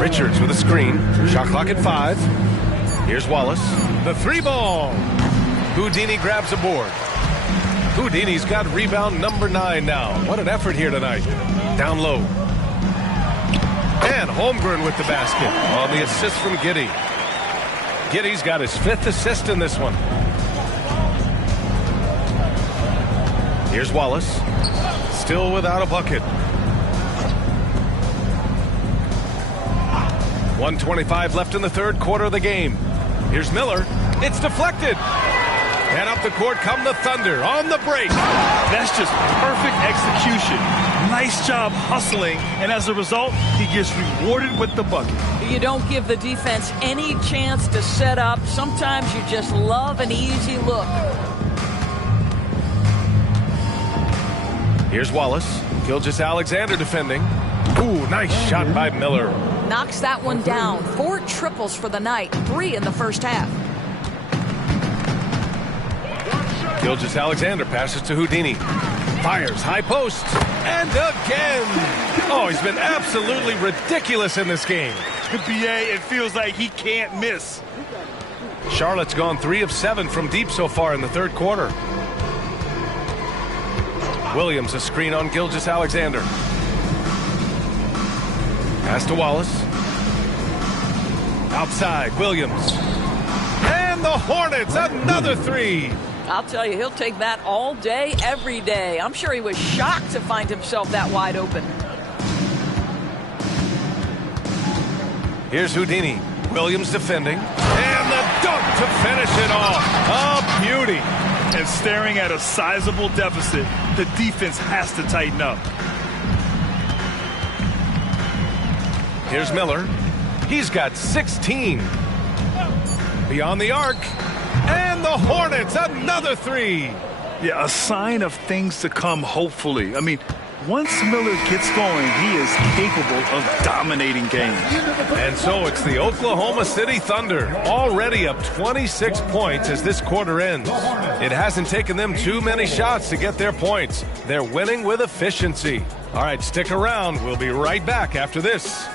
Richards with a screen. Shot clock at 5. Here's Wallace. The 3-ball. Houdini grabs a board. Houdini's got rebound number 9 now. What an effort here tonight. Down low. And Holmgren with the basket on the assist from Giddey. Giddey's got his 5th assist in this one. Here's Wallace. Still without a bucket. 1:25 left in the third quarter of the game. Here's Miller. It's deflected. And up the court come the Thunder on the break. That's just perfect execution. Nice job hustling. And as a result, he gets rewarded with the bucket. You don't give the defense any chance to set up. Sometimes you just love an easy look. Here's Wallace. Gilgeous-Alexander defending. Ooh, nice shot by Miller. Knocks that one down. 4 triples for the night. 3 in the first half. Gilgeous-Alexander passes to Houdini. Fires high post. And again. Oh, he's been absolutely ridiculous in this game. BA, it feels like he can't miss. Charlotte's gone 3 of 7 from deep so far in the third quarter. Williams a screen on Gilgeous-Alexander. Pass to Wallace. Outside, Williams. And the Hornets, another 3. I'll tell you, he'll take that all day, every day. I'm sure he was shocked to find himself that wide open. Here's Houdini. Williams defending. And the dunk to finish it off. A beauty. And staring at a sizable deficit, the defense has to tighten up. Here's Miller. He's got 16. Beyond the arc. And the the Hornets. Another three. Yeah, a sign of things to come, hopefully. I mean, once Miller gets going, he is capable of dominating games. And so it's the Oklahoma City Thunder, already up 26 points as this quarter ends. It hasn't taken them too many shots to get their points. They're winning with efficiency. All right, stick around. We'll be right back after this.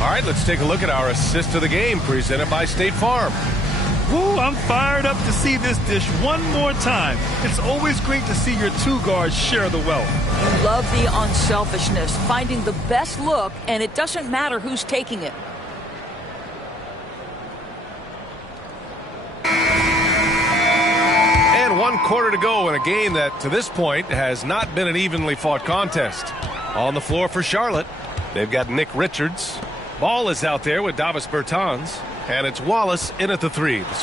All right, let's take a look at our assist of the game presented by State Farm. Woo, I'm fired up to see this dish one more time. It's always great to see your two guards share the wealth. You love the unselfishness, finding the best look, and it doesn't matter who's taking it. And 1 quarter to go in a game that, to this point, has not been an evenly fought contest. On the floor for Charlotte, they've got Nick Richards. Ball is out there with Davis Bertans. And it's Wallace in at the three. Hammers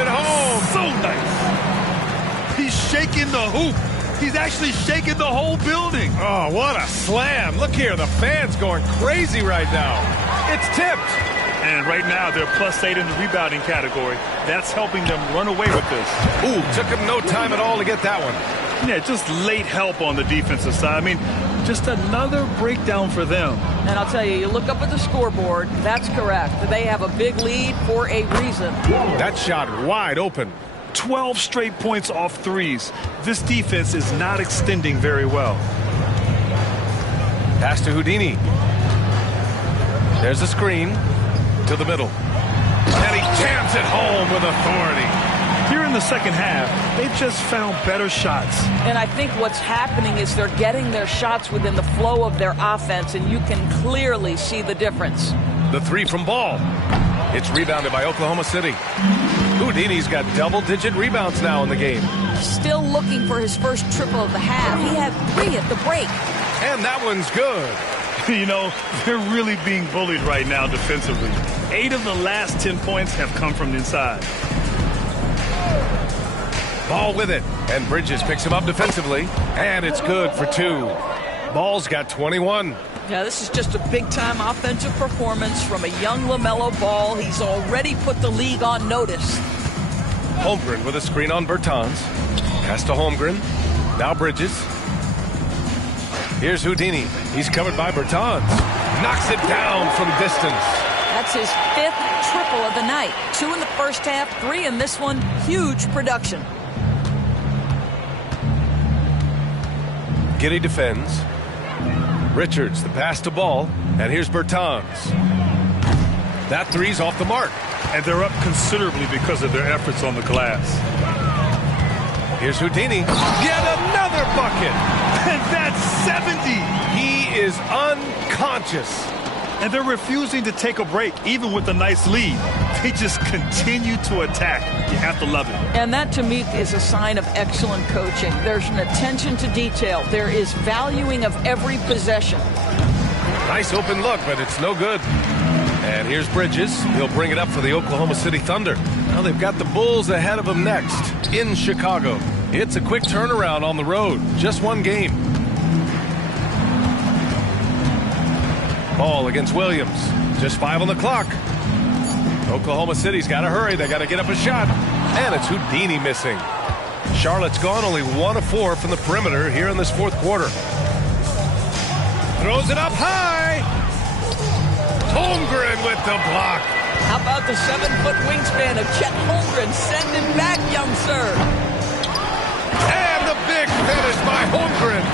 it home. So nice. He's shaking the hoop. He's actually shaking the whole building. Oh, what a slam. Look here. The fans going crazy right now. It's tipped. And right now, they're +8 in the rebounding category. That's helping them run away with this. Ooh, took him no time at all to get that one. Yeah, just late help on the defensive side. I mean, just another breakdown for them. And I'll tell you, you look up at the scoreboard, that's correct. They have a big lead for a reason. That shot wide open. 12 straight points off threes. This defense is not extending very well. Pass to Houdini. There's the screen to the middle. And he jams it home with authority. Here in the second half, they've just found better shots. And I think what's happening is they're getting their shots within the flow of their offense, and you can clearly see the difference. The three from Ball. It's rebounded by Oklahoma City. Houdini's got double-digit rebounds now in the game. Still looking for his first triple of the half. He had 3 at the break. And that one's good. You know, they're really being bullied right now defensively. 8 of the last 10 points have come from the inside. Ball with it, and Bridges picks him up defensively, and it's good for 2. Ball's got 21. Yeah, this is just a big-time offensive performance from a young LaMelo Ball. He's already put the league on notice. Holmgren with a screen on Bertans. Pass to Holmgren. Now Bridges. Here's Houdini. He's covered by Bertans. Knocks it down from distance. That's his 5th triple of the night. 2 in the first half, 3 in this one. Huge production. Giddey defends. Richards, the pass to Ball. And here's Bertans. That three's off the mark. And they're up considerably because of their efforts on the glass. Here's Houdini. Get another bucket. And that's 70. He is unconscious. And they're refusing to take a break, even with a nice lead. They just continue to attack. You have to love it. And that, to me, is a sign of excellent coaching. There's an attention to detail. There is valuing of every possession. Nice open look, but it's no good. And here's Bridges. He'll bring it up for the Oklahoma City Thunder. Now they've got the Bulls ahead of them next in Chicago. It's a quick turnaround on the road. Just 1 game. Ball against Williams. Just 5 on the clock. Oklahoma City's got to hurry. They got to get up a shot. And it's Houdini missing. Charlotte's gone only 1 of 4 from the perimeter here in this 4th quarter. Throws it up high. Holmgren with the block. How about the 7-foot wingspan of Chet Holmgren? Send it back, young sir. And the big finish by Holmgren.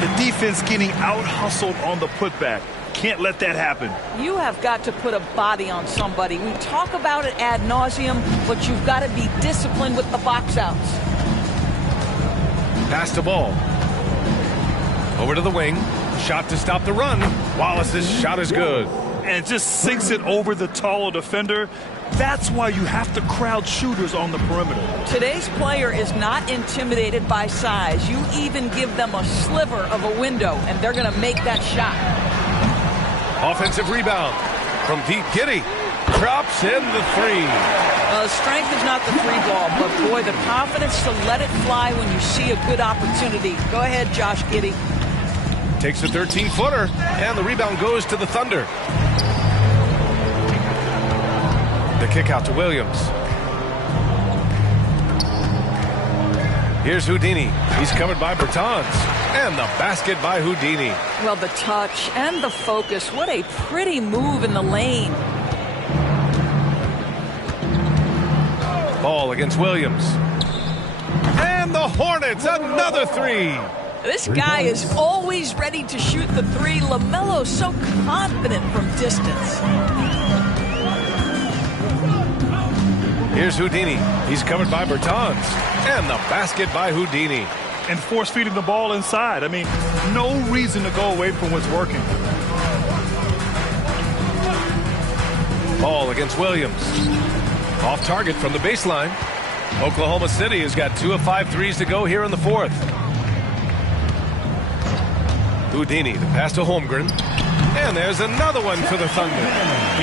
The defense getting out-hustled on the putback. Can't let that happen. You have got to put a body on somebody. We talk about it ad nauseum, but you've got to be disciplined with the box outs. Pass to Ball. Over to the wing. Shot to stop the run. Wallace's shot is good. and just sinks it over the taller defender. That's why you have to crowd shooters on the perimeter. Today's player is not intimidated by size. You even give them a sliver of a window, and they're going to make that shot. Offensive rebound from deep. Giddey drops in the three. Strength is not the three ball, but boy, the confidence to let it fly when you see a good opportunity. Go ahead, Josh Giddey. Takes a 13-footer, and the rebound goes to the Thunder. The kick out to Williams. Here's Houdini. He's covered by Bertans. And the basket by Houdini. Well, the touch and the focus. What a pretty move in the lane. Ball against Williams. And the Hornets, another three. This guy is always ready to shoot the three. LaMelo so confident from distance. Here's Houdini. He's covered by Bertans. And the basket by Houdini. And force-feeding the ball inside. I mean, no reason to go away from what's working. Ball against Williams. Off target from the baseline. Oklahoma City has got 2 of 5 threes to go here in the fourth. Houdini, the pass to Holmgren. And there's another one for the Thunder.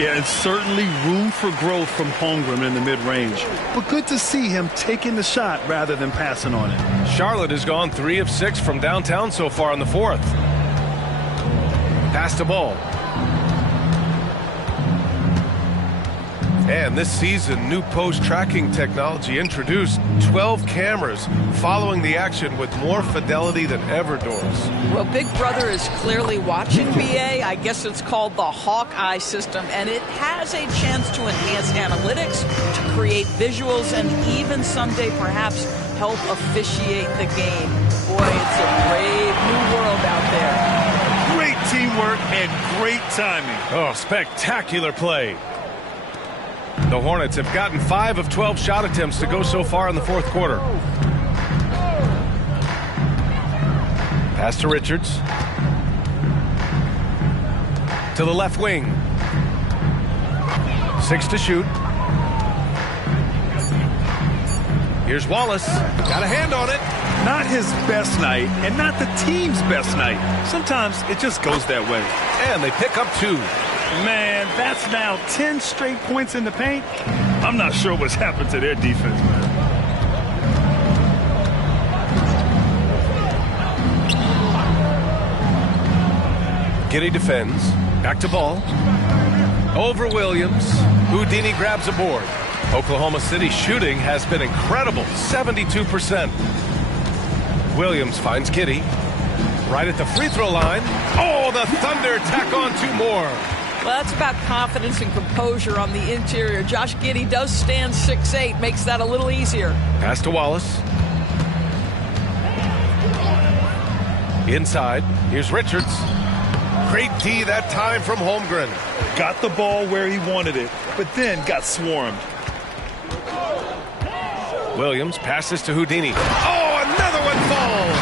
Yeah, it's certainly room for growth from Holmgren in the mid-range. But good to see him taking the shot rather than passing on it. Charlotte has gone 3 of 6 from downtown so far in the fourth. Pass to Ball. And this season, new post tracking technology introduced 12 cameras following the action with more fidelity than ever, Doris. Well, Big Brother is clearly watching BA. I guess it's called the Hawkeye system, and it has a chance to enhance analytics, to create visuals, and even someday perhaps help officiate the game. Boy, it's a brave new world out there. Great teamwork and great timing. Oh, spectacular play. The Hornets have gotten 5 of 12 shot attempts to go so far in the fourth quarter. Pass to Richards. To the left wing. 6 to shoot. Here's Wallace. Got a hand on it. Not his best night and not the team's best night. Sometimes it just goes that way. And they pick up 2. Man, that's now 10 straight points in the paint. I'm not sure what's happened to their defense, man. Giddey defends. Back to Ball. Over Williams. Houdini grabs a board. Oklahoma City shooting has been incredible. 72%. Williams finds Giddey. Right at the free throw line. Oh, the Thunder tack on 2 more. Well, that's about confidence and composure on the interior. Josh Giddey does stand 6'8", makes that a little easier. Pass to Wallace. Inside. Here's Richards. Great D that time from Holmgren. Got the ball where he wanted it, but then got swarmed. Williams passes to Houdini. Oh, another one falls.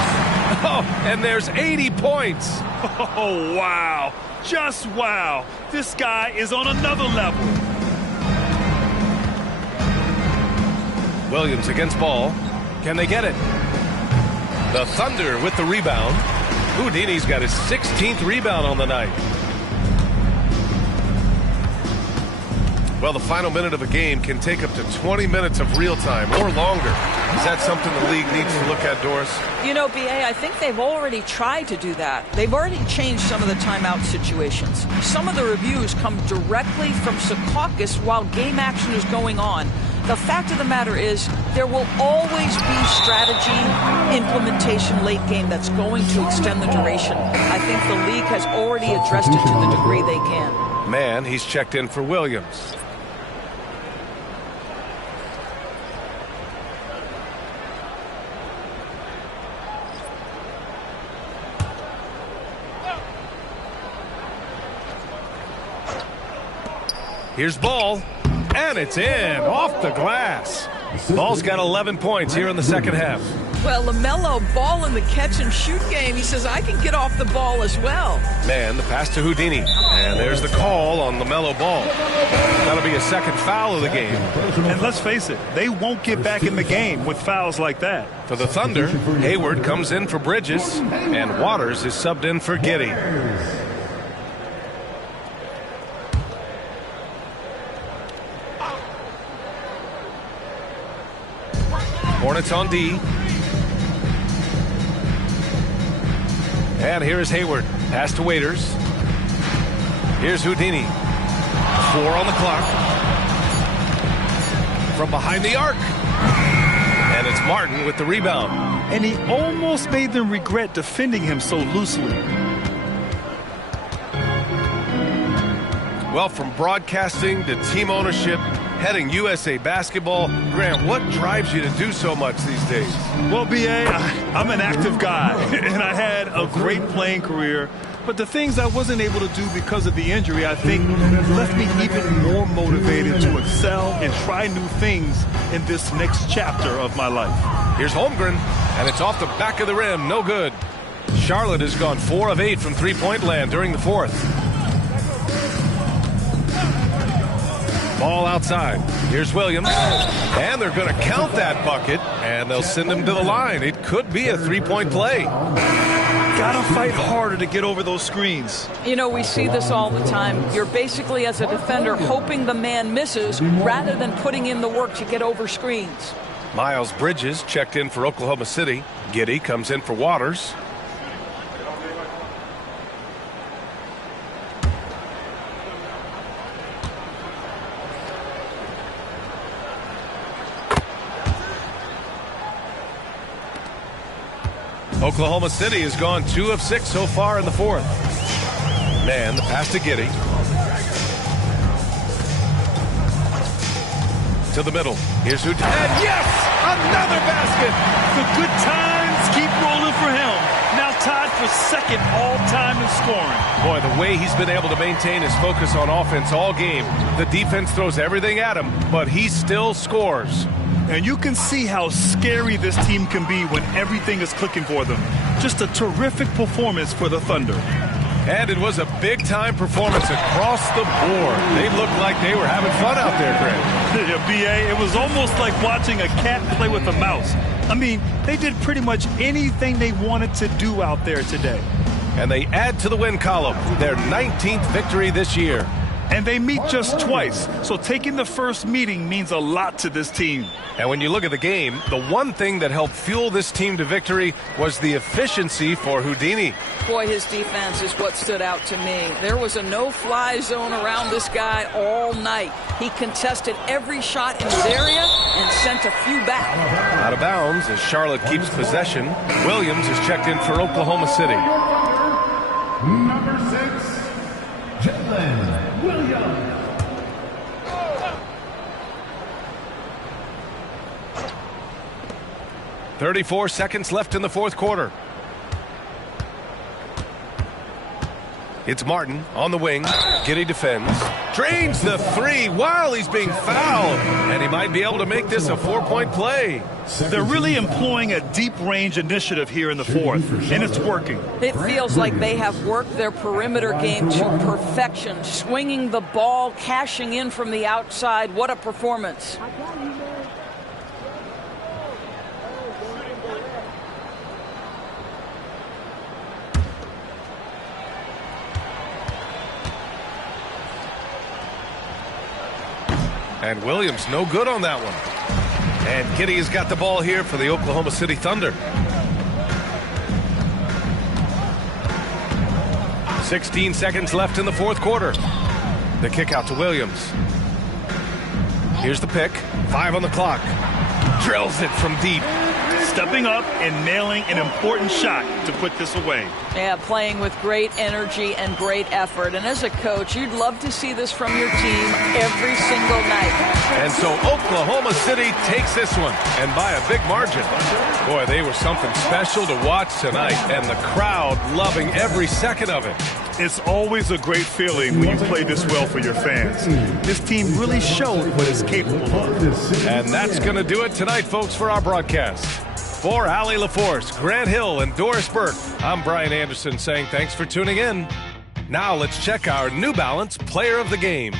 Oh, and there's 80 points. Oh, wow. Just wow. This guy is on another level. Williams against Ball. Can they get it? The Thunder with the rebound. Houdini's got his 16th rebound on the night. Well, the final minute of a game can take up to 20 minutes of real time or longer. Is that something the league needs to look at, Doris? You know, BA, I think they've already tried to do that. They've already changed some of the timeout situations. Some of the reviews come directly from Secaucus while game action is going on. The fact of the matter is there will always be strategy implementation late game that's going to extend the duration. I think the league has already addressed it to the degree they can. Man, he's checked in for Williams. Here's Ball, and it's in, off the glass. Ball's got 11 points here in the second half. Well, LaMelo ball in the catch-and-shoot game. He says, I can get off the ball as well. Man, the pass to Houdini. And there's the call on LaMelo Ball. That'll be a second foul of the game. And let's face it, they won't get back in the game with fouls like that. For the Thunder, Hayward comes in for Bridges, and Waters is subbed in for Giddey. Hornets on D. And here's Hayward. Pass to Waiters. Here's Houdini. 4 on the clock. From behind the arc. And it's Martin with the rebound. And he almost made them regret defending him so loosely. Well, from broadcasting to team ownership, heading USA Basketball, Grant, what drives you to do so much these days? Well, B.A., I'm an active guy, and I had a great playing career. But the things I wasn't able to do because of the injury, I think, left me even more motivated to excel and try new things in this next chapter of my life. Here's Holmgren, and it's off the back of the rim. No good. Charlotte has gone 4 of 8 from three-point land during the fourth. Ball outside. Here's Williams. And they're going to count that bucket, and they'll send him to the line. It could be a three-point play. Gotta fight harder to get over those screens. You know, we see this all the time. You're basically, as a defender, hoping the man misses rather than putting in the work to get over screens. Miles Bridges checked in for Oklahoma City. Giddey comes in for Waters. Oklahoma City has gone 2 of 6 so far in the fourth. Man, the pass to Giddey. To the middle. Here's Houdini. And yes! Another basket! The good times keep rolling for him. Now tied for second all-time in scoring. Boy, the way he's been able to maintain his focus on offense all game. The defense throws everything at him, but he still scores. And you can see how scary this team can be when everything is clicking for them. Just a terrific performance for the Thunder. And it was a big-time performance across the board. They looked like they were having fun out there, Greg. Yeah, B.A., it was almost like watching a cat play with a mouse. I mean, they did pretty much anything they wanted to do out there today. And they add to the win column, their 19th victory this year. And they meet just twice, so taking the first meeting means a lot to this team. And when you look at the game, the one thing that helped fuel this team to victory was the efficiency for Houdini. Boy, his defense is what stood out to me. There was a no-fly zone around this guy all night. He contested every shot in his area and sent a few back. Out of bounds as Charlotte keeps possession. Williams is checked in for Oklahoma City. Number 6, Jalen Williams. 34 seconds left in the fourth quarter. It's Martin on the wing. Giddey defends. Drains the three while he's being fouled. And he might be able to make this a 4-point play. They're really employing a deep-range initiative here in the fourth, and it's working. It feels like they have worked their perimeter game to perfection, swinging the ball, cashing in from the outside. What a performance. And Williams no good on that one. And Giddey has got the ball here for the Oklahoma City Thunder. 16 seconds left in the fourth quarter. The kick out to Williams. Here's the pick. 5 on the clock. Drills it from deep. Stepping up and nailing an important shot to put this away. Yeah, playing with great energy and great effort. And as a coach, you'd love to see this from your team every single night. And so Oklahoma City takes this one, and by a big margin. Boy, they were something special to watch tonight, and the crowd loving every second of it. It's always a great feeling when you play this well for your fans. This team really showed what it's capable of. And that's going to do it tonight, folks, for our broadcast. For Allie LaForce, Grant Hill, and Doris Burke, I'm Brian Anderson saying thanks for tuning in. Now let's check our New Balance Player of the Game.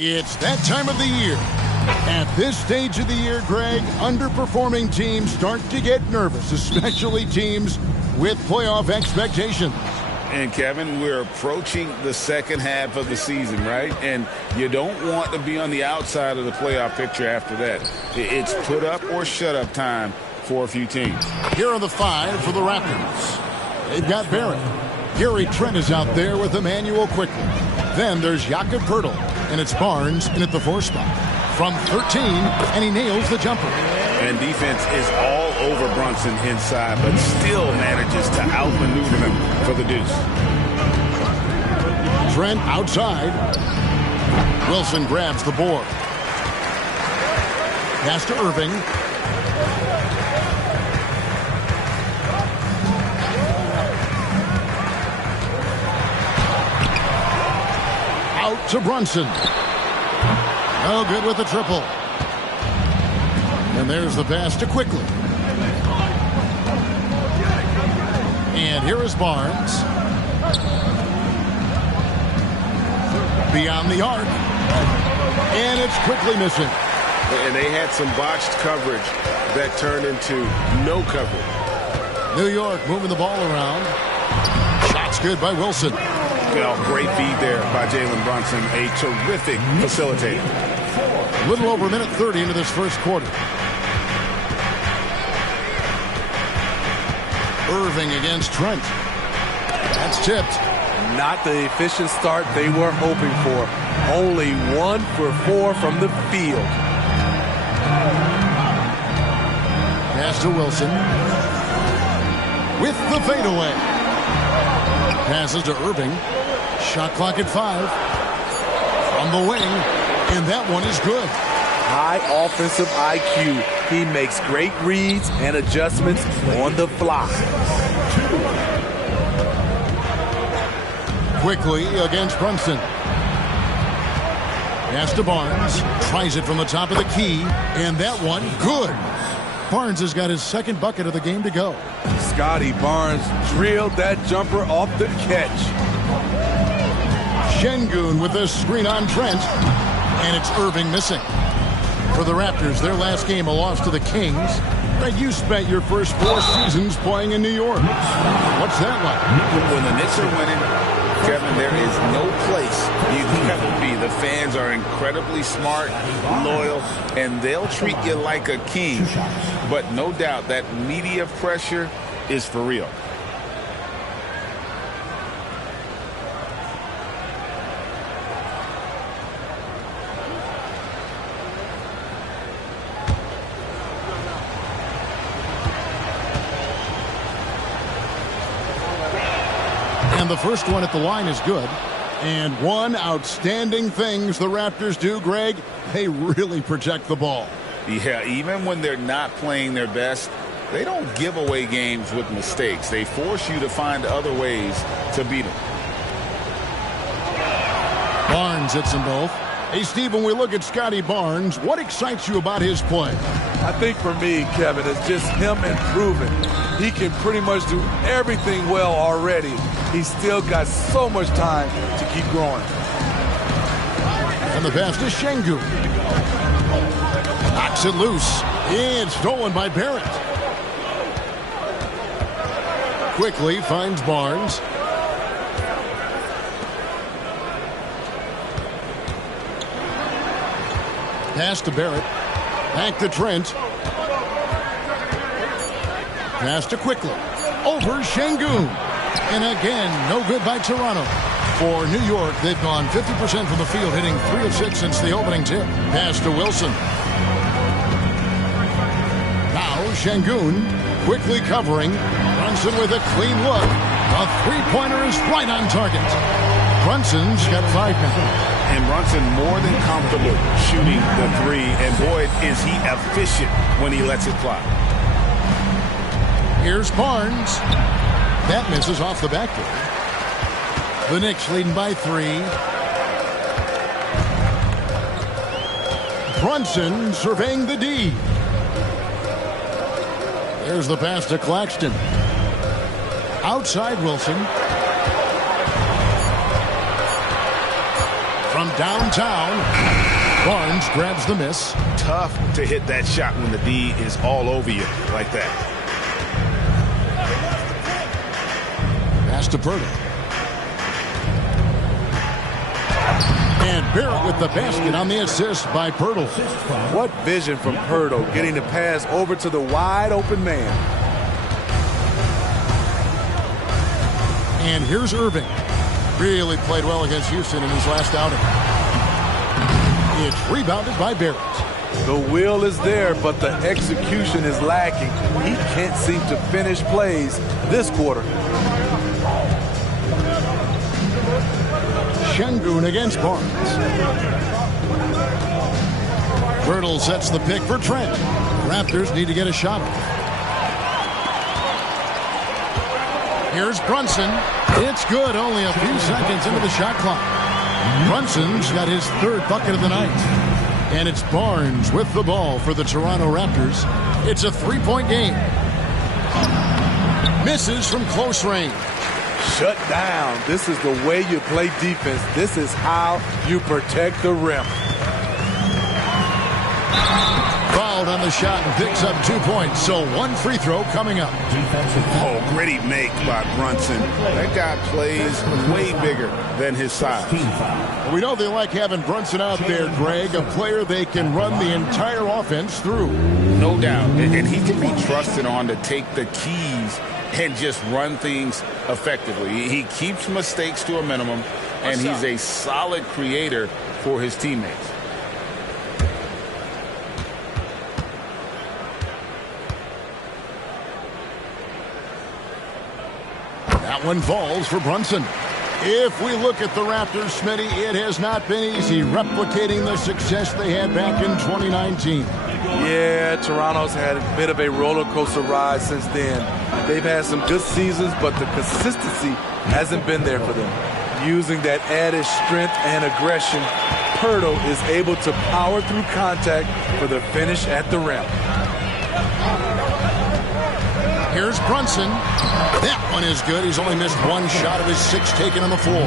It's that time of the year. At this stage of the year, Greg, underperforming teams start to get nervous, especially teams with playoff expectations. And, Kevin, we're approaching the second half of the season, right? And you don't want to be on the outside of the playoff picture after that. It's put up or shut up time for a few teams. Here are the 5 for the Raptors. They've got Barrett. Gary Trent is out there with Emmanuel Quickly. Then there's Jakob Poeltl, and it's Barnes in at the 4 spot. From 13, and he nails the jumper. And defense is all over Brunson inside, but still manages to outmaneuver him for the deuce. Trent outside. Wilson grabs the board. Pass to Irving. Out to Brunson. No good with the triple. And there's the pass to Quickly. And here is Barnes. Beyond the arc. And it's Quickly missing. And they had some botched coverage that turned into no coverage. New York moving the ball around. Shots good by Wilson. Great feed there by Jalen Brunson. A terrific facilitator. A little over a minute 30 into this first quarter. Irving against Trent. That's tipped. Not the efficient start they were hoping for. Only 1 for 4 from the field. Pass to Wilson. With the fadeaway. Passes to Irving. Shot clock at 5. From the wing. And that one is good. High offensive IQ. He makes great reads and adjustments on the fly. Quickly against Brunson. Pass to Barnes. Tries it from the top of the key. And that one, good. Barnes has got his second bucket of the game to go. Scotty Barnes drilled that jumper off the catch. Şengün with this screen on Trent. And it's Irving missing. For the Raptors, their last game, a loss to the Kings. But you spent your first 4 seasons playing in New York. What's that like? When the Knicks are winning, Kevin, there is no place you can ever be. The fans are incredibly smart, loyal, and they'll treat you like a king. But no doubt that media pressure is for real. And the first one at the line is good. And one outstanding things the Raptors do, Greg, they really protect the ball. Yeah, even when they're not playing their best, they don't give away games with mistakes. They force you to find other ways to beat them. Barnes hits them both. Hey, Steve, when we look at Scotty Barnes, what excites you about his play? I think for me, Kevin, it's just him improving. He can pretty much do everything well already. He's still got so much time to keep growing. And the pass to Şengün. Knocks it loose. And stolen by Barrett. Quickly finds Barnes. Pass to Barrett. Back to Trent. Pass to Quickly. Over Şengün. And again, no good by Toronto. For New York, they've gone 50% from the field, hitting 3 of 6 since the opening tip. Pass to Wilson. Now Şengün quickly covering. Brunson with a clean look. A three-pointer is right on target. Brunson's got 5 now. And Brunson more than comfortable shooting the 3. And boy, is he efficient when he lets it fly. Here's Barnes. That misses off the backboard. The Knicks leading by 3. Brunson surveying the D. There's the pass to Claxton. Outside Wilson. From downtown, Barnes grabs the miss. Tough to hit that shot when the D is all over you like that. Pass to Poeltl. And Barrett with the basket on the assist by Pirtle. What vision from Pirtle, getting the pass over to the wide open man. And here's Irving. Really played well against Houston in his last outing. It's rebounded by Barrett. The will is there, but the execution is lacking. He can't seem to finish plays this quarter. Şengün against Barnes. Pirtle sets the pick for Trent. Raptors need to get a shot. Here's Brunson. It's good, only a few seconds into the shot clock. Brunson's got his third bucket of the night. And it's Barnes with the ball for the Toronto Raptors. It's a three-point game. Misses from close range. Shut down. This is the way you play defense. This is how you protect the rim. Fouled on the shot and picks up 2 points. So one free throw coming up. Oh, gritty make by Brunson. That guy plays way bigger than his size. We know they like having Brunson out there, Greg, a player they can run the entire offense through. No doubt. And he can be trusted on to take the keys and just run things effectively. He keeps mistakes to a minimum, and he's a solid creator for his teammates. That one falls for Brunson. If we look at the Raptors, Smitty, it has not been easy replicating the success they had back in 2019. Yeah, Toronto's had a bit of a roller coaster ride since then. They've had some good seasons, but the consistency hasn't been there for them. Using that added strength and aggression, Pirtle is able to power through contact for the finish at the rim. Here's Brunson. That one is good. He's only missed one shot of his 6 taken on the floor.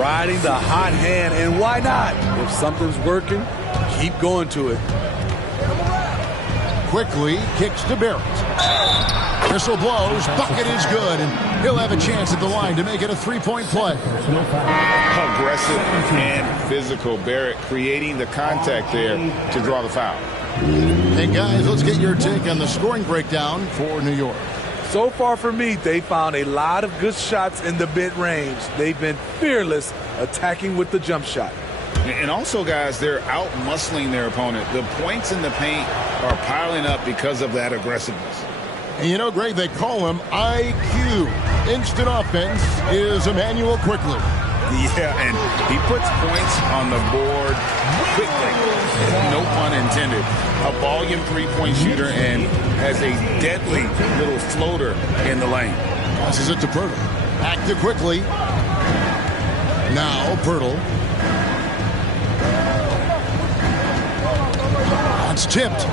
Riding the hot hand, and why not? If something's working, keep going to it. Quickly kicks to Barrett. Whistle blows. Bucket is good, and he'll have a chance at the line to make it a 3-point play. Aggressive and physical. Barrett creating the contact there to draw the foul. Hey, guys, let's get your take on the scoring breakdown for New York. So far for me, they found a lot of good shots in the mid-range. They've been fearless attacking with the jump shot. And also, guys, they're out-muscling their opponent. The points in the paint are piling up because of that aggressiveness. And you know, Greg, they call him IQ. Instant offense is Emmanuel quickly. Yeah, and he puts points on the board quickly. No pun intended. A volume three-point shooter and has a deadly little floater in the lane. Passes it to Pirtle. Back to quickly. Now Pirtle. That's tipped.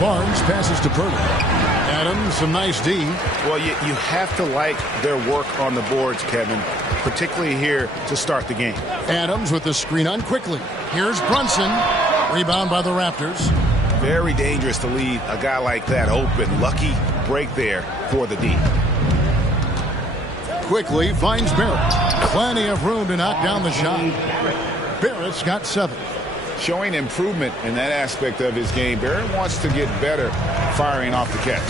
Barnes passes to Pirtle. Adams, some nice D. Well, you have to like their work on the boards, Kevin, particularly here to start the game. Adams with the screen on quickly. Here's Brunson. Rebound by the Raptors. Very dangerous to leave a guy like that open. Lucky break there for the D. Quickly finds Barrett. Plenty of room to knock down the shot. Barrett's got 7. Showing improvement in that aspect of his game. Barrett wants to get better firing off the catch.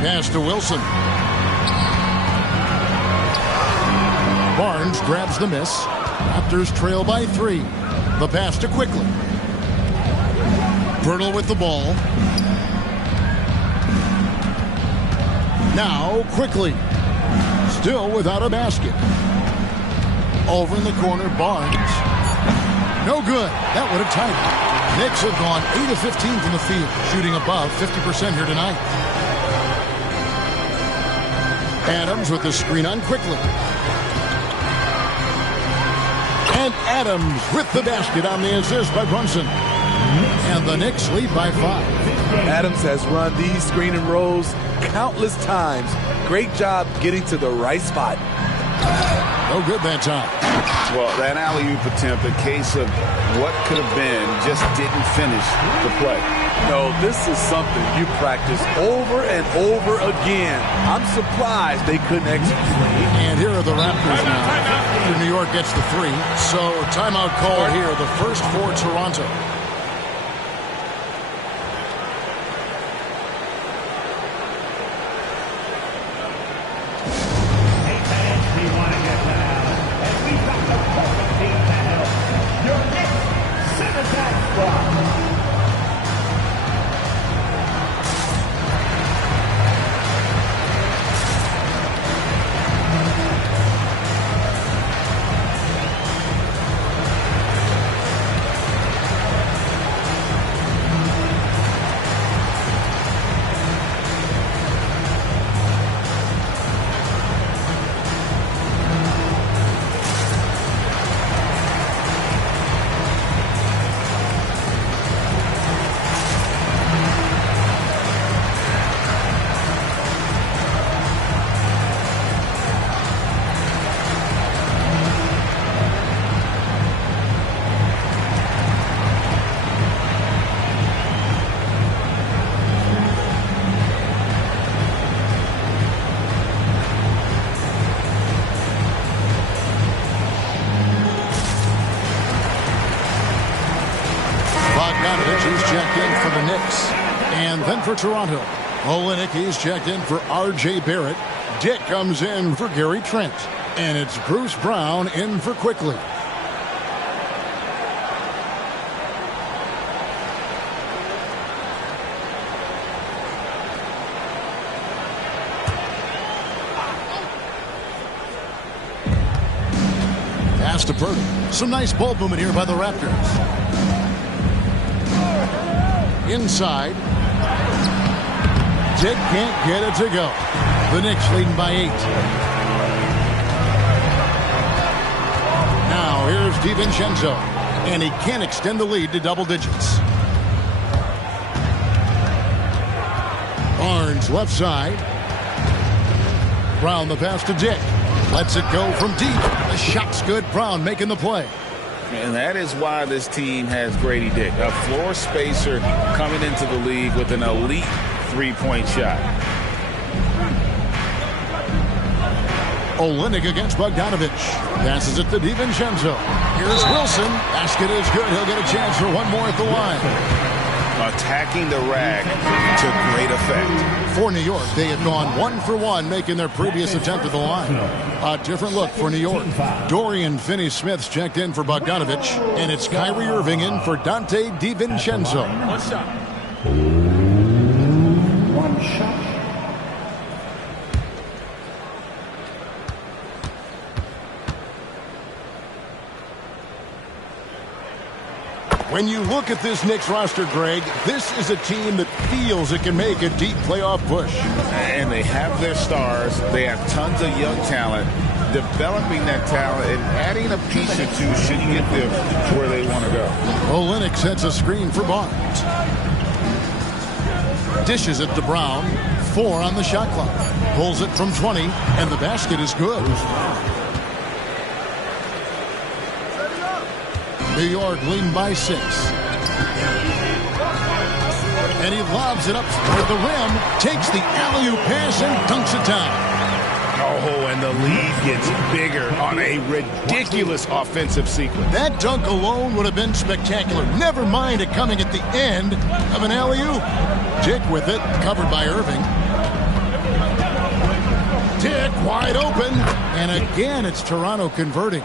Pass to Wilson. Barnes grabs the miss. Raptors trail by 3. The pass to quickly. Pirtle with the ball. Now quickly. Still without a basket. Over in the corner, Barnes. No good. That would have tied it. Knicks have gone 8 of 15 from the field, shooting above 50% here tonight. Adams with the screen on quickly. And Adams with the basket on the assist by Brunson. And the Knicks lead by 5. Adams has run these screen and rolls countless times. Great job getting to the right spot. No good that time. Well, that alley-oop attempt, a case of what could have been, just didn't finish the play. No, this is something you practice over and over again. I'm surprised they couldn't execute. And here are the Raptors now. New York gets the 3. So timeout call here, the first for Toronto. He's checked in for the Knicks. And then for Toronto, Olynyk, he's checked in for R.J. Barrett. Dick comes in for Gary Trent. And it's Bruce Brown in for Quickly. Pass to Purdy. Some nice ball movement here by the Raptors. Inside. Dick can't get it to go. The Knicks leading by 8. Now here's DiVincenzo. And he can't extend the lead to double digits. Barnes left side. Brown the pass to Dick. Lets it go from deep. The shot's good. Brown making the play. And that is why this team has Grady Dick, a floor spacer coming into the league with an elite three-point shot. Olynyk against Bogdanovich. Passes it to DiVincenzo. Here's Wilson. Basket is good. He'll get a chance for one more at the line. Attacking the rack to great effect. For New York, they had gone 1 for 1, making their previous attempt at the line. A different look for New York. Dorian Finney-Smith's checked in for Bogdanovich, and it's Kyrie Irving in for Dante DiVincenzo. One shot. One shot. When you look at this Knicks roster, Greg, this is a team that feels it can make a deep playoff push. And they have their stars. They have tons of young talent. Developing that talent and adding a piece or two should get them to where they want to go. Olynyk sets a screen for Barnes. Dishes it to Brown. 4 on the shot clock. Pulls it from 20, and the basket is good. New York leading by 6. And he lobs it up toward the rim, takes the alley-oop pass and dunks it down. Oh, and the lead gets bigger on a ridiculous offensive sequence. That dunk alone would have been spectacular. Never mind it coming at the end of an alley-oop. Dick with it, covered by Irving. Dick wide open, and again it's Toronto converting.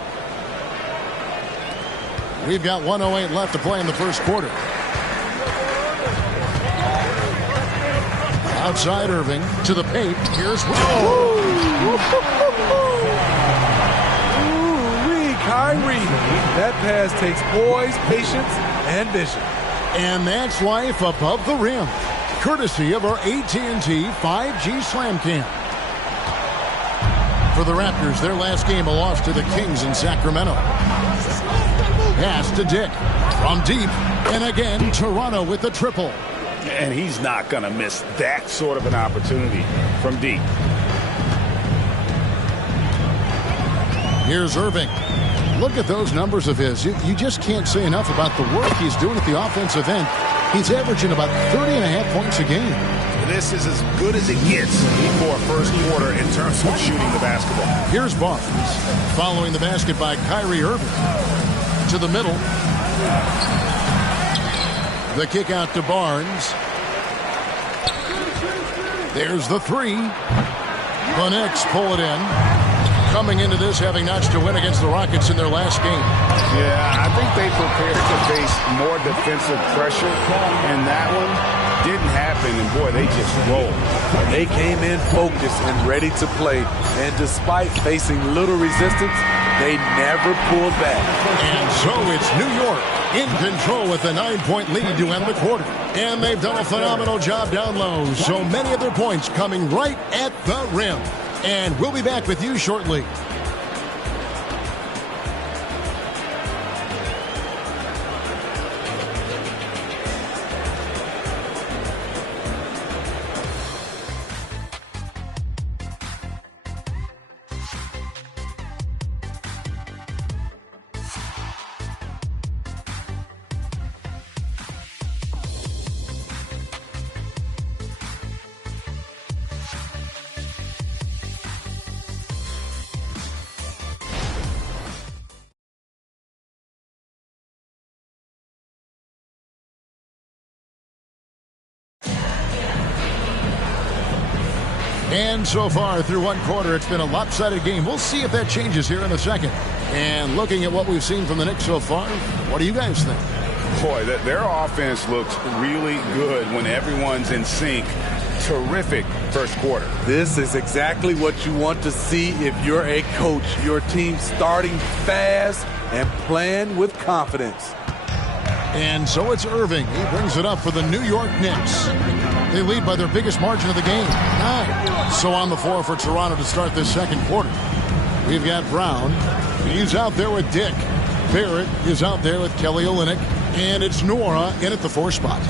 We've got 1:08 left to play in the first quarter. Outside Irving to the paint. Here's Kyrie. That pass takes poise, patience, and vision. And that's life above the rim. Courtesy of our AT&T 5G Slam Cam. For the Raptors, their last game a loss to the Kings in Sacramento. Pass to Dick from deep, and again Toronto with the triple. And he's not going to miss that sort of an opportunity from deep. Here's Irving. Look at those numbers of his. You just can't say enough about the work he's doing at the offensive end. He's averaging about 30.5 points a game. This is as good as it gets for a first quarter in terms of shooting the basketball. Here's Barnes following the basket by Kyrie Irving. To the middle. The kick out to Barnes. There's the three. The Knicks pull it in. Coming into this having notched a win against the Rockets in their last game. Yeah, I think they prepared to face more defensive pressure, and that one didn't happen, and boy, they just rolled. They came in focused and ready to play, and despite facing little resistance, they never pulled back. And so it's New York in control with a 9-point lead to end the quarter. And they've done a phenomenal job down low. So many of their points coming right at the rim. And we'll be back with you shortly. And so far through one quarter, it's been a lopsided game. We'll see if that changes here in a second. And looking at what we've seen from the Knicks so far, what do you guys think? Boy, their offense looks really good when everyone's in sync. Terrific first quarter. This is exactly what you want to see if you're a coach. Your team starting fast and playing with confidence. And so it's Irving. He brings it up for the New York Knicks. They lead by their biggest margin of the game, 9. So on the floor for Toronto to start this second quarter. We've got Brown. He's out there with Dick. Barrett is out there with Kelly Olynyk. And it's Nora in at the 4 spot.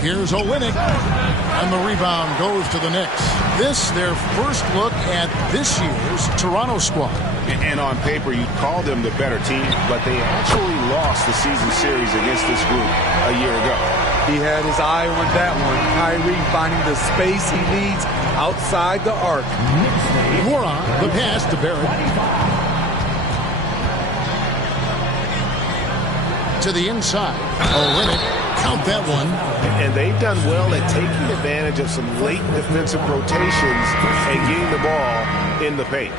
Here's Olynyk. And the rebound goes to the Knicks. This, their first look at this year's Toronto squad. And on paper, you'd call them the better team, but they actually lost the season series against this group a year ago. He had his eye on that one. Kyrie finding the space he needs outside the arc. Nora, the pass to Barrett. To the inside. Olynyk. Count that one. And they've done well at taking advantage of some late defensive rotations and getting the ball in the paint.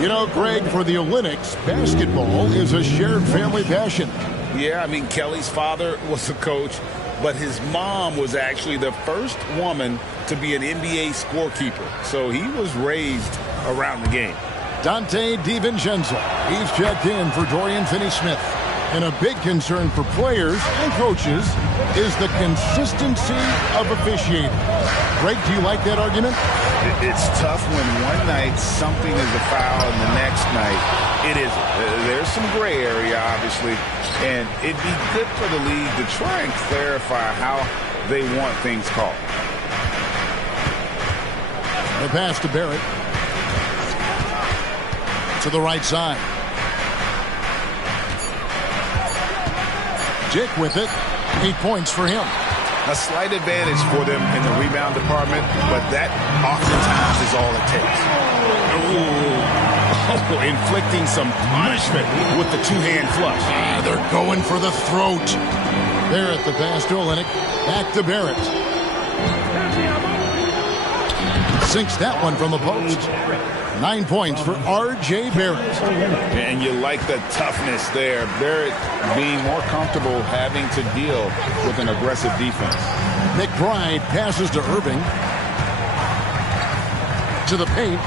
You know, Greg, for the Olympics, basketball is a shared family passion. Yeah, I mean, Kelly's father was a coach, but his mom was actually the first woman to be an NBA scorekeeper. So he was raised around the game. Dante DiVincenzo. He's checked in for Dorian Finney-Smith. And a big concern for players and coaches is the consistency of officiating. Greg, do you like that argument? It's tough when one night something is a foul and the next night it isn't. There's some gray area, obviously, and it'd be good for the league to try and clarify how they want things called. The pass to Barrett. To the right side. Jake with it. 8 points for him. A slight advantage for them in the rebound department, but that oftentimes is all it takes. Ooh. Inflicting some punishment with the two-hand flush. They're going for the throat. Barrett, the pass to Olynyk. Back to Barrett. Sinks that one from the post. 9 points for R.J. Barrett. And you like the toughness there. Barrett being more comfortable having to deal with an aggressive defense. McBride passes to Irving. To the paint.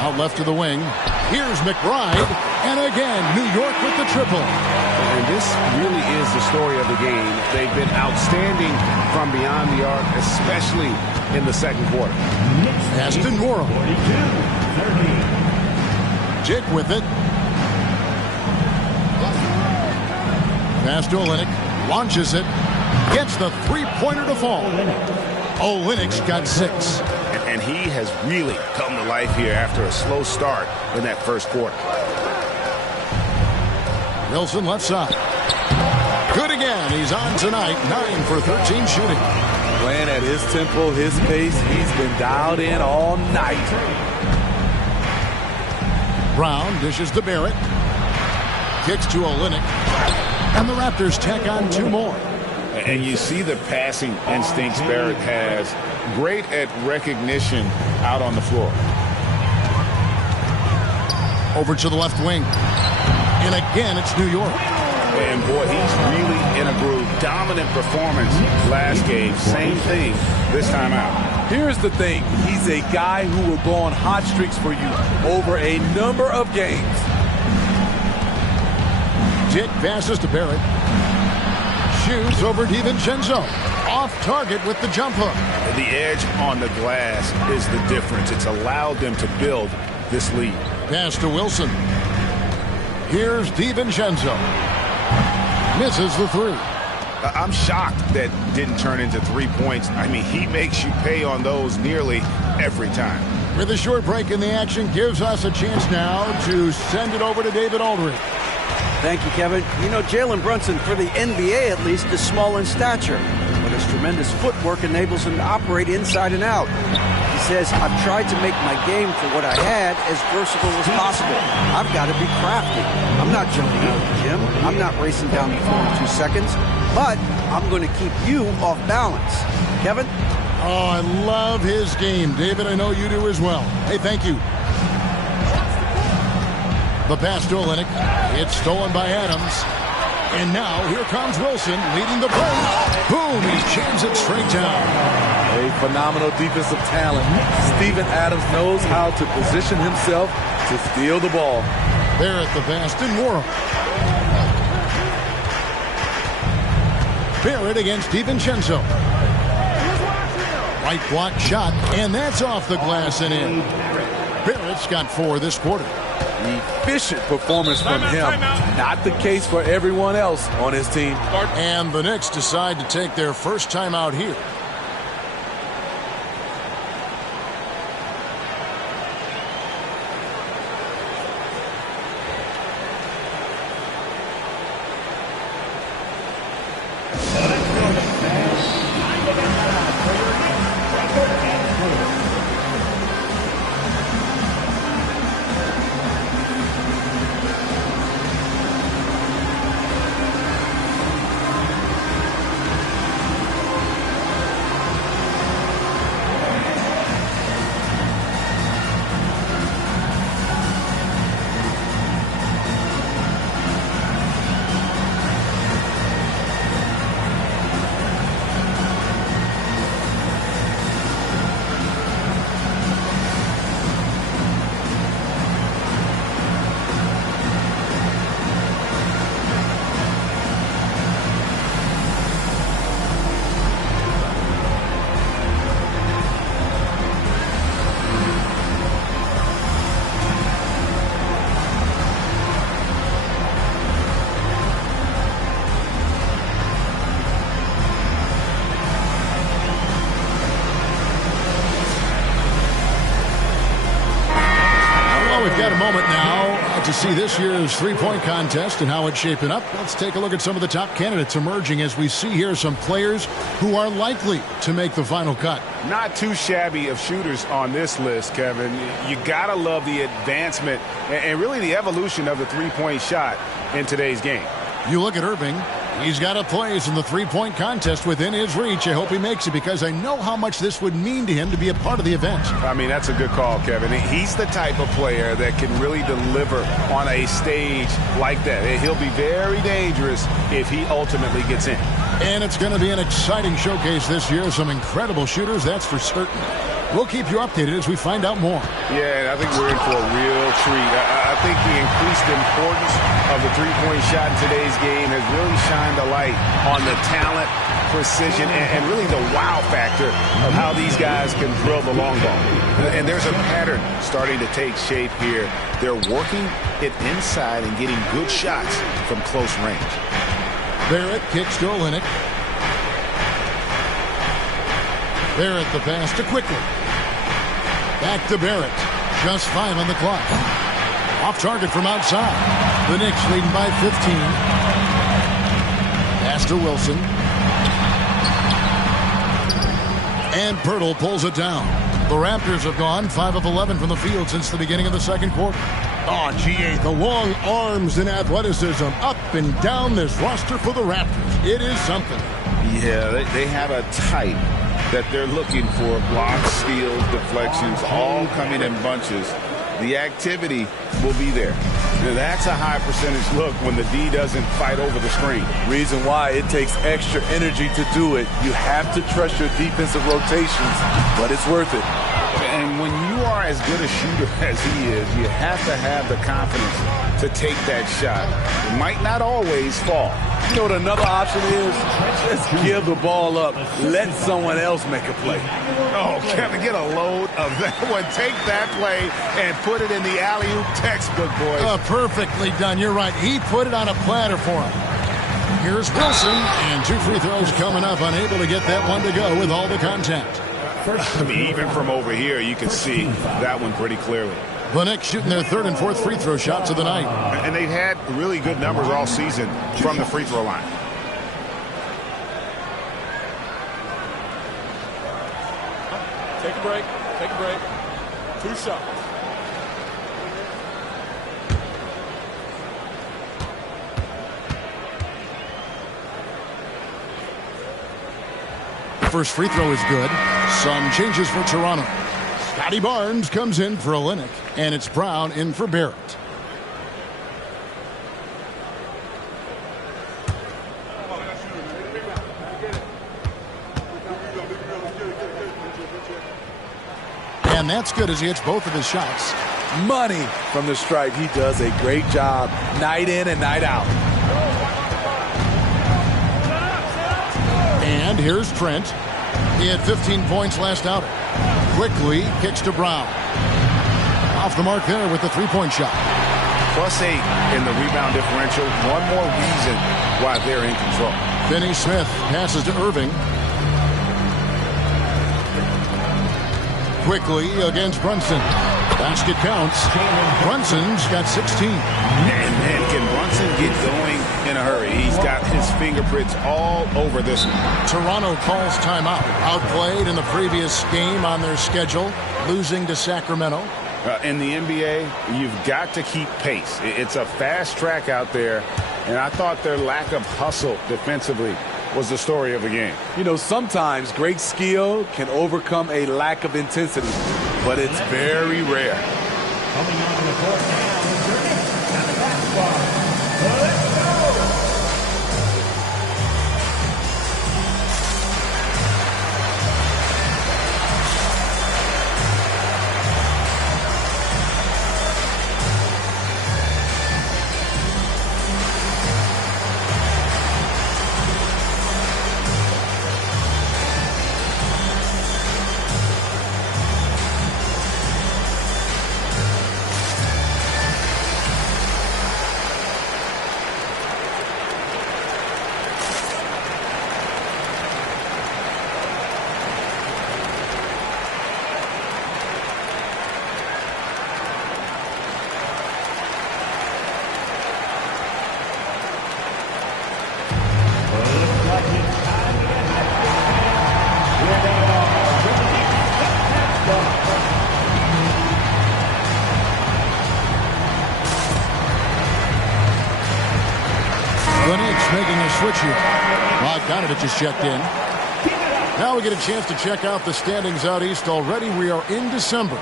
Out left to the wing. Here's McBride. And again, New York with the triple. And this really is the story of the game. They've been outstanding from beyond the arc, especially in the second quarter. Aston Nora. Jake with it. Pass to Olynyk. Launches it. Gets the three-pointer to fall. Olynyk's got 6. And he has really come to life here after a slow start in that first quarter. Wilson left side. Good again. He's on tonight, 9 for 13 shooting. Playing at his tempo, his pace. He's been dialed in all night. Brown dishes to Barrett. Kicks to Olynyk. And the Raptors tack on 2 more. And you see the passing instincts Barrett has. Great at recognition out on the floor. Over to the left wing. And again, it's New York. And boy, he's really in a groove. Dominant performance last game. Same thing this time out. Here's the thing. He's a guy who will go on hot streaks for you over a number of games. Dick passes to Barrett. Shoots over DiVincenzo. Off target with the jump hook. The edge on the glass is the difference. It's allowed them to build this lead. Pass to Wilson. Here's DiVincenzo. Misses the 3. I'm shocked that didn't turn into 3 points. I mean, he makes you pay on those nearly every time. With a short break in the action, gives us a chance now to send it over to David Aldridge. Thank you, Kevin. You know, Jalen Brunson, for the NBA at least, is small in stature, but his tremendous footwork enables him to operate inside and out. He says, I've tried to make my game for what I had as versatile as possible. I've got to be crafty. I'm not jumping out of the gym. I'm not racing down the floor in 2 seconds, but I'm going to keep you off balance. Kevin? Oh, I love his game. David, I know you do as well. Hey, thank you. The pass to Olynyk. It's stolen by Adams. And now here comes Wilson leading the play. Boom, he jams it straight down. A phenomenal defensive talent. Steven Adams knows how to position himself to steal the ball. Barrett the pass to Moore. Barrett against DiVincenzo. Right block shot, and that's off the glass and in. Barrett's got 4 this quarter. Efficient performance from him. Not the case for everyone else on his team. And the Knicks decide to take their first time out here. Got a moment now to see this year's three-point contest and how it's shaping up. Let's take a look at some of the top candidates emerging as we see here some players who are likely to make the final cut. Not too shabby of shooters on this list, Kevin. You gotta love the advancement and really the evolution of the three-point shot in today's game. You look at Irving. He's got a place in the three-point contest within his reach. I hope he makes it because I know how much this would mean to him to be a part of the event. I mean, that's a good call, Kevin. He's the type of player that can really deliver on a stage like that. He'll be very dangerous if he ultimately gets in. And it's going to be an exciting showcase this year. Some incredible shooters, that's for certain. We'll keep you updated as we find out more. Yeah, I think we're in for a real treat. I think the increased importance of the three-point shot in today's game has really shined a light on the talent, precision, and really the wow factor of how these guys can drill the long ball. And there's a pattern starting to take shape here. They're working it inside and getting good shots from close range. Barrett kicks to Olynyk. Barrett the pass to Quickly. Back to Barrett. Just 5 on the clock. Off target from outside. The Knicks leading by 15. Pass to Wilson. And Pirtle pulls it down. The Raptors have gone 5 of 11 from the field since the beginning of the second quarter. Oh, GA, the long arms and athleticism up and down this roster for the Raptors. It is something. Yeah, they have a type that they're looking for. Blocks, steals, deflections, all coming in bunches. The activity will be there. Now, that's a high percentage look when the D doesn't fight over the screen. Reason why it takes extra energy to do it. You have to trust your defensive rotations, but it's worth it. And when you are as good a shooter as he is, you have to have the confidence to take that shot. It might not always fall. You know what another option is? Just give the ball up. Let someone else make a play. Oh, Kevin, get a load of that one. Take that play and put it in the alley-oop textbook, boys. Perfectly done. You're right. He put it on a platter for him. Here's Wilson, and 2 free throws coming up, unable to get that one to go with all the contact. I mean, even from over here, you can see that one pretty clearly. The Knicks shooting their 3rd and 4th free throw shots of the night. And they've had really good numbers all season from the free throw line. Take a break. Take a break. 2 shots. First free throw is good. Some changes for Toronto. Scotty Barnes comes in for Olynyk, and it's Brown in for Barrett. And that's good as he hits both of his shots. Money from the stripe. He does a great job night in and night out. And here's Trent. He had 15 points last outing. Quickly kicks to Brown. Off the mark there with the three-point shot. +8 in the rebound differential. One more reason why they're in control. Finney Smith passes to Irving. Quickly against Brunson. Basket counts. Brunson's got 16. And can Brunson get going in a hurry? He's got his fingerprints all over this one. Toronto calls timeout. Outplayed in the previous game on their schedule, losing to Sacramento. In the NBA, you've got to keep pace. It's a fast track out there, and I thought their lack of hustle defensively was the story of the game. You know, sometimes great skill can overcome a lack of intensity, but it's very rare. Coming on the court now, and the basketball. Let's go! The Knicks making a switch here. Bogdanovich just checked in. Now we get a chance to check out the standings out east already. We are in December.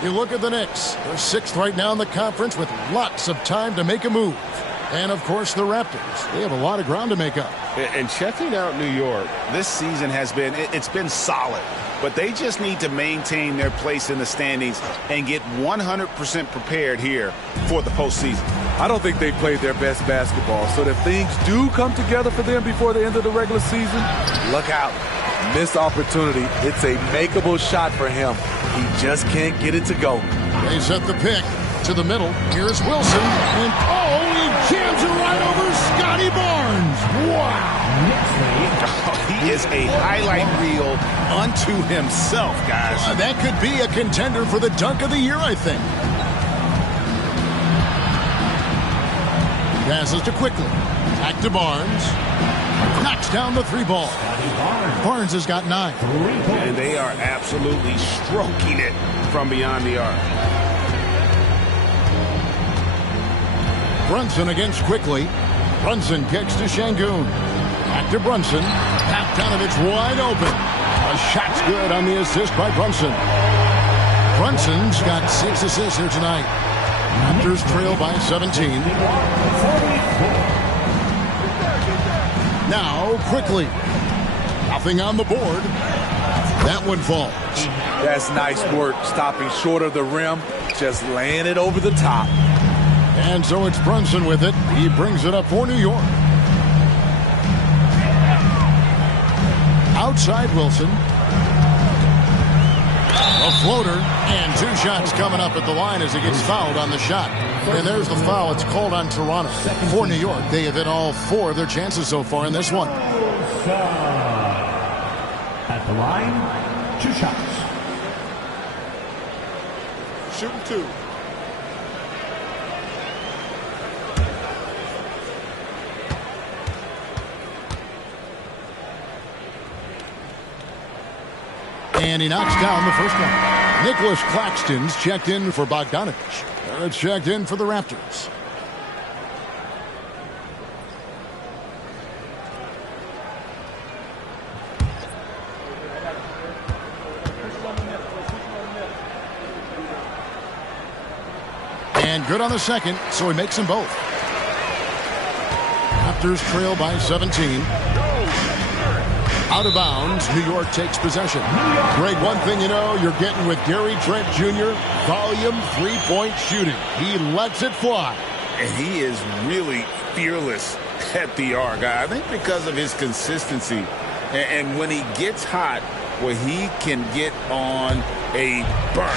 You look at the Knicks. They're 6th right now in the conference with lots of time to make a move. And, of course, the Raptors. They have a lot of ground to make up. And checking out New York, this season has been, it's been solid. But they just need to maintain their place in the standings and get 100% prepared here for the postseason. I don't think they played their best basketball, so if things do come together for them before the end of the regular season, look out. Missed opportunity. It's a makeable shot for him. He just can't get it to go. They set the pick to the middle. Here's Wilson. And, he jams it right over Scotty Barnes. Wow. He is a highlight reel unto himself, guys. That could be a contender for the dunk of the year, I think. Passes to Quickly. Back to Barnes. Knocks down the 3 ball. Barnes has got 9. And they are absolutely stroking it from beyond the arc. Brunson against Quickly. Brunson kicks to Şengün. Back to Brunson. Bogdanovich wide open. A shot's good on the assist by Brunson. Brunson's got 6 assists here tonight. Raptors trail by 17. Now Quickly. Nothing on the board. That one falls. That's nice work, stopping short of the rim, just laying it over the top. And so it's Brunson with it. He brings it up for New York. Outside Wilson. A floater, and 2 shots coming up at the line as he gets fouled on the shot. And there's the foul. It's called on Toronto. For New York, they have hit all 4 of their chances so far in this one. At the line, 2 shots. Shooting 2. And he knocks down the first one. Nicholas Claxton's checked in for Bogdanovich. It's checked in for the Raptors. And good on the second, so he makes them both. Raptors trail by 17. Out of bounds, New York takes possession. Greg, one thing you know, you're getting with Gary Trent Jr., volume 3-point shooting. He lets it fly. And he is really fearless at the arc. I think because of his consistency. And when he gets hot, where he can get on a burn.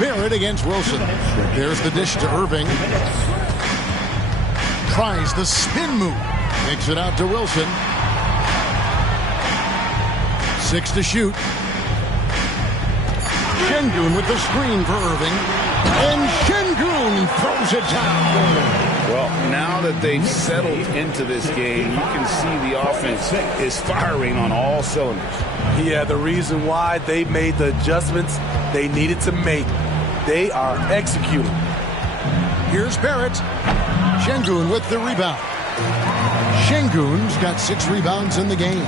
Barrett against Wilson. There's the dish to Irving. Tries the spin move. Makes it out to Wilson. 6 to shoot. Şengün with the screen for Irving. And Şengün throws it down. Well, now that they've settled into this game, you can see the offense is firing on all cylinders. Yeah, the reason why they made the adjustments they needed to make. They are executing. Here's Barrett. Şengün with the rebound. Şengün's got 6 rebounds in the game.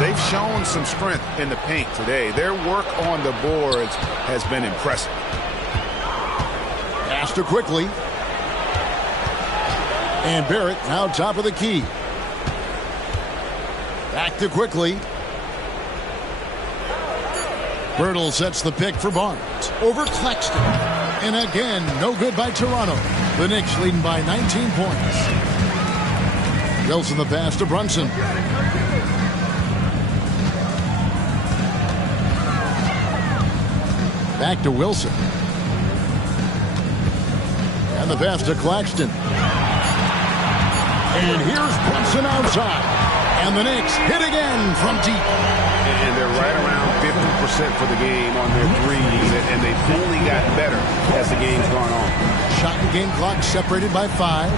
They've shown some strength in the paint today. Their work on the boards has been impressive. Pass to Quickly. And Barrett now top of the key. Back to Quickly. Birtle sets the pick for Barnes. Over Claxton. And again, no good by Toronto. The Knicks leading by 19 points. Wilson the pass to Brunson. Back to Wilson. And the pass to Claxton. And here's Brunson outside. And the Knicks hit again from deep. And they're right around 50% for the game on their threes. And they've only gotten better as the game's gone on. Shot and game clock separated by 5.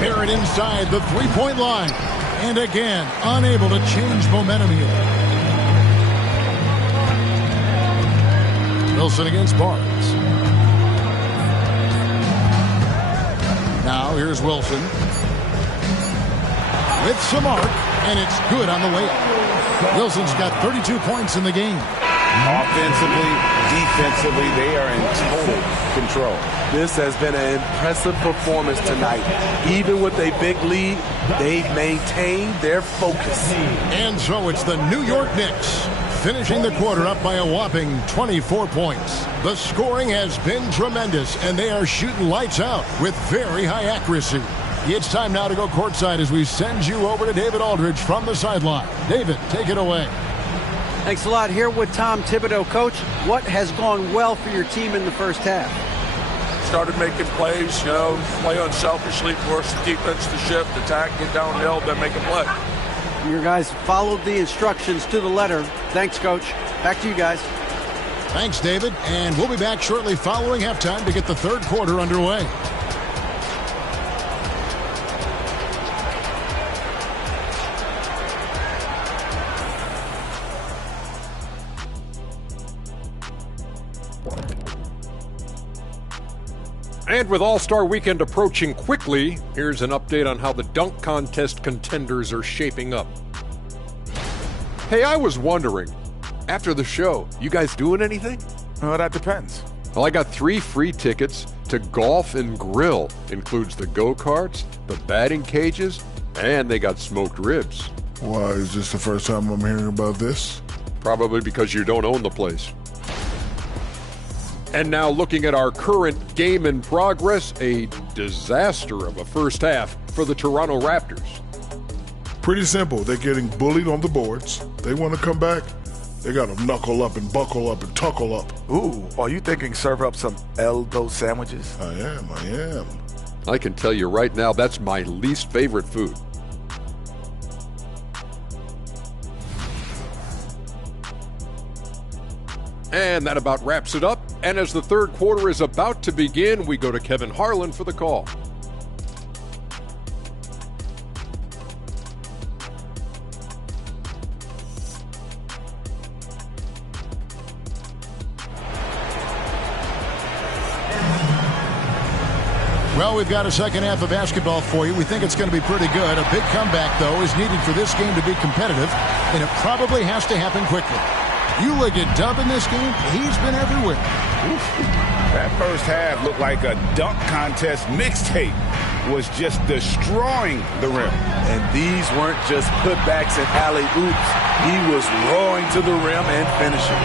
Barrett inside the 3-point line. And again, unable to change momentum here. Wilson against Barnes. Now here's Wilson. With some arc, and it's good on the way up. Wilson's got 32 points in the game. Offensively, defensively, they are in total control. This has been an impressive performance tonight. Even with a big lead, they've maintained their focus. And so it's the New York Knicks finishing the quarter up by a whopping 24 points. The scoring has been tremendous, and they are shooting lights out with very high accuracy. It's time now to go courtside as we send you over to David Aldridge from the sideline. David, take it away. Thanks a lot. Here with Tom Thibodeau. Coach, what has gone well for your team in the first half? Started making plays, play unselfishly, force the defense to shift, attack, get downhill, then make a play. Your guys followed the instructions to the letter. Thanks, Coach. Back to you guys. Thanks, David. And we'll be back shortly following halftime to get the third quarter underway. And with All-Star Weekend approaching quickly, here's an update on how the dunk contest contenders are shaping up. Hey, I was wondering, after the show, you guys doing anything? Well, that depends. Well, I got 3 free tickets to Golf and Grill. Includes the go-karts, the batting cages, and they got smoked ribs. Why, is this the first time I'm hearing about this? Probably because you don't own the place. And now looking at our current game in progress, a disaster of a first half for the Toronto Raptors. Pretty simple. They're getting bullied on the boards. They want to come back. They got to knuckle up and buckle up and tuckle up. Ooh, are you thinking serve up some elbow sandwiches? I am. I can tell you right now, that's my least favorite food. And that about wraps it up. And as the third quarter is about to begin, we go to Kevin Harlan for the call. Well, we've got a second half of basketball for you. We think it's going to be pretty good. A big comeback, though, is needed for this game to be competitive, and it probably has to happen quickly. Ulla get dub in this game. He's been everywhere. Oof. That first half looked like a dunk contest mixtape. Was just destroying the rim. And these weren't just putbacks and alley-oops. He was rolling to the rim and finishing.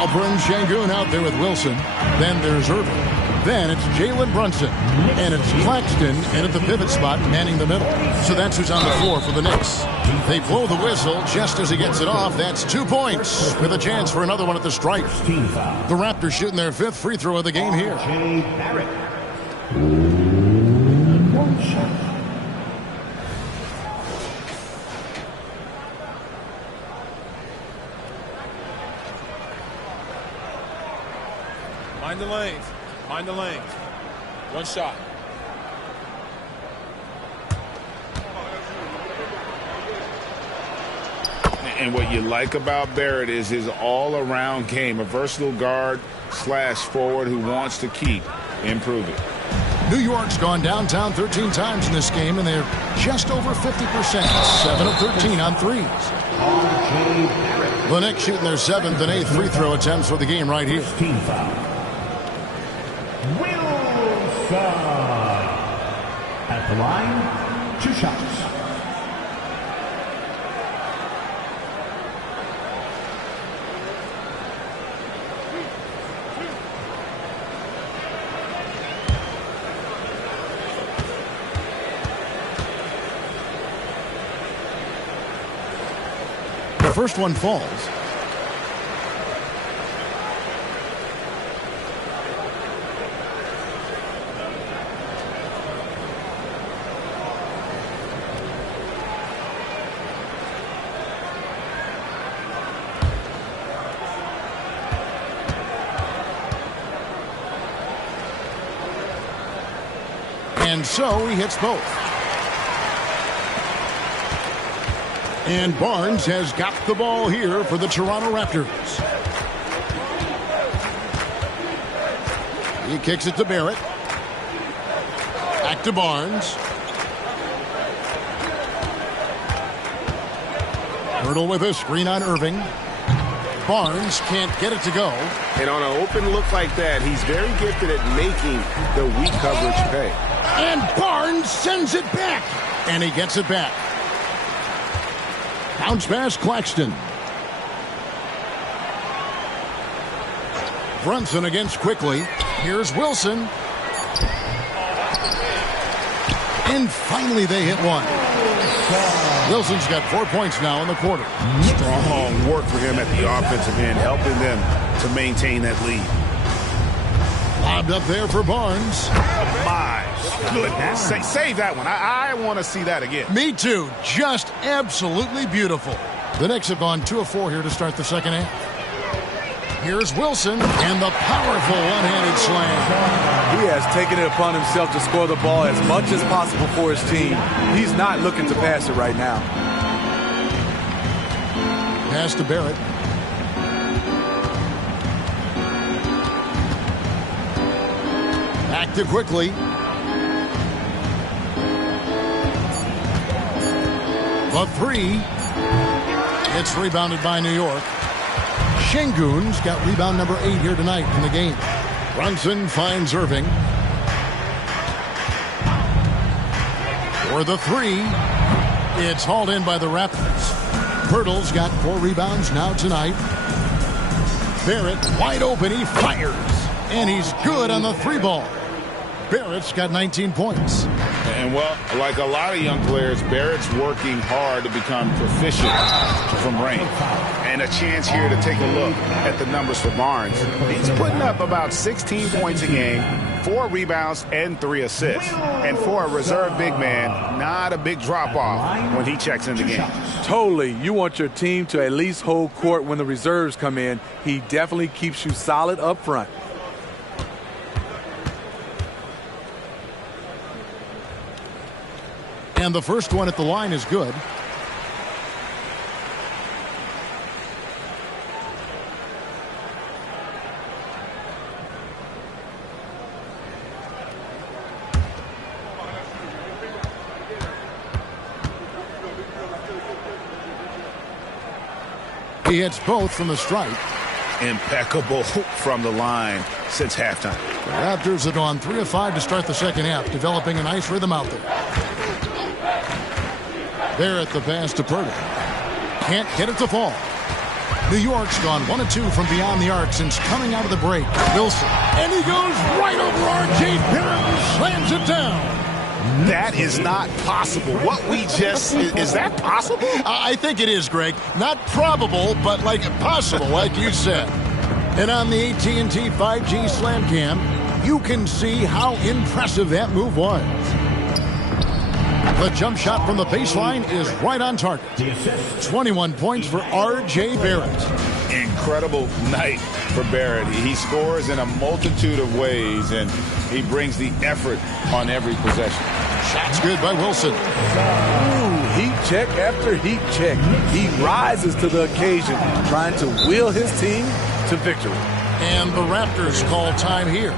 Alperen Şengün out there with Wilson. Then there's Irving. Then it's Jalen Brunson. And it's Claxton in at the pivot spot, manning the middle. So that's who's on the floor for the Knicks. They blow the whistle just as he gets it off. That's 2 points with a chance for another one at the stripe. The Raptors shooting their 5th free throw of the game here. Mind the lanes. Mind the lanes. One shot. And what you like about Barrett is his all-around game. A versatile guard / forward who wants to keep improving. New York's gone downtown 13 times in this game, and they're just over 50%. 7 of 13 on threes. The Knicks shooting their 7th and 8th free throw attempts for the game right here. At the line, 2 shots. The first one falls. And so he hits both. And Barnes has got the ball here for the Toronto Raptors. He kicks it to Barrett. Back to Barnes. Hurdle with a screen on Irving. Barnes can't get it to go. And on an open look like that, he's very gifted at making the weak coverage pay. And Barnes sends it back. And he gets it back. Bounce pass, Claxton. Brunson against quickly. Here's Wilson. And finally they hit one. Wilson's got 4 points now in the quarter. Strong work for him at the offensive end, helping them to maintain that lead. Lobbed up there for Barnes. My goodness. Save that one. I want to see that again. Me too. Just absolutely beautiful. The Knicks have gone 2 of 4 here to start the second half. Here's Wilson and the powerful one-handed slam. He has taken it upon himself to score the ball as much as possible for his team. He's not looking to pass it right now. Pass to Barrett. Back Back to quickly. The three. It's rebounded by New York. Şengün's got rebound number 8 here tonight in the game. Brunson finds Irving. For the three. It's hauled in by the Raptors. Pirtle's got 4 rebounds now tonight. Barrett wide open. He fires. And he's good on the 3 ball. Barrett's got 19 points. And, well, like a lot of young players, Barrett's working hard to become proficient from range. And a chance here to take a look at the numbers for Barnes. He's putting up about 16 points a game, 4 rebounds, and 3 assists. And for a reserve big man, not a big drop-off when he checks in the game. Totally. You want your team to at least hold court when the reserves come in. He definitely keeps you solid up front. And the first one at the line is good. He hits both from the stripe. Impeccable from the line since halftime. The Raptors have gone 3 of 5 to start the second half, developing a nice rhythm out there. Barrett the pass to Pirtle. Can't get it to fall. New York's gone 1 of 2 from beyond the arc since coming out of the break. Wilson. And he goes right over R.J. Barrett and slams it down. That is not possible. What we just... Is that possible? I think it is, Greg. Not probable, but like possible, like you said. And on the AT&T 5G Slam Cam, you can see how impressive that move was. The jump shot from the baseline is right on target. 21 points for R.J. Barrett. Incredible night for Barrett. He scores in a multitude of ways, and he brings the effort on every possession. Shot's good by Wilson. Ooh, heat check after heat check. He rises to the occasion, trying to wheel his team to victory. And the Raptors call time here.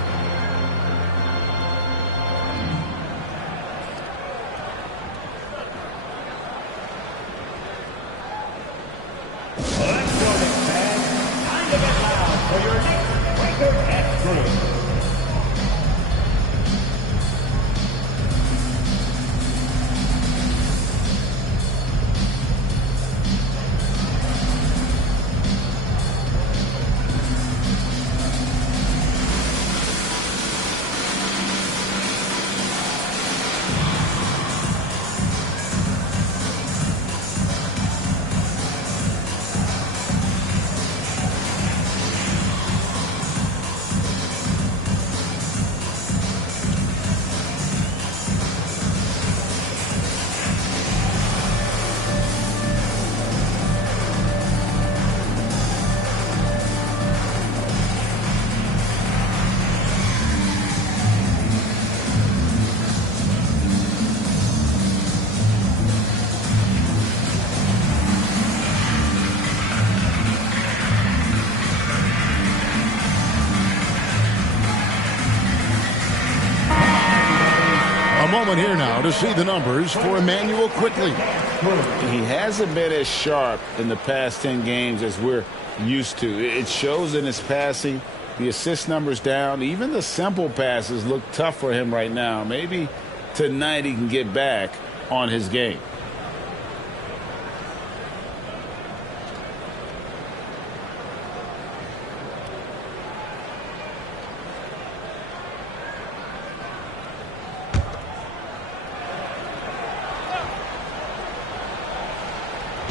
Moment here now to see the numbers for Emmanuel Quickly. He hasn't been as sharp in the past 10 games as we're used to. It shows in his passing. The assist numbers down. Even the simple passes look tough for him right now. Maybe tonight he can get back on his game.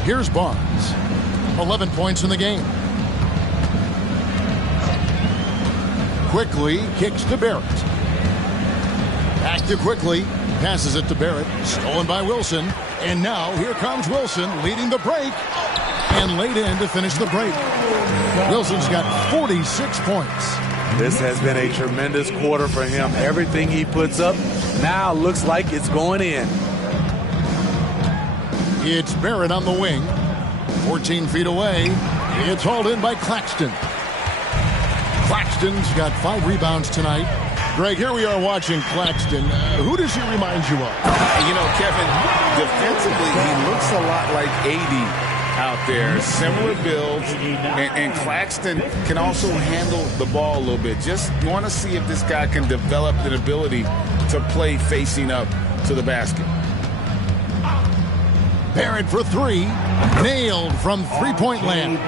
Here's Barnes. 11 points in the game. Quickly kicks to Barrett. Back to Quickly. Passes it to Barrett. Stolen by Wilson. And now here comes Wilson leading the break. And laid in to finish the break. Wilson's got 46 points. This has been a tremendous quarter for him. Everything he puts up now looks like it's going in. It's Barrett on the wing. 14 feet away. It's hauled in by Claxton. Claxton's got 5 rebounds tonight. Greg, here we are watching Claxton. Who does he remind you of? You know, Kevin, defensively, he looks a lot like AD out there. Similar builds, and Claxton can also handle the ball a little bit. Just want to see if this guy can develop an ability to play facing up to the basket. Barrett for three. Nailed from three-point land.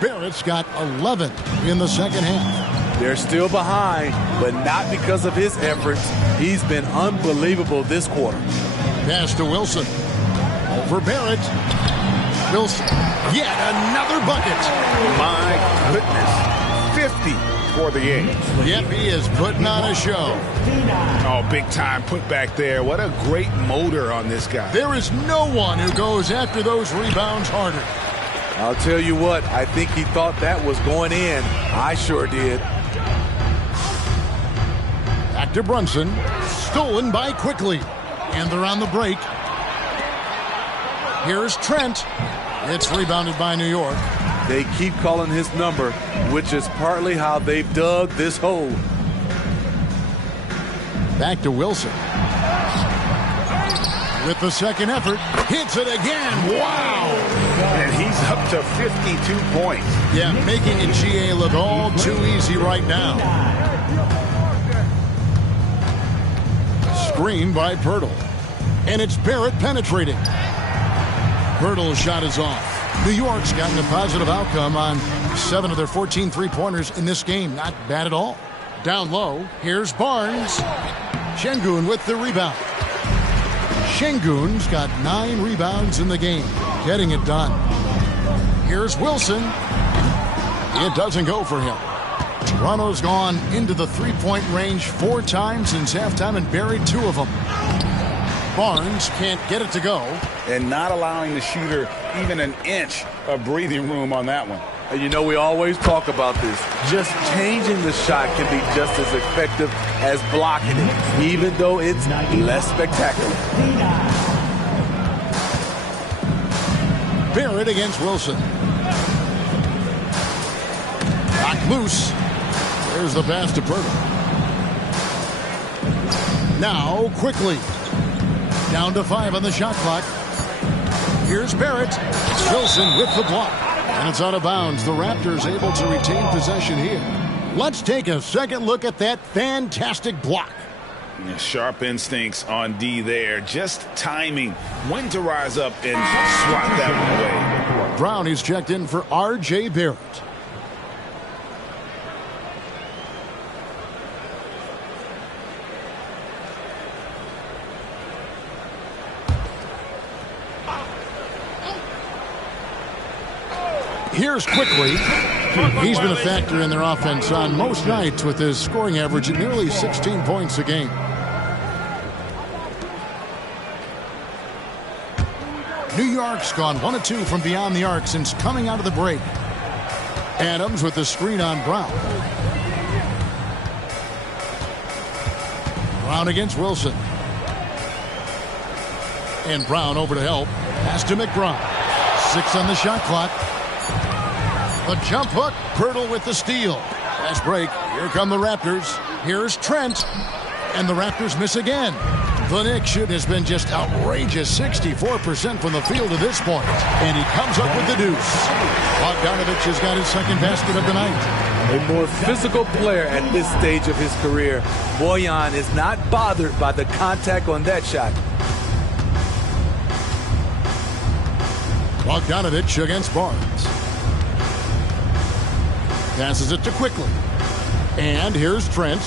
Barrett's got 11 in the second half. They're still behind, but not because of his efforts. He's been unbelievable this quarter. Pass to Wilson. Over Barrett. Wilson. Yet another bucket. My goodness. 50 for the game. Yep, he is putting on a show. Oh, big time put back there. What a great motor on this guy. There is no one who goes after those rebounds harder. I'll tell you what, I think he thought that was going in. I sure did. Back to Brunson. Stolen by Quickly. And they're on the break. Here's Trent. It's rebounded by New York. They keep calling his number, which is partly how they've dug this hole. Back to Wilson. With the second effort, hits it again. Wow! And he's up to 52 points. Yeah, making a GA look all too easy right now. Screen by Pirtle. And it's Barrett penetrating. Pirtle's shot is off. New York's gotten a positive outcome on 7 of their 14 three-pointers in this game. Not bad at all. Down low, here's Barnes. Şengün with the rebound. Şengün's got 9 rebounds in the game, getting it done. Here's Wilson. It doesn't go for him. Toronto's gone into the three-point range 4 times since halftime and buried 2 of them. Barnes can't get it to go. And not allowing the shooter even an inch of breathing room on that one. And you know, we always talk about this. Just changing the shot can be just as effective as blocking it, even though it's less spectacular. Barrett against Wilson. Knocked loose. There's the pass to Pirtle. Now, Quickly. Down to 5 on the shot clock. Here's Barrett. Wilson with the block. And it's out of bounds. The Raptors able to retain possession here. Let's take a second look at that fantastic block. Yeah, sharp instincts on D there. Just timing when to rise up and swat that one away. Brown is checked in for R.J. Barrett. Here's Quickly. He's been a factor in their offense on most nights with his scoring average at nearly 16 points a game. New York's gone 1 of 2 from beyond the arc since coming out of the break. Adams with the screen on Brown. Brown against Wilson. And Brown over to help. Pass to McBride. 6 on the shot clock. The jump hook. Pirtle with the steal. Fast break. Here come the Raptors. Here's Trent. And the Raptors miss again. The Knicks shoot has been just outrageous. 64% from the field to this point. And he comes up with the deuce. Bogdanovich has got his second basket of the night. A more physical player at this stage of his career. Bojan is not bothered by the contact on that shot. Bogdanovich against Barnes. Passes it to Quickly. And here's Trent.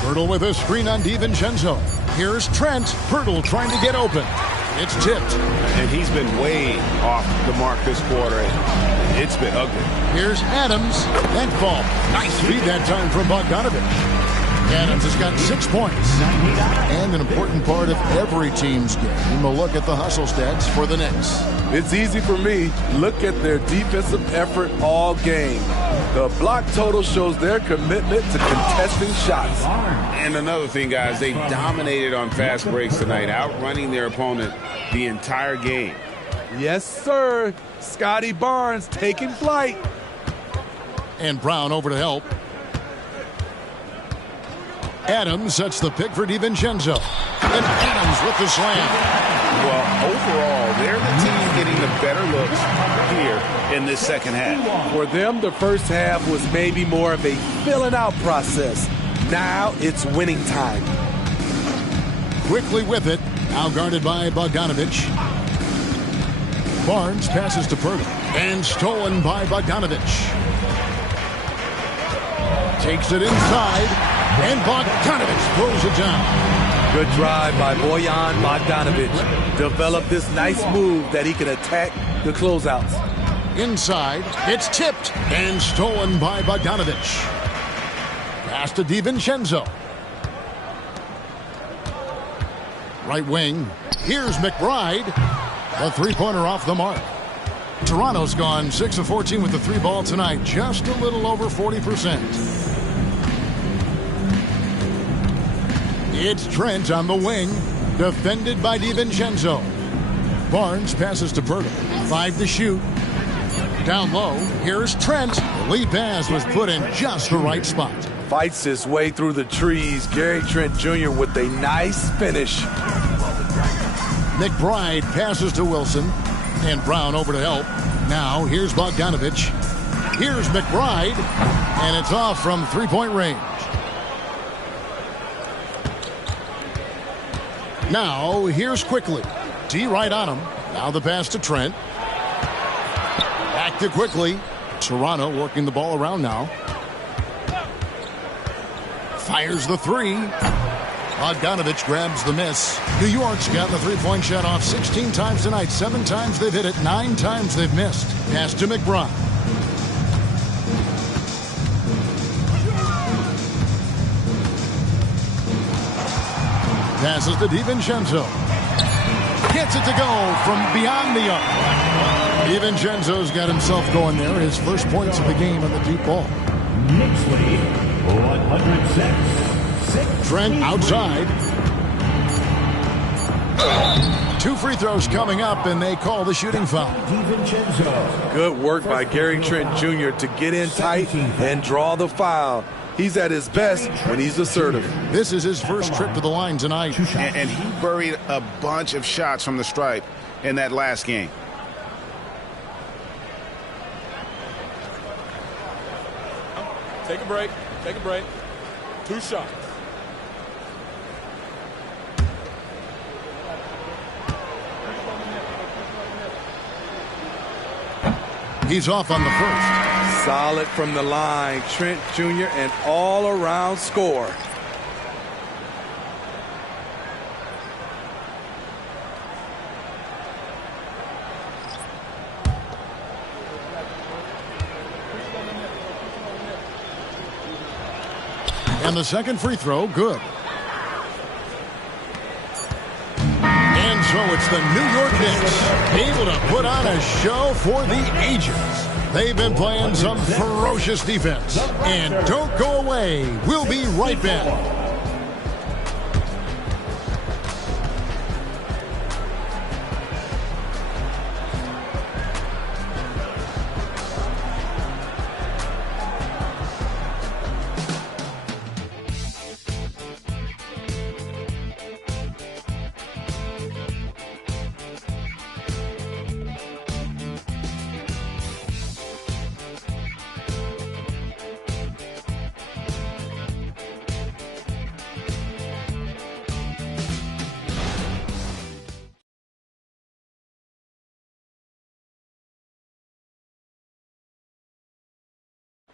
Pirtle with a screen on DiVincenzo. Here's Trent. Pirtle trying to get open. It's tipped. And he's been way off the mark this quarter. It's been ugly. Here's Adams. That ball. Nice feed that time from Bogdanovich. Adams has got 6 points. And an important part of every team's game. A look at the hustle stats for the Knicks. It's easy for me. Look at their defensive effort all game. The block total shows their commitment to contesting shots. And another thing, guys, they dominated on fast breaks tonight, outrunning their opponent the entire game. Yes, sir. Scotty Barnes taking flight. And Brown over to help. Adams sets the pick for DiVincenzo. And Adams with the slam. Well, overall, they're the team getting the better looks here in this second half. For them, the first half was maybe more of a filling out process. Now it's winning time. Quickly with it. Now guarded by Bogdanovich. Barnes passes to Purtle. And stolen by Bogdanovich. Takes it inside. And Bogdanovich throws it down. Good drive by Bojan Bogdanovich. Developed this nice move that he can attack the closeouts. Inside. It's tipped. And stolen by Bogdanovich. Pass to DiVincenzo. Right wing. Here's McBride. The three-pointer off the mark. Toronto's gone 6 of 14 with the three ball tonight. Just a little over 40%. It's Trent on the wing. Defended by DiVincenzo. Barnes passes to Purtle. 5 to shoot. Down low. Here's Trent. The lead pass was put in just the right spot. Fights his way through the trees. Gary Trent Jr. with a nice finish. McBride passes to Wilson. And Brown over to help. Now here's Bogdanovich. Here's McBride. And it's off from three-point range. Now here's Quickly. D right on him. Now the pass to Trent. Back to Quickly. Toronto working the ball around now. Fires the three. Bogdanovich grabs the miss. New York's gotten the three-point shot off 16 times tonight. 7 times they've hit it. 9 times they've missed. Pass to McBride. Passes to DiVincenzo. Gets it to go from beyond the arc. DiVincenzo's got himself going there. His first points of the game on the deep ball. Next lead, 106. Trent outside. 2 free throws coming up, and they call the shooting foul. Good work by Gary Trent Jr. to get in tight and draw the foul. He's at his best when he's assertive. This is his first trip to the line tonight. And he buried a bunch of shots from the stripe in that last game. Take a break. Take a break. 2 shots. He's off on the first. Solid from the line. Trent Jr. an all-around scorer. And the second free throw, good. And so it's the New York Knicks able to put on a show for the ages. They've been playing some ferocious defense. And don't go away. We'll be right back.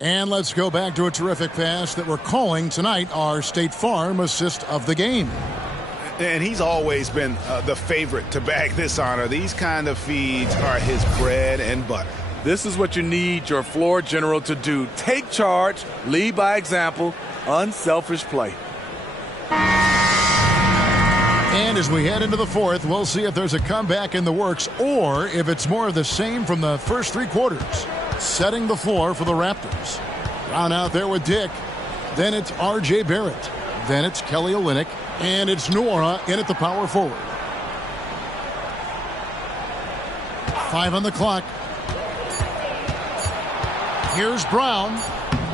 And let's go back to a terrific pass that we're calling tonight our State Farm assist of the game. And he's always been the favorite to bag this honor. These kind of feeds are his bread and butter. This is what you need your floor general to do. Take charge, lead by example, unselfish play. And as we head into the fourth, we'll see if there's a comeback in the works or if it's more of the same from the first 3 quarters. Setting the floor for the Raptors. Brown out there with Dick. Then it's R.J. Barrett. Then it's Kelly Olynyk. And it's Noura in at the power forward. 5 on the clock. Here's Brown.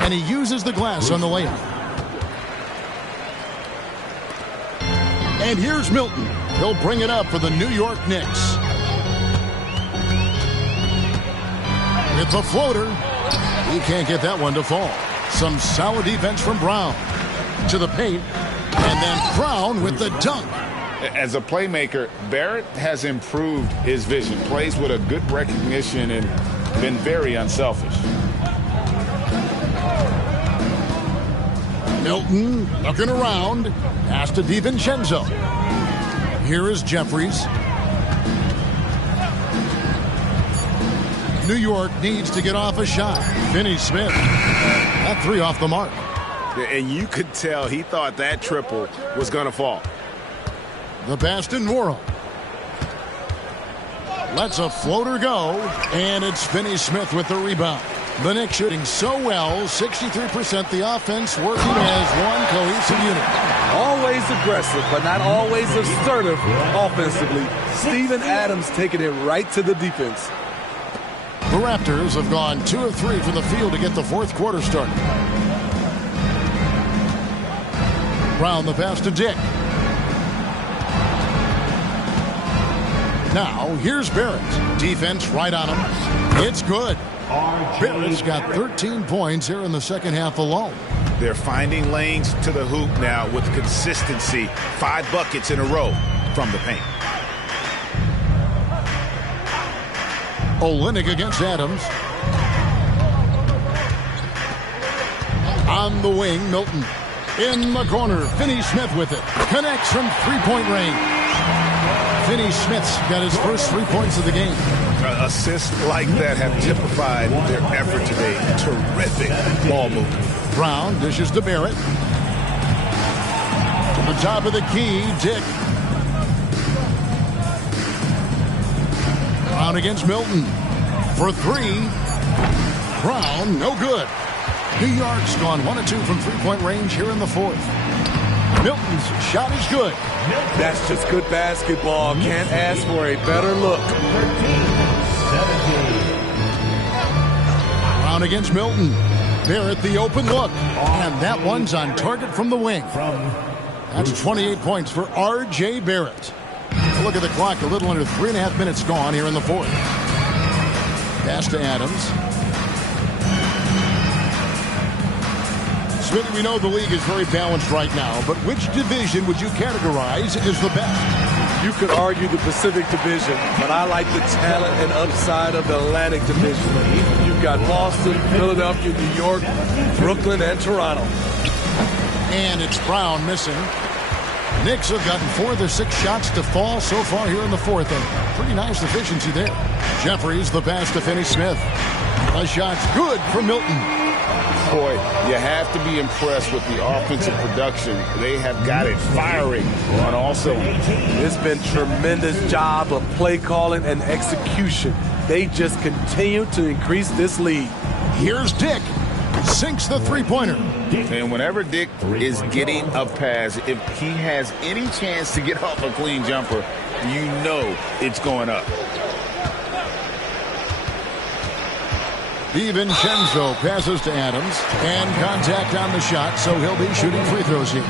And he uses the glass on the layup. And here's Milton. He'll bring it up for the New York Knicks. With the floater, he can't get that one to fall. Some solid defense from Brown. To the paint, and then Brown with the dunk. As a playmaker, Barrett has improved his vision. Plays with a good recognition and been very unselfish. Milton looking around. Pass to DiVincenzo. Here is Jeffries. New York needs to get off a shot. Finney Smith. That three off the mark. And you could tell he thought that triple was going to fall. The pass to Nora. Lets a floater go, and it's Finney Smith with the rebound. The Knicks shooting so well, 63%. The offense working as one cohesive unit. Always aggressive, but not always assertive offensively. Steven Adams taking it right to the defense. The Raptors have gone 2 of 3 from the field to get the fourth quarter started. Brown the pass to Dick. Now, here's Barrett. Defense right on him. It's good. Barrett's got 13 points here in the second half alone. They're finding lanes to the hoop now with consistency. 5 buckets in a row from the paint. Olynyk against Adams. On the wing, Milton. In the corner, Finney Smith with it. Connects from three-point range. Finney Smith's got his first 3 points of the game. Assists like that have typified their effort today. Terrific ball movement. Brown dishes to Barrett. To the top of the key, Dick. Brown against Milton. For 3. Brown, no good. New York's gone 1 of 2 from three-point range here in the fourth. Milton's shot is good. That's just good basketball. Can't ask for a better look. Brown against Milton. Barrett the open look. And that one's on target from the wing. That's 28 points for R.J. Barrett. Look at the clock. A little under 3.5 minutes gone here in the fourth. Pass to Adams. Smitty, we know the league is very balanced right now, but which division would you categorize as the best? You could argue the Pacific Division, but I like the talent and upside of the Atlantic Division. You've got Boston, Philadelphia, New York, Brooklyn, and Toronto. And it's Brown missing. Knicks have gotten 4 of their 6 shots to fall so far here in the fourth. And pretty nice efficiency there. Jeffries the pass to Finney Smith. A shot's good for Milton. Boy, you have to be impressed with the offensive production. They have got it firing on all cylinders. It's been tremendous job of play calling and execution. They just continue to increase this lead. Here's Dick. Sinks the three-pointer. And whenever Dick is getting a pass, if he has any chance to get off a clean jumper, you know it's going up. DiVincenzo passes to Adams, and contact on the shot, so he'll be shooting free throws here.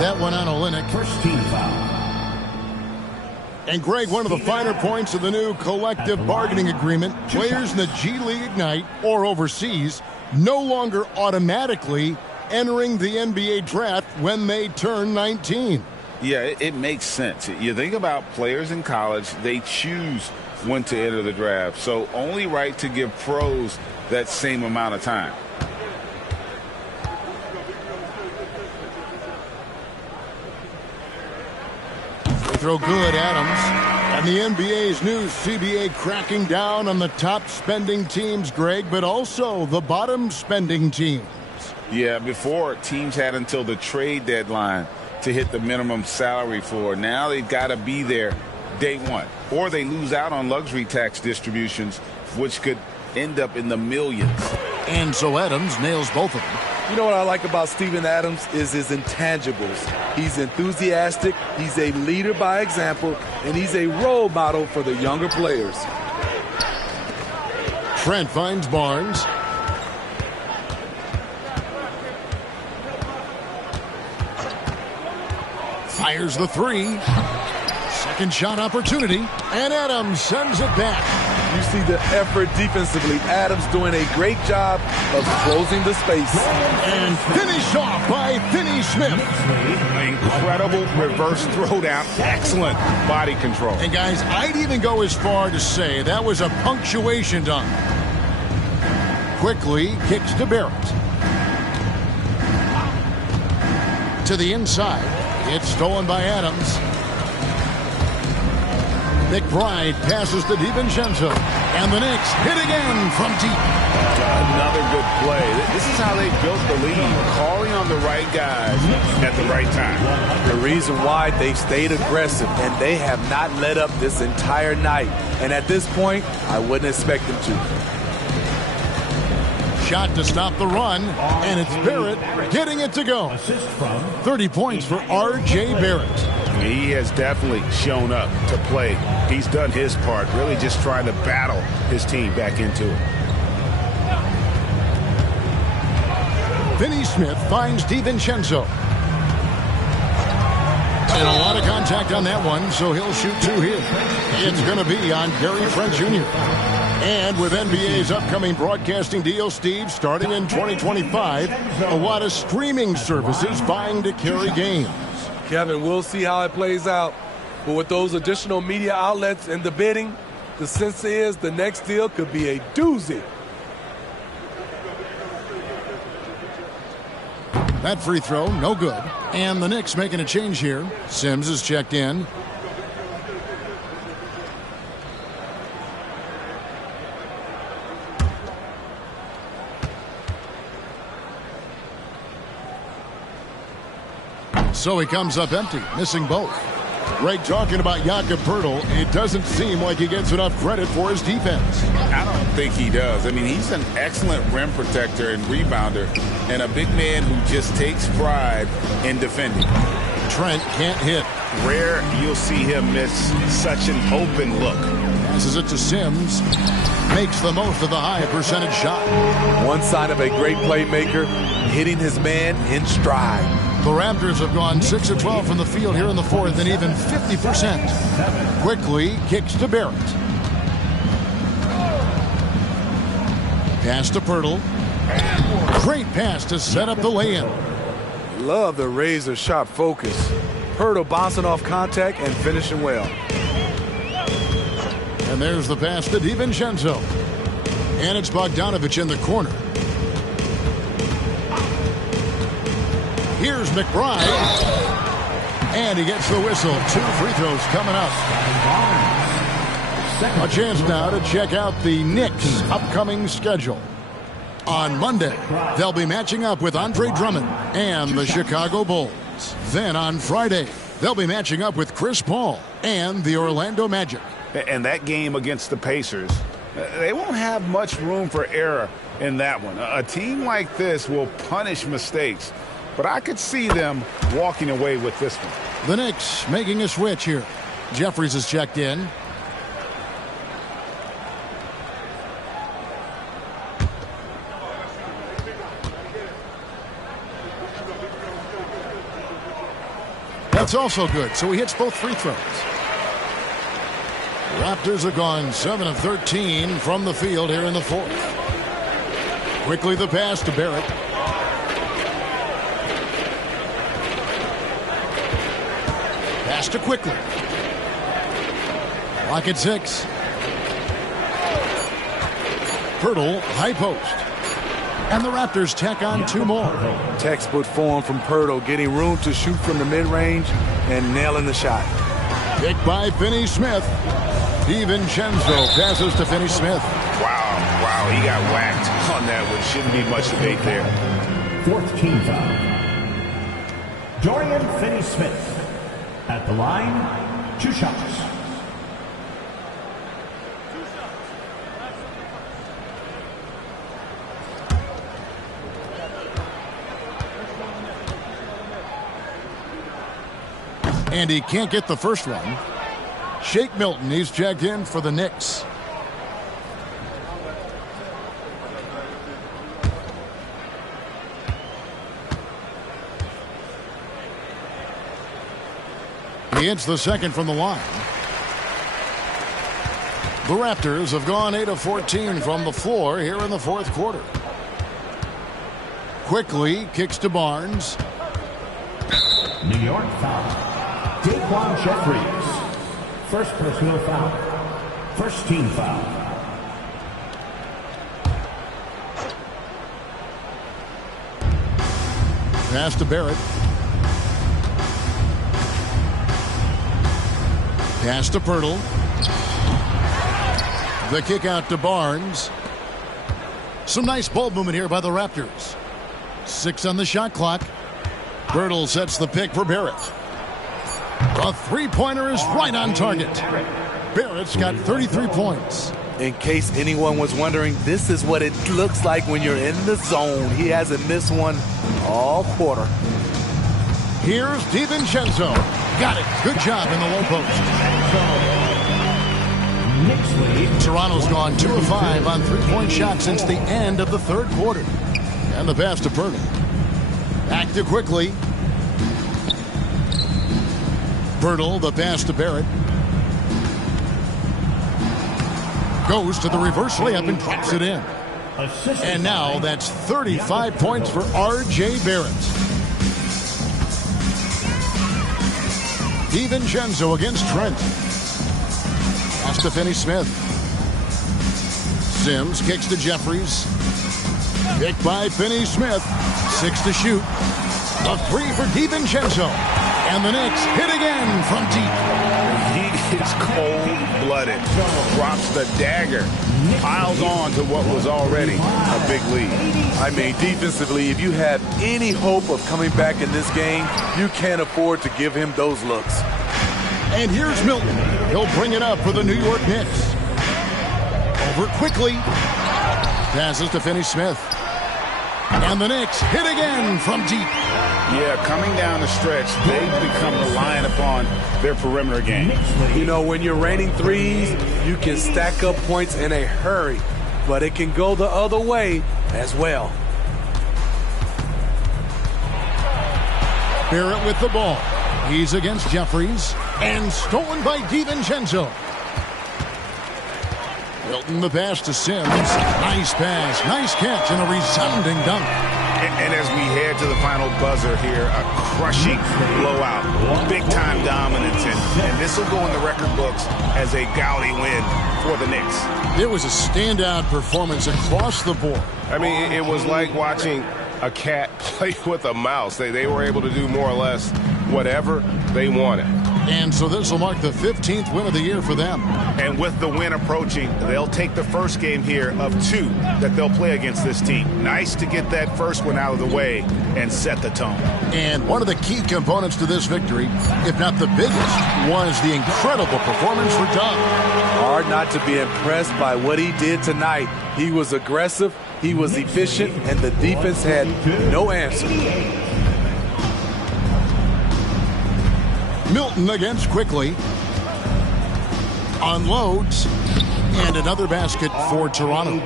That one on Olynyk. First team foul. And Greg, one of the finer points of the new collective bargaining agreement, players in the G League Ignite or overseas no longer automatically entering the NBA draft when they turn 19. Yeah, it makes sense. You think about players in college, they choose when to enter the draft. So only right to give pros that same amount of time. They throw good, Adams. And the NBA's new CBA cracking down on the top spending teams, Greg, but also the bottom spending teams. Yeah, before teams had until the trade deadline to hit the minimum salary floor. Now they've got to be there day one, or they lose out on luxury tax distributions, which could end up in the millions. And so Adams nails both of them. You know what I like about Steven Adams is his intangibles. He's enthusiastic, he's a leader by example, and he's a role model for the younger players. Trent finds Barnes. Fires the three. Second shot opportunity. And Adams sends it back. You see the effort defensively. Adams doing a great job of closing the space. And finished off by Finney Smith. Incredible reverse throwdown. Excellent body control. And guys, I'd even go as far to say that was a punctuation dunk. Quickly kicks to Barrett. To the inside. It's stolen by Adams. McBride passes to DiVincenzo. And the Knicks hit again from deep. Another good play. This is how they built the lead. Calling on the right guys at the right time. The reason why they stayed aggressive, and they have not let up this entire night. And at this point, I wouldn't expect them to. Shot to stop the run, and it's Barrett getting it to go. 30 points for R.J. Barrett. He has definitely shown up to play. He's done his part, really just trying to battle his team back into it. Finney Smith finds DiVincenzo. And a lot of contact on that one, so he'll shoot two here. It's going to be on Gary Trent Jr. And with NBA's upcoming broadcasting deal, Steve, starting in 2025, a lot of streaming services vying to carry games. Kevin, we'll see how it plays out. But with those additional media outlets in the bidding, the sense is the next deal could be a doozy. That free throw, no good. And the Knicks making a change here. Sims is checked in. So he comes up empty, missing both. Greg talking about Jakob Poeltl. It doesn't seem like he gets enough credit for his defense. I don't think he does. I mean, he's an excellent rim protector and rebounder, and a big man who just takes pride in defending. Trent can't hit. Rare you'll see him miss such an open look. Passes it to Sims. Makes the most of the high percentage shot. One sign of a great playmaker, hitting his man in stride. The Raptors have gone 6 of 12 from the field here in the fourth and even 50%. Quickly kicks to Barrett. Pass to Poeltl. Great pass to set up the lay-in. Love the razor sharp focus. Poeltl bouncing off contact and finishing well. And there's the pass to DiVincenzo. And it's Bogdanovich in the corner. Here's McBride. And he gets the whistle. 2 free throws coming up. A chance now to check out the Knicks' upcoming schedule. On Monday, they'll be matching up with Andre Drummond and the Chicago Bulls. Then on Friday, they'll be matching up with Chris Paul and the Orlando Magic. And that game against the Pacers, they won't have much room for error in that one. A team like this will punish mistakes, but I could see them walking away with this one. The Knicks making a switch here. Jeffries is checked in. That's also good, so he hits both free throws. Raptors have gone 7 of 13 from the field here in the fourth. Quickly the pass to Barrett. Pass to Quickly. Lock at 6. Poeltl, high post. And the Raptors tack on 2 more. Textbook form from Poeltl, getting room to shoot from the mid-range and nailing the shot. Picked by Finney Smith. DiVincenzo passes to Finney Smith. Wow, he got whacked on that one. Shouldn't be much debate there. 4th team foul. Dorian Finney-Smith. At the line, 2 shots. And he can't get the first one. Shake Milton, he's checked in for the Knicks. He hits the second from the line. The Raptors have gone 8 of 14 from the floor here in the fourth quarter. Quickly kicks to Barnes. New York foul. Daquan Jeffries. First personal foul. First team foul. Pass to Barrett. Pass to Pirtle. The kick out to Barnes. Some nice ball movement here by the Raptors. 6 on the shot clock. Pirtle sets the pick for Barrett. The three-pointer is right on target. Barrett's got 33 points. In case anyone was wondering, this is what it looks like when you're in the zone. He hasn't missed one all quarter. Here's DiVincenzo. Got it. Good job in the low post. Toronto's gone 2 of 5 on three-point shots since the end of the third quarter. And the pass to Pirtle. Back to Quickly. Pirtle, the pass to Barrett. Goes to the reverse layup and drops it in. And now that's 35 points for R.J. Barrett. DiVincenzo against Trent. Pass to Finney-Smith. Sims kicks to Jeffries. Picked by Finney-Smith. 6 to shoot. A 3 for DiVincenzo. And the Knicks hit again from deep. He is cold-blooded. Drops the dagger. Piles on to what was already a big lead. I mean, defensively, if you have any hope of coming back in this game, you can't afford to give him those looks. And here's Milton. He'll bring it up for the New York Knicks. Over Quickly. Passes to Finney-Smith. And the Knicks hit again from deep. Yeah, coming down the stretch, they've become reliant upon their perimeter game. You know, when you're raining threes, you can stack up points in a hurry, but it can go the other way as well. Barrett with the ball. He's against Jeffries. And stolen by DiVincenzo. Milton the pass to Sims. Nice pass, nice catch, and a resounding dunk. And as we head to the final buzzer here, a crushing blowout, big-time dominance, and this will go in the record books as a gaudy win for the Knicks. It was a standout performance across the board. I mean, it was like watching a cat play with a mouse. They were able to do more or less whatever they wanted. And so this will mark the 15th win of the year for them. And with the win approaching, they'll take the first game here of 2 that they'll play against this team. Nice to get that first one out of the way and set the tone. And one of the key components to this victory, if not the biggest, was the incredible performance for Doug. Hard not to be impressed by what he did tonight. He was aggressive, he was efficient, and the defense had no answer. Milton against Quickly. Unloads. And another basket for Toronto.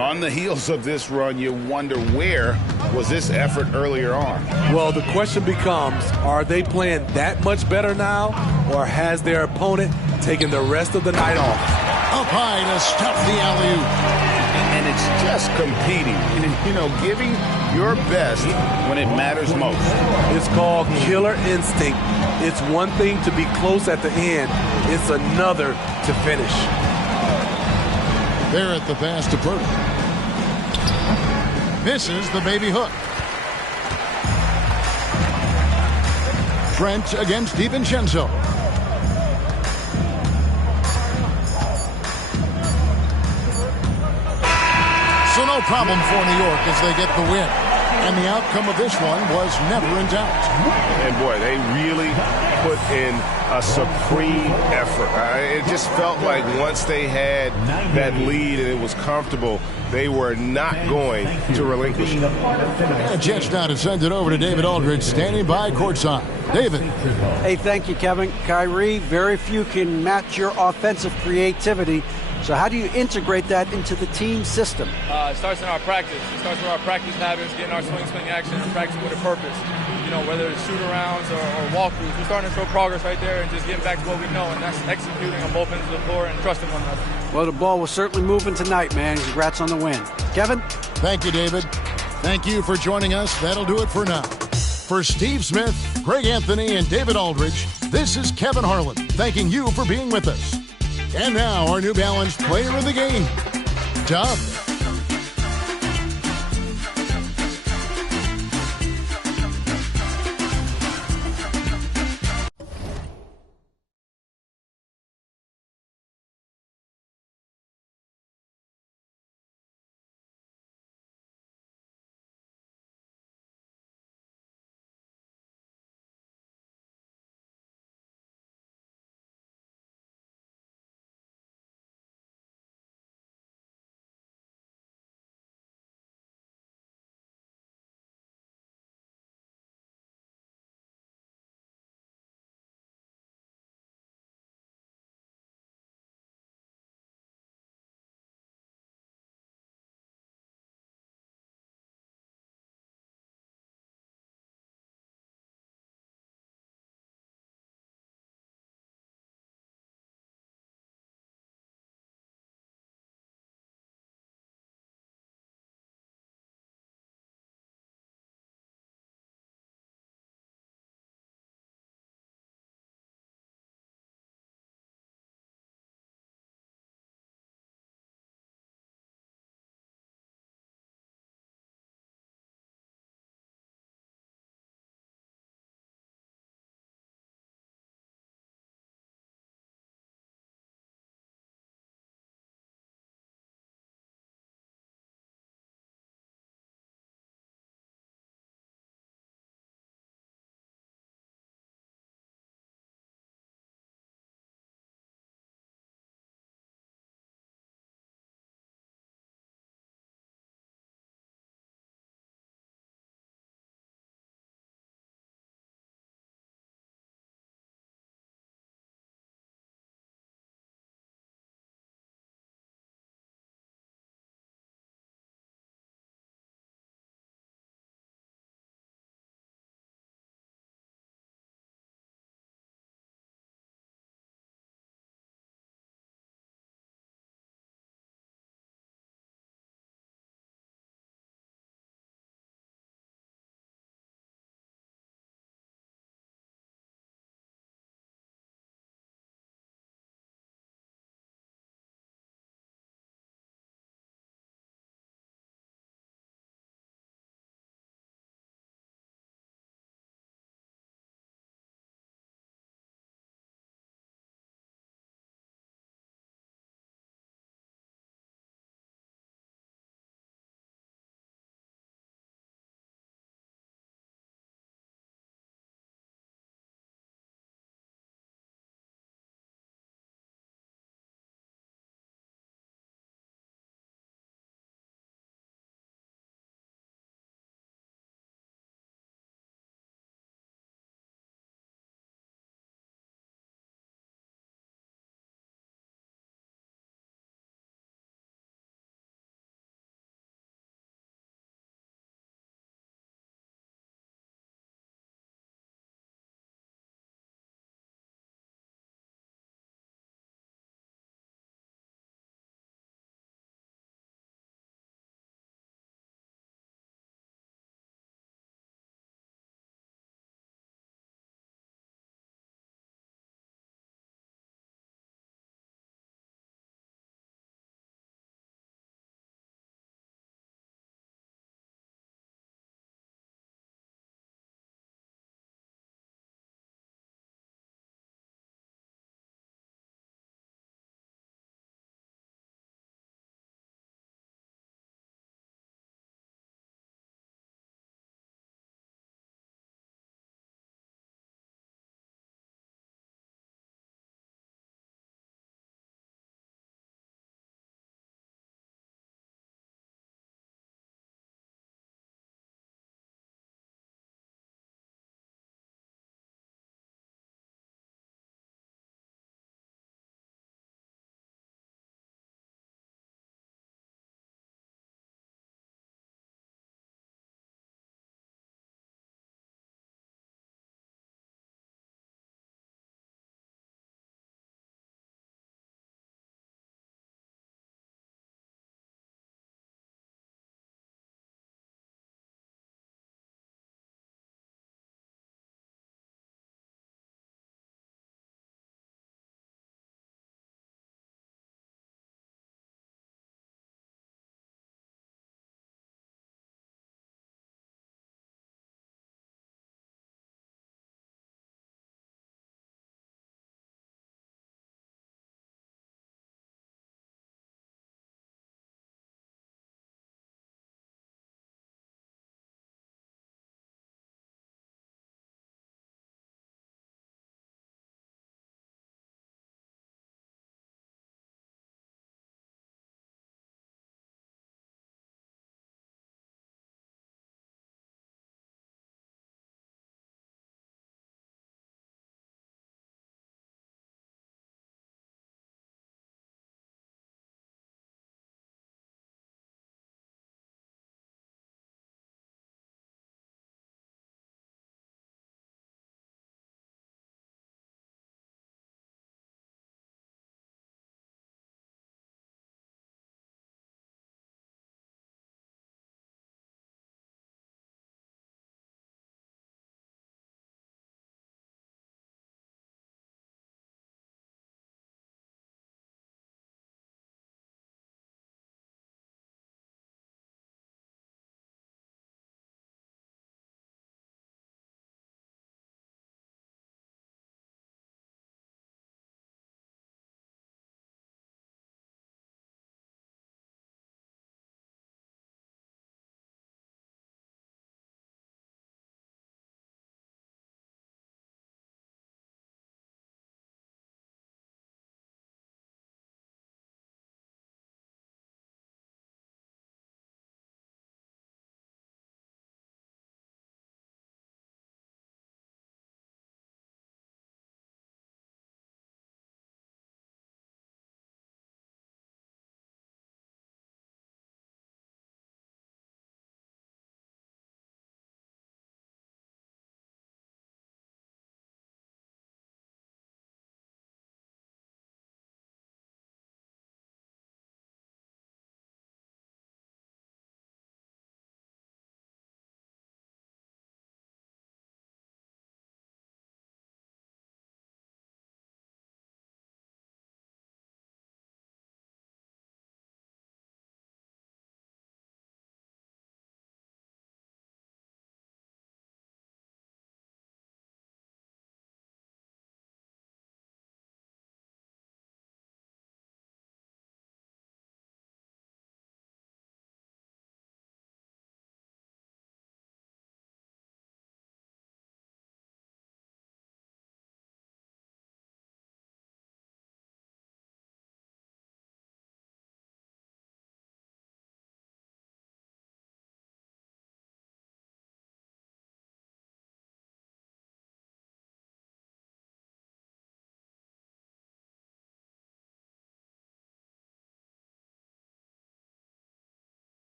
On the heels of this run, you wonder where was this effort earlier on? Well, the question becomes, are they playing that much better now, or has their opponent taken the rest of the night off? Up high to stuff the alley-oop. And it's just competing, you know, giving your best when it matters most. It's called killer instinct. It's one thing to be close at the end. It's another to finish. Barrett the pass to Pirtle. Misses the baby hook. Trent against DiVincenzo. So no problem for New York as they get the win. And the outcome of this one was never in doubt. And boy, they really put in a supreme effort. It just felt like once they had that lead and it was comfortable, they were not going to relinquish it. A chance now to send it over to David Aldridge, standing by courtside. David. Hey, thank you, Kevin. Kyrie, very few can match your offensive creativity. So how do you integrate that into the team system? It starts in our practice. It starts with our practice habits, getting our swing action, and practicing with a purpose. You know, whether it's shoot-arounds or walkthroughs, we're starting to show progress right there and just getting back to what we know, and that's executing on both ends of the floor and trusting one another. Well, the ball was certainly moving tonight, man. Congrats on the win. Kevin? Thank you, David. Thank you for joining us. That'll do it for now. For Steve Smith, Greg Anthony, and David Aldridge, this is Kevin Harlan, thanking you for being with us. And now, our New Balance player of the game, Dub.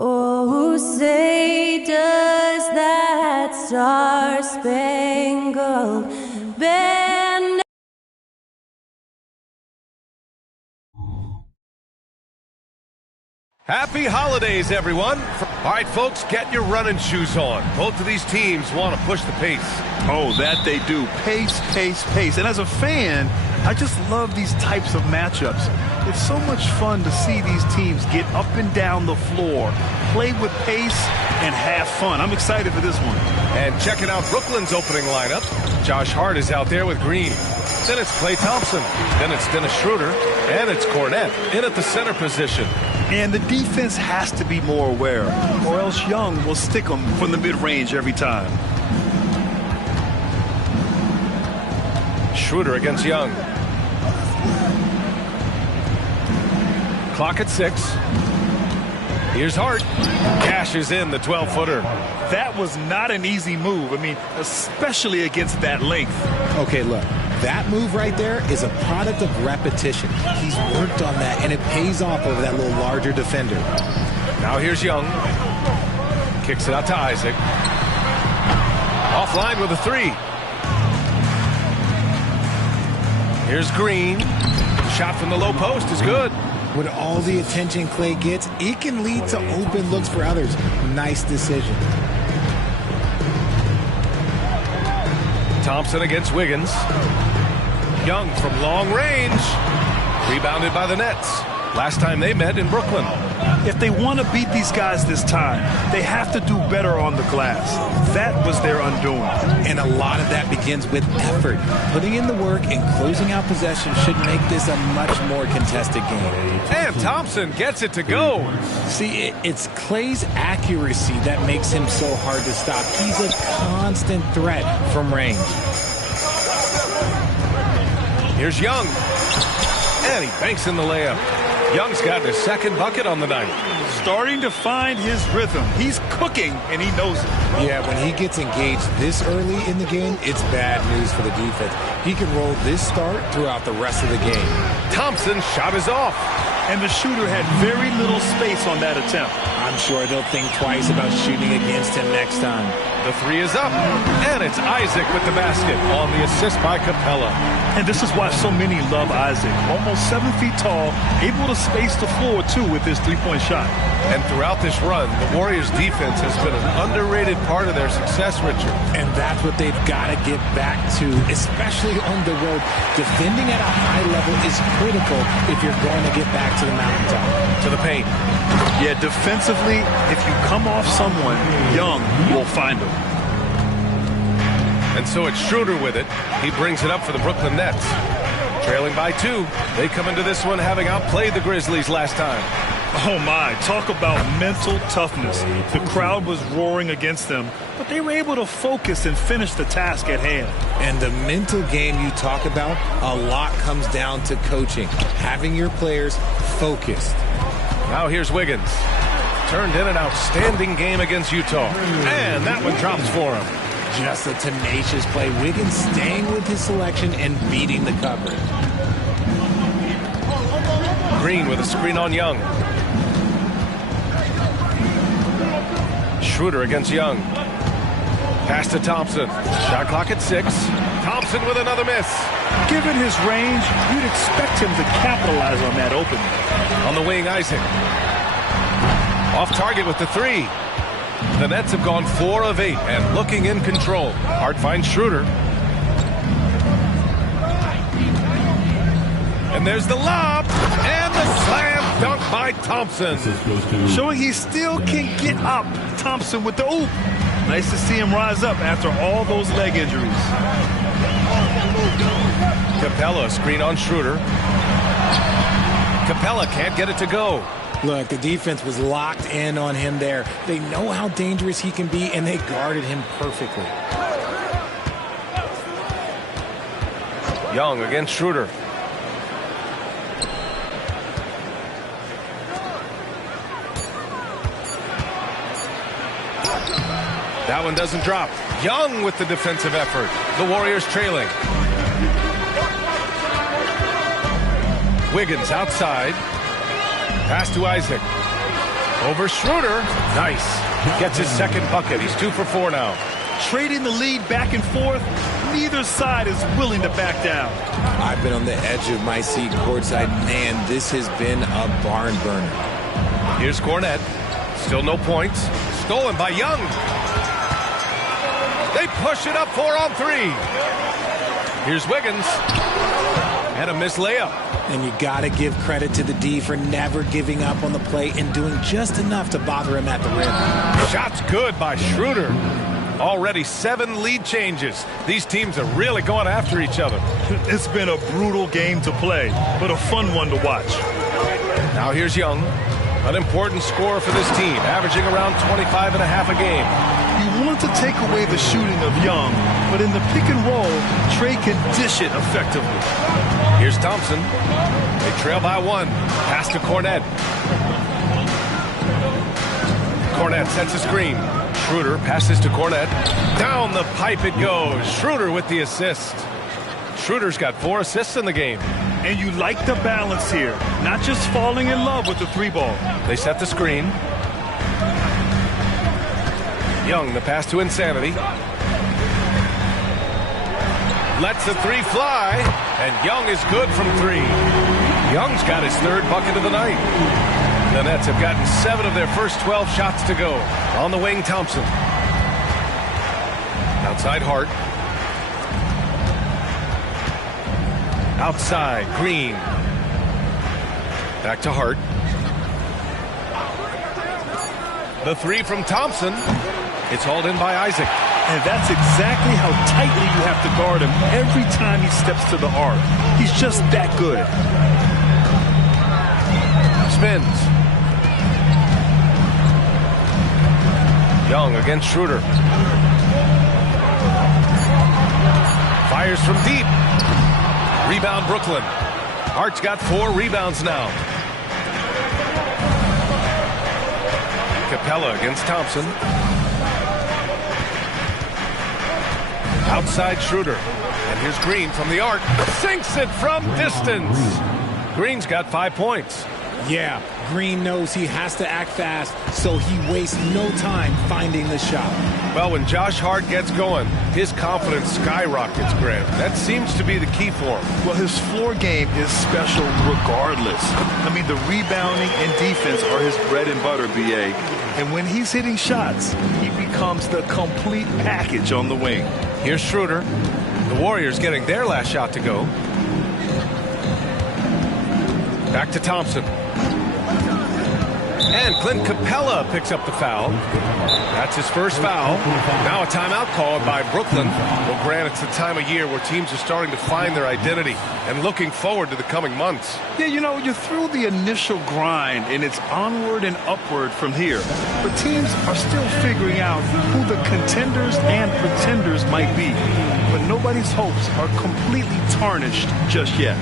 Oh, say does that star-spangled banner. Happy holidays, everyone. All right, folks, get your running shoes on. Both of these teams want to push the pace. Oh, that they do. Pace, pace, pace. And as a fan, I just love these types of matchups. It's so much fun to see these teams get up and down the floor, play with pace, and have fun. I'm excited for this one. And checking out Brooklyn's opening lineup. Josh Hart is out there with Green. Then it's Klay Thompson. Then it's Dennis Schroeder. And it's Cornette in at the center position. And the defense has to be more aware, or else Young will stick them from the mid-range every time. Schroeder against Young. Clock at 6. Here's Hart. Cashes in the 12-footer. That was not an easy move. I mean, especially against that length. Okay, look. That move right there is a product of repetition. He's worked on that, and it pays off over that little larger defender. Now here's Young. Kicks it out to Isaac. Offline with a 3. Here's Green. Shot from the low post is good. With all the attention Klay gets, it can lead to open looks for others. Nice decision. Thompson against Wiggins. Young from long range. Rebounded by the Nets. Last time they met in Brooklyn. If they want to beat these guys this time, they have to do better on the glass. That was their undoing. And a lot of that begins with effort. Putting in the work and closing out possession should make this a much more contested game. And Thompson gets it to go. See, it's Klay's accuracy that makes him so hard to stop. He's a constant threat from range. Here's Young. And he banks in the layup. Young's got his second bucket on the night. Starting to find his rhythm. He's cooking, and he knows it. Yeah, when he gets engaged this early in the game, it's bad news for the defense. He can roll this start throughout the rest of the game. Thompson's shot is off. And the shooter had very little space on that attempt. I'm sure they'll think twice about shooting against him next time. The 3 is up, and it's Isaac with the basket on the assist by Capella. And this is why so many love Isaac. Almost 7 feet tall, able to space the floor, too, with his three-point shot. And throughout this run, the Warriors' defense has been an underrated part of their success, Richard. And that's what they've got to get back to, especially on the road. Defending at a high level is critical if you're going to get back to the mountaintop. To the paint. Yeah, defensively, if you come off someone, Young will find them. And so it's Schroeder with it. He brings it up for the Brooklyn Nets. Trailing by 2. They come into this one having outplayed the Grizzlies last time. Oh, my. Talk about mental toughness. The crowd was roaring against them, but they were able to focus and finish the task at hand. And the mental game you talk about, a lot comes down to coaching, having your players focused. Now here's Wiggins. Turned in an outstanding game against Utah. And that one drops for him. Just a tenacious play. Wiggins staying with his selection and beating the coverage. Green with a screen on Young. Schroeder against Young. Pass to Thompson. Shot clock at 6. Thompson with another miss. Given his range, you'd expect him to capitalize on that opening. On the wing, Isaac. Off target with the 3. The Nets have gone 4 of 8 and looking in control. Hart finds Schroeder. And there's the lob. And the slam dunk by Thompson. Showing he still can get up. Thompson with the oop. Nice to see him rise up after all those leg injuries. Capella screen on Schroeder. Capella can't get it to go. Look, the defense was locked in on him there. They know how dangerous he can be, and they guarded him perfectly. Young against Schroeder. That one doesn't drop. Young with the defensive effort. The Warriors trailing. Wiggins outside. Pass to Isaac. Over Schroeder. Nice. Gets his second bucket. He's 2 for 4 now. Trading the lead back and forth, neither side is willing to back down. I've been on the edge of my seat courtside. Man, this has been a barn burner. Here's Cornette. Still no points. Stolen by Young. They push it up 4 on 3. Here's Wiggins. And a missed layup. And you got to give credit to the D for never giving up on the play and doing just enough to bother him at the rim. Shot's good by Schroeder. Already 7 lead changes. These teams are really going after each other. It's been a brutal game to play, but a fun one to watch. Now here's Young. An important scorer for this team, averaging around 25 and a half a game. You want to take away the shooting of Young, but in the pick and roll, Trey can dish it effectively. Here's Thompson. They trail by 1. Pass to Cornette. Cornette sets a screen. Schroeder passes to Cornette. Down the pipe it goes. Schroeder with the assist. Schroeder's got 4 assists in the game. And you like the balance here. Not just falling in love with the 3-ball. They set the screen. Young, the pass to Insanity. Lets the 3 fly. And Young is good from 3. Young's got his 3rd bucket of the night. The Nets have gotten 7 of their first 12 shots to go. On the wing, Thompson. Outside, Hart. Outside, Green. Back to Hart. The 3 from Thompson. It's hauled in by Isaac. And that's exactly how tightly you have to guard him every time he steps to the arc. He's just that good. Spins. Young against Schroeder. Fires from deep. Rebound Brooklyn. Hart's got 4 rebounds now. Capella against Thompson. Outside Schroeder. And here's Green from the arc. Sinks it from distance. Green's got 5 points. Yeah, Green knows he has to act fast, so he wastes no time finding the shot. Well, when Josh Hart gets going, his confidence skyrockets, Grant. That seems to be the key for him. Well, his floor game is special regardless. I mean, the rebounding and defense are his bread and butter, B.A. And when he's hitting shots, he becomes the complete package on the wing. Here's Schroeder. The Warriors getting their last shot to go. Back to Thompson. And Clint Capella picks up the foul. That's his first foul. Now a timeout called by Brooklyn. Well, Grant, it's the time of year where teams are starting to find their identity and looking forward to the coming months. Yeah, you know, you're through the initial grind, and it's onward and upward from here. But teams are still figuring out who the contenders and pretenders might be. But nobody's hopes are completely tarnished just yet.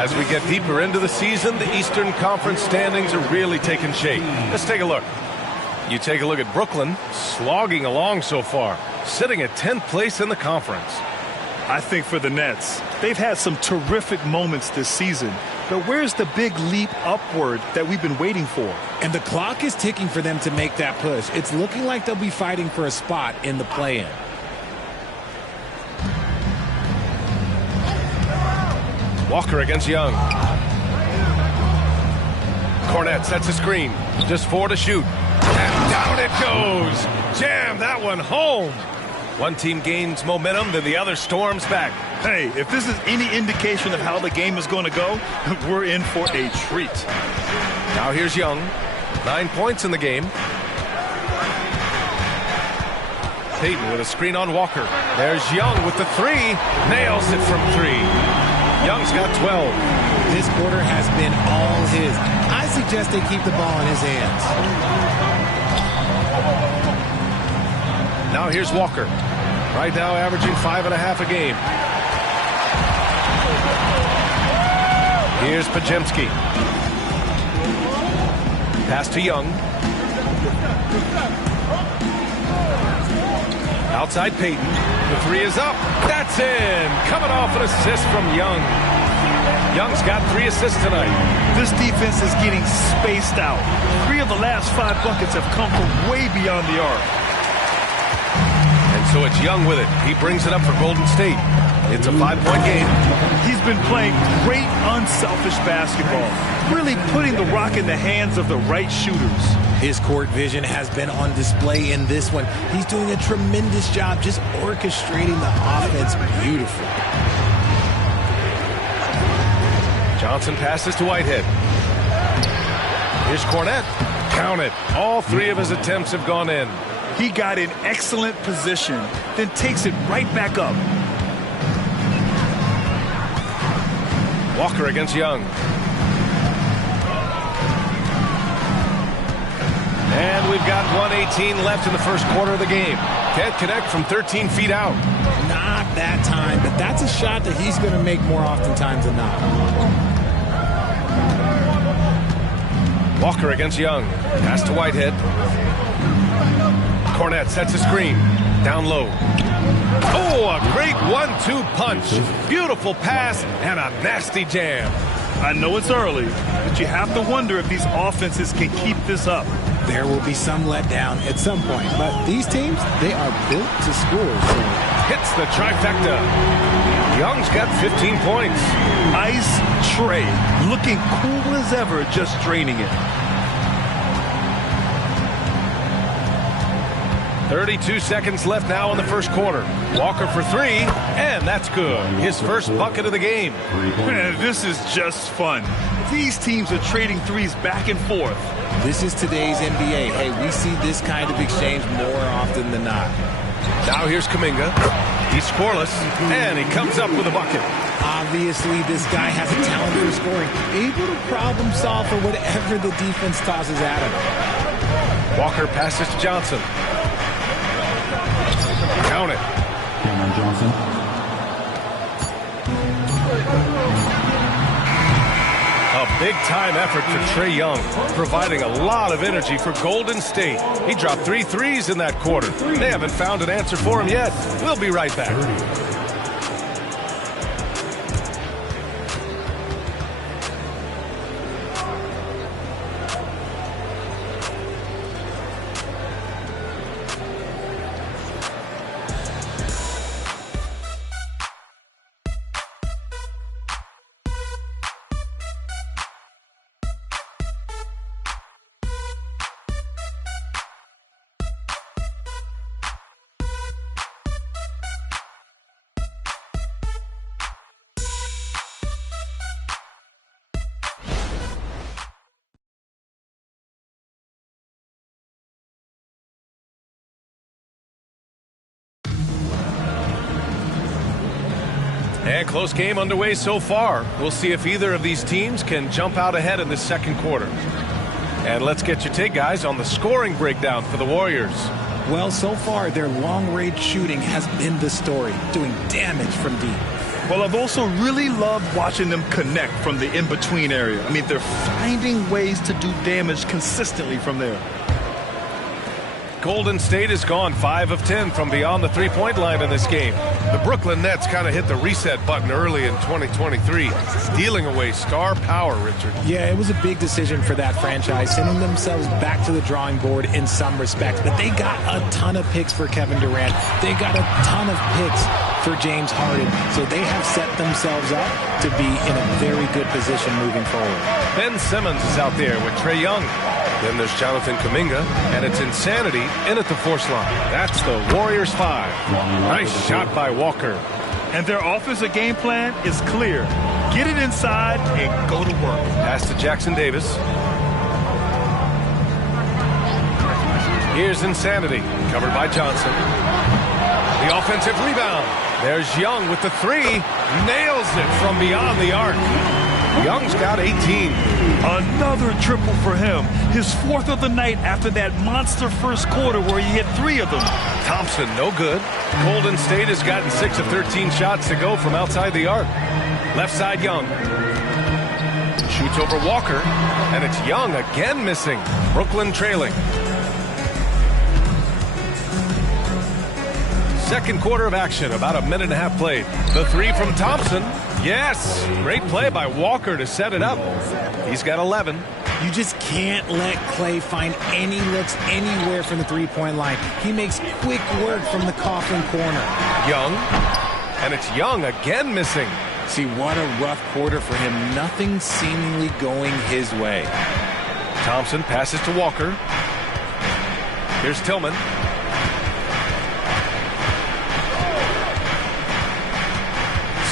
As we get deeper into the season, the Eastern Conference standings are really taking shape. Let's take a look. You take a look at Brooklyn, slogging along so far, sitting at 10th place in the conference. I think for the Nets, they've had some terrific moments this season. But where's the big leap upward that we've been waiting for? And the clock is ticking for them to make that push. It's looking like they'll be fighting for a spot in the play-in. Walker against Young. Cornette sets a screen. Just 4 to shoot. And down it goes. Jam that one home. One team gains momentum, then the other storms back. Hey, if this is any indication of how the game is going to go, we're in for a treat. Now here's Young. 9 points in the game. Payton with a screen on Walker. There's Young with the three. Nails it from three. Young's got 12. This quarter has been all his. I suggest they keep the ball in his hands. Now here's Walker. Right now averaging 5.5 a game. Here's Pajemski. Pass to Young. Outside Payton. The three is up. That's in. Coming off an assist from Young. Young's got 3 assists tonight. This defense is getting spaced out. 3 of the last 5 buckets have come from way beyond the arc. And so it's Young with it. He brings it up for Golden State. It's a 5-point game. He's been playing great, unselfish basketball. Really putting the rock in the hands of the right shooters. His court vision has been on display in this one. He's doing a tremendous job just orchestrating the offense beautifully. Johnson passes to Whitehead. Here's Cornette. Count it. All 3 of his attempts have gone in. He got in excellent position, then takes it right back up. Walker against Young. And we've got 1:18 left in the first quarter of the game. Can't connect from 13 feet out. Not that time, but that's a shot that he's going to make more oftentimes than not. Walker against Young. Pass to Whitehead. Cornette sets a screen. Down low. Oh, a great 1-2 punch. Beautiful pass and a nasty jam. I know it's early, but you have to wonder if these offenses can keep this up. There will be some letdown at some point, but these teams, they are built to score. So. Hits the trifecta. Young's got 15 points. Ice tray, looking cool as ever, just draining it. 32 seconds left now in the first quarter. Walker for 3, and that's good. His first bucket of the game. Man, this is just fun. These teams are trading threes back and forth. This is today's NBA. Hey, we see this kind of exchange more often than not. Now here's Kuminga. He's scoreless, and he comes up with a bucket. Obviously, this guy has a talent for scoring. Able to problem solve for whatever the defense tosses at him. Walker passes to Johnson. Count it. Cameron Johnson. A big-time effort for Trae Young, providing a lot of energy for Golden State. He dropped 3 threes in that quarter. They haven't found an answer for him yet. We'll be right back. And close game underway so far. We'll see if either of these teams can jump out ahead in this second quarter. And let's get your take, guys, on the scoring breakdown for the Warriors. Well, so far, their long-range shooting has been the story, doing damage from deep. Well, I've also really loved watching them connect from the in-between area. I mean, they're finding ways to do damage consistently from there. Golden State has gone 5 of 10 from beyond the three-point line in this game. The Brooklyn Nets kind of hit the reset button early in 2023, stealing away star power, Richard. Yeah, it was a big decision for that franchise, sending themselves back to the drawing board in some respects. But they got a ton of picks for Kevin Durant. They got a ton of picks for James Harden. So they have set themselves up to be in a very good position moving forward. Ben Simmons is out there with Trae Young. Then there's Jonathan Kuminga, and it's insanity in at the force line. That's the Warriors 5. Nice shot by Walker. And their offensive game plan is clear. Get it inside and go to work. Pass to Jackson Davis. Here's Insanity, covered by Johnson. The offensive rebound. There's Young with the three. Nails it from beyond the arc. Young's got 18. Another triple for him. His fourth of the night after that monster first quarter where he hit 3 of them. Thompson, no good. Golden State has gotten 6 of 13 shots to go from outside the arc. Left side, Young. Shoots over Walker, and it's Young again missing. Brooklyn trailing. Second quarter of action, about a minute and a half played. The three from Thompson. Yes, great play by Walker to set it up. He's got 11. You just can't let Klay find any looks anywhere from the three-point line. He makes quick work from the coffin corner. Young, and it's Young again missing. See, what a rough quarter for him. Nothing seemingly going his way. Thompson passes to Walker. Here's Tillman.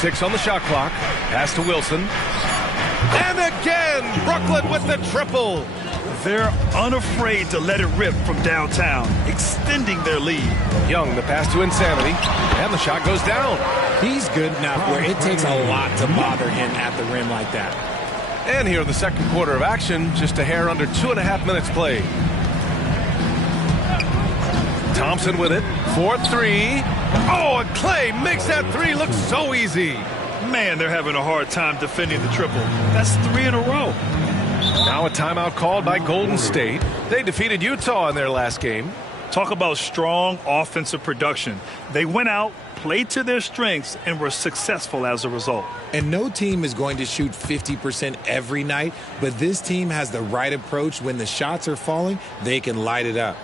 Six on the shot clock. Pass to Wilson. And again, Brooklyn with the triple. They're unafraid to let it rip from downtown, extending their lead. Young, the pass to Insanity, and the shot goes down. He's good enough where it takes a lot to bother him at the rim like that. And here in the second quarter of action, just a hair under 2.5 minutes played. Thompson with it, 4-3. Oh, and Klay makes that three look so easy. Man, they're having a hard time defending the triple. That's 3 in a row. Now a timeout called by Golden State. They defeated Utah in their last game. Talk about strong offensive production. They went out, played to their strengths, and were successful as a result. And no team is going to shoot 50% every night, but this team has the right approach. When the shots are falling, they can light it up.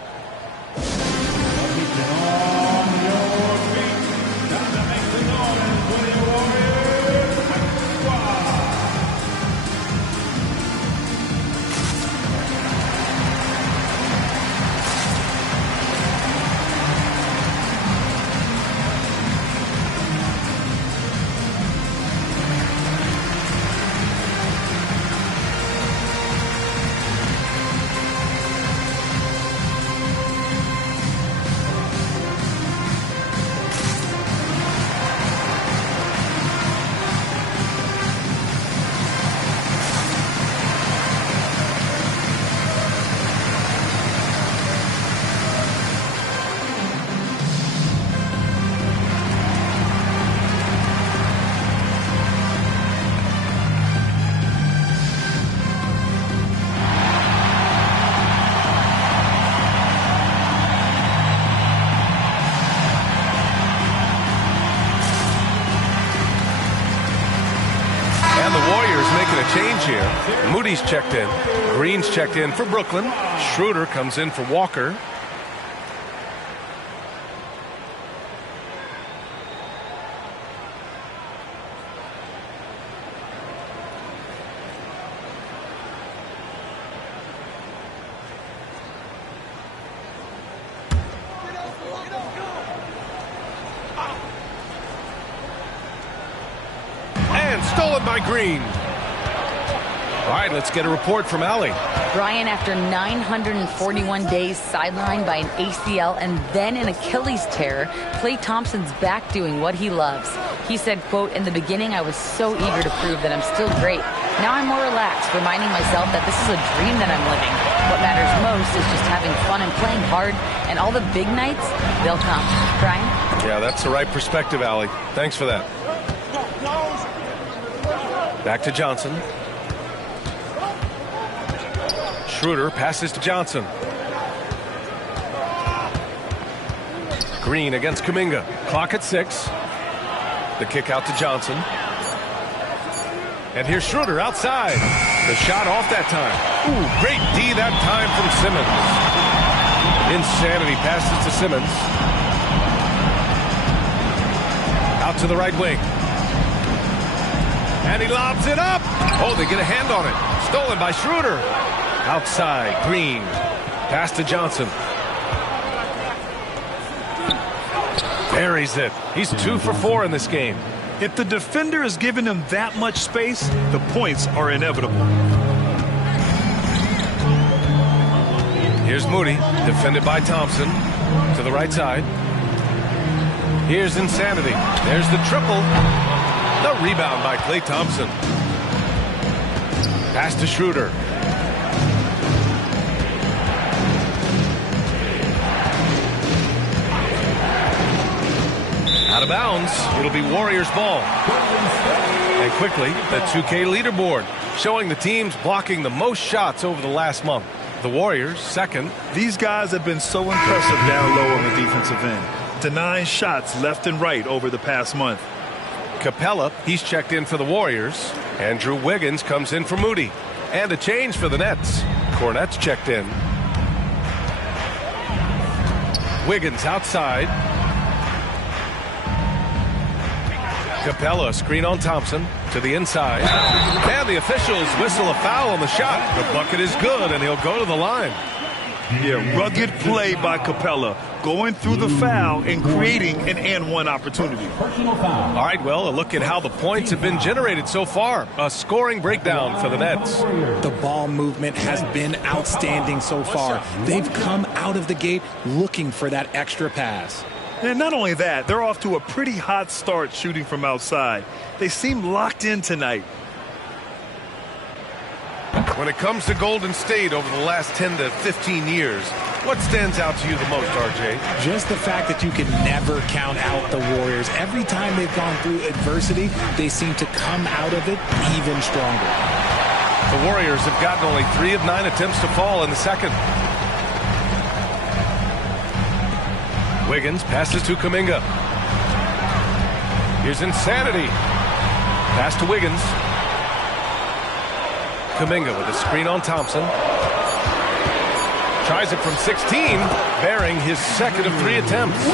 Change here. Moody's checked in. Green's checked in for Brooklyn. Schroeder comes in for Walker. And stolen by Green. All right, let's get a report from Allie. Brian, after 941 days sidelined by an ACL and then an Achilles tear, Klay Thompson's back doing what he loves. He said, quote, "In the beginning, I was so eager to prove that I'm still great. Now I'm more relaxed, reminding myself that this is a dream that I'm living. What matters most is just having fun and playing hard, and all the big nights, they'll come." Brian? Yeah, that's the right perspective, Allie. Thanks for that. Back to Johnson. Schroeder passes to Johnson. Green against Kuminga. Clock at 6. The kick out to Johnson. And here's Schroeder outside. The shot off that time. Ooh, great D that time from Simmons. Insanity passes to Simmons. Out to the right wing. And he lobs it up. Oh, they get a hand on it. Stolen by Schroeder. Outside, Green. Pass to Johnson. Buries it. He's 2 for 4 in this game. If the defender is giving him that much space, the points are inevitable. Here's Moody, defended by Thompson, to the right side. Here's Insanity. There's the triple. The rebound by Klay Thompson. Pass to Schroeder. Out of bounds. It'll be Warriors ball. And quickly, the 2K leaderboard, showing the teams blocking the most shots over the last month. The Warriors, second. These guys have been so impressive down low on the defensive end. Denying shots left and right over the past month. Capella, he's checked in for the Warriors. Andrew Wiggins comes in for Moody. And a change for the Nets. Cornette's checked in. Wiggins outside. Capella, screen on Thompson to the inside. And the officials whistle a foul on the shot. The bucket is good, and he'll go to the line. Yeah, rugged play by Capella, going through the foul and creating an and-one opportunity. All right, well, a look at how the points have been generated so far. A scoring breakdown for the Nets. The ball movement has been outstanding so far. They've come out of the gate looking for that extra pass. And not only that, they're off to a pretty hot start shooting from outside. They seem locked in tonight. When it comes to Golden State over the last 10 to 15 years, what stands out to you the most, RJ? Just the fact that you can never count out the Warriors. Every time they've gone through adversity, they seem to come out of it even stronger. The Warriors have gotten only 3 of 9 attempts to fall in the second. Wiggins passes to Kuminga. Here's Insanity. Pass to Wiggins. Kuminga with a screen on Thompson. Tries it from 16, bearing his second of 3 attempts.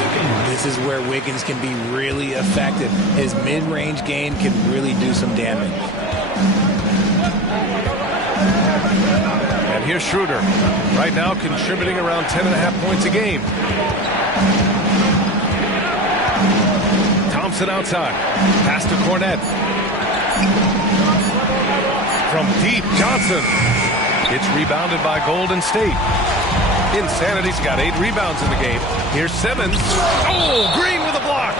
This is where Wiggins can be really effective. His mid-range game can really do some damage. And here's Schroeder. Right now contributing around 10.5 points a game. Thompson outside. Pass to Cornette. From deep, Johnson. It's rebounded by Golden State. Insanity's got 8 rebounds in the game. Here's Simmons. Oh, Green with a block.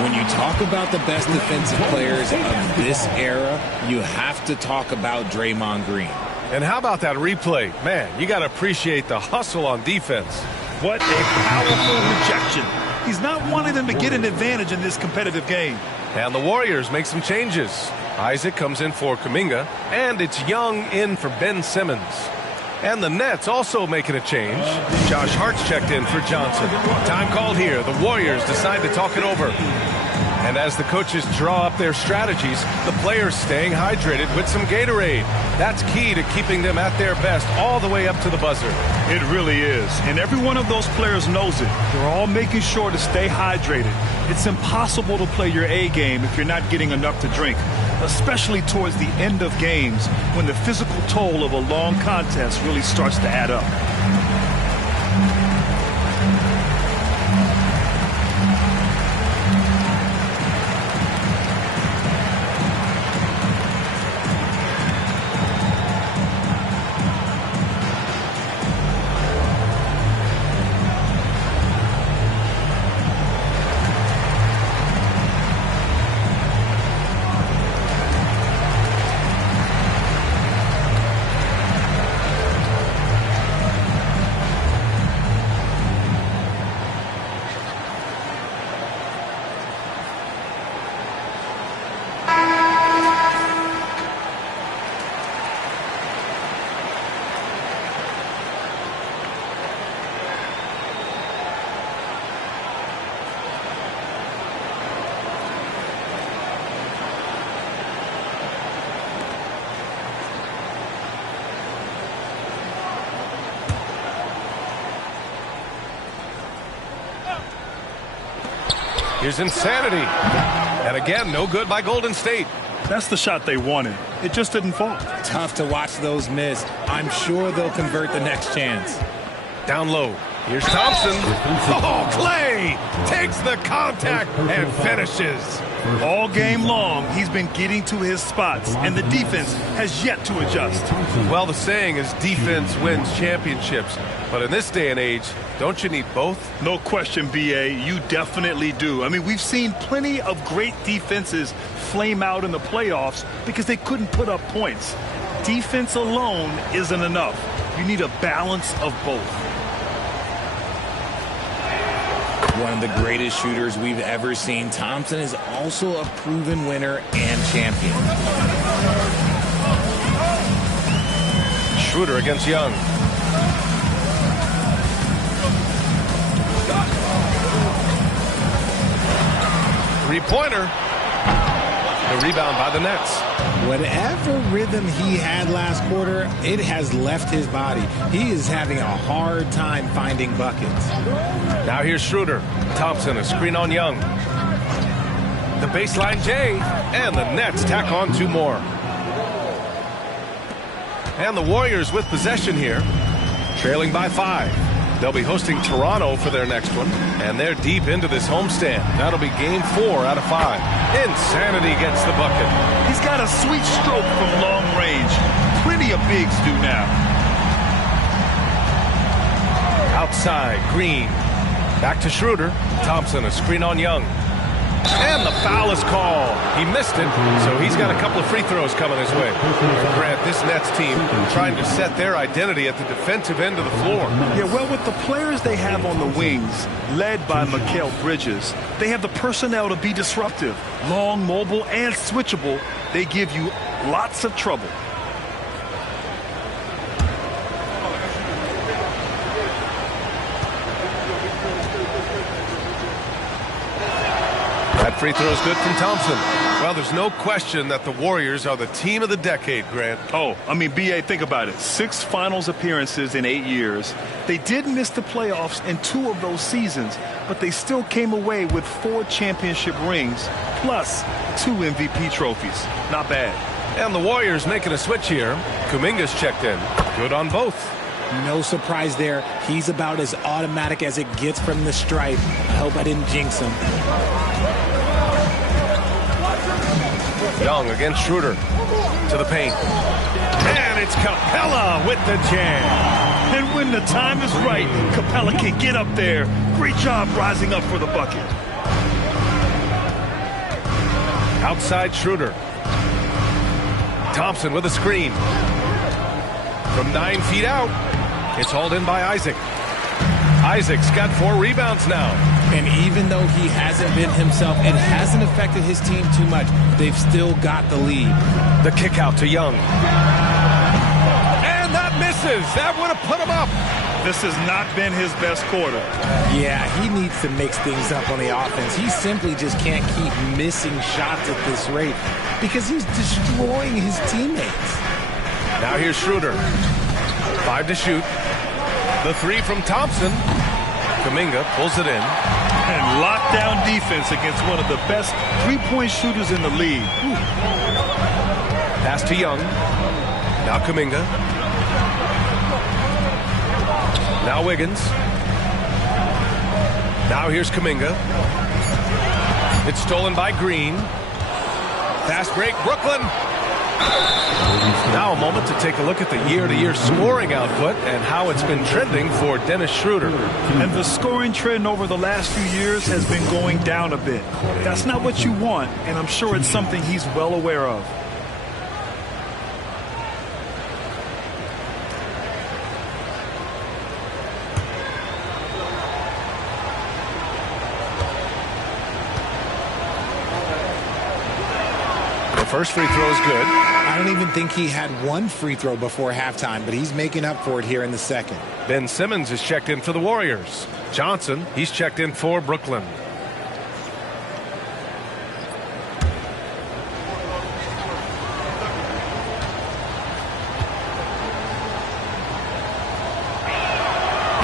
When you talk about the best defensive players of this era, you have to talk about Draymond Green. And how about that replay? Man, you got to appreciate the hustle on defense. What a powerful rejection. He's not wanting them to get an advantage in this competitive game. And the Warriors make some changes. Isaac comes in for Kuminga, and it's Young in for Ben Simmons. And the Nets also making a change. Josh Hart's checked in for Johnson. Time called here. The Warriors decide to talk it over. And as the coaches draw up their strategies, the players staying hydrated with some Gatorade. That's key to keeping them at their best all the way up to the buzzer. It really is. And every one of those players knows it. They're all making sure to stay hydrated. It's impossible to play your A game if you're not getting enough to drink, especially towards the end of games when the physical toll of a long contest really starts to add up. Here's Insanity. And again, no good by Golden State. That's the shot they wanted. It just didn't fall. Tough to watch those miss. I'm sure they'll convert the next chance. Down low. Here's Thompson. Oh, Clay takes the contact and finishes. All game long, he's been getting to his spots, and the defense has yet to adjust. Well, the saying is defense wins championships. But in this day and age, don't you need both? No question, B.A., you definitely do. I mean, we've seen plenty of great defenses flame out in the playoffs because they couldn't put up points. Defense alone isn't enough. You need a balance of both. One of the greatest shooters we've ever seen. Thompson is also a proven winner and champion. Schroeder against Young. Three-pointer. The rebound by the Nets. Whatever rhythm he had last quarter, it has left his body. He is having a hard time finding buckets. Now here's Schroeder. Thompson, a screen on Young. The baseline J, and the Nets tack on two more. And the Warriors with possession here, trailing by 5. They'll be hosting Toronto for their next one, and they're deep into this homestand. That'll be game 4 out of 5. Insanity gets the bucket. He's got a sweet stroke from long range. Plenty of bigs do now. Outside, Green. Back to Schroeder. Thompson, a screen on Young. And the foul is called. He missed it, so he's got a couple of free throws coming his way. Grant, this Nets team trying to set their identity at the defensive end of the floor. Yeah, well, with the players they have on the wings, led by Mikal Bridges, they have the personnel to be disruptive. Long, mobile, and switchable. They give you lots of trouble. That free throw is good from Thompson. Well, there's no question that the Warriors are the team of the decade, Grant. Oh, I mean, B.A., think about it. 6 finals appearances in 8 years. They did miss the playoffs in 2 of those seasons, but they still came away with 4 championship rings, plus 2 MVP trophies. Not bad. And the Warriors making a switch here. Kuminga's checked in. Good on both. No surprise there. He's about as automatic as it gets from the stripe. I hope I didn't jinx him. Young against Schroeder. To the paint. And it's Capella with the jam. And when the time is right, Capella can get up there. Great job rising up for the bucket. Outside Schroeder. Thompson with a screen. From 9 feet out. It's hauled in by Isaac. Isaac's got 4 rebounds now. And even though he hasn't been himself, it hasn't affected his team too much. They've still got the lead. The kick out to Young. And that misses. That would have put him up. This has not been his best quarter. Yeah, he needs to mix things up on the offense. He simply just can't keep missing shots at this rate because he's destroying his teammates. Now here's Schroeder. 5 to shoot. The 3 from Thompson. Kuminga pulls it in. And lockdown defense against one of the best three-point shooters in the league. Ooh. Pass to Young. Now Kuminga. Now Wiggins. Now here's Kuminga. It's stolen by Green. Fast break, Brooklyn. Now a moment to take a look at the year-to-year scoring output and how it's been trending for Dennis Schroeder. And the scoring trend over the last few years has been going down a bit. That's not what you want, and I'm sure it's something he's well aware of. The first free throw is good. I don't even think he had 1 free throw before halftime, but he's making up for it here in the second. Ben Simmons is checked in for the Warriors. Johnson, he's checked in for Brooklyn.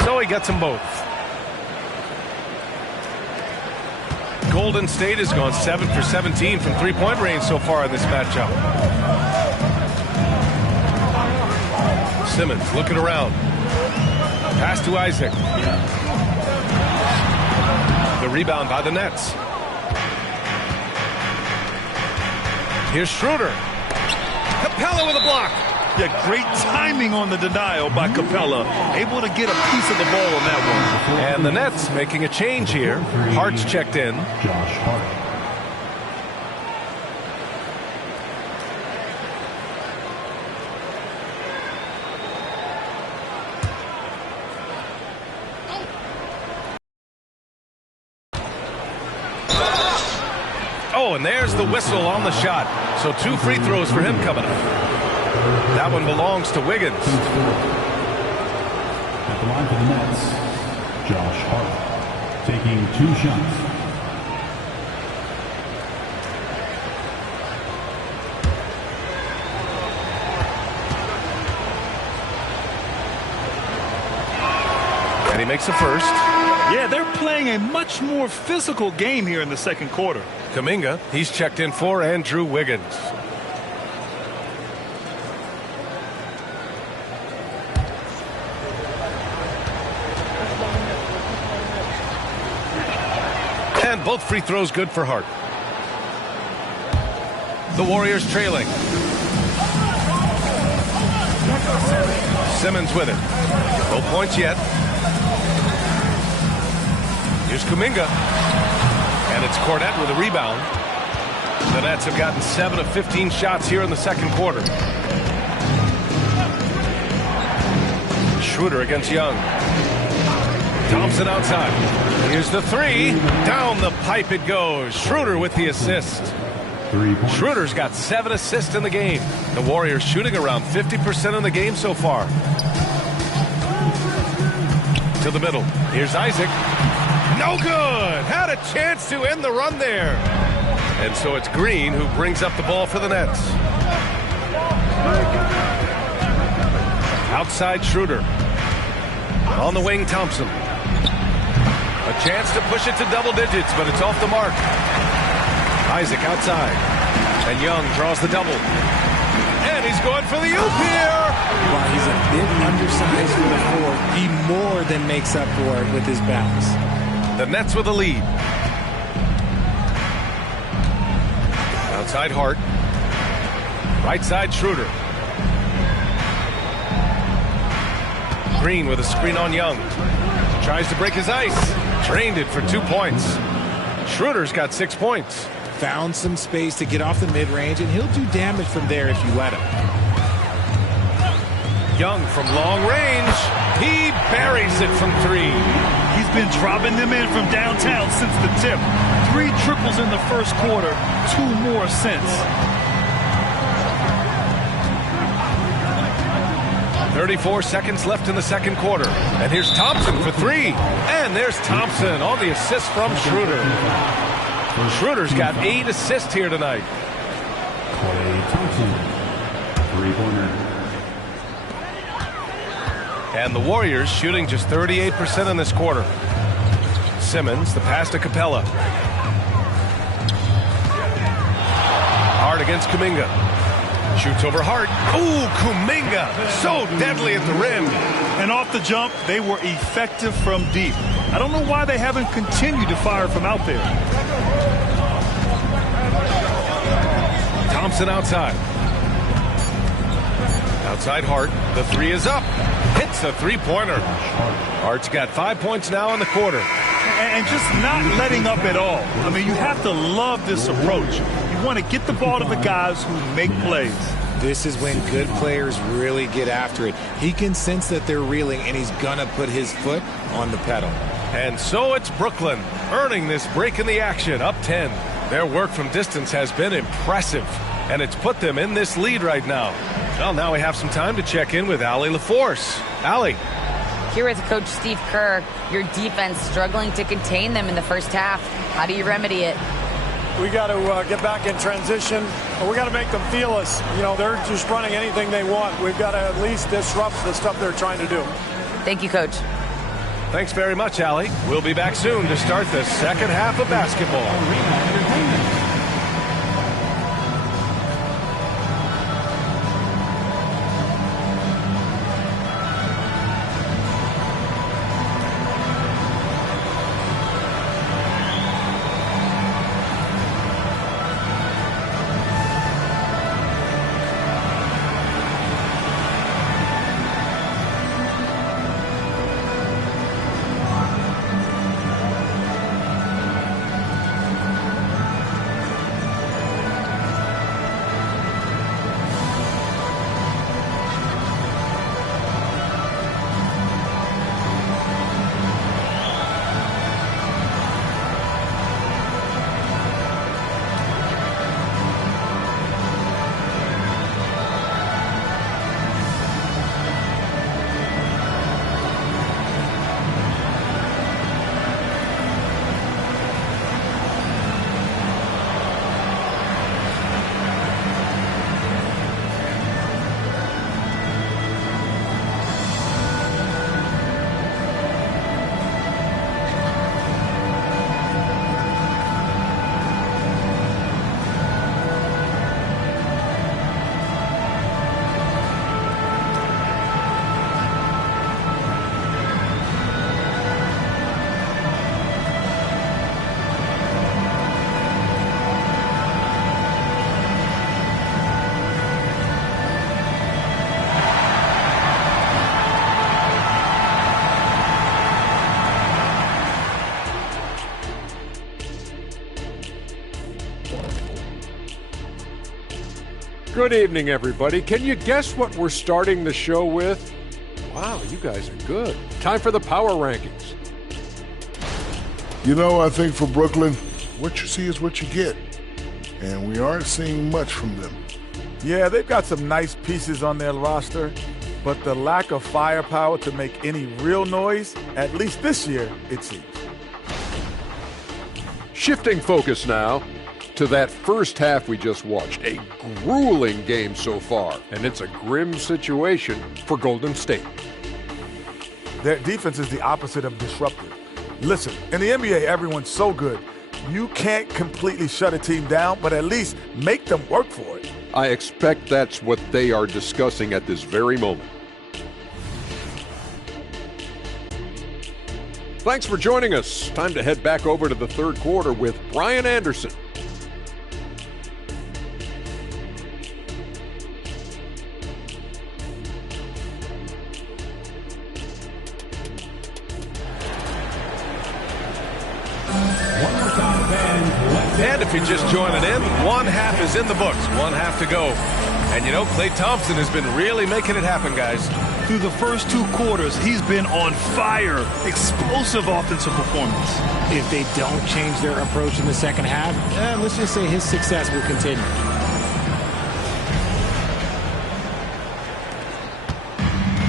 So he gets them both. Golden State has gone 7 for 17 from three-point range so far in this matchup. Simmons looking around. Pass to Isaac. The rebound by the Nets. Here's Schroeder. Capella with a block. Yeah, great timing on the denial by Capella. Able to get a piece of the ball on that one. And the Nets making a change here. Hart's checked in. Josh Hart. Oh, and there's the whistle on the shot. So 2 free throws for him coming up. That one belongs to Wiggins. At the line for the Nets, Josh Hart, taking 2 shots. And he makes a first. Yeah, they're playing a much more physical game here in the second quarter. Kuminga, he's checked in for Andrew Wiggins. And both free throws good for Hart. The Warriors trailing. Simmons with it. No points yet. Here's Kuminga. And it's Cornette with a rebound. The Nets have gotten 7 of 15 shots here in the second quarter. Schroeder against Young. Thompson outside. Here's the 3. Down the pipe it goes. Schroeder with the assist. Schroeder's got 7 assists in the game. The Warriors shooting around 50% in the game so far. To the middle. Here's Isaac. No good. Had a chance to end the run there. And so it's Green who brings up the ball for the Nets. Outside Schroeder. On the wing, Thompson. A chance to push it to double digits, but it's off the mark. Isaac outside. And Young draws the double. And he's going for the oop here. While he's a bit undersized for the 4, he more than makes up for it with his bounce. The Nets with a lead. Outside Hart. Right side Schroeder. Green with a screen on Young. Tries to break his ice. Drained it for 2 points. Schroeder's got 6 points. Found some space to get off the mid-range, and he'll do damage from there if you let him. Young from long range. He buries it from 3. He's been dropping them in from downtown since the tip. 3 triples in the first quarter, 2 more since. 34 seconds left in the second quarter. And here's Thompson for 3. And there's Thompson on the assist from Schroeder. Schroeder's got 8 assists here tonight. Klay Thompson, 3-pointer. And the Warriors shooting just 38% in this quarter. Simmons, the pass to Capella. Hart against Kuminga. Shoots over Hart. Ooh, Kuminga, so deadly at the rim. And off the jump, they were effective from deep. I don't know why they haven't continued to fire from out there. Thompson outside. Outside Hart. The 3 is up. Hits a 3-pointer. Hart's got 5 points now in the quarter. And just not letting up at all. I mean, you have to love this approach. You want to get the ball to the guys who make plays. This is when good players really get after it. He can sense that they're reeling, and he's going to put his foot on the pedal. And so it's Brooklyn earning this break in the action, up 10. Their work from distance has been impressive, and it's put them in this lead right now. Well, now we have some time to check in with Allie LaForce. Allie. Here with Coach Steve Kerr, your defense struggling to contain them in the first half. How do you remedy it? We got to get back in transition. We got to make them feel us. You know, they're just running anything they want. We've got to at least disrupt the stuff they're trying to do. Thank you, Coach. Thanks very much, Allie. We'll be back soon to start the second half of basketball. Good evening, everybody. Can you guess what we're starting the show with? Wow, you guys are good. Time for the power rankings. You know, I think for Brooklyn, what you see is what you get. And we aren't seeing much from them. Yeah, they've got some nice pieces on their roster, but the lack of firepower to make any real noise, at least this year, it seems. Shifting focus now to that first half we just watched. A grueling game so far, and it's a grim situation for Golden State. Their defense is the opposite of disruptive. Listen, in the NBA, everyone's so good. You can't completely shut a team down, but at least make them work for it. I expect that's what they are discussing at this very moment. Thanks for joining us. Time to head back over to the third quarter with Brian Anderson. And if you're just joining in, one half is in the books, one half to go. And you know, Klay Thompson has been really making it happen, guys. Through the first 2 quarters, he's been on fire. Explosive offensive performance. If they don't change their approach in the second half, let's just say his success will continue.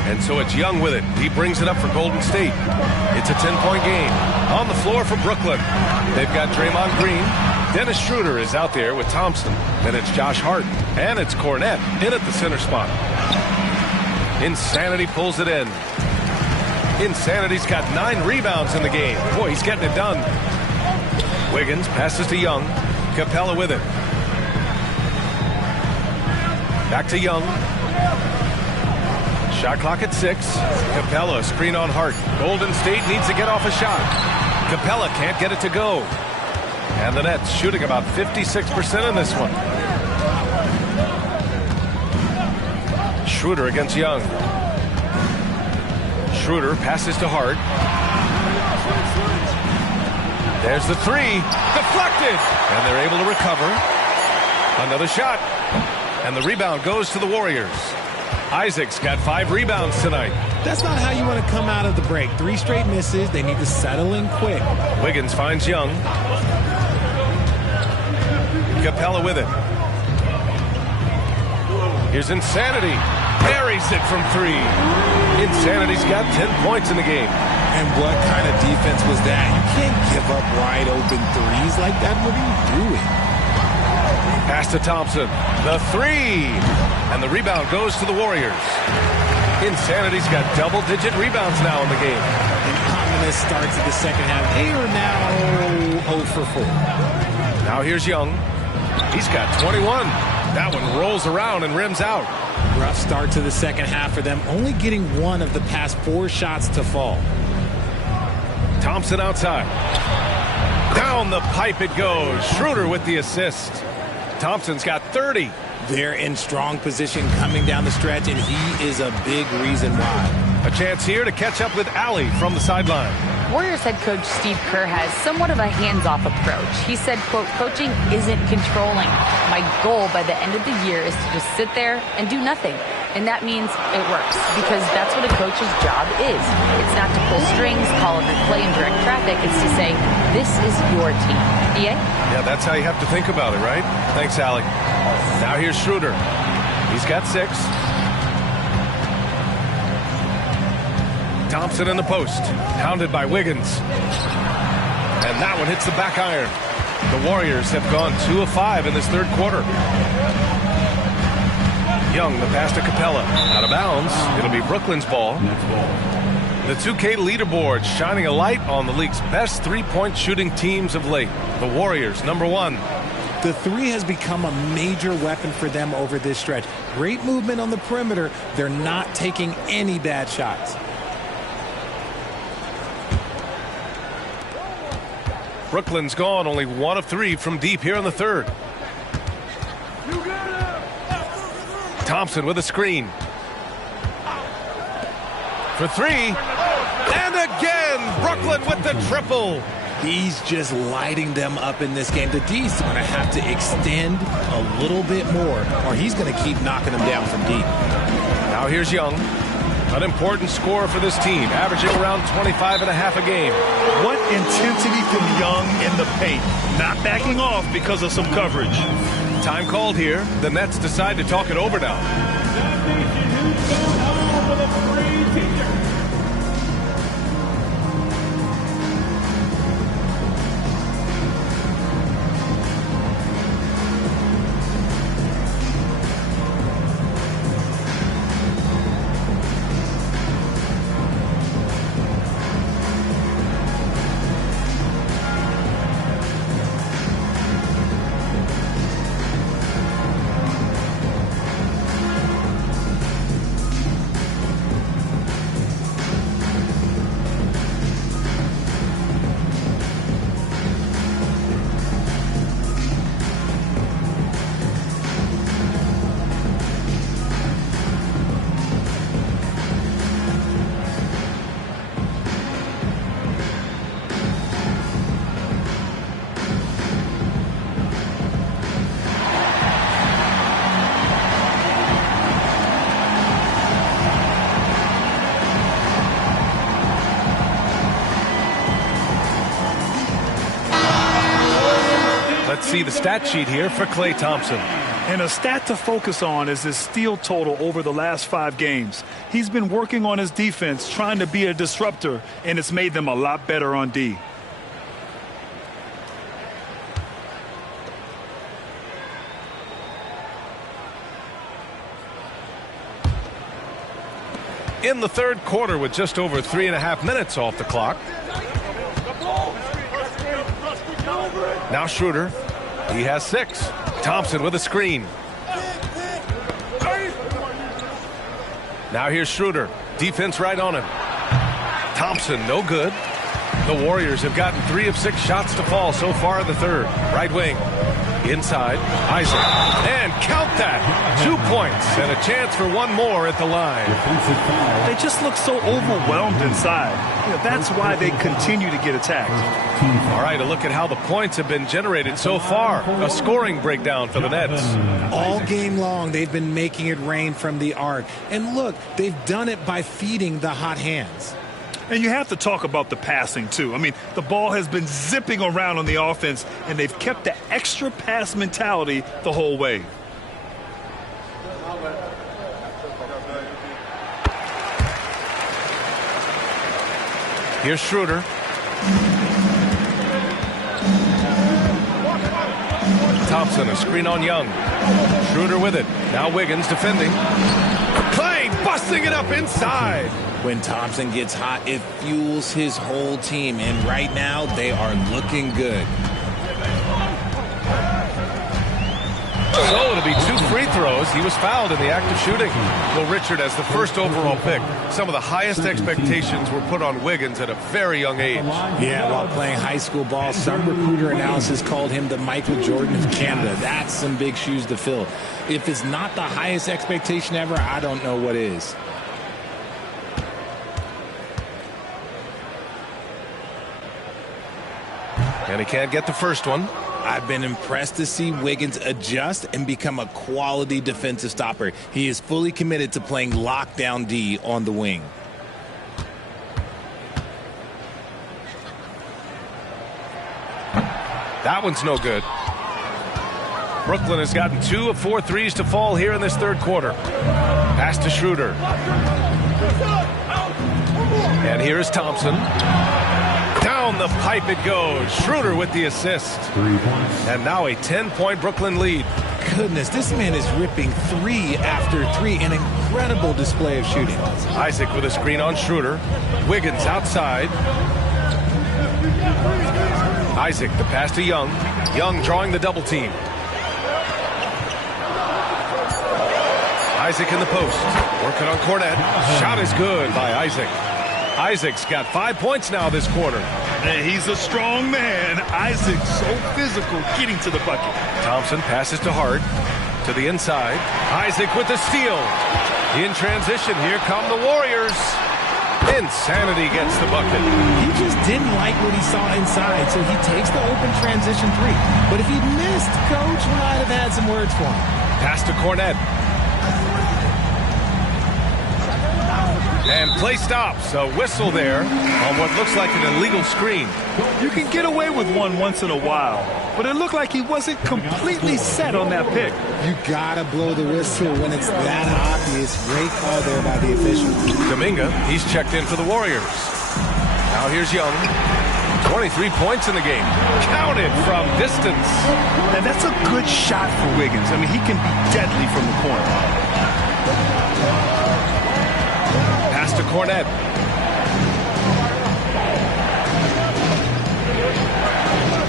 And so it's Young with it. He brings it up for Golden State. It's a 10-point game. On the floor for Brooklyn. They've got Draymond Green. Dennis Schroeder is out there with Thompson. Then it's Josh Hart. And it's Cornette in at the center spot. Insanity pulls it in. Insanity's got 9 rebounds in the game. Boy, he's getting it done. Wiggins passes to Young. Capella with it. Back to Young. Shot clock at 6. Capella, screen on Hart. Golden State needs to get off a shot. Capella can't get it to go. And the Nets shooting about 56% in this one. Schroeder against Young. Schroeder passes to Hart. There's the 3. Deflected. And they're able to recover. Another shot. And the rebound goes to the Warriors. Isaac's got 5 rebounds tonight. That's not how you want to come out of the break. 3 straight misses. They need to settle in quick. Wiggins finds Young. Capella with it. Here's Insanity. Buries it from 3. Insanity's got 10 points in the game. And what kind of defense was that? You can't give up wide open threes like that. What are you doing? Pass to Thompson. The 3. And the rebound goes to the Warriors. Insanity's got double-digit rebounds now in the game. An ominous start to the second half. They are now 0 for 4. Now here's Young. He's got 21. That one rolls around and rims out. Rough start to the second half for them. Only getting 1 of the past 4 shots to fall. Thompson outside. Down the pipe it goes. Schroeder with the assist. Thompson's got 30. They're in strong position coming down the stretch, and he is a big reason why. A chance here to catch up with Allie from the sideline. Warriors head coach Steve Kerr has somewhat of a hands-off approach. He said, quote, coaching isn't controlling. My goal by the end of the year is to just sit there and do nothing. And that means it works, because that's what a coach's job is. It's not to pull strings, call every play, and direct traffic. It's to say, this is your team. EA? Yeah, that's how you have to think about it, right? Thanks, Allie. Now here's Schroeder. He's got 6. Thompson in the post. Pounded by Wiggins. And that one hits the back iron. The Warriors have gone 2 of 5 in this third quarter. Young, the pass to Capella. Out of bounds. It'll be Brooklyn's ball. The 2K leaderboard shining a light on the league's best three-point shooting teams of late. The Warriors, number 1. The 3 has become a major weapon for them over this stretch. Great movement on the perimeter. They're not taking any bad shots. Brooklyn's gone only 1 of 3 from deep here in the third. Thompson with a screen. For 3. And again, Brooklyn with the triple. He's just lighting them up in this game. The D's going to have to extend a little bit more, or he's going to keep knocking them down from deep. Now here's Young. An important scorer for this team, averaging around 25 and a half a game. What intensity from Young in the paint. Not backing off because of some coverage. Time called here. The Nets decide to talk it over now. See the stat sheet here for Klay Thompson. And a stat to focus on is his steal total over the last 5 games. He's been working on his defense, trying to be a disruptor, and it's made them a lot better on D. In the third quarter with just over 3.5 minutes off the clock. Now Schroeder. He has 6. Thompson with a screen. Now here's Schroeder. Defense right on him. Thompson, no good. The Warriors have gotten 3 of 6 shots to fall so far in the third. Right wing. Inside. Isaac. And count that. 2 points and a chance for one more at the line. They just look so overwhelmed inside. That's why they continue to get attacked. All right, a look at how the points have been generated so far. A scoring breakdown for the Nets. All game long, they've been making it rain from the arc. And look, they've done it by feeding the hot hands. And you have to talk about the passing, too. I mean, the ball has been zipping around on the offense, and they've kept the extra pass mentality the whole way. Here's Schroeder. Thompson, a screen on Young. Schroeder with it. Now Wiggins defending. Klay busting it up inside. When Thompson gets hot, it fuels his whole team. And right now, they are looking good. So it'll be 2 free throws. He was fouled in the act of shooting. Well, Richard, as the first overall pick, some of the highest expectations were put on Wiggins at a very young age. Yeah, while playing high school ball, some recruiter analysis called him the Michael Jordan of Canada. That's some big shoes to fill. If it's not the highest expectation ever, I don't know what is. And he can't get the first one. I've been impressed to see Wiggins adjust and become a quality defensive stopper. He is fully committed to playing lockdown D on the wing. That one's no good. Brooklyn has gotten 2 of 4 threes to fall here in this third quarter. Pass to Schroeder. And here's Thompson. Down the pipe it goes. Schroeder with the assist. And now a 10-point Brooklyn lead. Goodness, this man is ripping 3 after 3. An incredible display of shooting. Isaac with a screen on Schroeder. Wiggins outside. Isaac, the pass to Young. Young drawing the double team. Isaac in the post. Working on Cornette. Shot is good by Isaac. Isaac's got 5 points now this quarter. And he's a strong man. Isaac's so physical getting to the bucket. Thompson passes to Hart. To the inside. Isaac with the steal. In transition, here come the Warriors. Insanity gets the bucket. He just didn't like what he saw inside, so he takes the open transition three. But if he missed, Coach might have had some words for him. Pass to Cornette. And play stops. A whistle there on what looks like an illegal screen. You can get away with one once in a while, but it looked like he wasn't completely set on that pick. You gotta blow the whistle when it's that obvious. Great call there by the official. Kuminga, he's checked in for the Warriors. Now here's Young. 23 points in the game. Counted from distance. And that's a good shot for Wiggins. I mean, he can be deadly from the corner. Pass to Cornette.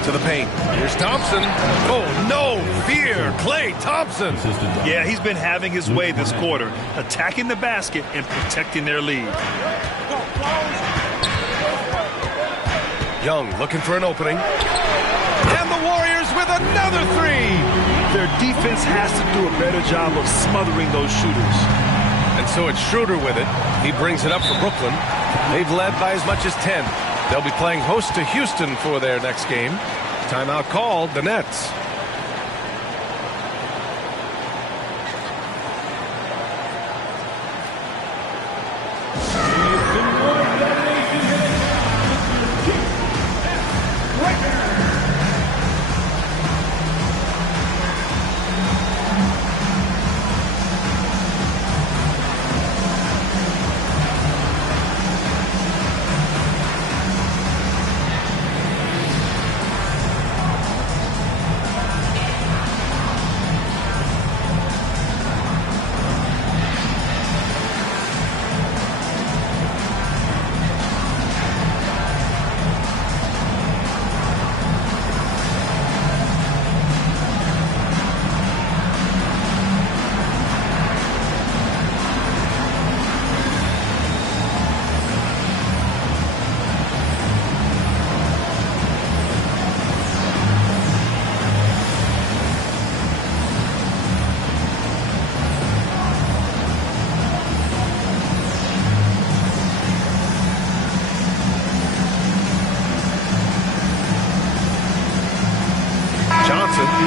To the paint. Here's Thompson. Oh, no fear. Klay Thompson. Yeah, he's been having his way this quarter, attacking the basket and protecting their lead. Young looking for an opening. And the Warriors with another three. Their defense has to do a better job of smothering those shooters. And so it's Schroeder with it. He brings it up for Brooklyn. They've led by as much as 10. They'll be playing host to Houston for their next game. Timeout called, the Nets.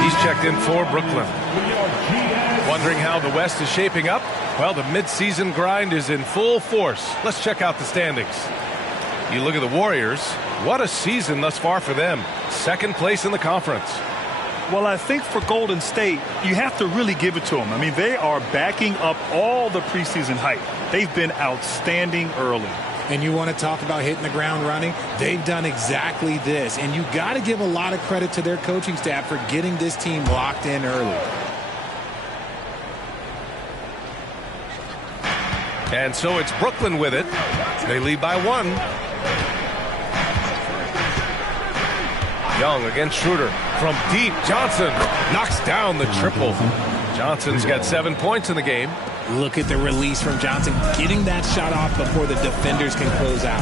He's checked in for Brooklyn. Wondering how the West is shaping up? Well, the midseason grind is in full force. Let's check out the standings. You look at the Warriors. What a season thus far for them. Second place in the conference. Well, I think for Golden State, you have to really give it to them. I mean, they are backing up all the preseason hype. They've been outstanding early. And you want to talk about hitting the ground running? They've done exactly this. And you got to give a lot of credit to their coaching staff for getting this team locked in early. And so it's Brooklyn with it. They lead by 1. Young against Schroeder. From deep, Johnson knocks down the triple. Johnson's got 7 points in the game. Look at the release from Johnson, getting that shot off before the defenders can close out.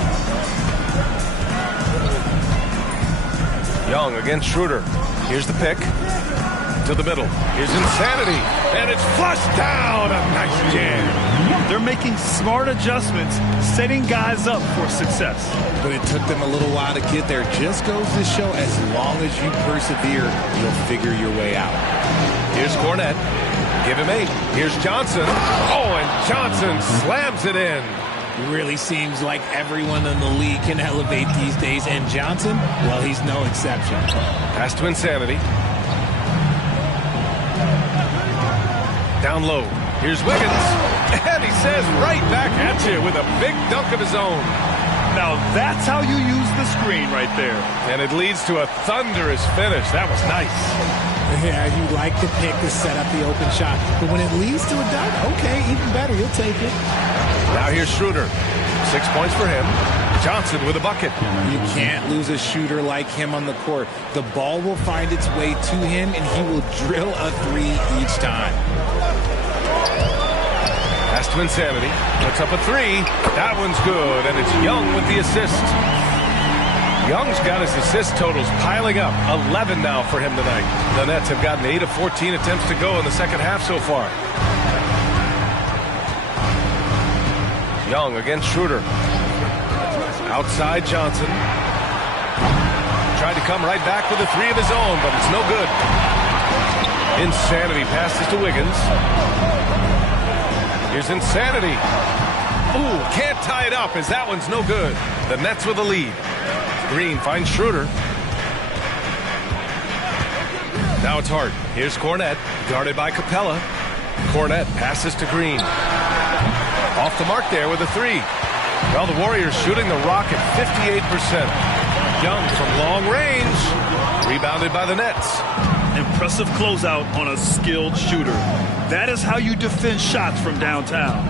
Young against Schroeder. Here's the pick. To the middle. Here's Insanity. And it's flushed down. A nice jam. They're making smart adjustments, setting guys up for success. But it took them a little while to get there. Just goes to show, as long as you persevere, you'll figure your way out. Here's Cornette. Give him 8. Here's Johnson. Oh, and Johnson slams it in. It really seems like everyone in the league can elevate these days. And Johnson, well, he's no exception. Pass to Insanity. Down low. Here's Wiggins. And he says right back at you with a big dunk of his own. Now that's how you use the screen right there. And it leads to a thunderous finish. That was nice. Yeah, you like the pick to set up the open shot. But when it leads to a dunk, okay, even better. You'll take it. Now here's Schroeder. 6 points for him. Johnson with a bucket. You can't lose a shooter like him on the court. The ball will find its way to him, and he will drill a 3 each time. Pass to Insanity. Puts up a 3. That one's good, and it's Young with the assist. Young's got his assist totals piling up. 11 now for him tonight. The Nets have gotten 8 of 14 attempts to go in the second half so far. Young against Schroeder. Outside Johnson. Tried to come right back with a three of his own, but it's no good. Insanity passes to Wiggins. Here's Insanity. Ooh, can't tie it up as that one's no good. The Nets with the lead. Green finds Schroeder. Now it's Hart. Here's Cornette, guarded by Capella. Cornette passes to Green. Off the mark there with a three. Well, the Warriors shooting the rock at 58%. Young from long range. Rebounded by the Nets. Impressive closeout on a skilled shooter. That is how you defend shots from downtown.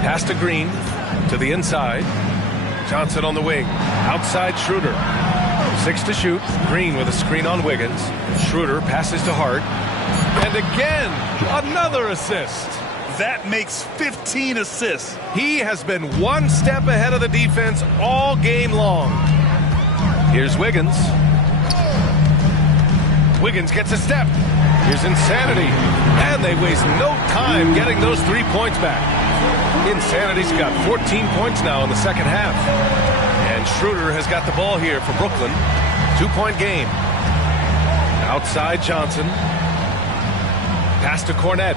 Pass to Green. To the inside. Johnson on the wing. Outside Schroeder. 6 to shoot. Green with a screen on Wiggins. Schroeder passes to Hart. And again, another assist. That makes 15 assists. He has been one step ahead of the defense all game long. Here's Wiggins. Wiggins gets a step. Here's Insanity. And they waste no time getting those 3 points back. Insanity's got 14 points now in the second half. And Schroeder has got the ball here for Brooklyn. 2-point game. Outside Johnson. Pass to Cornette.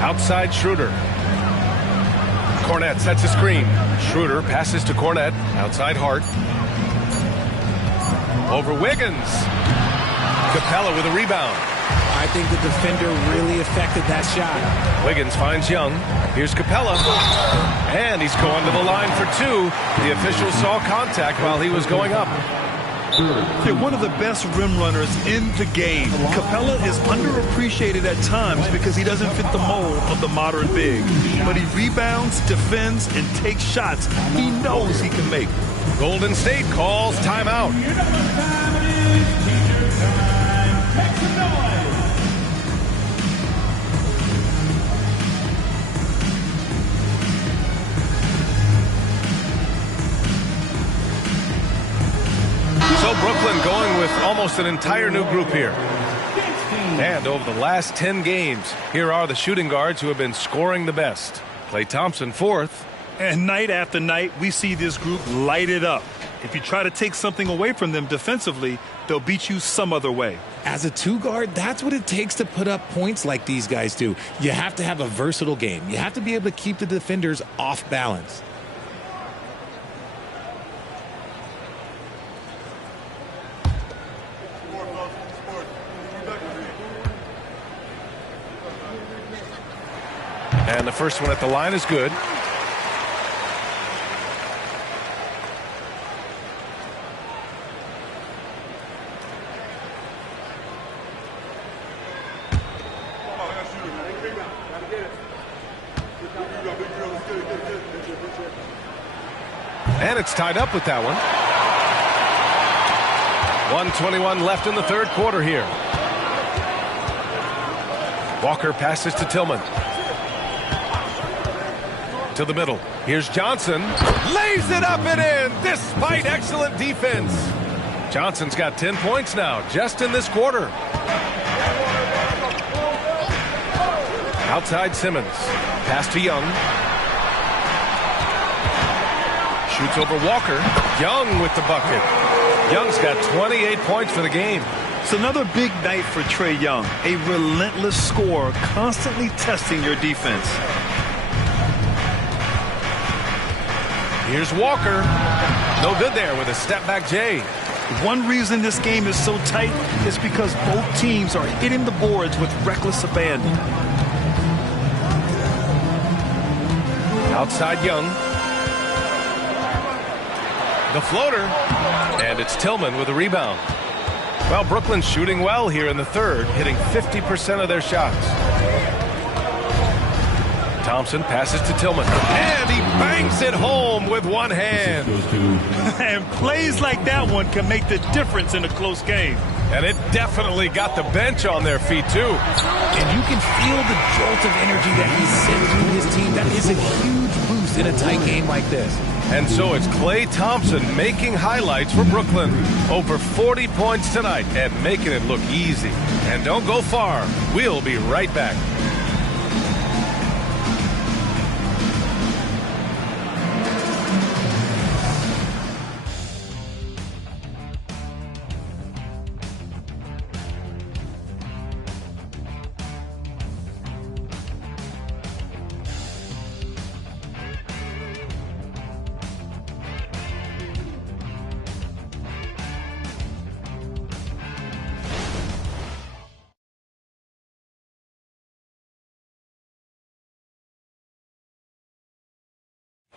Outside Schroeder. Cornette sets a screen. Schroeder passes to Cornette. Outside Hart. Over Wiggins. Capella with a rebound. I think the defender really affected that shot. Wiggins finds Young. Here's Capella. And he's going to the line for two. The official saw contact while he was going up. They're one of the best rim runners in the game. Capella is underappreciated at times because he doesn't fit the mold of the modern big. But he rebounds, defends, and takes shots he knows he can make. Golden State calls timeout. So Brooklyn going with almost an entire new group here. And over the last 10 games, here are the shooting guards who have been scoring the best. Klay Thompson fourth. And night after night, we see this group light it up. If you try to take something away from them defensively, they'll beat you some other way. As a two guard, that's what it takes to put up points like these guys do. You have to have a versatile game. You have to be able to keep the defenders off balance. And the first one at the line is good. And it's tied up with that one. 1:21 left in the third quarter here. Walker passes to Tillman. To the middle. Here's Johnson. Lays it up and in despite excellent defense. Johnson's got 10 points now just in this quarter. Outside Simmons. Pass to Young. Shoots over Walker. Young with the bucket. Young's got 28 points for the game. It's another big night for Trae Young. A relentless scorer, constantly testing your defense. Here's Walker. No good there with a step-back J. One reason this game is so tight is because both teams are hitting the boards with reckless abandon. Outside Young. The floater. And it's Tillman with a rebound. Well, Brooklyn's shooting well here in the third, hitting 50% of their shots. Thompson passes to Tillman. And he banks it home with one hand. And plays like that one can make the difference in a close game. And it definitely got the bench on their feet, too. And you can feel the jolt of energy that he sends through his team. That is a huge boost in a tight game like this. And so it's Klay Thompson making highlights for Brooklyn. Over 40 points tonight and making it look easy. And don't go far. We'll be right back.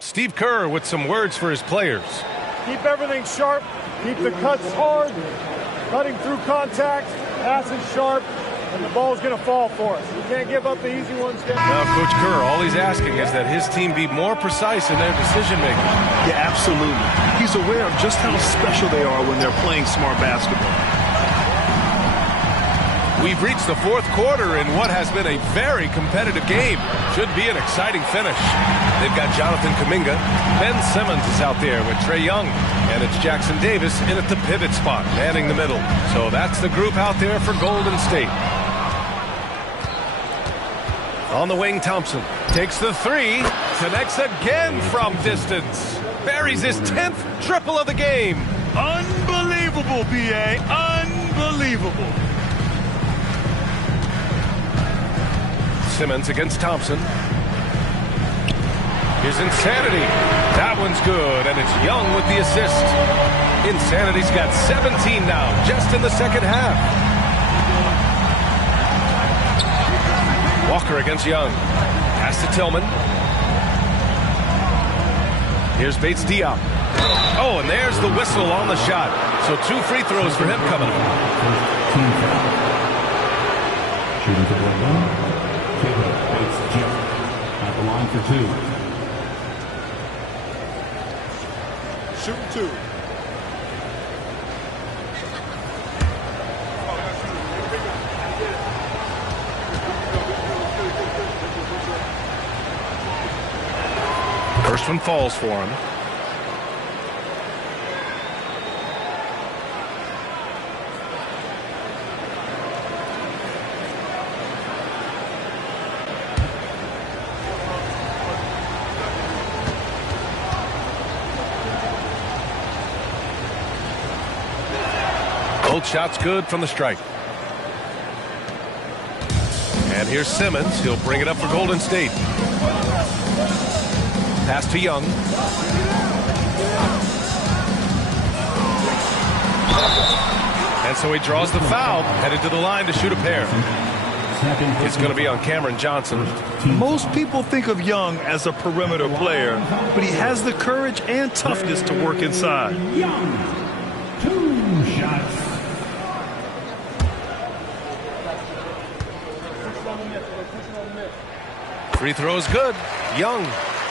Steve Kerr with some words for his players. Keep everything sharp. Keep the cuts hard. Cutting through contact. Passing sharp. And the ball's going to fall for us. We can't give up the easy ones. Now, Coach Kerr, all he's asking is that his team be more precise in their decision-making. Yeah, absolutely. He's aware of just how special they are when they're playing smart basketball. We've reached the fourth quarter in what has been a very competitive game. Should be an exciting finish. They've got Jonathan Kuminga. Ben Simmons is out there with Trae Young. And it's Jackson Davis in at the pivot spot, manning the middle. So that's the group out there for Golden State. On the wing, Thompson takes the three. Connects again from distance. Buries his 10th triple of the game. Unbelievable, B.A. Unbelievable. Simmons against Thompson. Here's Insanity. That one's good, and it's Young with the assist. Insanity's got 17 now, just in the second half. Walker against Young. Pass to Tillman. Here's Bates Diop. Oh, and there's the whistle on the shot. So 2 free throws for him coming up. Shooting for one. Bates Diop at the line for 2. Shooting 2. First one falls for him. Both shots good from the strike. And here's Simmons. He'll bring it up for Golden State. Pass to Young. And so he draws the foul, headed to the line to shoot a pair. It's going to be on Cameron Johnson. Most people think of Young as a perimeter player, but he has the courage and toughness to work inside. Young, 2 shots. Free throw is good. Young.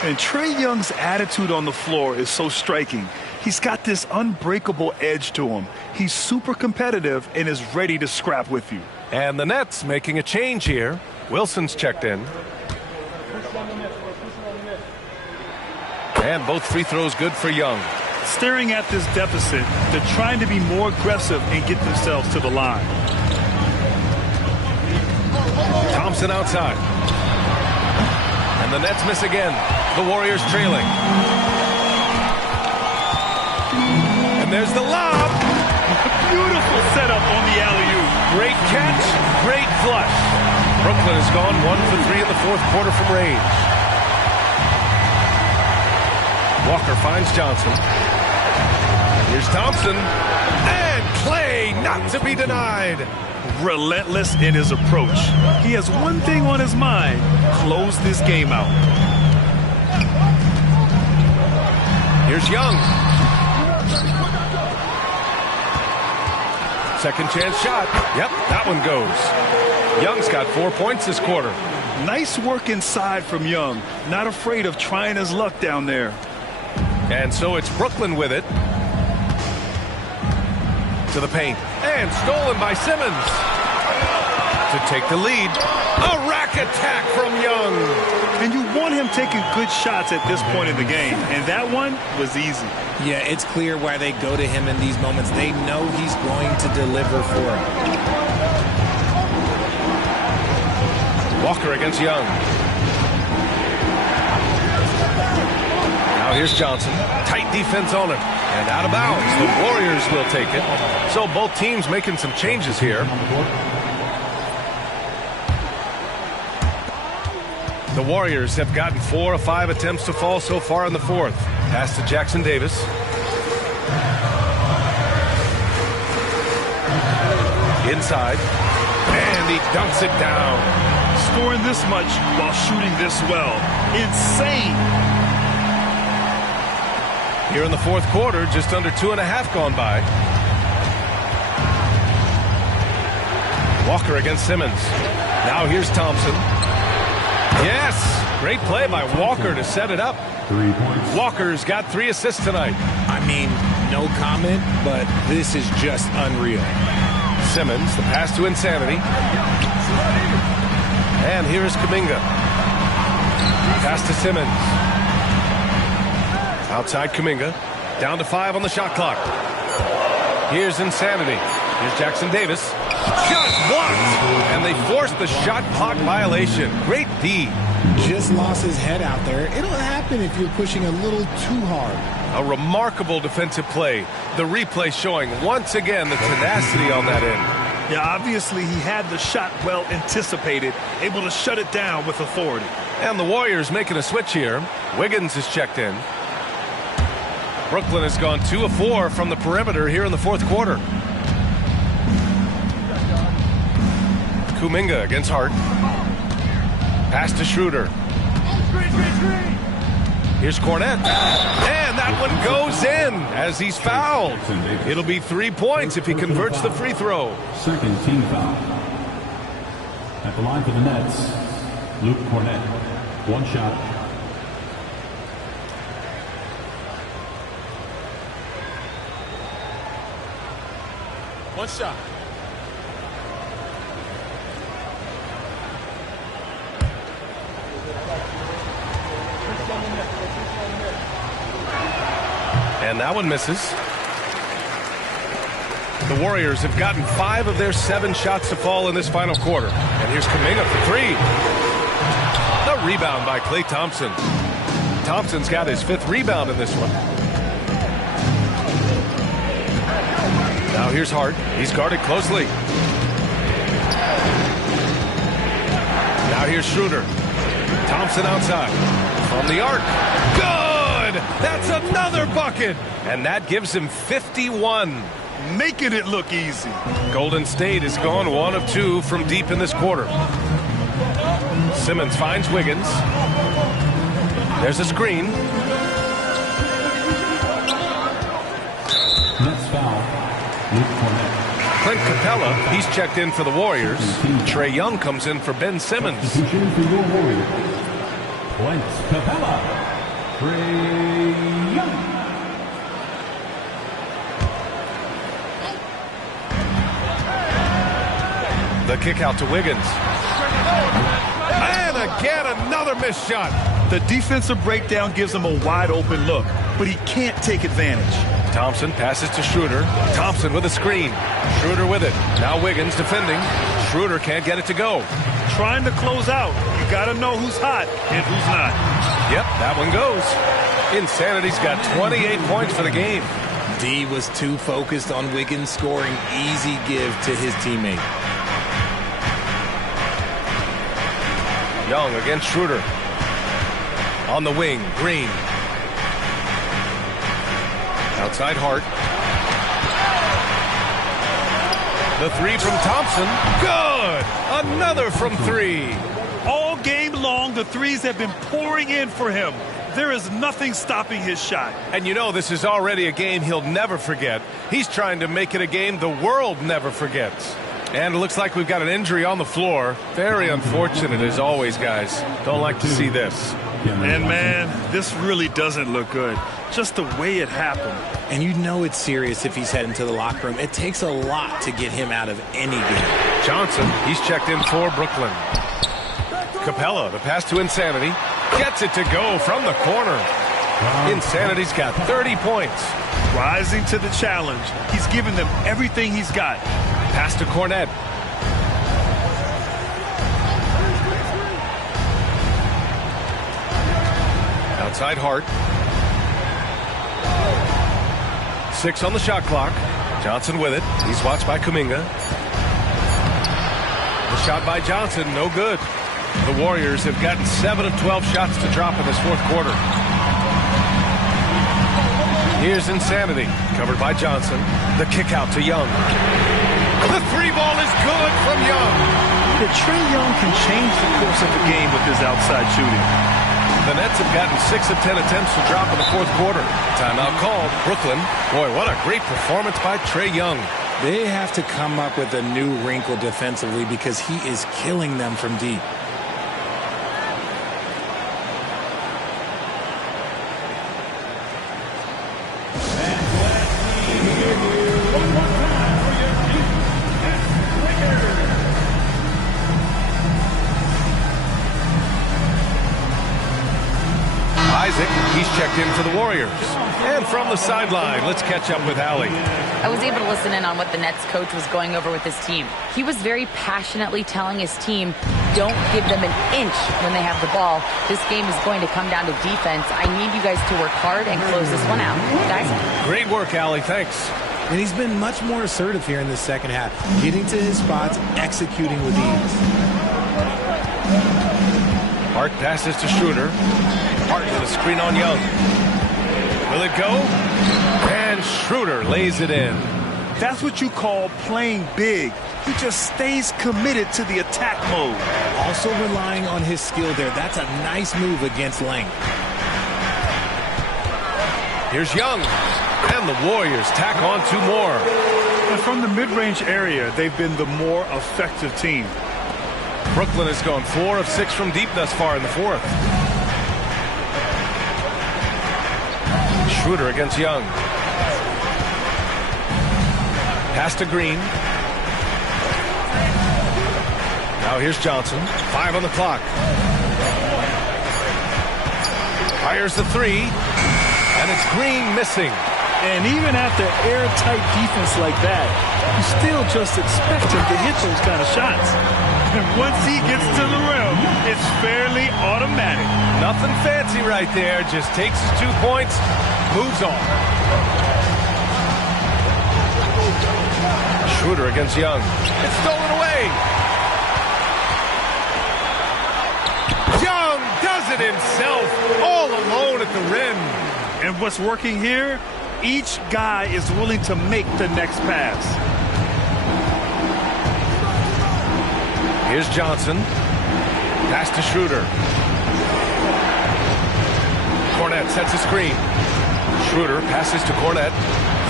And Trae Young's attitude on the floor is so striking. He's got this unbreakable edge to him. He's super competitive and is ready to scrap with you. And the Nets making a change here. Wilson's checked in. And both free throws good for Young. Staring at this deficit, they're trying to be more aggressive and get themselves to the line. Thompson outside. And the Nets miss again. The Warriors trailing. And there's the lob. Beautiful setup on the alley-oop. Great catch, great flush. Brooklyn has gone 1 for 3 in the fourth quarter from range. Walker finds Johnson. Here's Thompson. And Clay not to be denied. Relentless in his approach. He has one thing on his mind: close this game out. Here's Young. Second chance shot. Yep, that one goes. Young's got 4 points this quarter. Nice work inside from Young. Not afraid of trying his luck down there. And so it's Brooklyn with it. To the paint. And stolen by Simmons. To take the lead. A rack attack from Young. And you want him taking good shots at this point in the game. And that one was easy. Yeah, it's clear why they go to him in these moments. They know he's going to deliver for them. Walker against Young. Now here's Johnson. Tight defense on him. And out of bounds. The Warriors will take it. So both teams making some changes here. The Warriors have gotten 4 of 5 attempts to fall so far in the fourth. Pass to Jackson Davis. Inside. And he dunks it down. Scoring this much while shooting this well. Insane. Here in the fourth quarter, just under 2.5 gone by. Walker against Simmons. Now here's Thompson. Yes! Great play by Walker to set it up. 3 points. Walker's got 3 assists tonight. I mean, no comment, but this is just unreal. Simmons, the pass to Insanity. And here's Kuminga. Pass to Simmons. Outside Kuminga. Down to 5 on the shot clock. Here's Insanity. Here's Jackson Davis. Shot blocked! And they forced the shot clock violation. Great D. Just lost his head out there. It'll happen if you're pushing a little too hard. A remarkable defensive play. The replay showing once again the tenacity on that end. Yeah, obviously he had the shot well anticipated, able to shut it down with authority. And the Warriors making a switch here. Wiggins is checked in. Brooklyn has gone 2 of 4 from the perimeter here in the fourth quarter. Kuminga against Hart. Pass to Schroeder. Here's Cornette. And that one goes in as he's fouled. It'll be 3 points if he converts the free throw. Second team foul. At the line for the Nets, Luke Cornette. 1 shot. One shot. And that one misses. The Warriors have gotten 5 of their 7 shots to fall in this final quarter. And here's Kuminga for 3. The rebound by Klay Thompson. Thompson's got his 5th rebound in this one. Now here's Hart. He's guarded closely. Now here's Schroeder. Thompson outside. From the arc. Good! That's another bucket! And that gives him 51. Making it look easy. Golden State has gone 1 of 2 from deep in this quarter. Simmons finds Wiggins. There's a screen. Next foul. Luke Cornette. Clint Capella, he's checked in for the Warriors. Trae Young comes in for Ben Simmons. Substitution for your Warriors. Clint Capella. Trae Young. The kick out to Wiggins. And again, another missed shot. The defensive breakdown gives him a wide open look, but he can't take advantage. Thompson passes to Schroeder. Thompson with a screen. Schroeder with it. Now Wiggins defending. Schroeder can't get it to go. Trying to close out. You got to know who's hot and who's not. Yep, that one goes. Insanity's got 28 points for the game. D was too focused on Wiggins scoring. Easy give to his teammate. Young against Schroeder. On the wing, Green. Outside Hart. The 3 from Thompson. Good! Another from 3. All game long, the threes have been pouring in for him. There is nothing stopping his shot. And you know this is already a game he'll never forget. He's trying to make it a game the world never forgets. And it looks like we've got an injury on the floor. Very unfortunate as always, guys. Don't like to see this. And man, this really doesn't look good. Just the way it happened. And you know it's serious if he's heading to the locker room. It takes a lot to get him out of any game. Johnson, he's checked in for Brooklyn. Capella, the pass to Insanity. Gets it to go from the corner. Insanity's got 30 points. Rising to the challenge. He's given them everything he's got. Pass to Cornette. Outside Hart. 6 on the shot clock. Johnson with it. He's watched by Kuminga. The shot by Johnson, no good. The Warriors have gotten 7 of 12 shots to drop in this fourth quarter. Here's Insanity, covered by Johnson. The kick out to Young. The 3 ball is good from Young. Trae Young can change the course of the game with his outside shooting. The Nets have gotten 6 of 10 attempts to drop in the fourth quarter. Timeout called. Brooklyn. Boy, what a great performance by Trae Young. They have to come up with a new wrinkle defensively because he is killing them from deep. He's checked in for the Warriors. And from the sideline, let's catch up with Allie. I was able to listen in on what the Nets coach was going over with his team. He was very passionately telling his team, don't give them an inch when they have the ball. This game is going to come down to defense. I need you guys to work hard and close this one out. Guys? Great work, Allie. Thanks. And he's been much more assertive here in the second half, getting to his spots, executing with ease. Hart passes to Schroeder. Hart with a screen on Young. Will it go? And Schroeder lays it in. That's what you call playing big. He just stays committed to the attack mode. Also relying on his skill there. That's a nice move against length. Here's Young. And the Warriors tack on 2 more. And from the mid-range area, they've been the more effective team. Brooklyn has gone 4 of 6 from deep thus far in the fourth. Schroeder against Young. Pass to Green. Now here's Johnson. 5 on the clock. Fires the 3. And it's Green missing. And even after airtight defense like that, you still just expect him to hit those kind of shots. And once he gets to the rim, it's fairly automatic. Nothing fancy right there. Just takes his 2 points, moves on. Schroeder against Young. It's stolen away. Young does it himself, all alone at the rim. And what's working here? Each guy is willing to make the next pass. Here's Johnson. Pass to Schroeder. Cornette sets a screen. Schroeder passes to Cornette.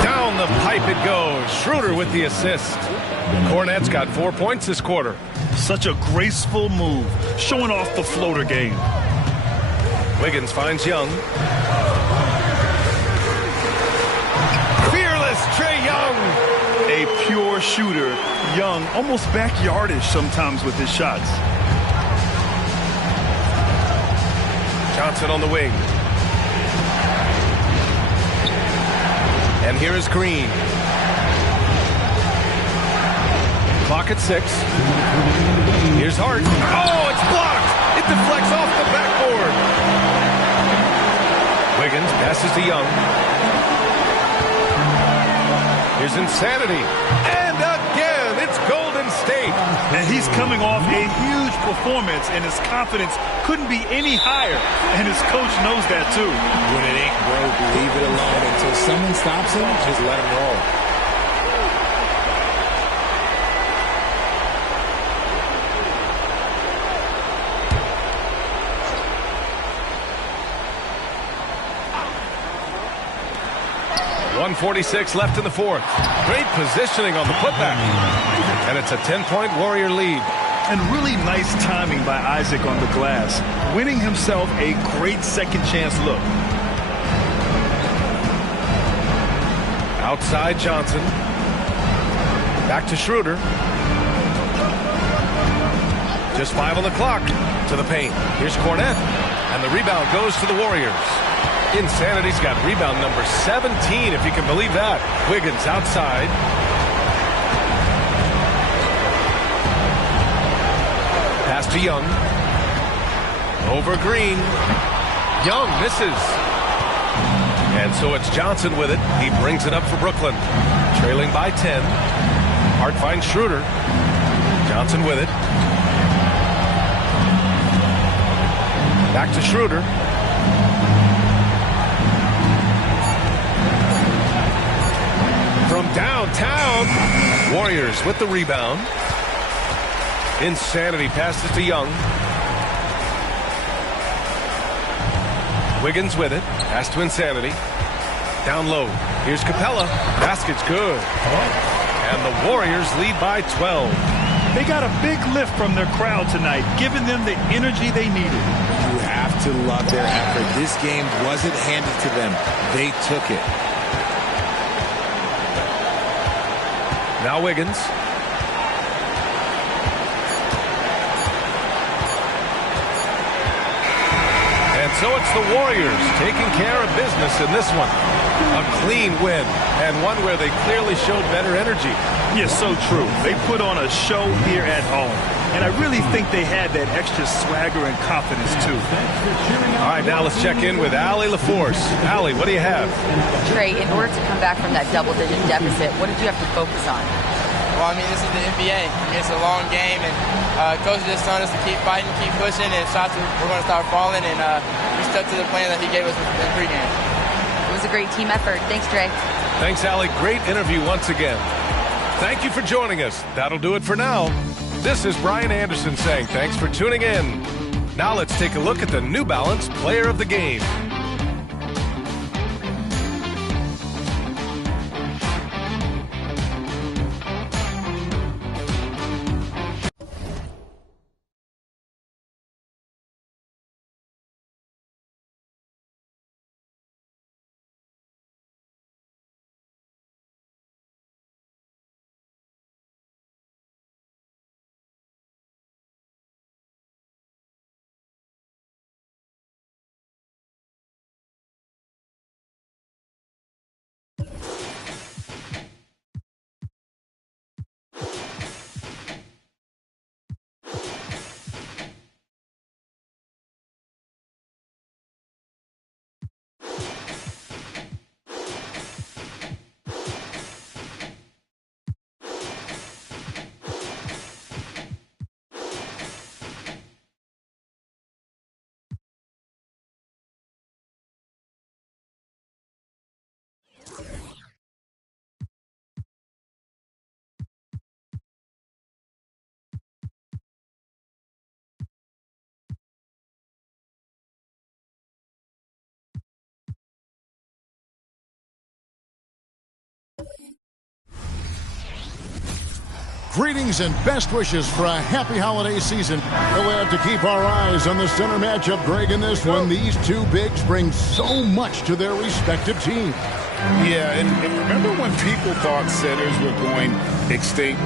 Down the pipe it goes. Schroeder with the assist. Cornette's got 4 points this quarter. Such a graceful move, showing off the floater game. Wiggins finds Young. Fearless Trae Young. A pure shooter. Young, almost backyardish sometimes with his shots. Johnson on the wing. And here is Green. Clock at 6. Here's Hart. Oh, it's blocked. It deflects off the backboard. Wiggins passes to Young. Here's Insanity. And again, it's Golden State. And he's coming off a huge performance, and his confidence couldn't be any higher. And his coach knows that, too. When it ain't broke, leave it alone. Until someone stops him, just let him roll. .146 left in the fourth. Great positioning on the putback. And it's a 10-point Warrior lead. And really nice timing by Isaac on the glass, winning himself a great second chance look. Outside Johnson. Back to Schroeder. Just 5 on the clock. To the paint. Here's Cornette. And the rebound goes to the Warriors. Insanity's got rebound number 17, if you can believe that. Wiggins outside. Pass to Young. Over Green. Young misses. And so it's Johnson with it. He brings it up for Brooklyn. Trailing by 10. Hart finds Schroeder. Johnson with it. Back to Schroeder. From downtown, Warriors with the rebound. Insanity passes to Young. Wiggins with it. Pass to Insanity. Down low. Here's Capella. Basket's good. And the Warriors lead by 12. They got a big lift from their crowd tonight, giving them the energy they needed. You have to love their effort. This game wasn't handed to them. They took it. Now Wiggins. And so it's the Warriors taking care of business in this one. A clean win, and one where they clearly showed better energy. Yes, so true. They put on a show here at home. And I really think they had that extra swagger and confidence, too. All right, now let's check in with Allie LaForce. Allie, what do you have? Trey, in order to come back from that double-digit deficit, what did you have to focus on? Well, I mean, this is the NBA. I mean, it's a long game, and Coach just told us to keep fighting, keep pushing, and shots we're going to start falling, and we stuck to the plan that he gave us in pregame. It was a great team effort. Thanks, Trey. Thanks, Allie. Great interview once again. Thank you for joining us. That'll do it for now. This is Brian Anderson saying thanks for tuning in. Now let's take a look at the New Balance Player of the Game. Greetings and best wishes for a happy holiday season. We'll have to keep our eyes on the center matchup, Greg, in this one. These two bigs bring so much to their respective teams. Yeah, and remember when people thought centers were going extinct?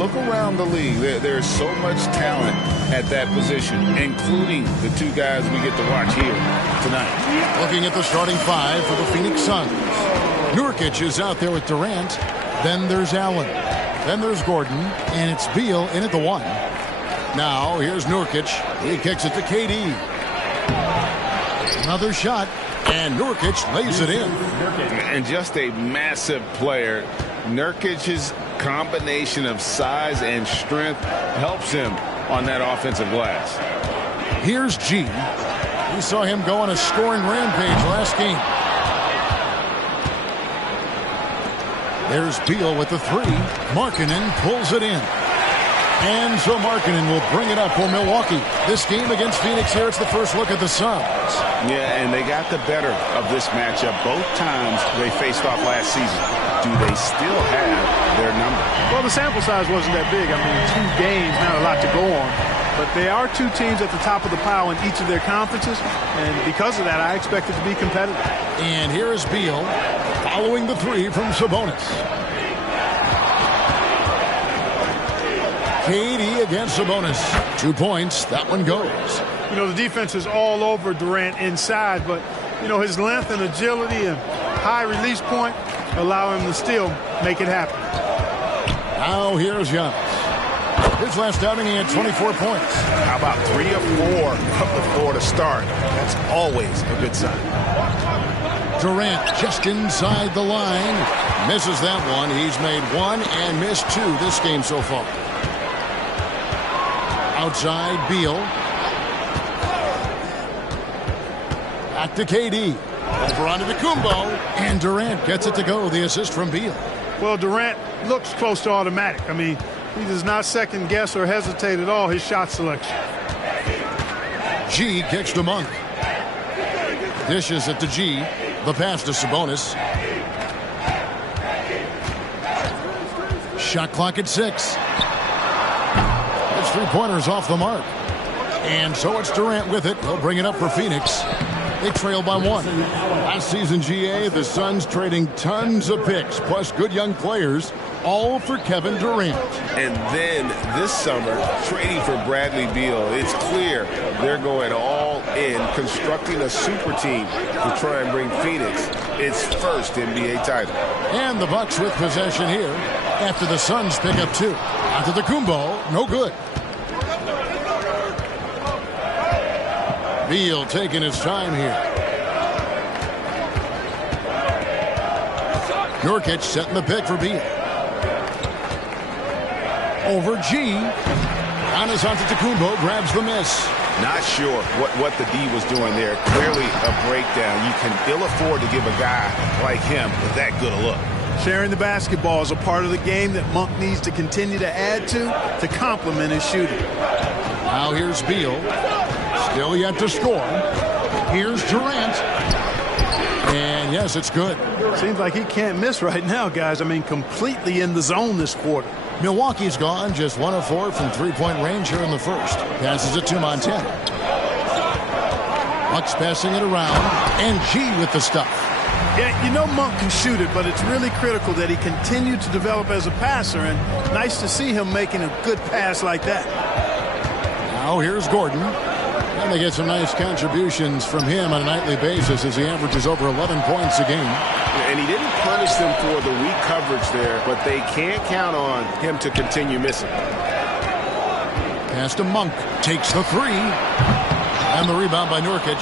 Look around the league. There's so much talent at that position, including the two guys we get to watch here tonight. Looking at the starting five for the Phoenix Suns. Nurkic is out there with Durant. Then there's Allen. Then there's Gordon, and it's Beal in at the one. Now, here's Nurkic. He kicks it to KD. Another shot, and Nurkic lays it in. And just a massive player. Nurkic's combination of size and strength helps him on that offensive glass. Here's G. We saw him go on a scoring rampage last game. There's Beal with the three. Markkanen pulls it in. And so Markkanen will bring it up for Milwaukee. This game against Phoenix here, it's the first look at the Suns. Yeah, and they got the better of this matchup both times they faced off last season. Do they still have their number? Well, the sample size wasn't that big. I mean, 2 games, not a lot to go on. But they are two teams at the top of the pile in each of their conferences. And because of that, I expect it to be competitive. And here is Beal following the three from Sabonis. KD against Sabonis. 2 points. That one goes. You know, the defense is all over Durant inside, but, you know, his length and agility and high release point allow him to still make it happen. Now here's Giannis. His last outing, he had 24 points. How about 3 of 4 from the floor to start? That's always a good sign. Durant just inside the line. Misses that one. He's made 1 and missed 2 this game so far. Outside, Beal. Back to KD. Over onto the Kumbo. And Durant gets it to go. The assist from Beal. Well, Durant looks close to automatic. I mean, he does not second guess or hesitate at all his shot selection. G kicks to Monk. Dishes it to G. The pass to Sabonis. Shot clock at 6. It's 3-pointers off the mark. And so it's Durant with it. He'll bring it up for Phoenix. They trail by 1. Last season, GA, the Suns trading tons of picks, plus good young players, all for Kevin Durant. And then this summer, trading for Bradley Beal. It's clear they're going all in, constructing a super team to try and bring Phoenix its first NBA title. And the Bucks with possession here after the Suns pick up 2. Antetokounmpo, no good. Beal taking his time here. Nurkic setting the pick for Beal. Over G. Giannis Antetokounmpo grabs the miss. Not sure what the D was doing there. Clearly a breakdown. You can ill afford to give a guy like him that good a look. Sharing the basketball is a part of the game that Monk needs to continue to add to complement his shooting. Now here's Beal. Still yet to score. Here's Durant. And yes, it's good. Seems like he can't miss right now, guys. I mean, completely in the zone this quarter. Milwaukee's gone just 1 of 4 from 3-point range here in the first. Passes it to Montana. Bucks passing it around. And G with the stuff. Yeah, you know Monk can shoot it, but it's really critical that he continue to develop as a passer. And nice to see him making a good pass like that. Now here's Gordon. And they get some nice contributions from him on a nightly basis as he averages over 11 points a game. And he didn't punish them for the weak coverage there, but they can't count on him to continue missing. Pass to Monk. Takes the 3. And the rebound by Nurkic.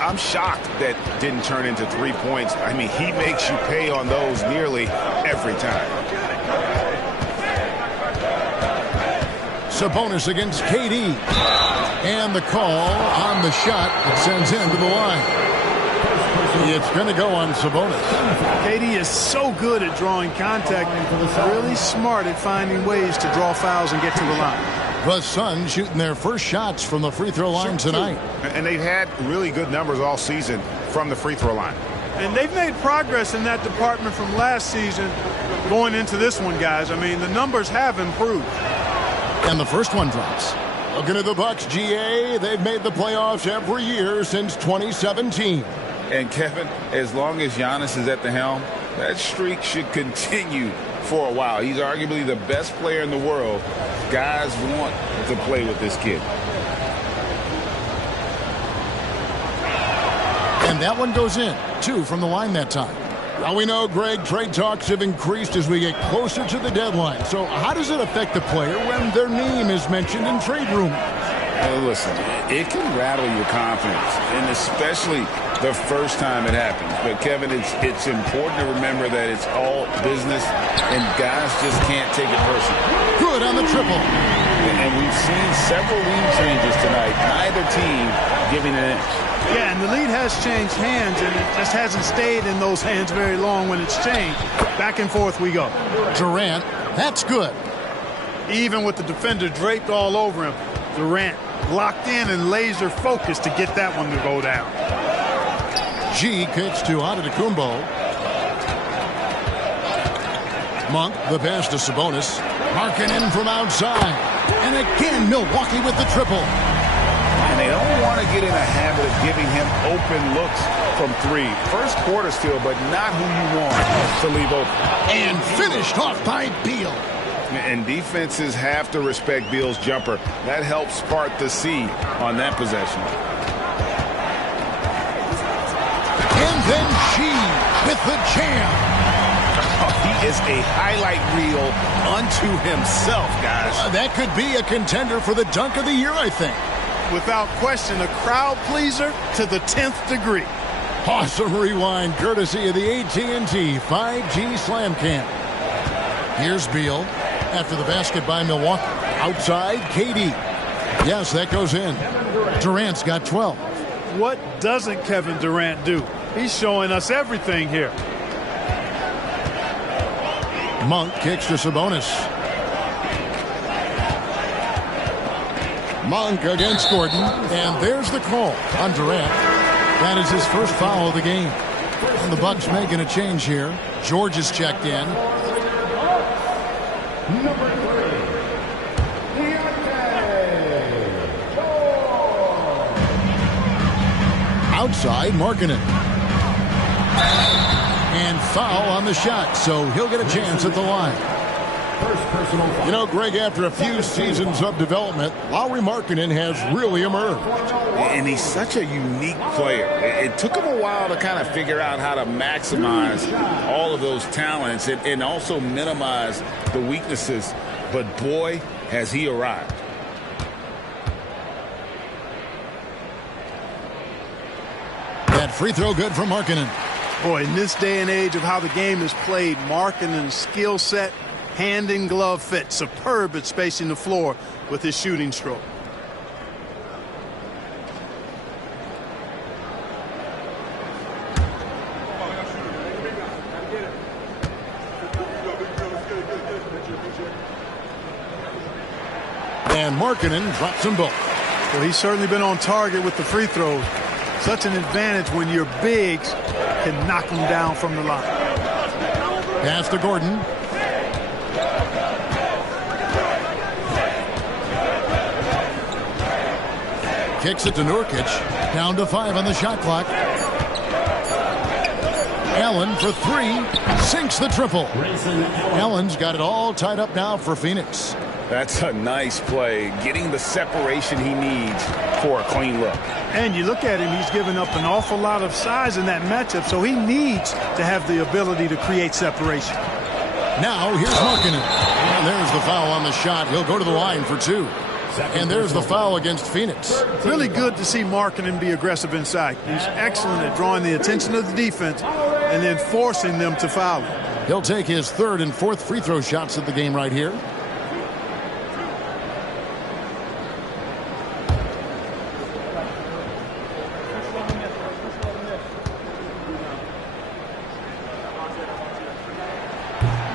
I'm shocked that didn't turn into 3 points. I mean, he makes you pay on those nearly every time. Sabonis against KD. And the call on the shot that sends him to the line. It's going to go on Sabonis. KD is so good at drawing contact and really smart at finding ways to draw fouls and get to the line. The Suns shooting their first shots from the free throw line tonight. And they've had really good numbers all season from the free throw line. And they've made progress in that department from last season going into this one, guys. I mean, the numbers have improved. And the first one drops. Looking at the Bucks, GA, they've made the playoffs every year since 2017. And Kevin, as long as Giannis is at the helm, that streak should continue for a while. He's arguably the best player in the world. Guys want to play with this kid. And that one goes in. 2 from the line that time. Now we know, Greg, trade talks have increased as we get closer to the deadline. So how does it affect the player when their name is mentioned in trade rumors? Listen, it can rattle your confidence, and especially the first time it happens. But, Kevin, it's important to remember that it's all business, and guys just can't take it personally. Good on the triple. And we've seen several lead changes tonight, neither team giving an inch. Yeah, and the lead has changed hands, and it just hasn't stayed in those hands very long when it's changed. Back and forth we go. Durant, that's good. Even with the defender draped all over him, Durant locked in and laser focused to get that one to go down. G kicks to Antetokounmpo. Monk, the pass to Sabonis. Marking in from outside. And again, Milwaukee with the triple. And they don't want to get in a habit of giving him open looks from 3. First quarter still, but not who you want to leave open. And finished off by Beal. And defenses have to respect Beal's jumper. That helps part the C on that possession. And then G with the jam. He is a highlight reel unto himself, guys. That could be a contender for the dunk of the year, I think. Without question, a crowd pleaser to the 10th degree. Awesome rewind courtesy of the AT&T 5G Slam Cam. Here's Beal after the basket by Milwaukee. Outside, KD. Yes, that goes in. Durant's got 12. What doesn't Kevin Durant do? He's showing us everything here. Monk kicks to Sabonis. Monk against Gordon, and there's the call on Durant. That is his first foul of the game. And the Bucks making a change here. George is checked in. Number 3. Outside, Markkanen. And foul on the shot, so he'll get a chance at the line. You know, Greg, after a few seasons of development, Lauri Markkanen has really emerged. And he's such a unique player. It took him a while to kind of figure out how to maximize all of those talents and also minimize the weaknesses. But boy, has he arrived. That free throw good for Markkanen. Boy, in this day and age of how the game is played, Markkanen's skill set, hand and glove fit, superb at spacing the floor with his shooting stroke. And Markkanen drops them both. Well, he's certainly been on target with the free throws. Such an advantage when your bigs can knock them down from the line. Pass to Gordon. Kicks it to Nurkic. Down to 5 on the shot clock. Allen for 3. Sinks the triple. Allen's got it all tied up now for Phoenix. That's a nice play, getting the separation he needs for a clean look. And you look at him, he's given up an awful lot of size in that matchup, so he needs to have the ability to create separation. Now here's Markkanen. And there's the foul on the shot. He'll go to the line for 2. And there's the foul against Phoenix. Really good to see Markkanen be aggressive inside. He's excellent at drawing the attention of the defense and then forcing them to foul him. He'll take his 3rd and 4th free throw shots of the game right here.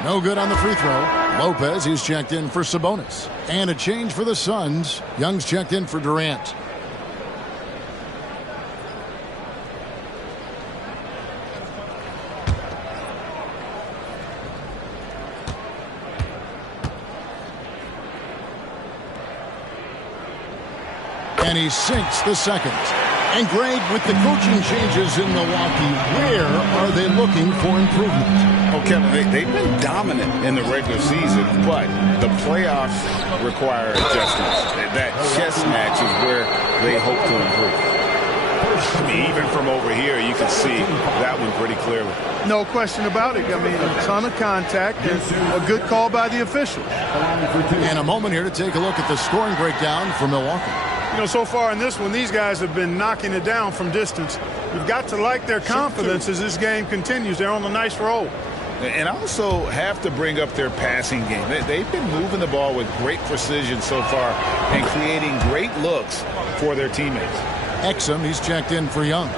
No good on the free throw. Lopez, he's checked in for Sabonis. And a change for the Suns. Young's checked in for Durant. And he sinks the second. And Greg, with the coaching changes in Milwaukee, where are they looking for improvement? Oh, Kevin, they've been dominant in the regular season, but the playoffs require adjustments. That chess match is where they hope to improve. I mean, even from over here, you can see that one pretty clearly. No question about it. I mean, a ton of contact and a good call by the official. And a moment here to take a look at the scoring breakdown for Milwaukee. You know, so far in this one, these guys have been knocking it down from distance. You've got to like their confidence as this game continues. They're on a nice roll. And also have to bring up their passing game. They've been moving the ball with great precision so far and creating great looks for their teammates. Exum, he's checked in for Young.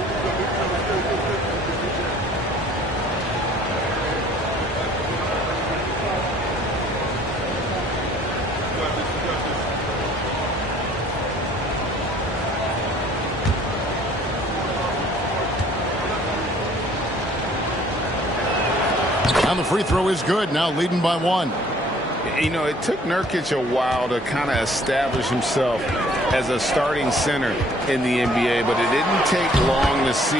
And the free throw is good, now leading by 1. You know, it took Nurkic a while to kind of establish himself as a starting center in the NBA, but it didn't take long to see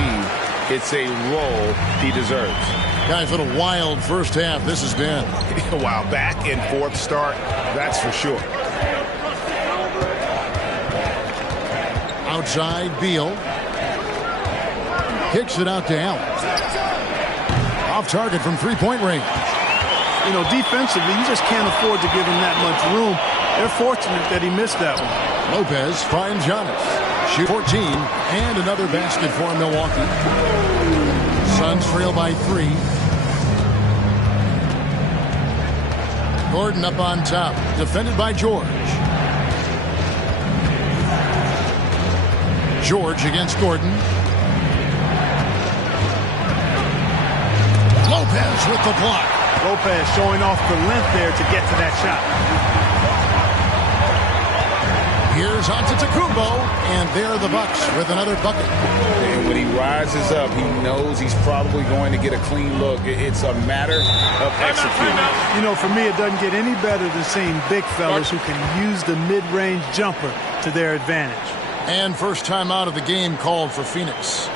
it's a role he deserves. Guys, what a wild first half this has been. Wow, back and forth start, that's for sure. Outside, Beal. Kicks it out to Allen. Off target from three-point range. You know, defensively, you just can't afford to give him that much room. They're fortunate that he missed that one. Lopez finds Giannis. Shoot 14, and another basket for Milwaukee. Suns trail by 3. Gordon up on top, defended by George. George against Gordon. Lopez with the block. Lopez showing off the length there to get to that shot. Here's Here's Antetokounmpo, and there the Bucks with another bucket. And when he rises up, he knows he's probably going to get a clean look. It's a matter of executing. You know, for me, it doesn't get any better than seeing big fellas who can use the mid-range jumper to their advantage. And first time out of the game called for Phoenix.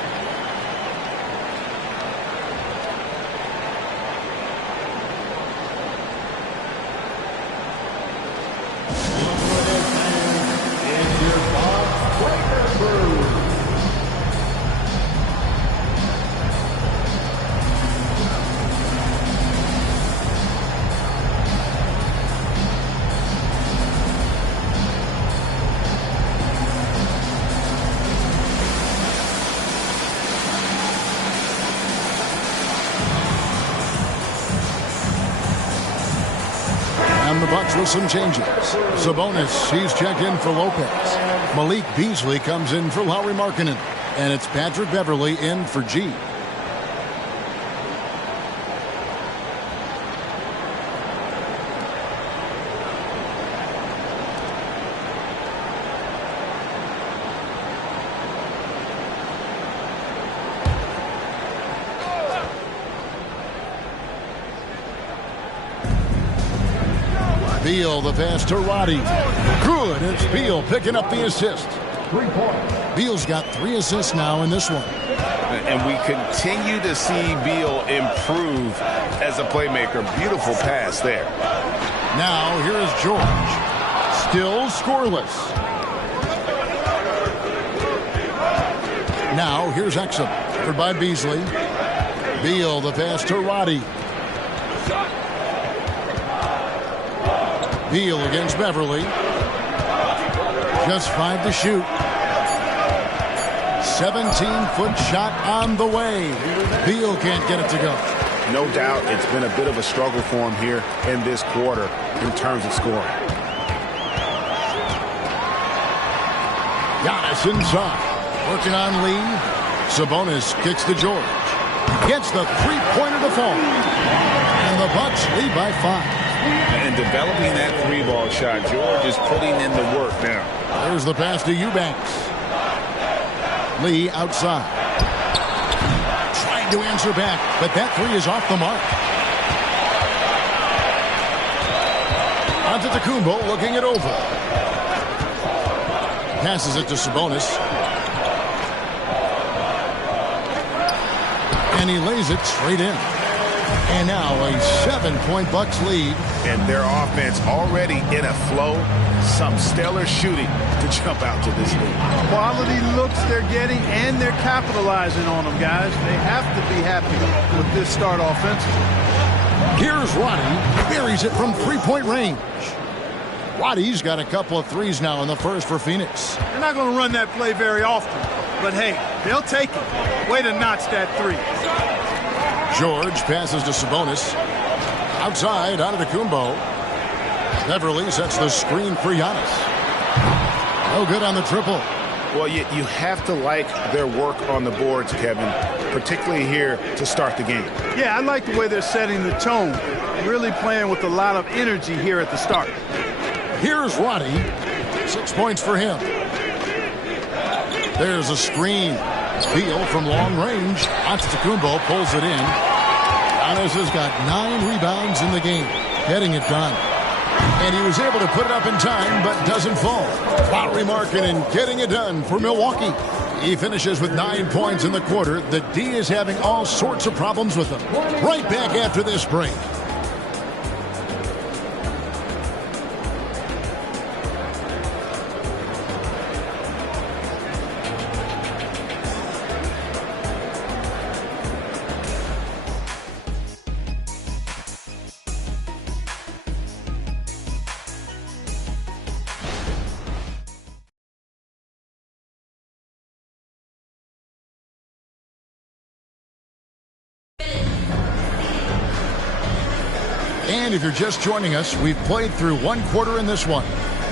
And the Bucks with some changes. Sabonis, he's checked in for Lopez. Malik Beasley comes in for Lauri Markkanen. And it's Patrick Beverley in for G. Beal, the pass to Roddy. Good. It's Beal picking up the assist. Beal's got 3 assists now in this one. And we continue to see Beal improve as a playmaker. Beautiful pass there. Now here's George. Still scoreless. Now here's Exum. Covered by Beasley. Beal, the pass to Roddy. Beal against Beverley. Just 5 to shoot. 17-foot shot on the way. Beal can't get it to go. No doubt it's been a bit of a struggle for him here in this quarter in terms of scoring. Giannis inside. Working on Lee. Sabonis kicks to George. Gets the three-pointer to fall. And the Bucks lead by 5. And developing that 3-ball shot, George is putting in the work now. There's the pass to Eubanks. Lee outside. Trying to answer back, but that 3 is off the mark. Antetokounmpo looking it over. Passes it to Sabonis. And he lays it straight in. And now a 7-point Bucks lead. And their offense already in a flow. Some stellar shooting to jump out to this lead. Quality looks they're getting, and they're capitalizing on them, guys. They have to be happy with this start offensively. Here's Roddy. Buries it from 3-point range. Roddy's got a couple of threes now in the first for Phoenix. They're not going to run that play very often, but hey, they'll take it. Way to notch that 3. George passes to Sabonis. Outside, Antetokounmpo. Beverley sets the screen for Giannis. No good on the triple. Well, you have to like their work on the boards, Kevin, particularly here to start the game. Yeah, I like the way they're setting the tone. Really playing with a lot of energy here at the start. Here's Roddy. 6 points for him. There's a screen. Beal from long range. Antetokounmpo pulls it in. Giannis has got 9 rebounds in the game. Getting it done. And he was able to put it up in time, but doesn't fall. Lauri Markkanen getting it done for Milwaukee. He finishes with 9 points in the quarter. The D is having all sorts of problems with him. Right back after this break. And if you're just joining us, we've played through 1 quarter in this one.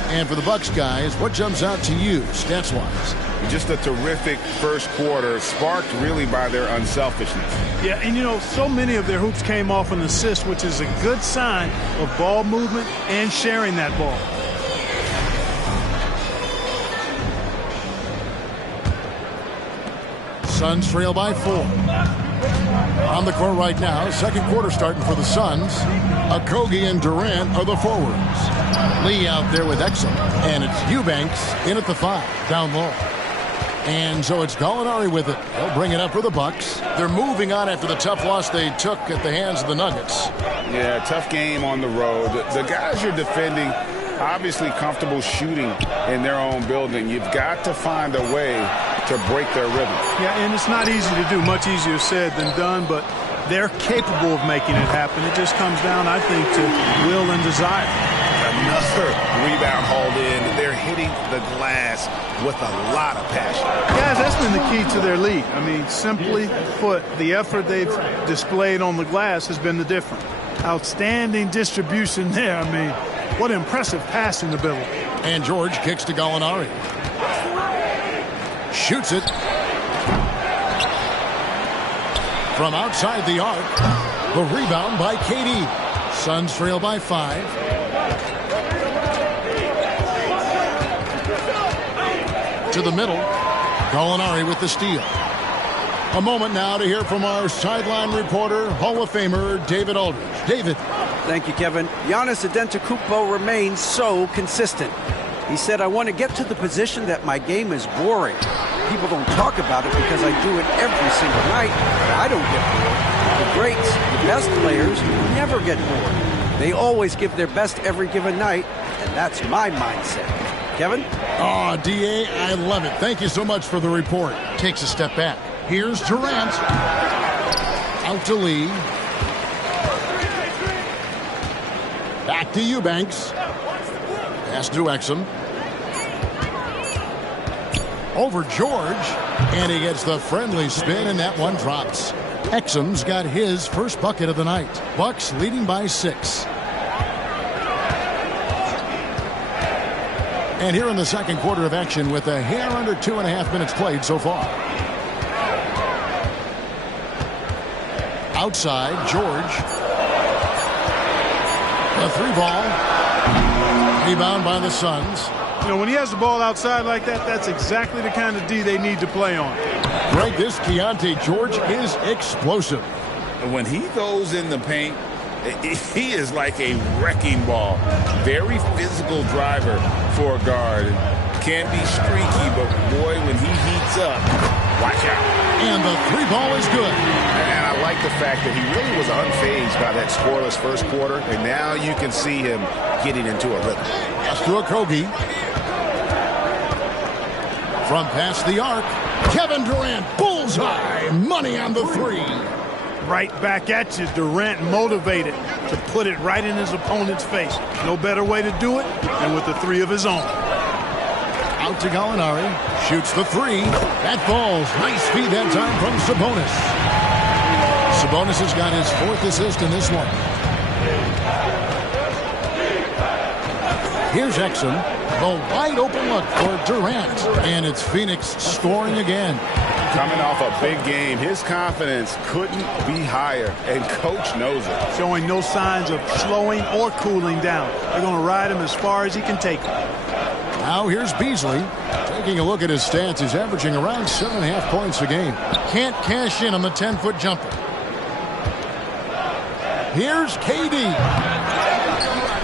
And for the Bucks guys, what jumps out to you, stats-wise? Just a terrific first quarter, sparked really by their unselfishness. Yeah, and you know, so many of their hoops came off an assist, which is a good sign of ball movement and sharing that ball. Suns trail by 4. On the court right now, second quarter starting for the Suns. Okogie and Durant are the forwards. Lee out there with Exum. And it's Eubanks in at the 5, down low. And so it's Gallinari with it. They'll bring it up for the Bucks. They're moving on after the tough loss they took at the hands of the Nuggets. Yeah, tough game on the road. The guys you're defending, obviously comfortable shooting in their own building. You've got to find a way to break their rhythm. Yeah, and it's not easy to do. Much easier said than done, but they're capable of making it happen. It just comes down, I think, to will and desire. Another rebound hauled in. They're hitting the glass with a lot of passion. Guys, that's been the key to their lead. I mean, simply put, the effort they've displayed on the glass has been the difference. Outstanding distribution there. I mean, what impressive passing ability. And George kicks to Gallinari. Shoots it. From outside the arc. The rebound by KD. Suns trail by 5. To the middle. Gallinari with the steal. A moment now to hear from our sideline reporter, Hall of Famer David Aldridge. David. Thank you, Kevin. Giannis Antetokounmpo remains so consistent. He said, I want to get to the position that my game is boring. People don't talk about it because I do it every single night, but I don't get bored. The greats, the best players, never get bored. They always give their best every given night, and that's my mindset. Kevin? Oh, D.A., I love it. Thank you so much for the report. Takes a step back. Here's Durant. Out to Lee. Back to Eubanks. Pass to Exum. Over George. And he gets the friendly spin, and that one drops. Exum's got his first bucket of the night. Bucks leading by 6. And here in the second quarter of action with a hair under 2.5 minutes played so far. Outside, George. The 3-ball. Rebound by the Suns. You know, when he has the ball outside like that, that's exactly the kind of D they need to play on. Greg, this Keontae George is explosive. When he goes in the paint, he is like a wrecking ball. Very physical driver for a guard. Can be streaky, but boy, when he heats up, watch out. And the 3-ball is good. And I like the fact that he really was unfazed by that scoreless first quarter, and now you can see him getting into a rhythm. Pass to Okogie. From past the arc, Kevin Durant, bullseye, money on the 3. Right back at you, Durant motivated to put it right in his opponent's face. No better way to do it than with the 3 of his own. Out to Gallinari, shoots the 3. That falls. Nice feed that time from Sabonis. Sabonis has got his 4th assist in this one. Here's Exum. The wide open look for Durant. And it's Phoenix scoring again. Coming off a big game, his confidence couldn't be higher, and coach knows it. Showing no signs of slowing or cooling down. They're going to ride him as far as he can take him. Now here's Beasley. Taking a look at his stats, he's averaging around 7.5 points a game. Can't cash in on the 10-foot jumper. Here's KD.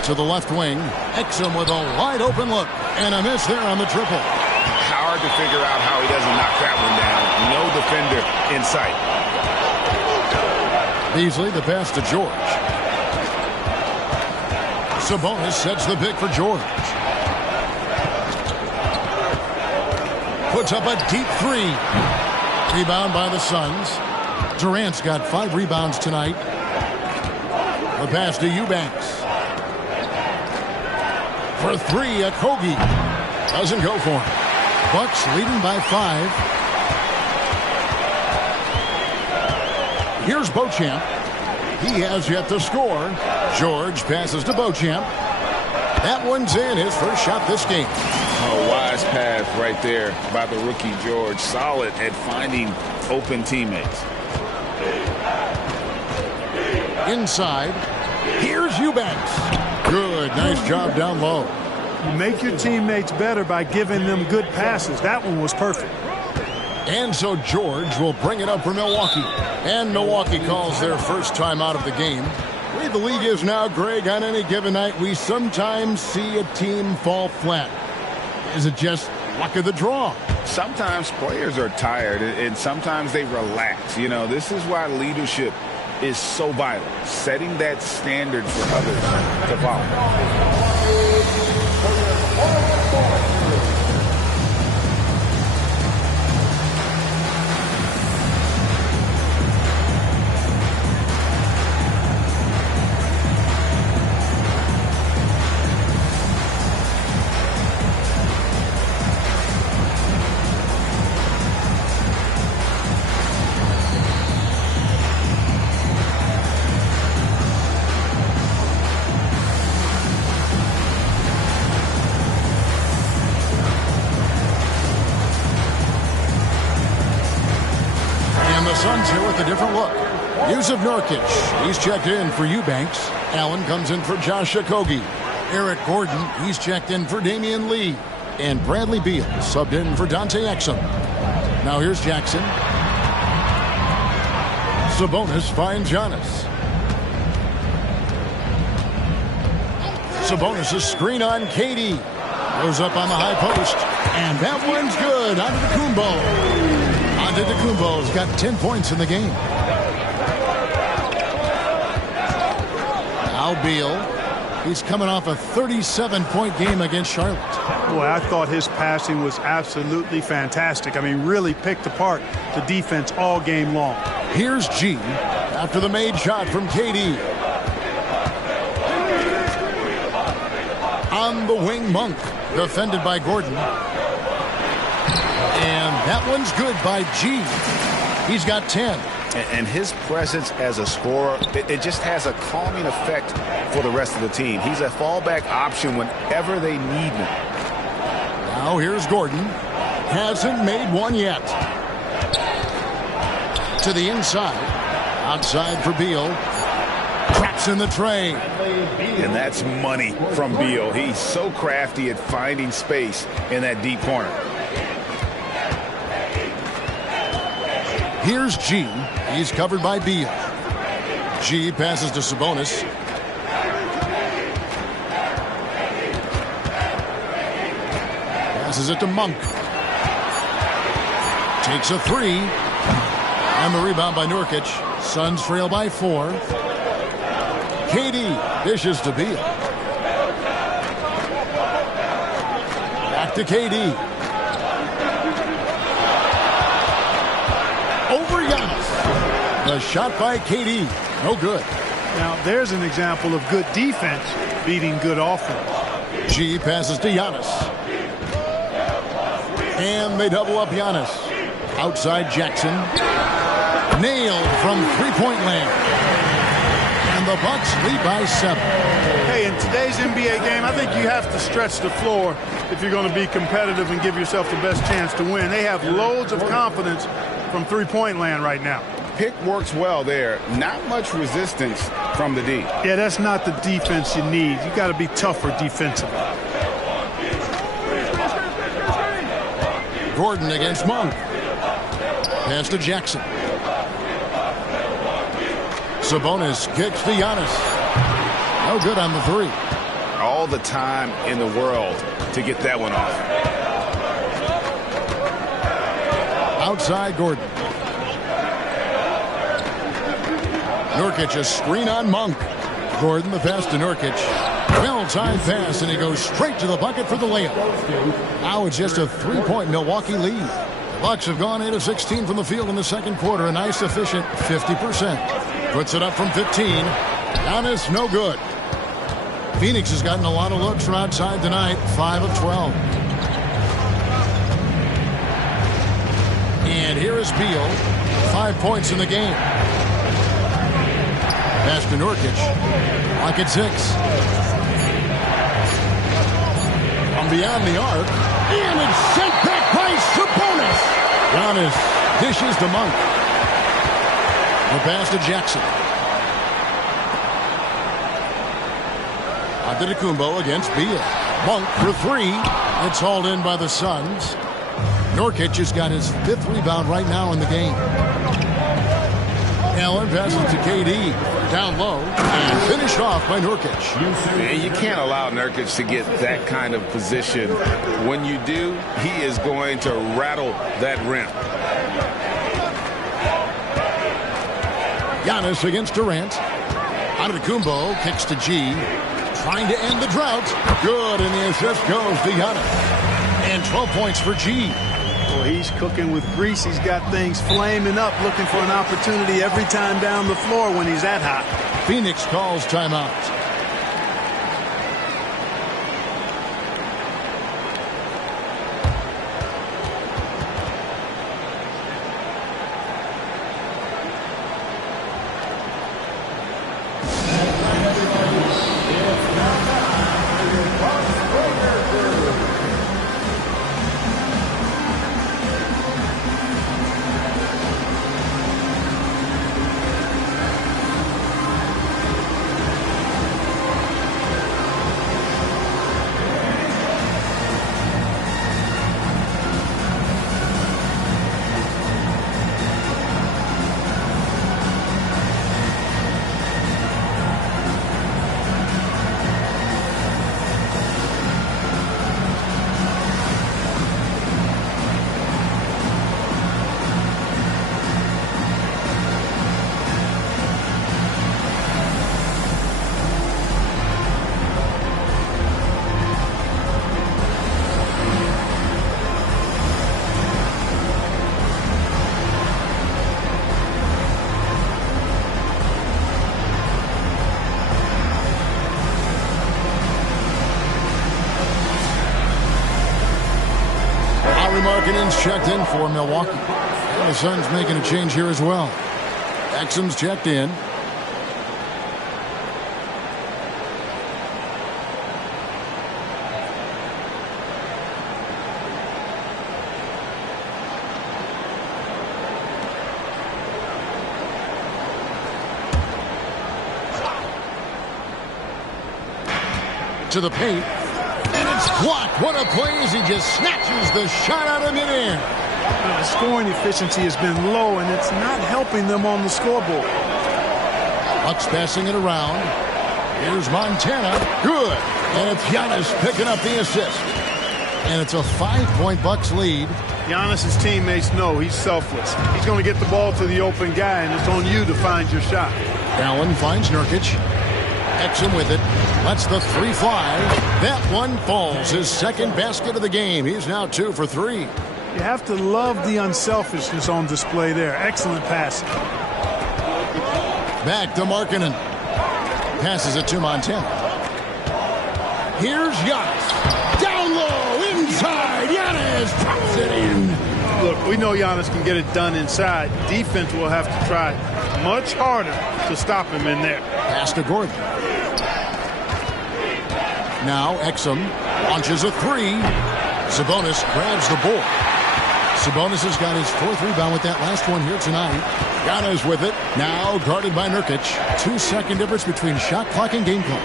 To the left wing. Exum with a wide open look. And a miss there on the triple. Hard to figure out how he doesn't knock that one down. No defender in sight. Beasley, the pass to George. Sabonis sets the pick for George. Puts up a deep 3. Rebound by the Suns. Durant's got 5 rebounds tonight. The pass to Eubanks. For 3, Okogie. Doesn't go for him. Bucks leading by 5. Here's Beauchamp. He has yet to score. George passes to Beauchamp. That one's in, his first shot this game. A wise pass right there by the rookie George. Solid at finding open teammates. Inside. Here's Eubanks. Good, nice job down low. You make your teammates better by giving them good passes. That one was perfect. And so George will bring it up for Milwaukee. And Milwaukee calls their first time out of the game. The way the league is now, Greg, on any given night, we sometimes see a team fall flat. Is it just luck of the draw? Sometimes players are tired, and sometimes they relax. You know, this is why leadership is so vital, setting that standard for others to follow. A different look. Yusuf Nurkic, he's checked in for Eubanks. Allen comes in for Josh Okogie. Eric Gordon, he's checked in for Damian Lee. And Bradley Beal subbed in for Dante Exum. Now here's Jackson. Sabonis finds Giannis. Sabonis' screen on KD. Goes up on the high post. And that one's good. Antetokounmpo. Antetokounmpo's got 10 points in the game. Now Beal. He's coming off a 37-point game against Charlotte. Boy, I thought his passing was absolutely fantastic. I mean, really picked apart the defense all game long. Here's G after the made shot from KD. On the wing, Monk. Defended by Gordon. And that one's good by G. He's got 10. And his presence as a scorer, it just has a calming effect for the rest of the team. He's a fallback option whenever they need him. Now here's Gordon. Hasn't made one yet. To the inside. Outside for Beal. Traps in the tray. And that's money from Beal. He's so crafty at finding space in that deep corner. Here's G. He's covered by Beal. G passes to Sabonis. Passes it to Monk. Takes a three. And the rebound by Nurkic. Suns trail by 4. KD dishes to Beal. Back to KD. Over Giannis. The shot by KD. No good. Now, there's an example of good defense beating good offense. G passes to Giannis. And they double up Giannis. Outside Jackson. Nailed from three-point land. And the Bucks lead by 7. Hey, in today's NBA game, I think you have to stretch the floor if you're going to be competitive and give yourself the best chance to win. They have loads of confidence from three-point land right now. Pick works well there. Not much resistance from the D. Yeah, that's not the defense you need. You got to be tougher defensively. Gordon against Monk. Pass to Jackson. Sabonis kicks to Giannis. No good on the three. All the time in the world to get that one off. Outside Gordon. Nurkic a screen on Monk. Gordon the pass to Nurkic. Well-timed pass, and he goes straight to the bucket for the layup. Now it's just a three-point Milwaukee lead. The Bucks have gone 8 of 16 from the field in the second quarter. A nice, efficient 50%. Puts it up from 15. Giannis, no good. Phoenix has gotten a lot of looks from outside tonight. 5 of 12. And here is Beal. 5 points in the game. Pass to Nurkic. Clock at 6. From beyond the arc. And it's sent back by Sabonis. Giannis dishes to Monk. The pass to Jackson. Antetokounmpo against Beal. Monk for 3. It's hauled in by the Suns. Nurkic has got his 5th rebound right now in the game. Allen passes to KD. Down low and finished off by Nurkic. Man, you can't allow Nurkic to get that kind of position. When you do, he is going to rattle that rim. Giannis against Durant. Antetokounmpo kicks to G. Trying to end the drought. Good, and the assist goes to Giannis. And 12 points for G. Boy, he's cooking with grease. He's got things flaming up, looking for an opportunity every time down the floor when he's that hot. Phoenix calls timeout. Markkanen's checked in for Milwaukee. And the Suns making a change here as well. Exum's checked in. To the paint. And it's blocked. What a play as he just snatches the shot out of midair. The scoring efficiency has been low, and it's not helping them on the scoreboard. Bucks passing it around. Here's Montana. Good. And it's Giannis picking up the assist. And it's a 5-point Bucks lead. Giannis' teammates know he's selfless. He's going to get the ball to the open guy, and it's on you to find your shot. Allen finds Nurkic. Exum with it. Lets the 3 fly. That one falls. His second basket of the game. He's now 2 for 3. You have to love the unselfishness on display there. Excellent passing. Back to Markkanen. Passes it to Montana. Here's Giannis. Down low. Inside. Giannis drops it in. Look, we know Giannis can get it done inside. Defense will have to try much harder to stop him in there. Pass to Gordon. Now Exum launches a 3. Sabonis grabs the board. Sabonis has got his 4th rebound with that last one here tonight. Giannis with it. Now guarded by Nurkic. 2-second difference between shot clock and game clock.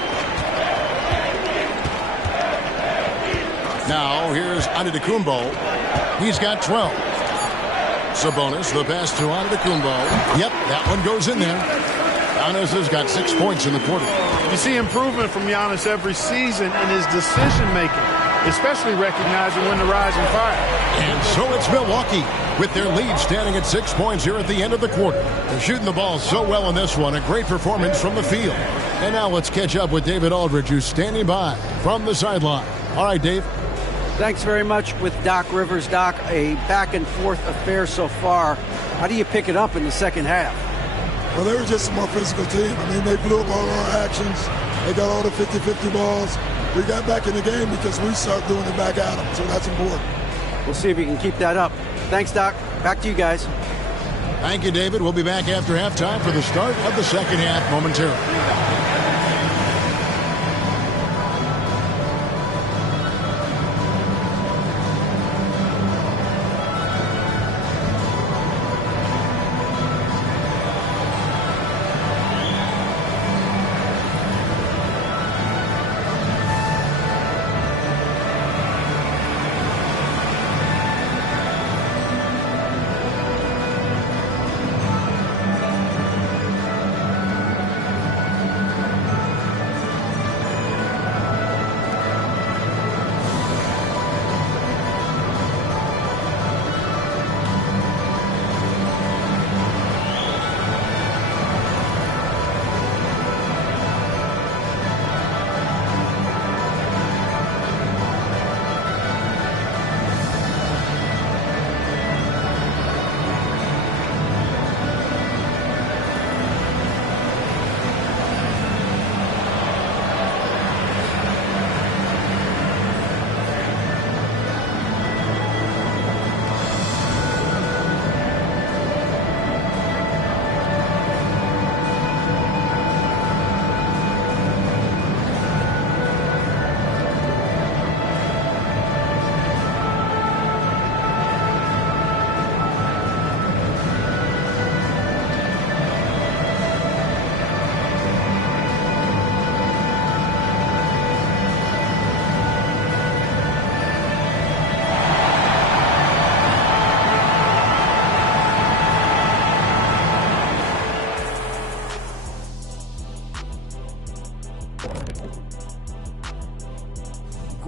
Now here's Antetokounmpo. He's got 12. Sabonis, the pass to Antetokounmpo. Yep, that one goes in there. Giannis has got 6 points in the quarter. You see improvement from Giannis every season in his decision-making, especially recognizing when to rise and fire. And so it's Milwaukee with their lead standing at 6 points here at the end of the quarter. They're shooting the ball so well in this one. A great performance from the field. And now let's catch up with David Aldridge, who's standing by from the sideline. All right, Dave. Thanks very much with Doc Rivers. Doc, a back-and-forth affair so far. How do you pick it up in the second half? Well, they were just a more physical team. I mean, they blew up all our actions. They got all the 50-50 balls. We got back in the game because we started doing it back at them, so that's important. We'll see if you can keep that up. Thanks, Doc. Back to you guys. Thank you, David. We'll be back after halftime for the start of the second half momentarily.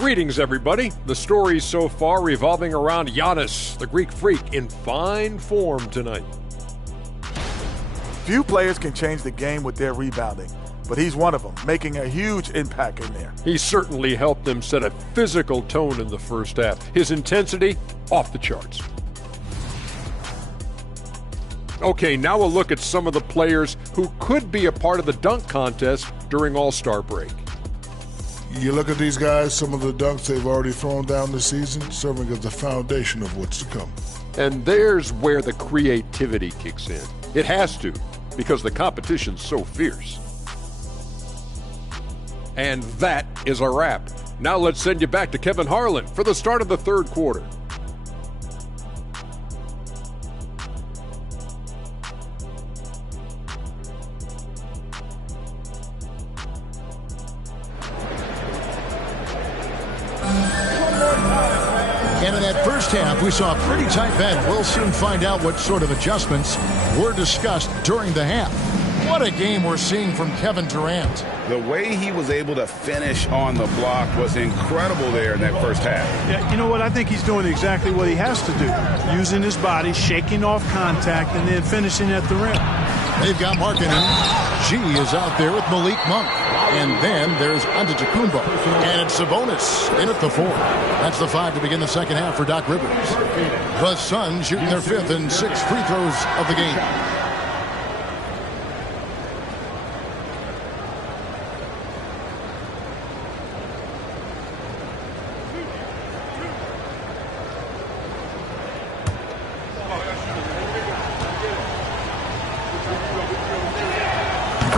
Greetings, everybody. The stories so far revolving around Giannis, the Greek freak, in fine form tonight. Few players can change the game with their rebounding, but he's one of them, making a huge impact in there. He certainly helped them set a physical tone in the first half. His intensity, off the charts. Okay, now a look at some of the players who could be a part of the dunk contest during All-Star break. You look at these guys, some of the dunks they've already thrown down this season, serving as the foundation of what's to come. And there's where the creativity kicks in. It has to, because the competition's so fierce. And that is a wrap. Now let's send you back to Kevin Harlan for the start of the third quarter. And in that first half, we saw a pretty tight bed. We'll soon find out what sort of adjustments were discussed during the half. What a game we're seeing from Kevin Durant. The way he was able to finish on the block was incredible there in that first half. Yeah, you know what? I think he's doing exactly what he has to do. Using his body, shaking off contact, and then finishing at the rim. They've got Markkanen. G is out there with Malik Monk. And then there's Antetokounmpo. And it's Sabonis in at the 4. That's the 5 to begin the second half for Doc Rivers. The Suns shooting their 5th and 6th free throws of the game.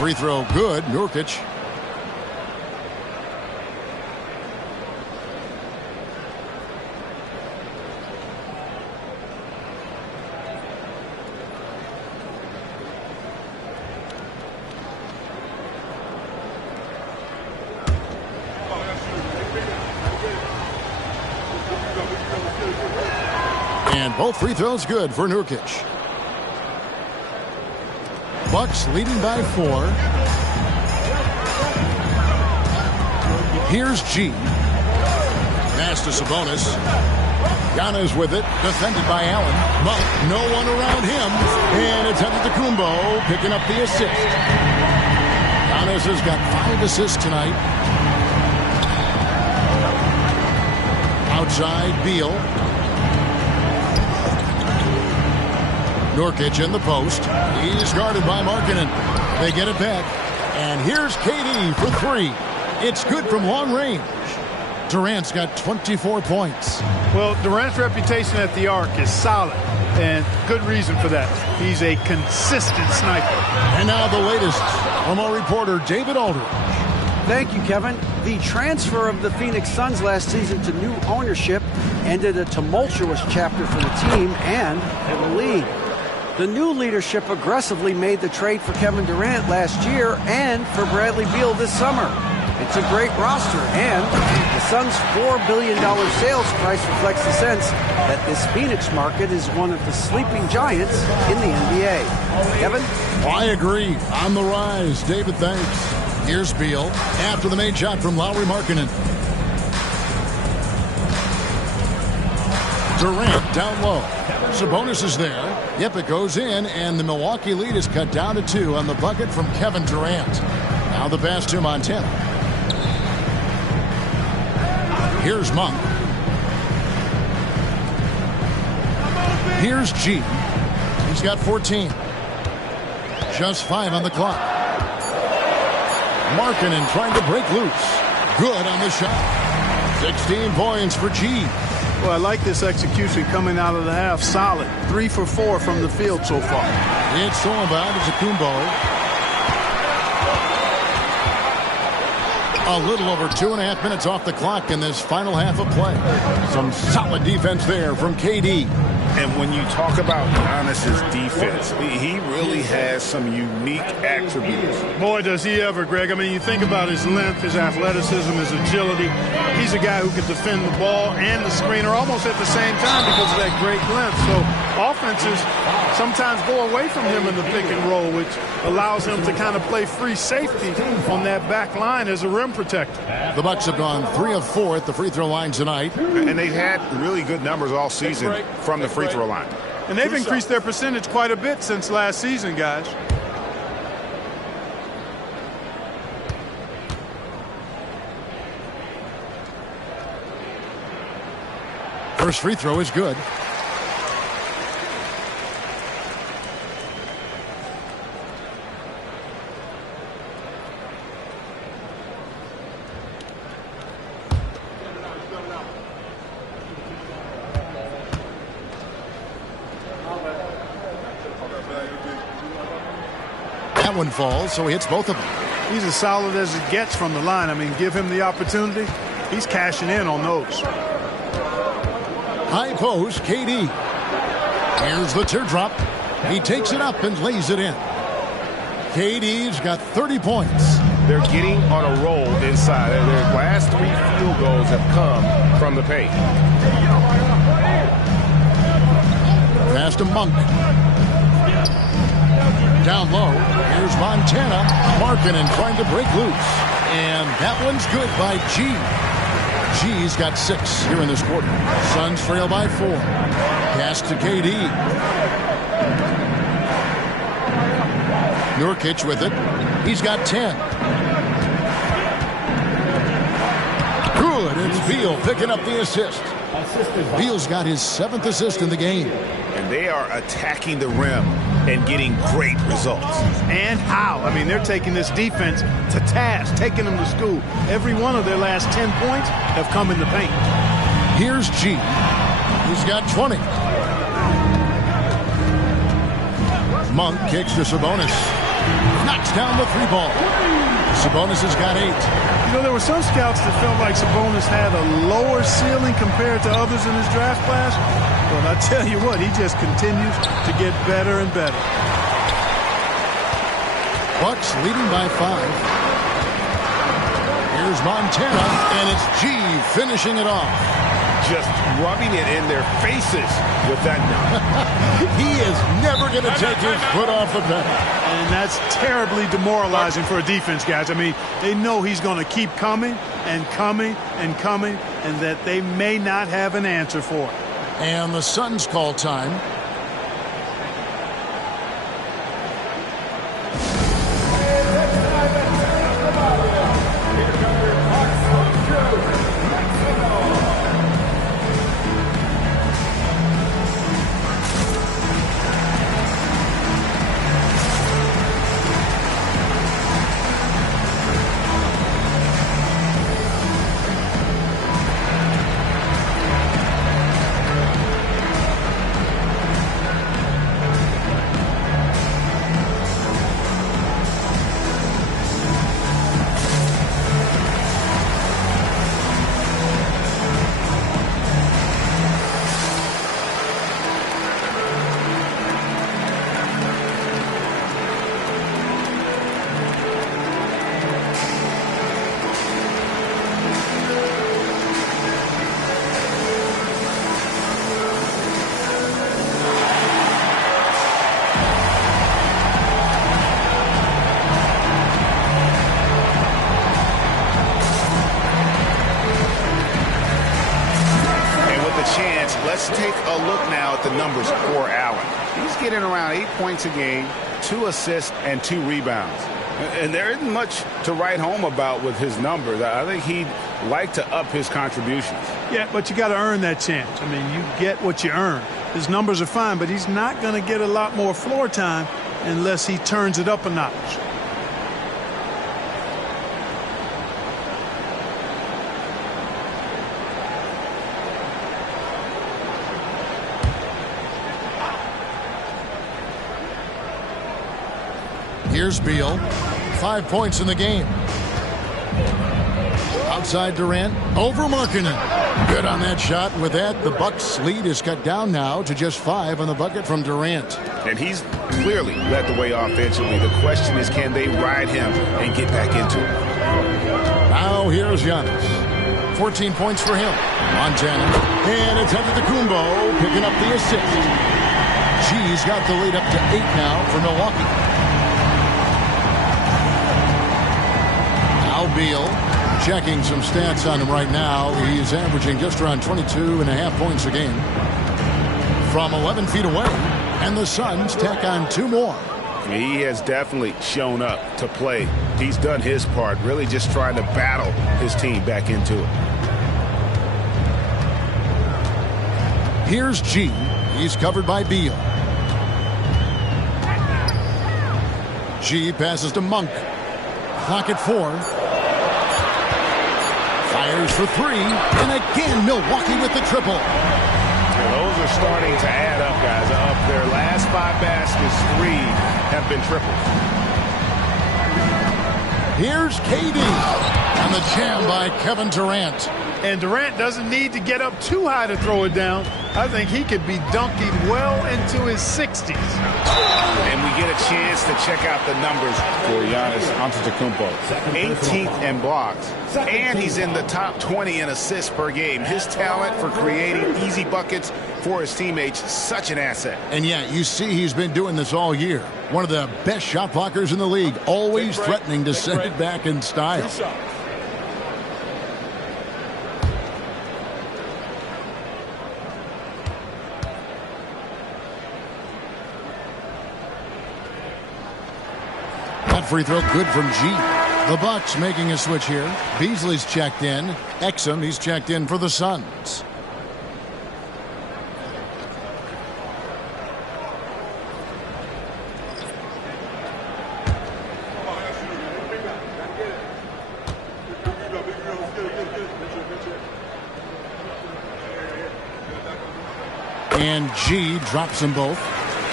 Free throw good, Nurkic. And both free throws good for Nurkic. Bucks leading by 4. Here's G. Pass to Sabonis. Giannis with it, defended by Allen. Monk, no one around him. And it's Antetokounmpo picking up the assist. Giannis has got 5 assists tonight. Outside, Beal. Nurkic in the post. He's guarded by Markkanen. They get it back. And here's KD for 3. It's good from long range. Durant's got 24 points. Well, Durant's reputation at the arc is solid, and good reason for that. He's a consistent sniper. And now the latest from our reporter, David Aldridge. Thank you, Kevin. The transfer of the Phoenix Suns last season to new ownership ended a tumultuous chapter for the team and for the league. The new leadership aggressively made the trade for Kevin Durant last year and for Bradley Beal this summer. It's a great roster, and the Suns' $4 billion sales price reflects the sense that this Phoenix market is one of the sleeping giants in the NBA. Kevin? I agree. On the rise. David, thanks. Here's Beal after the made shot from Lauri Markkanen. Durant down low. Sabonis is there. Yep, it goes in, and the Milwaukee lead is cut down to 2 on the bucket from Kevin Durant. Now the pass to Montana. Here's Monk. Here's G. He's got 14. Just 5 on the clock. Markkanen trying to break loose. Good on the shot. 16 points for G. Well, I like this execution coming out of the half. Solid. 3 for 4 from the field so far. It's all about Antetokounmpo. A little over 2.5 minutes off the clock in this final half of play. Some solid defense there from KD. And when you talk about Giannis's defense, he really has some unique attributes. Boy, does he ever, Greg. I mean, you think about his length, his athleticism, his agility. He's a guy who can defend the ball and the screener almost at the same time because of that great length. So offenses sometimes go away from him in the pick and roll, which allows him to kind of play free safety on that back line as a rim protected. The Bucks have gone 3 of 4 at the free throw line tonight. And they've had really good numbers all season from the free throw line. And they've increased their percentage quite a bit since last season, guys. First free throw is good. That one falls, so he hits both of them. He's as solid as it gets from the line. I mean, give him the opportunity. He's cashing in on those. High post, KD. Here's the teardrop. He takes it up and lays it in. KD's got 30 points. They're getting on a roll inside. Their last 3 field goals have come from the paint. Pass to Monk. Down low, here's Montana. Markkanen trying to break loose. And that one's good by G. G's got 6 here in this quarter. Suns trail by 4. Pass to KD. Nurkic with it. He's got 10. Good. It's Beal picking up the assist. Beal's got his 7th assist in the game. And they are attacking the rim and getting great results. And how? I mean, they're taking this defense to task, taking them to school. Every one of their last 10 points have come in the paint. Here's G. He's got 20. Monk kicks to Sabonis. Knocks down the 3-ball. Sabonis has got 8. You know, there were some scouts that felt like Sabonis had a lower ceiling compared to others in his draft class. But I tell you what, he just continues to get better and better. Bucks leading by 5. Here's Montana, and it's G finishing it off. Just rubbing it in their faces with that number. He is never going to take his foot off the pedal. And that's terribly demoralizing for a defense, guys. I mean, they know he's going to keep coming and coming and coming, and that they may not have an answer for it. And the Suns call time. Let's take a look now at the numbers for Allen. He's getting around 8 points a game, 2 assists, and 2 rebounds. And there isn't much to write home about with his numbers. I think he'd like to up his contributions. Yeah, but you got to earn that chance. I mean, you get what you earn. His numbers are fine, but he's not going to get a lot more floor time unless he turns it up a notch. Here's Beal. 5 points in the game. Outside Durant. Over Markkanen. Good on that shot. With that, the Bucks' lead is cut down now to just 5 on the bucket from Durant. And he's clearly led the way offensively. The question is, can they ride him and get back into it? Now here's Giannis. 14 points for him. Montana. And it's Antetokounmpo picking up the assist. G's got the lead up to 8 now for Milwaukee. Beal Checking some stats on him right now. He's averaging just around 22.5 points a game from 11 feet away. And the Suns tack on 2 more. He has definitely shown up to play. He's done his part, really just trying to battle his team back into it. Here's G. He's covered by Beal. G passes to Monk. Clock at 4. Fires for 3. And again, Milwaukee with the triple. Yeah, those are starting to add up, guys. Of their last 5 baskets, 3 have been triples. Here's KD. And the jam by Kevin Durant. And Durant doesn't need to get up too high to throw it down. I think he could be dunking well into his 60s. And we get a chance to check out the numbers for Giannis Antetokounmpo. 18th in blocks, and he's in the top 20 in assists per game. His talent for creating easy buckets for his teammates, such an asset. And yeah, you see he's been doing this all year. One of the best shot blockers in the league, always threatening to send it back in style. That free throw good from G. The Bucks making a switch here. Beasley's checked in. Exum, he's checked in for the Suns. And G drops them both.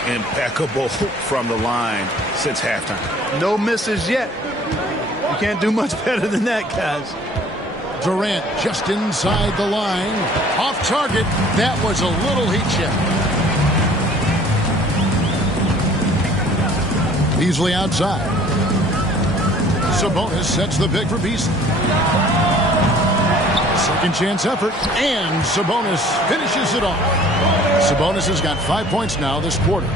Impeccable from the line since halftime. No misses yet. You can't do much better than that, guys. Durant just inside the line. Off target. That was a little heat check. Beasley outside. Sabonis sets the pick for Beasley. Second chance effort. And Sabonis finishes it off. Sabonis has got 5 points now this quarter.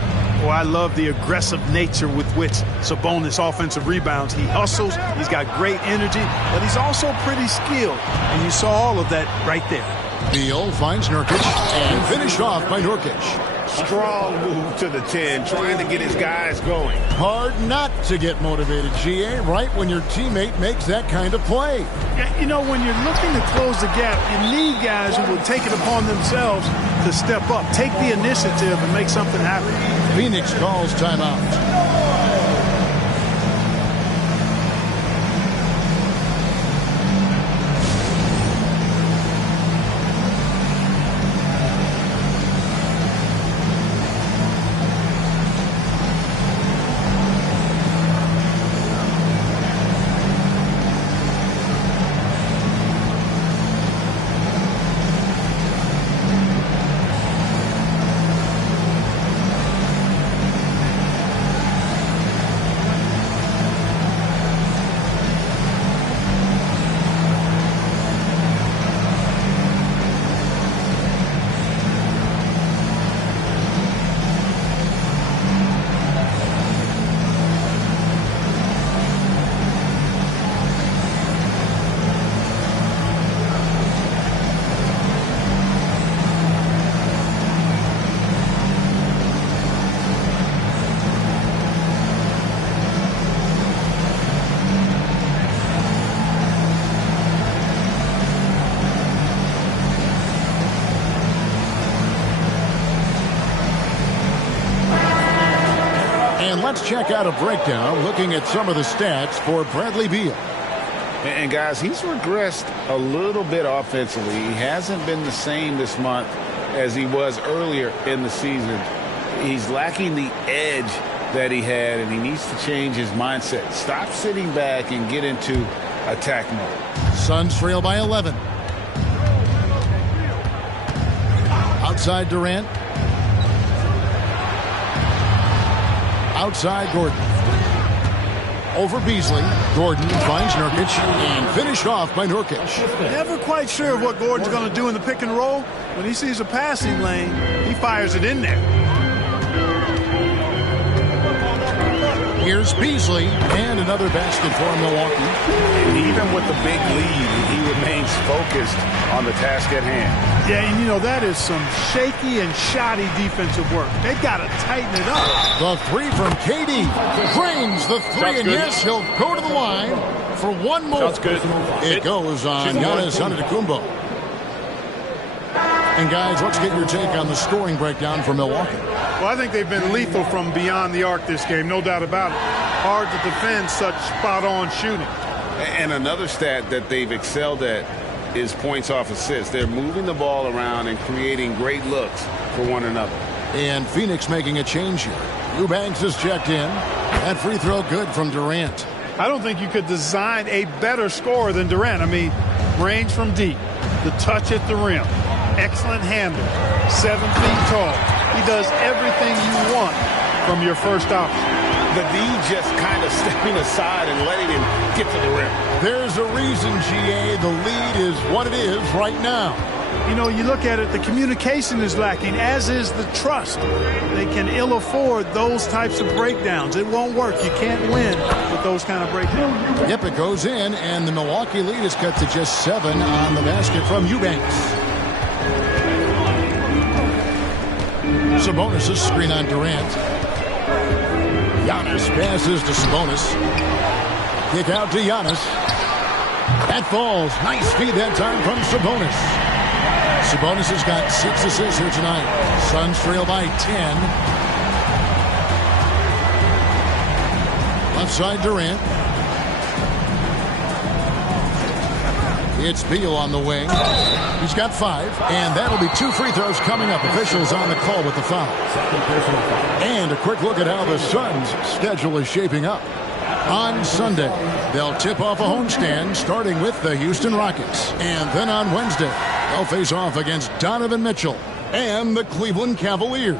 Oh, I love the aggressive nature with which Sabonis offensive rebounds. He hustles, he's got great energy, but he's also pretty skilled. And you saw all of that right there. Beal finds Nurkic and finished off by Nurkic. Strong move to the 10, trying to get his guys going. Hard not to get motivated, GA, right when your teammate makes that kind of play. Yeah, you know, when you're looking to close the gap, you need guys who will take it upon themselves to step up, take the initiative, and make something happen. Phoenix calls timeout. Let's check out a breakdown looking at some of the stats for Bradley Beal. And guys, he's regressed a little bit offensively. He hasn't been the same this month as he was earlier in the season. He's lacking the edge that he had, and he needs to change his mindset. Stop sitting back and get into attack mode. Suns trail by 11. Outside Durant. Outside Gordon. Over Beasley. Gordon finds Nurkic and finished off by Nurkic. Never quite sure of what Gordon's going to do in the pick and roll. When he sees a passing lane, he fires it in there. Here's Beasley, and another basket for Milwaukee. And even with the big lead, he remains focused on the task at hand. Yeah, and you know, that is some shaky and shoddy defensive work. They've got to tighten it up. The three from KD. Drains the three, and yes, he'll go to the line for one more. Sounds good. It goes on Giannis Antetokounmpo. And guys, let's get your take on the scoring breakdown for Milwaukee. Well, I think they've been lethal from beyond the arc this game, no doubt about it. Hard to defend such spot-on shooting. And another stat that they've excelled at is points off assists. They're moving the ball around and creating great looks for one another. And Phoenix making a change here. Eubanks is checked in. That free throw good from Durant. I don't think you could design a better scorer than Durant. I mean, range from deep, the touch at the rim, excellent handle, 7 feet tall. He does everything you want from your first option. The D just kind of stepping aside and letting him get to the rim. There's a reason, GA, the lead is what it is right now. You know, you look at it, the communication is lacking, as is the trust. They can ill afford those types of breakdowns. It won't work. You can't win with those kind of breakdowns. Yep, it goes in, and the Milwaukee lead is cut to just 7 on the basket from Eubanks. Sabonis' screen on Durant. Giannis passes to Sabonis. Kick out to Giannis. That falls. Nice feed that time from Sabonis. Sabonis has got 6 assists here tonight. Suns trail by 10. Left side Durant. It's Beal on the wing. He's got 5, and that'll be 2 free throws coming up. Officials on the call with the foul. And a quick look at how the Suns' schedule is shaping up. On Sunday, they'll tip off a homestand starting with the Houston Rockets. And then on Wednesday, they'll face off against Donovan Mitchell and the Cleveland Cavaliers.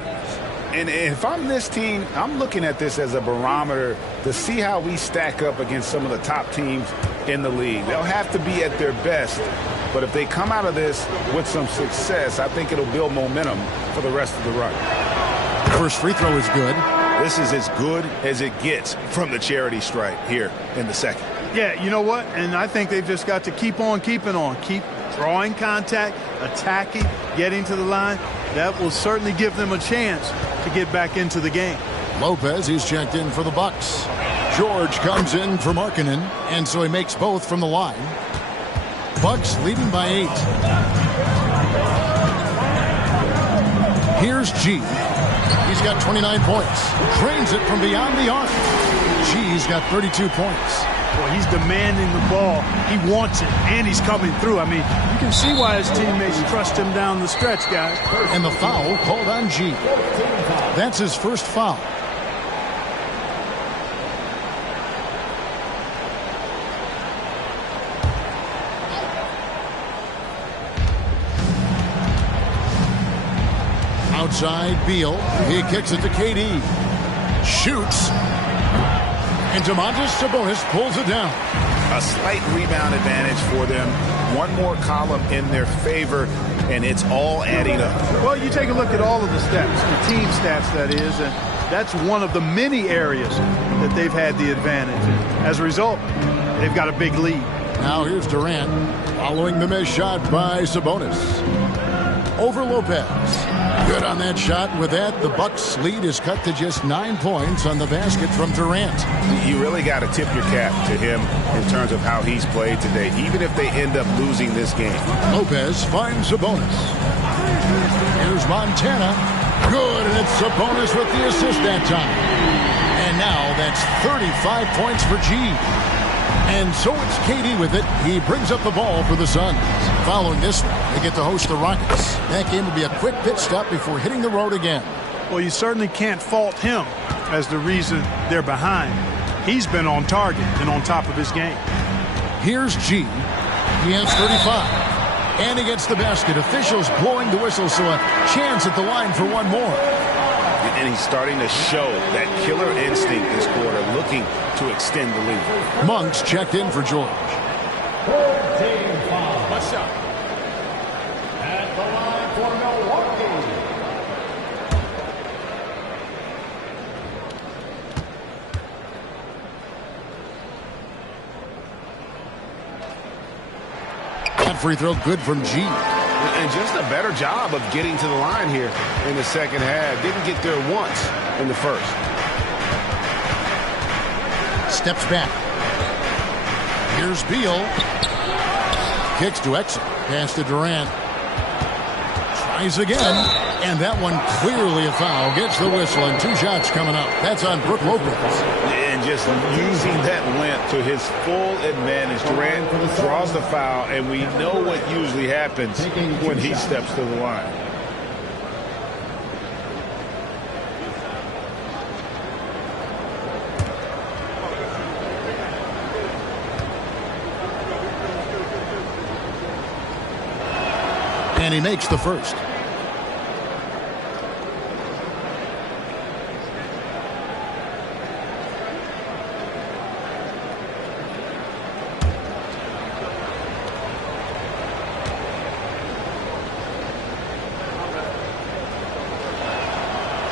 And if I'm this team, I'm looking at this as a barometer to see how we stack up against some of the top teams in the league. They'll have to be at their best, but if they come out of this with some success, I think it'll build momentum for the rest of the run. First free throw is good. This is as good as it gets from the charity stripe here in the second. Yeah, you know what? And I think they've just got to keep on keeping on. Keep drawing contact, attacking, getting to the line. That will certainly give them a chance to get back into the game. Lopez, he's checked in for the Bucks. George comes in for Markkanen, and so he makes both from the line. Bucks leading by 8. Here's G. He's got 29 points. Drains it from beyond the arc. G's got 32 points. Boy, he's demanding the ball. He wants it, and he's coming through. I mean, you can see why his teammates trust him down the stretch, guys. And the foul called on G. That's his first foul. Outside Beal. He kicks it to KD. Shoots. And Domantas Sabonis pulls it down. A slight rebound advantage for them. One more column in their favor, and it's all adding up. Well, you take a look at all of the stats, the team stats, that is, and that's one of the many areas that they've had the advantage. And as a result, they've got a big lead. Now here's Durant following the missed shot by Sabonis. Over Lopez. Good on that shot. With that, the Bucks' lead is cut to just 9 points on the basket from Durant. You really got to tip your cap to him in terms of how he's played today, even if they end up losing this game. Lopez finds Sabonis. Here's Montana. Good, and it's Sabonis with the assist that time. And now that's 35 points for G. And so it's KD with it. He brings up the ball for the Suns. Following this one, they get to host the Rockets. That game will be a quick pit stop before hitting the road again. Well, you certainly can't fault him as the reason they're behind. He's been on target and on top of his game. Here's G. He has 35. And he gets the basket. Officials blowing the whistle, so a chance at the line for one more. And he's starting to show that killer instinct this quarter, looking to extend the lead. Monk's checked in for George. 14 foul. What's up? At the line for Milwaukee. free throw good from G. And just a better job of getting to the line here in the second half. Didn't get there once in the first. Steps back. Here's Beal. Kicks to Exum. Pass to Durant. Tries again. And that one clearly a foul. Gets the whistle and 2 shots coming up. That's on Brook Lopez. And just using that length to his full advantage. Durant draws the foul, and we know what usually happens when he steps to the line. And he makes the first.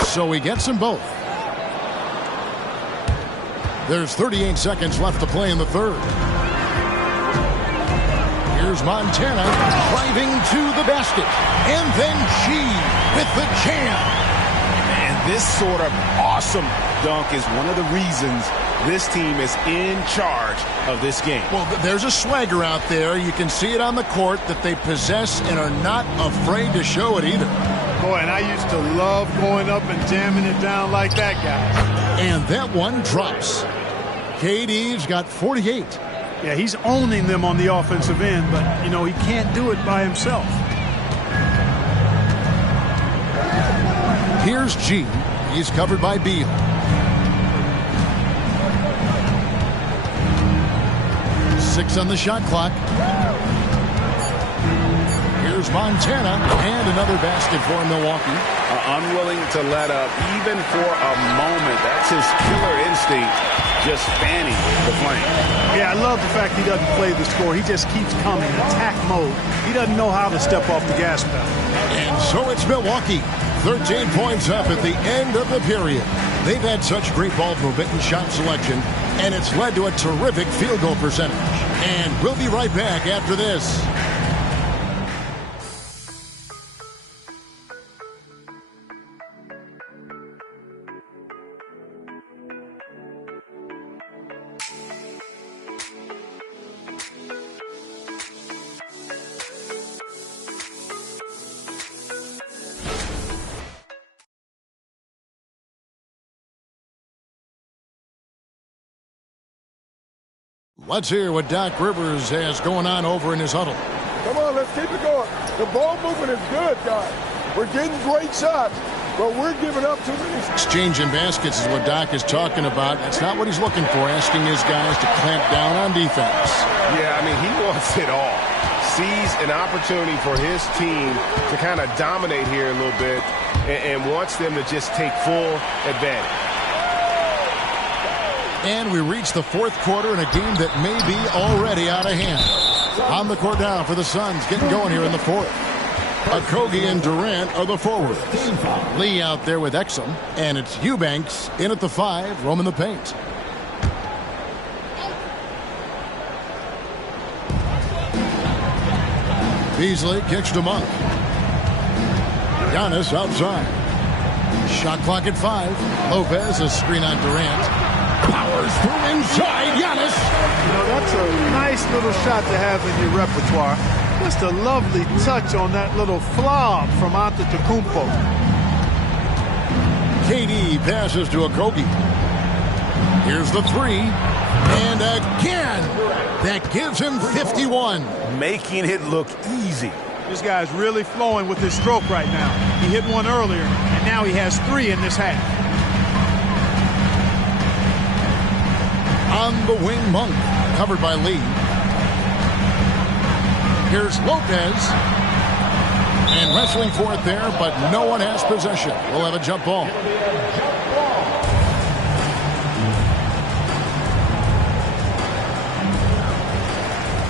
So he gets them both. There's 38 seconds left to play in the third. Here's Montana driving to the basket. And then G with the jam. And this sort of awesome dunk is one of the reasons this team is in charge of this game. Well, there's a swagger out there. You can see it on the court that they possess and are not afraid to show it either. Boy, and I used to love going up and jamming it down like that, guy. And that one drops. KD's got 48. Yeah, he's owning them on the offensive end, but, you know, he can't do it by himself. Here's G. He's covered by Beal. Six on the shot clock. Here's Montana, and another basket for Milwaukee. Unwilling to let up even for a moment. That's his killer instinct, just fanning the flame. Yeah, I love the fact he doesn't play the score. He just keeps coming, attack mode. He doesn't know how to step off the gas pedal. And so it's Milwaukee, 13 points up at the end of the period. They've had such great ball movement and shot selection, and it's led to a terrific field goal percentage. And we'll be right back after this. Let's hear what Doc Rivers has going on over in his huddle. Come on, let's keep it going. The ball movement is good, guys. We're getting great shots, but we're giving up too many. Exchanging baskets is what Doc is talking about. That's not what he's looking for, asking his guys to clamp down on defense. Yeah, I mean, he wants it all. Sees an opportunity for his team to kind of dominate here a little bit and wants them to just take full advantage. And we reach the fourth quarter in a game that may be already out of hand. On the court now for the Suns, getting going here in the fourth. Okogie and Durant are the forwards. Lee out there with Exum, and it's Eubanks in at the 5, roaming the paint. Beasley kicks to Monk. Giannis outside. Shot clock at 5. Lopez, a screen on Durant. Powers through inside. Giannis. You know, that's a nice little shot to have in your repertoire. Just a lovely touch on that little flob from Antetokounmpo. KD passes to Okogie. Here's the 3. And again, that gives him 51. Making it look easy. This guy's really flowing with his stroke right now. He hit one earlier, and now he has 3 in this half. On the wing, Monk, covered by Lee. Here's Lopez. And wrestling for it there, but no one has possession. We'll have a jump ball.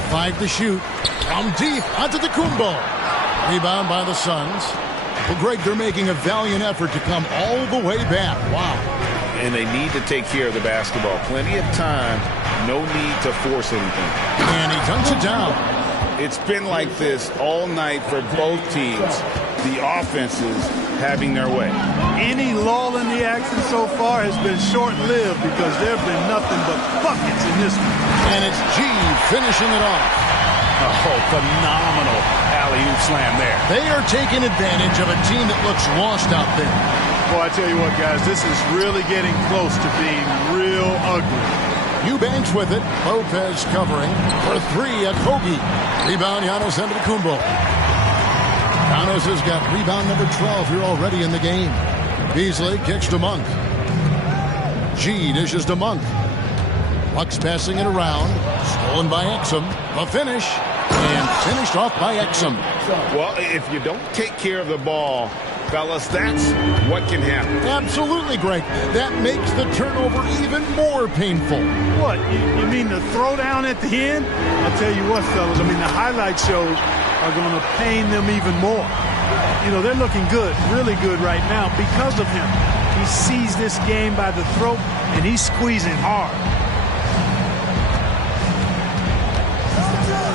Five to shoot. From deep onto the Kumbo. Rebound by the Suns. Well, Greg, they're making a valiant effort to come all the way back. Wow. And they need to take care of the basketball. Plenty of time. No need to force anything. And he dunks it down. It's been like this all night for both teams. The offenses having their way. Any lull in the action so far has been short-lived because there have been nothing but buckets in this one. And it's G finishing it off. Oh, phenomenal alley-oop slam there. They are taking advantage of a team that looks lost out there. Boy, I tell you what, guys, this is really getting close to being real ugly. Eubanks with it. Lopez covering. For three, Okogie. Rebound, Giannis Antetokounmpo. Giannis has got rebound number 12 here already in the game. Beasley kicks to Monk. G dishes to Monk. Bucks passing it around. Stolen by Exum. The finish. And finished off by Exum. Well, if you don't take care of the ball, fellas, that's what can happen. Absolutely, Greg. That makes the turnover even more painful. What? You mean the throwdown at the end? I'll tell you what, fellas. I mean, the highlight shows are going to pain them even more. You know, they're looking good, really good right now because of him. He sees this game by the throat, and he's squeezing hard.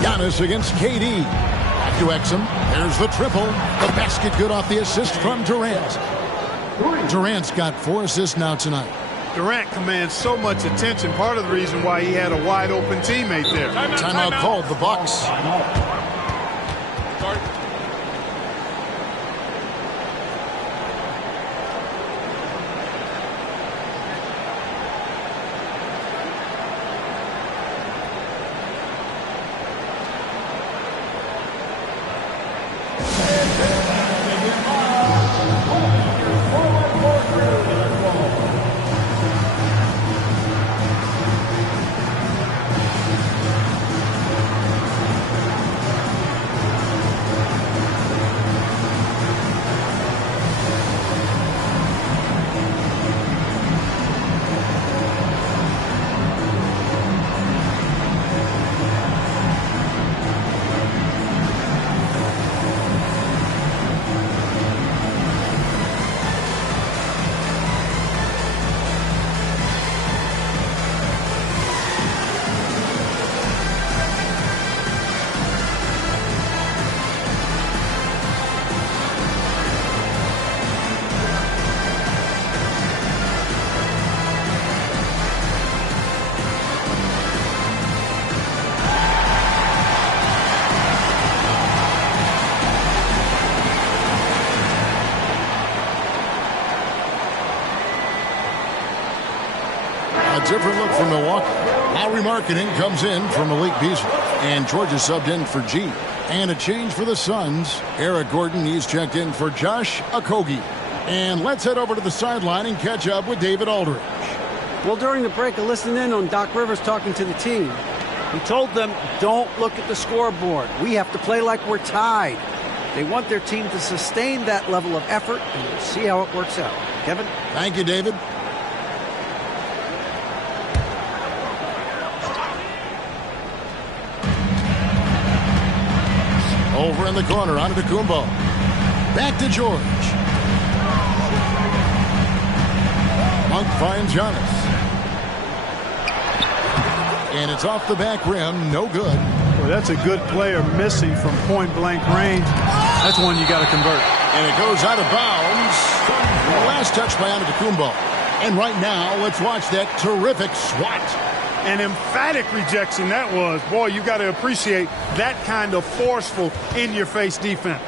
Giannis against KD. Back to Exum. There's the triple. The basket good off the assist from Durant. Durant's got 4 assists now tonight. Durant commands so much attention. Part of the reason why he had a wide-open teammate there. Timeout called, the Bucks. Different look from Milwaukee. Lowry Marketing comes in from Malik Beasley. And Georgia subbed in for G. And a change for the Suns. Eric Gordon, he's checked in for Josh Okogie. And let's head over to the sideline and catch up with David Aldridge. Well, during the break, I listened in on Doc Rivers talking to the team. He told them, don't look at the scoreboard. We have to play like we're tied. They want their team to sustain that level of effort, and we'll see how it works out. Kevin? Thank you, David. Over in the corner, Antetokounmpo. Back to George. Monk finds Giannis. And it's off the back rim, no good. Well, that's a good player missing from point-blank range. That's one you got to convert. And it goes out of bounds. Last touch by Antetokounmpo. And right now, let's watch that terrific swat. An emphatic rejection that was. Boy, you got to appreciate that kind of forceful in-your-face defense.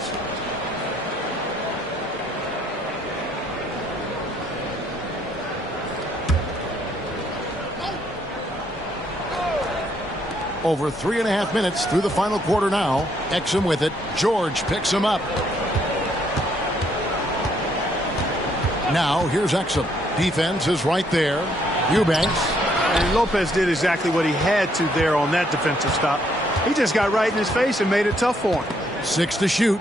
Over 3.5 minutes through the final quarter now. Exum with it. George picks him up. Now, here's Exum. Defense is right there. Eubanks. And Lopez did exactly what he had to there on that defensive stop. He just got right in his face and made it tough for him. 6 to shoot.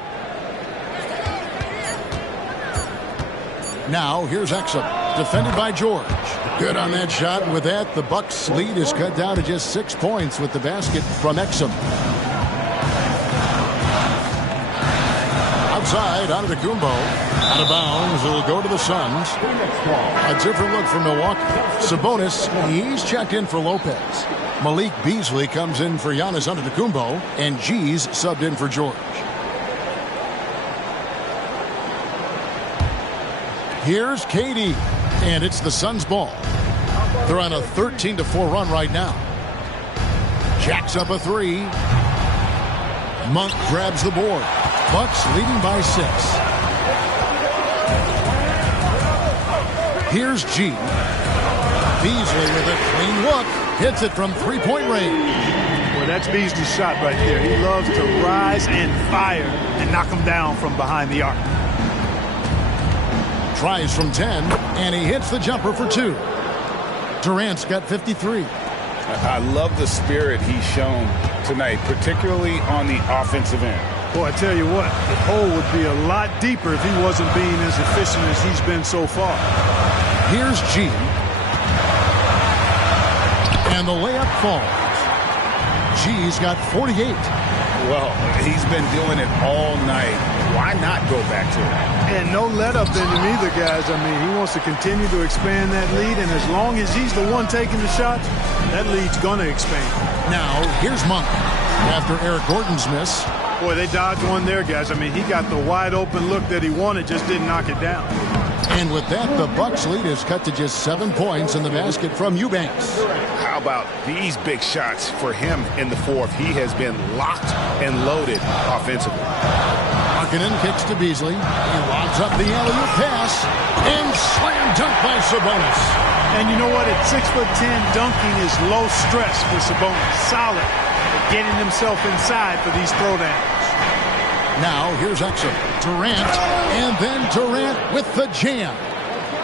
Now, here's Exum. Defended by George. Good on that shot. And with that, the Bucks' lead is cut down to just 6 points with the basket from Exum. outside, Antetokounmpo. Out of bounds, it'll go to the Suns. A different look for Milwaukee. Sabonis, he's checked in for Lopez. Malik Beasley comes in for Giannis Antetokounmpo, and G's subbed in for George. Here's KD, and it's the Suns' ball. They're on a 13-4 run right now. Jacks up a three. Monk grabs the board. Bucks leading by 6. Here's G. Beasley with a clean look. Hits it from three-point range. Well, that's Beasley's shot right there. He loves to rise and fire and knock him down from behind the arc. Tries from 10, and he hits the jumper for 2. Durant's got 53. I love the spirit he's shown tonight, particularly on the offensive end. Boy, I tell you what, the hole would be a lot deeper if he wasn't being as efficient as he's been so far. Here's G. And the layup falls. G's got 48. Well, he's been doing it all night. Why not go back to it? And no let up in him either, guys. I mean, he wants to continue to expand that lead, and as long as he's the one taking the shots, that lead's going to expand. Now, here's Monk. After Eric Gordon's miss. Boy, they dodged one there, guys. I mean, he got the wide open look that he wanted, just didn't knock it down. And with that, the Bucks lead is cut to just 7 points in the basket from Eubanks. How about these big shots for him in the fourth? He has been locked and loaded offensively. Markkanen kicks to Beasley. He lobs up the alley-oop pass. And slam dunk by Sabonis. And you know what? At 6'10", dunking is low stress for Sabonis. Solid at getting himself inside for these throwdowns. Now, here's Exum. Durant, and then Durant with the jam.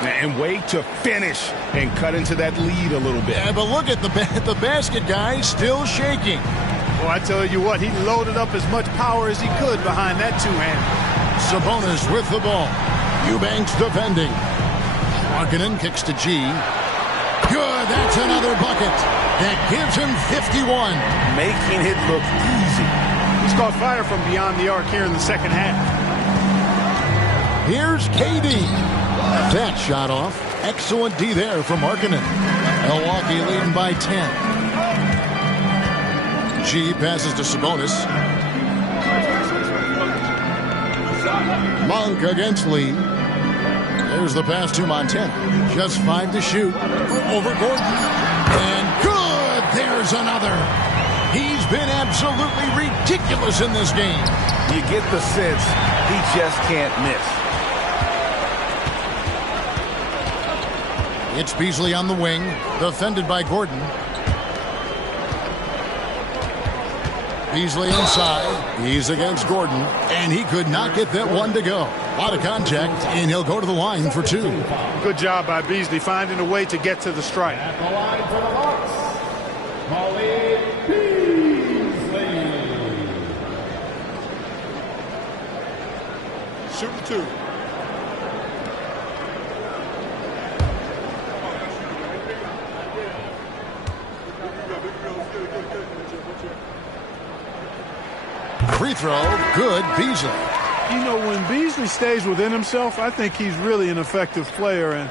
And wait to finish and cut into that lead a little bit. Yeah, but look at the basket guy still shaking. Well, I tell you what, he loaded up as much power as he could behind that two-hand. Sabonis with the ball. Eubanks defending. Markkanen kicks to G. Good, that's another bucket. That gives him 51. Making it look easy. He's caught fire from beyond the arc here in the second half. Here's KD. That shot off. Excellent D there from Markkanen. Milwaukee leading by 10. G passes to Sabonis. Monk against Lee. There's the pass to Montana. Just 5 to shoot. Over Gordon. And good! There's another. He's been absolutely ridiculous in this game. You get the sense he just can't miss. It's Beasley on the wing, defended by Gordon. Beasley inside. He's against Gordon, and he could not get that one to go. A lot of contact, and he'll go to the line for 2. Good job by Beasley finding a way to get to the strike. At the line for the Bucks, Malik Beasley. Shoot the 2. Free throw, good, Beasley. You know, when Beasley stays within himself, I think he's really an effective player, and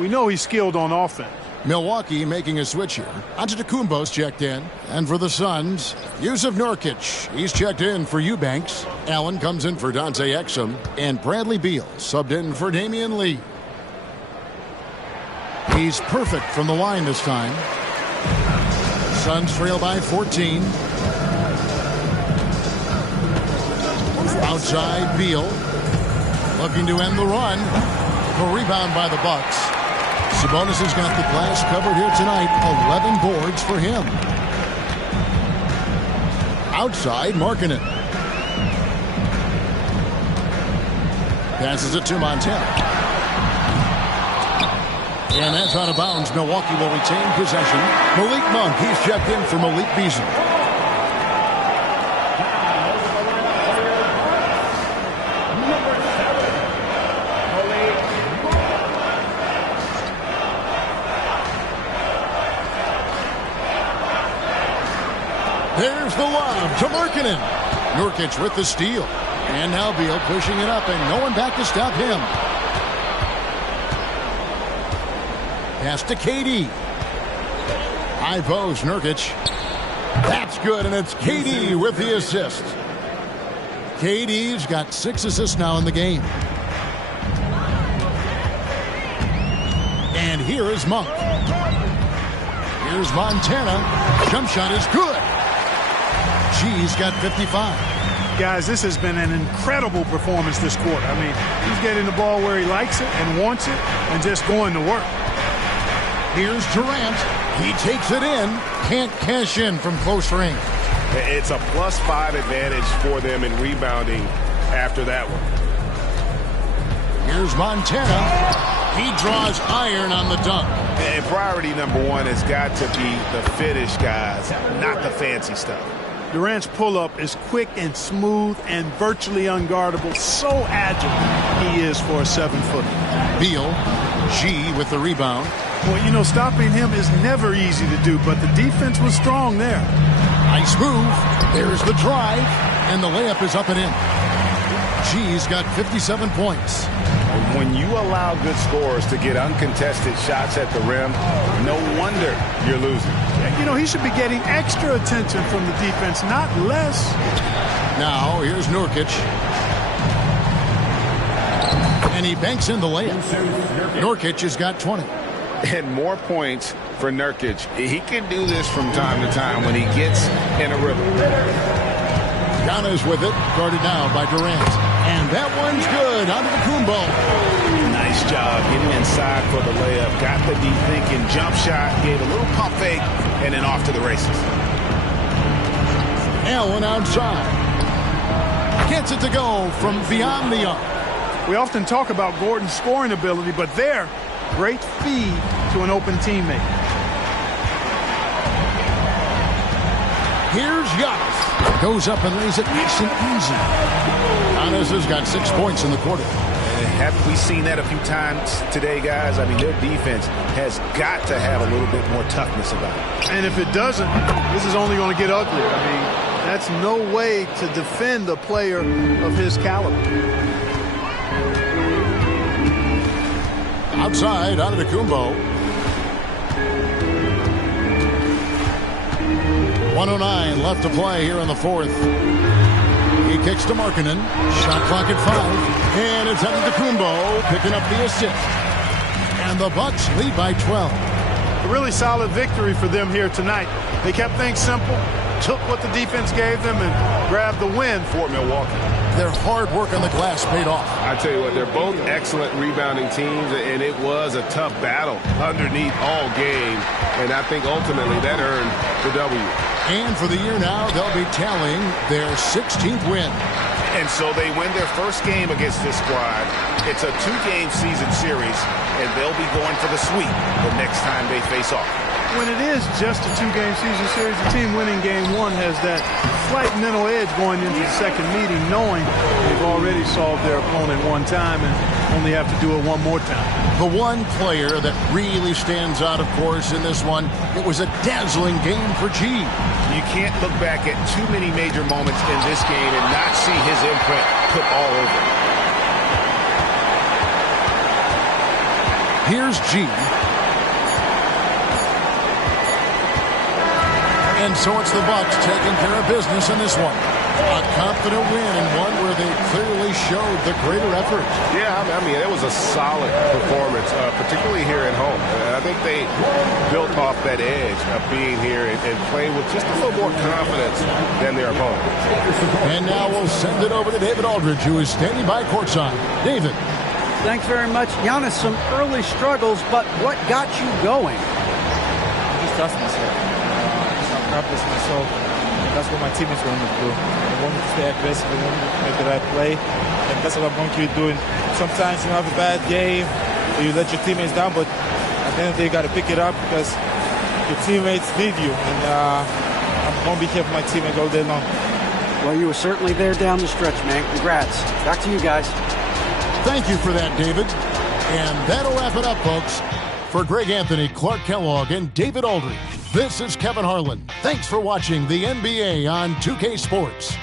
we know he's skilled on offense. Milwaukee making a switch here. Antetokounmpo's checked in. And for the Suns, Yusuf Nurkic. He's checked in for Eubanks. Allen comes in for Dante Exum. And Bradley Beal subbed in for Damian Lee. He's perfect from the line this time. Suns trail by 14. Outside, Beal looking to end the run. The rebound by the Bucks. Sabonis has got the glass covered here tonight. 11 boards for him. Outside, Markkanen. Passes it to Montana. And that's out of bounds. Milwaukee will retain possession. Malik Monk, he's checked in for Malik Beasley. There's the lob to Markkanen. Nurkic with the steal. And now Beal pushing it up, and no one back to stop him. Pass to KD. High post, Nurkic. That's good, and it's KD with the assist. KD's got 6 assists now in the game. And here is Monk. Here's Montana. Jump shot is good. G's got 55. Guys, this has been an incredible performance this quarter. I mean, he's getting the ball where he likes it and wants it and just going to work. Here's Durant. He takes it in. Can't cash in from close range. It's a +5 advantage for them in rebounding after that one. Here's Montana. He draws iron on the dunk. And priority number one has got to be the finish, guys, not the fancy stuff. Durant's pull-up is quick and smooth and virtually unguardable. So agile he is for a 7-footer. Beal, G with the rebound. Well, you know, stopping him is never easy to do, but the defense was strong there. Nice move. There's the drive, and the layup is up and in. G's got 57 points. When you allow good scorers to get uncontested shots at the rim, no wonder you're losing. You know, he should be getting extra attention from the defense, not less. Now, here's Nurkic. And he banks in the layup. Nurkic has got 20. And more points for Nurkic. He can do this from time to time when he gets in a rhythm. Giannis with it, guarded now by Durant. And that one's good, onto the Kumbo. Nice job getting inside for the layup. Got the deep thinking jump shot, gave a little pump fake, and then off to the races. Allen outside. Gets it to go from beyond the arc. We often talk about Gordon's scoring ability, but there, great feed to an open teammate. Here's Giannis. Goes up and lays it nice and easy. Giannis has got 6 points in the quarter. Haven't we seen that a few times today, guys? I mean, their defense has got to have a little bit more toughness about it. And if it doesn't, this is only going to get uglier. I mean, that's no way to defend a player of his caliber. Outside, out of the Kumbo. 1:09 left to play here in the fourth. He kicks to Markkanen. Shot clock at 5. And it's Antetokounmpo picking up the assist. And the Bucks lead by 12. A really solid victory for them here tonight. They kept things simple, took what the defense gave them, and grabbed the win for Milwaukee. Their hard work on the glass paid off. I tell you what, they're both excellent rebounding teams, and it was a tough battle underneath all game. And I think ultimately that earned the W. And for the year now, they'll be tallying their 16th win. And so they win their first game against this squad. It's a 2-game season series, and they'll be going for the sweep the next time they face off. When it is just a 2-game season series, the team winning game 1 has that slight mental edge going into the second meeting, knowing they've already solved their opponent one time and only have to do it one more time. The one player that really stands out, of course, in this one, it was a dazzling game for G. You can't look back at too many major moments in this game and not see his imprint put all over it. Here's G. And so it's the Bucks taking care of business in this one. A confident win and one where they clearly showed the greater effort. Yeah, I mean, it was a solid performance, particularly here at home. I think they built off that edge of being here and playing with just a little more confidence than their opponent. And now we'll send it over to David Aldridge, who is standing by courtside. David. Thanks very much. Giannis, some early struggles, but what got you going? I just trust myself. Practice myself. That's what my team is going to do. I want to stay aggressive. I want to make the right play. And that's what I'm going to keep doing. Sometimes you have a bad game, or you let your teammates down, but at the end of the day, you got to pick it up because your teammates need you. And I'm going to be here for my teammates all day long. Well, you were certainly there down the stretch, man. Congrats. Back to you guys. Thank you for that, David. And that'll wrap it up, folks. For Greg Anthony, Clark Kellogg, and David Aldridge, this is Kevin Harlan. Thanks for watching the NBA on 2K Sports.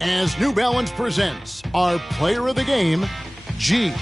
as New Balance presents our player of the game, G.